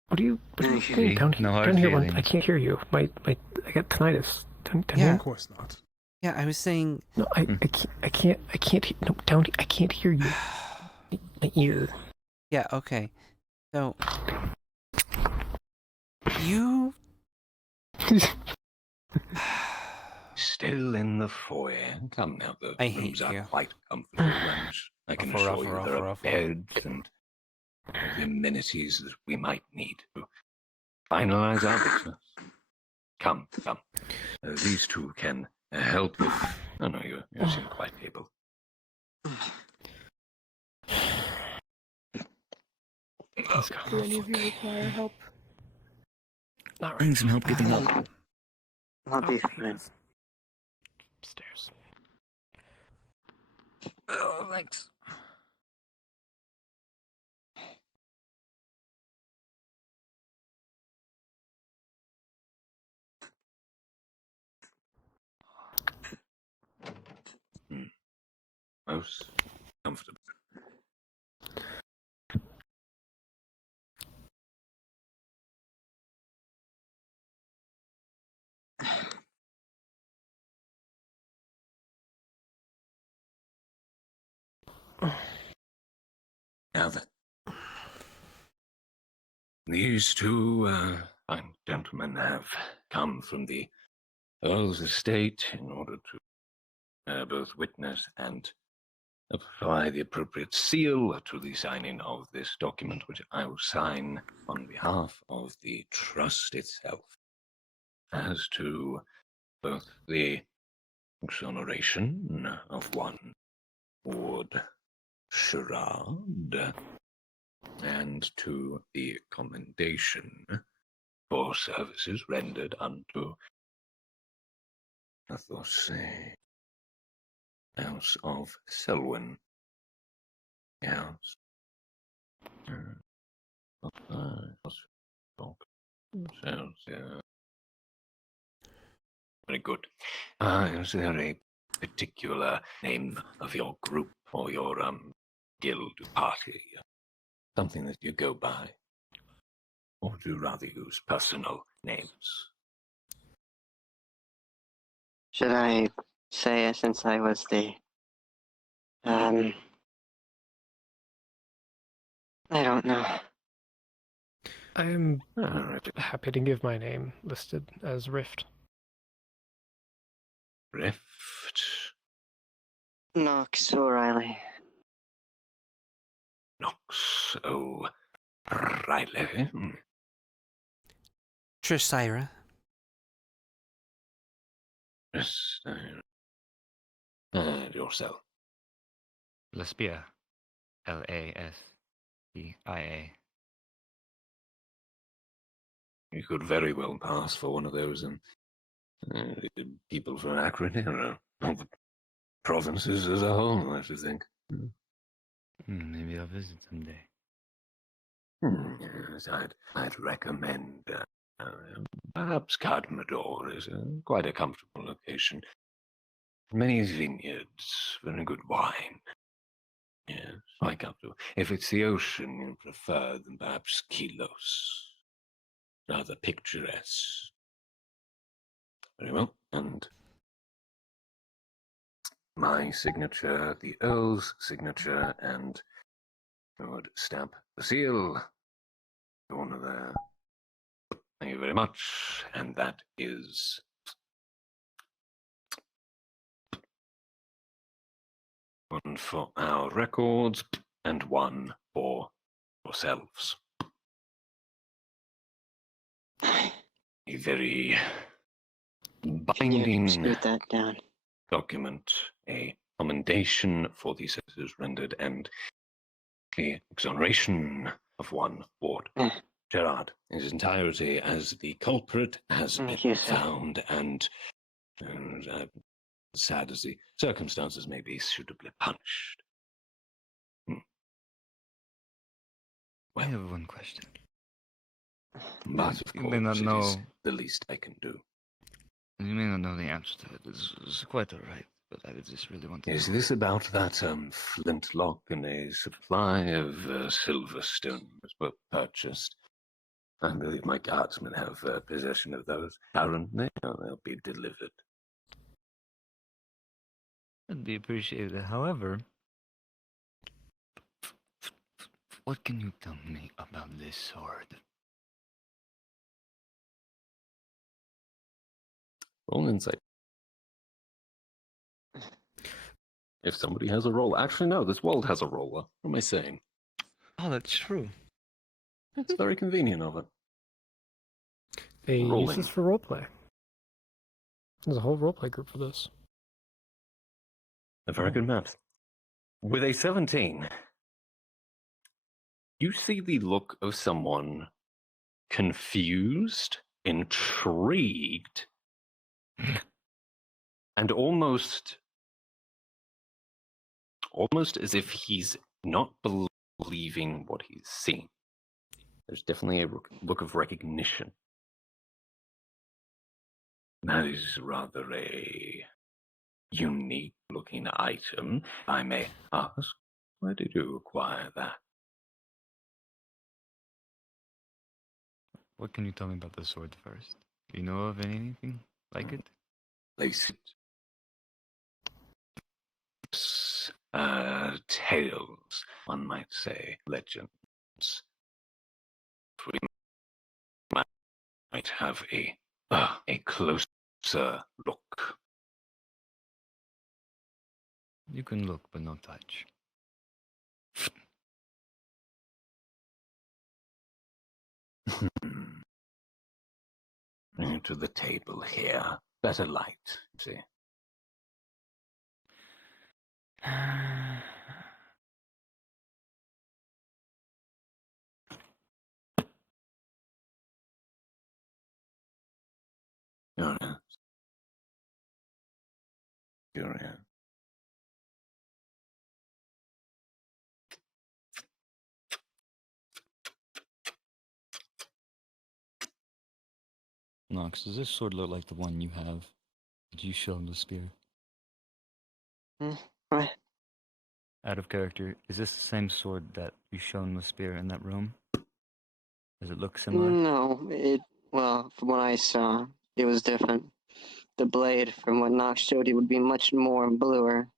What are you doing down here? No hard Down here, feelings. I can't hear you. I got tinnitus. Down Yeah. here. Of course not. Yeah, I was saying. No, I can't. No, down. I can't hear you. My ear. Yeah. Okay. So you. Still in the foyer. Come now, the I rooms hate are you. quite comfortable ones. I can assure you there are beds and the amenities that we might need to finalize our business. Come. These two can help if... Oh, no, you seem quite able. Let's go. Do any of you require help? Not Bring some help getting up. I'll be fine. Upstairs. Oh, thanks. Most comfortable. Now then, these two fine gentlemen have come from the Earl's estate in order to both witness and apply the appropriate seal to the signing of this document, which I will sign on behalf of the trust itself. As to both the exoneration of one Ward Sherrard and to the commendation for services rendered unto the House of Selwyn. House. Very good. Is there a particular name of your group or your guild party? Something that you go by? Or do you rather use personal names? Should I say it since I was the I don't know. I am happy to give my name listed as Rift. Rift. Knox O'Reilly. Knox O'Reilly. Right, Levy. Trisyra. Yes, and yourself. Laspia. Laspia. You could very well pass for one of those people from Akron, or the provinces as a whole, I should think. Maybe I'll visit someday. Yes, I'd recommend perhaps Cadmador is quite a comfortable location. Many vineyards, very good wine. Yes, quite comfortable. If it's the ocean you prefer, then perhaps Kilos. Rather picturesque. Very well, and my signature, the Earl's signature, and I would stamp the seal. Corner there. Thank you very much, and that is one for our records and one for yourselves. A very binding Scoot that down. document, a commendation for the services rendered, and the exoneration of one Ward. Gerard, in his entirety, as the culprit, has been found, and sad as the circumstances may be, suitably punished. I have one question. But of You course, may not know. it is the least I can do. You may not know the answer to it. It's quite alright, but I would just really want to Is know. this about that flintlock and a supply of silverstone that were purchased? I believe my guardsmen have possession of those currently. They'll be delivered. That'd be appreciated. However, what can you tell me about this sword? Roll insight. If somebody has a roll. Actually, no, this world has a roller. What am I saying? Oh, that's true. It's very convenient of it. They use Rolling. this for roleplay. There's a whole roleplay group for this. A very good map. With a 17, you see the look of someone confused, intrigued, and almost as if he's not believing what he's seeing. There's definitely a look of recognition. That is rather a unique looking item. I may ask, where did you acquire that? What can you tell me about the sword first? Do you know of anything like it? Place it. Tales, one might say, legends. We might have a closer look. You can look, but not touch. Bring it to the table here. Better light, see. Your hands. Your hands. Nox, does this sword look like the one you have? Did you show him the spear? What? Out of character, is this the same sword that you shown the spear in that room? Does it look similar? No, well, from what I saw, it was different. The blade, from what Nox showed you, would be much more bluer.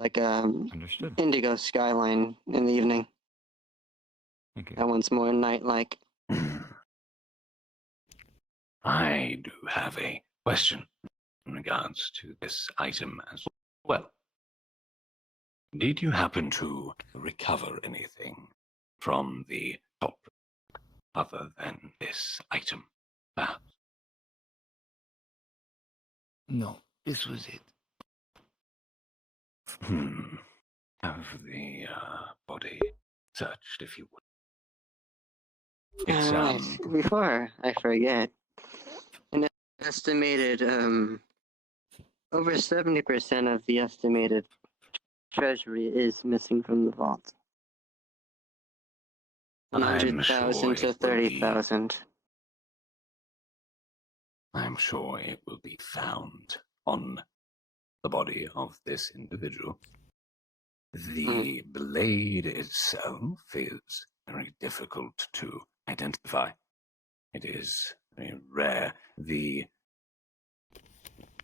Like a Understood. indigo skyline in the evening. Okay. That one's more night-like. I do have a question in regards to this item as well. Did you happen to recover anything from the top, other than this item, perhaps? No, this was it. Have the body searched, if you would. Right. Before I forget, an estimated over 70% of the estimated treasury is missing from the vault. I'm 100,000 sure to 30,000. I'm sure it will be found on the body of this individual. The blade itself is very difficult to identify. It is very rare. The,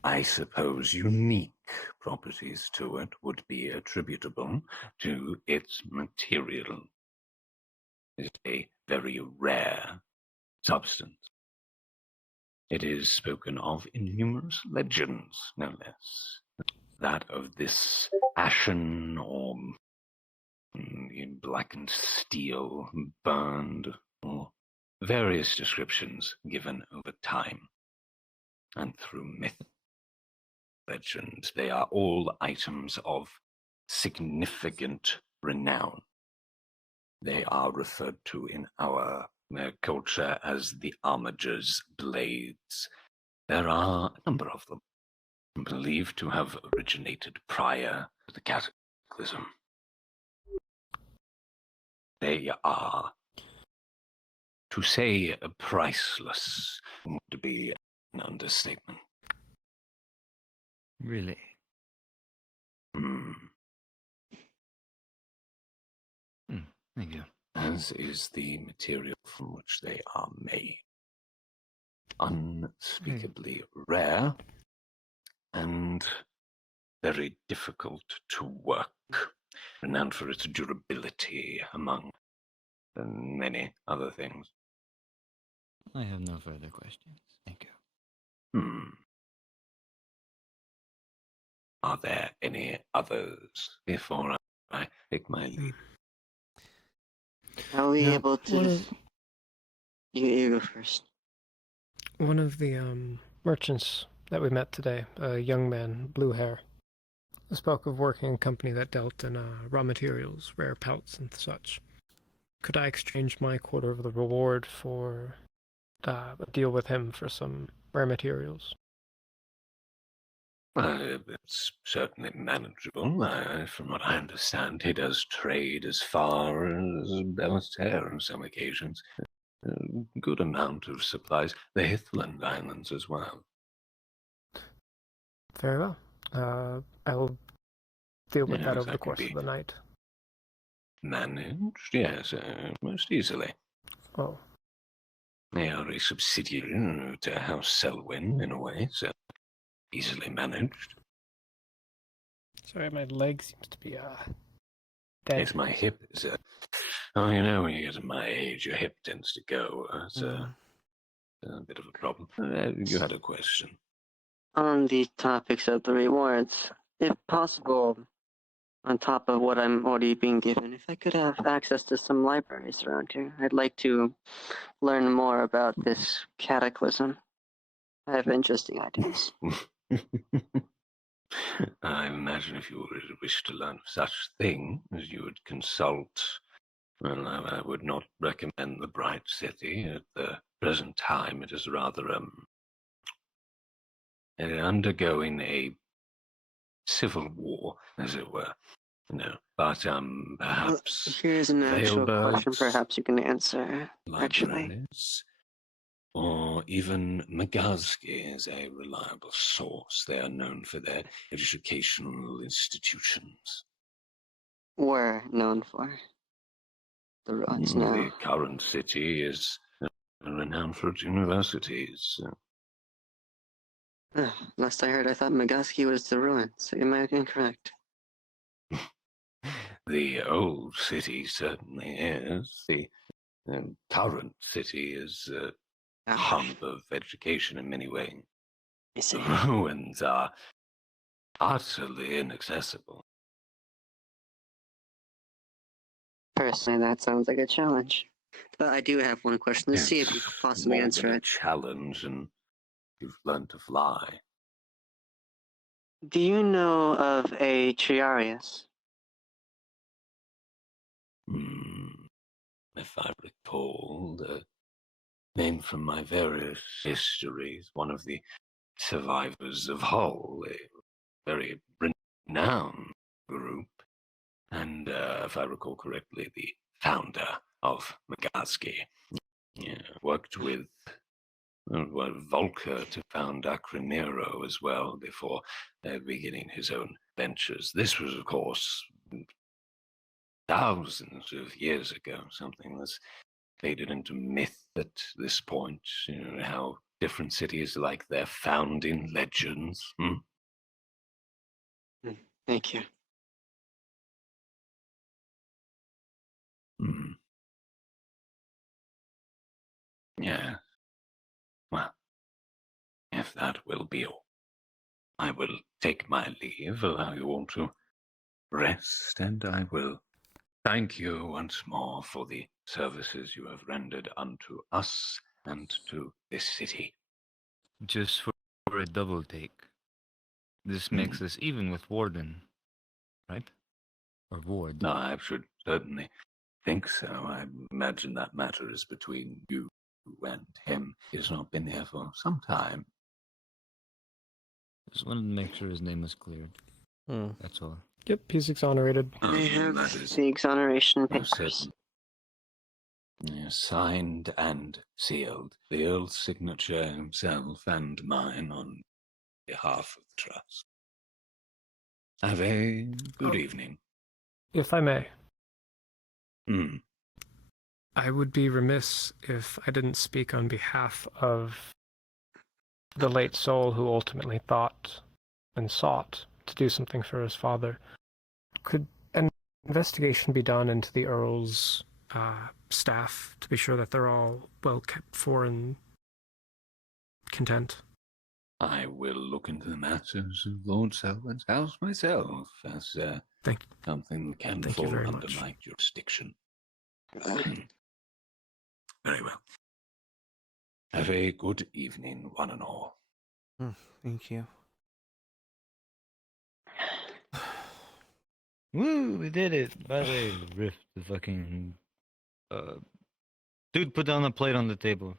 I suppose, unique properties to it would be attributable to its material. It is a very rare substance. It is spoken of in numerous legends, no less. That of this ashen or blackened steel, burned, or various descriptions given over time. And through myth, legend, they are all items of significant renown. They are referred to in our culture as the Armiger's blades. There are a number of them, believed to have originated prior to the cataclysm. They are, to say priceless, would be an understatement. Really? Thank you. As is the material from which they are made. Unspeakably rare and very difficult to work, renowned for its durability, among many other things. I have no further questions. Thank you. Are there any others before I take my leave? Are we No, able to... You go first. One of the merchants that we met today, a young man, blue hair, spoke of working in a company that dealt in raw materials, rare pelts and such. Could I exchange my quarter of the reward for a deal with him for some rare materials? It's certainly manageable. From what I understand, he does trade as far as Belterre on some occasions. A good amount of supplies. The Hithland Islands as well. Very well. I will deal with that Yes, over the that can course of be the night. Managed, yes, most easily. Oh. They are a subsidiary to House Selwyn, in a way, so easily managed. Sorry, my leg seems to be dead. Yes, my hip is oh, you know, when you get to my age, your hip tends to go. It's a bit of a problem. You had a question. On the topics of the rewards, if possible, on top of what I'm already being given, if I could have access to some libraries around here, I'd like to learn more about this cataclysm. I have interesting ideas. I imagine if you would wish to learn of such things, you would consult. Well, I would not recommend the Bright City at the present time. It is rather undergoing a civil war, as it were. No, but perhaps Here's an actual question. Veilbergs, Perhaps you can answer. Actually, libraries, or even Magaski is a reliable source. They are known for their educational institutions. were known for the ruins now. The current city is renowned for its universities. Last I heard, I thought Magaski was the ruins. Am I incorrect? The old city certainly is. The current city is a hub of education in many ways. The ruins are utterly inaccessible. Personally, that sounds like a challenge. But I do have one question. Let's see if you could possibly more answer than a it. challenge, and you've learned to fly. Do you know of a Triarius? If I recall, the name from my various histories, one of the survivors of Hull, a very renowned group, and if I recall correctly, the founder of Magaski. Yeah, worked with Volker to found Acronero as well before beginning his own ventures. This was, of course, thousands of years ago, something that's faded into myth at this point. You know, how different cities like their founding legends. Thank you. Yeah. Well, if that will be all, I will take my leave, allow you all to rest, and I will thank you once more for the services you have rendered unto us and to this city. Just for a double take. This makes us even with Warden, right? Or Ward. No, I should certainly think so. I imagine that matter is between you and him. He's not been here for some time. Just wanted to make sure his name was cleared. That's all. Yep, he's exonerated. I have the exoneration papers. Signed and sealed. The Earl's signature himself and mine on behalf of the Trust. Have a good evening. If I may. Hmm. I would be remiss if I didn't speak on behalf of the late soul who ultimately thought and sought to do something for his father. Could an investigation be done into the Earl's staff to be sure that they're all well kept for and content? I will look into the matters of Lord Selwyn's house myself, as something that can Thank you fall very under much. my jurisdiction. Very well. Have a good evening, one and all. Thank you. Woo, we did it! By the way, Rift, the fucking... dude, put down a plate on the table.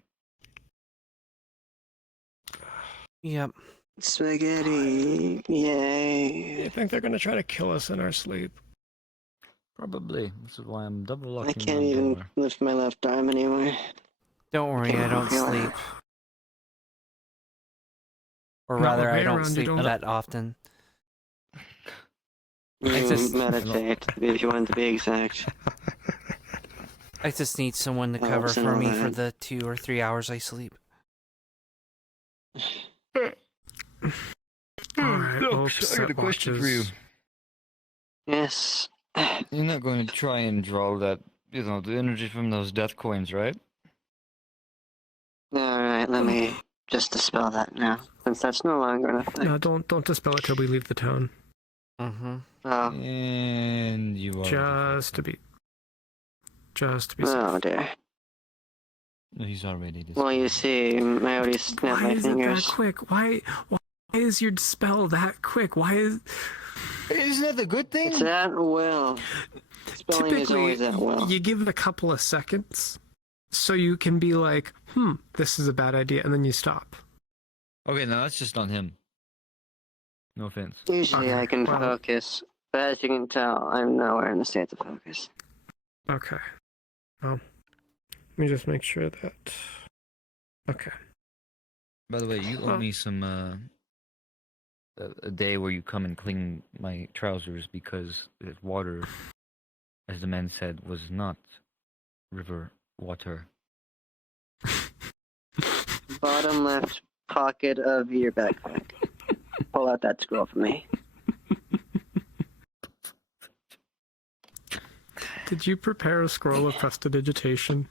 Yep. Spaghetti. Yay. I think they're going to try to kill us in our sleep. Probably. This is why I'm double locking I can't my even door. lift my left arm anymore. Don't worry, I don't sleep. Or rather, I don't sleep that often. I just meditate, if you want to be exact. I just need someone to cover for me for the 2 or 3 hours I sleep. Alright, Look, I got a question for you. Yes. You're not going to try and draw that, you know, the energy from those death coins, right? Alright, let me just dispel that now, since that's no longer an effect. No, don't dispel it till we leave the town. Mm-hmm. Oh. And you are... Just to be safe. Oh dear. No, he's already dispelled. Well, you see, I already snapped Why my is fingers. it that quick? Why is your dispel that quick? Why is... Isn't that the good thing? It's at will. Spelling is always at will. You give it a couple of seconds, so you can be like, this is a bad idea, and then you stop. Okay, now that's just on him. No offense. Usually Okay, I can well- focus, but as you can tell, I'm nowhere in the state to focus. Okay. Well, let me just make sure that... Okay. By the way, you owe me some, a day where you come and clean my trousers because the water, as the man said, was not river water. Bottom left pocket of your backpack. Pull out that scroll for me. Did you prepare a scroll of prestidigitation?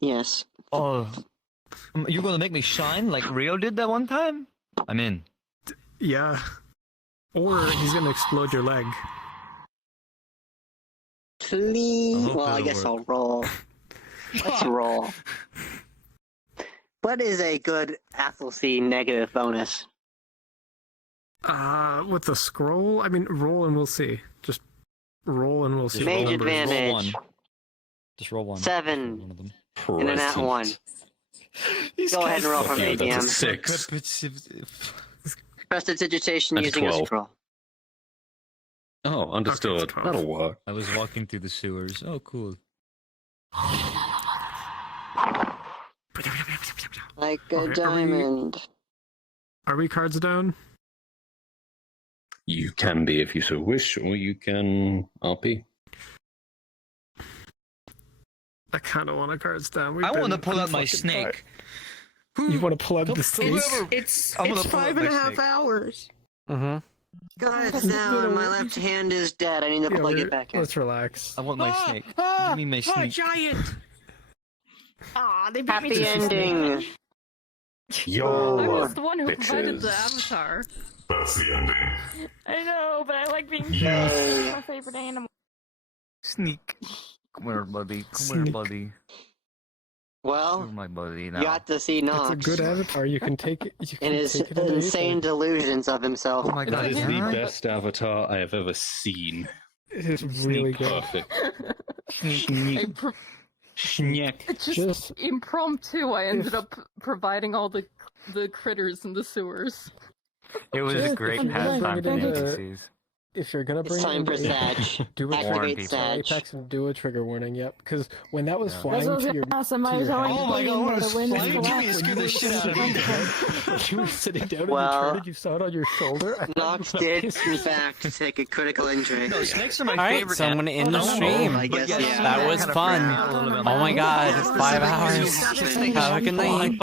Yes. Oh, you're gonna make me shine like Rio did that one time? I'm in. Yeah. Or he's gonna explode your leg. Please. Well, I guess I'll roll. Let's roll. What is a good Athelcy negative bonus? With the scroll, I mean, roll and we'll see. Just roll and we'll see. Mage advantage. Just roll one. 7. And an at 1. Go ahead and roll for me, DM. 6. Prestidigitation That's using 12. a scroll. Oh, understood. Okay, That'll work. I was walking through the sewers. Oh, cool. Like a Okay, diamond. Are we cards down? You can be if you so wish, or you can RP. I kind of want a cards down. I want to pull out my snake. You want to pull out the snake? It's I'm gonna 5.5 hours. Mm-hmm. Guys, now my left hand is dead. I need to plug it back in. Let's relax. I want my snake. Give me my snake. Giant! Aw, they beat me Happy to ending. Yo, I was the one who provided the avatar. That's the ending. I know, but I like being Yay. it's my favorite animal. Sneak. Come here, buddy. Come here, Sneak. buddy. Well, You're my buddy now. you got to see Nox. It's a good avatar. You can take it. You can And his take it into insane Aether. delusions of himself. Oh my god, That is is the that? best avatar I have ever seen. It is really Sneak good. perfect. It's just impromptu. I ended up providing all the critters in the sewers. It was a Just great if you're gonna pastime for bring the it into- NPCs. If you're gonna It's bring time it for into Sag. do a Activate trigger Sag. Apex and do a trigger warning. Yep, because when that was Yeah. flying That's to your, what I was gonna ask. Am I to your going head, to Oh my god, what the a wind flying collapse? Jimmy scared the shit out of me. you were sitting down and Well, you turned and you saw it on your shoulder. I thought Nox you were did, pissing in fact, take a critical injury. No, snakes are my Alright, favorite. so I'm gonna end the Oh, stream. I guess, yeah. That was fun. Oh my god, 5 hours. Have a good night.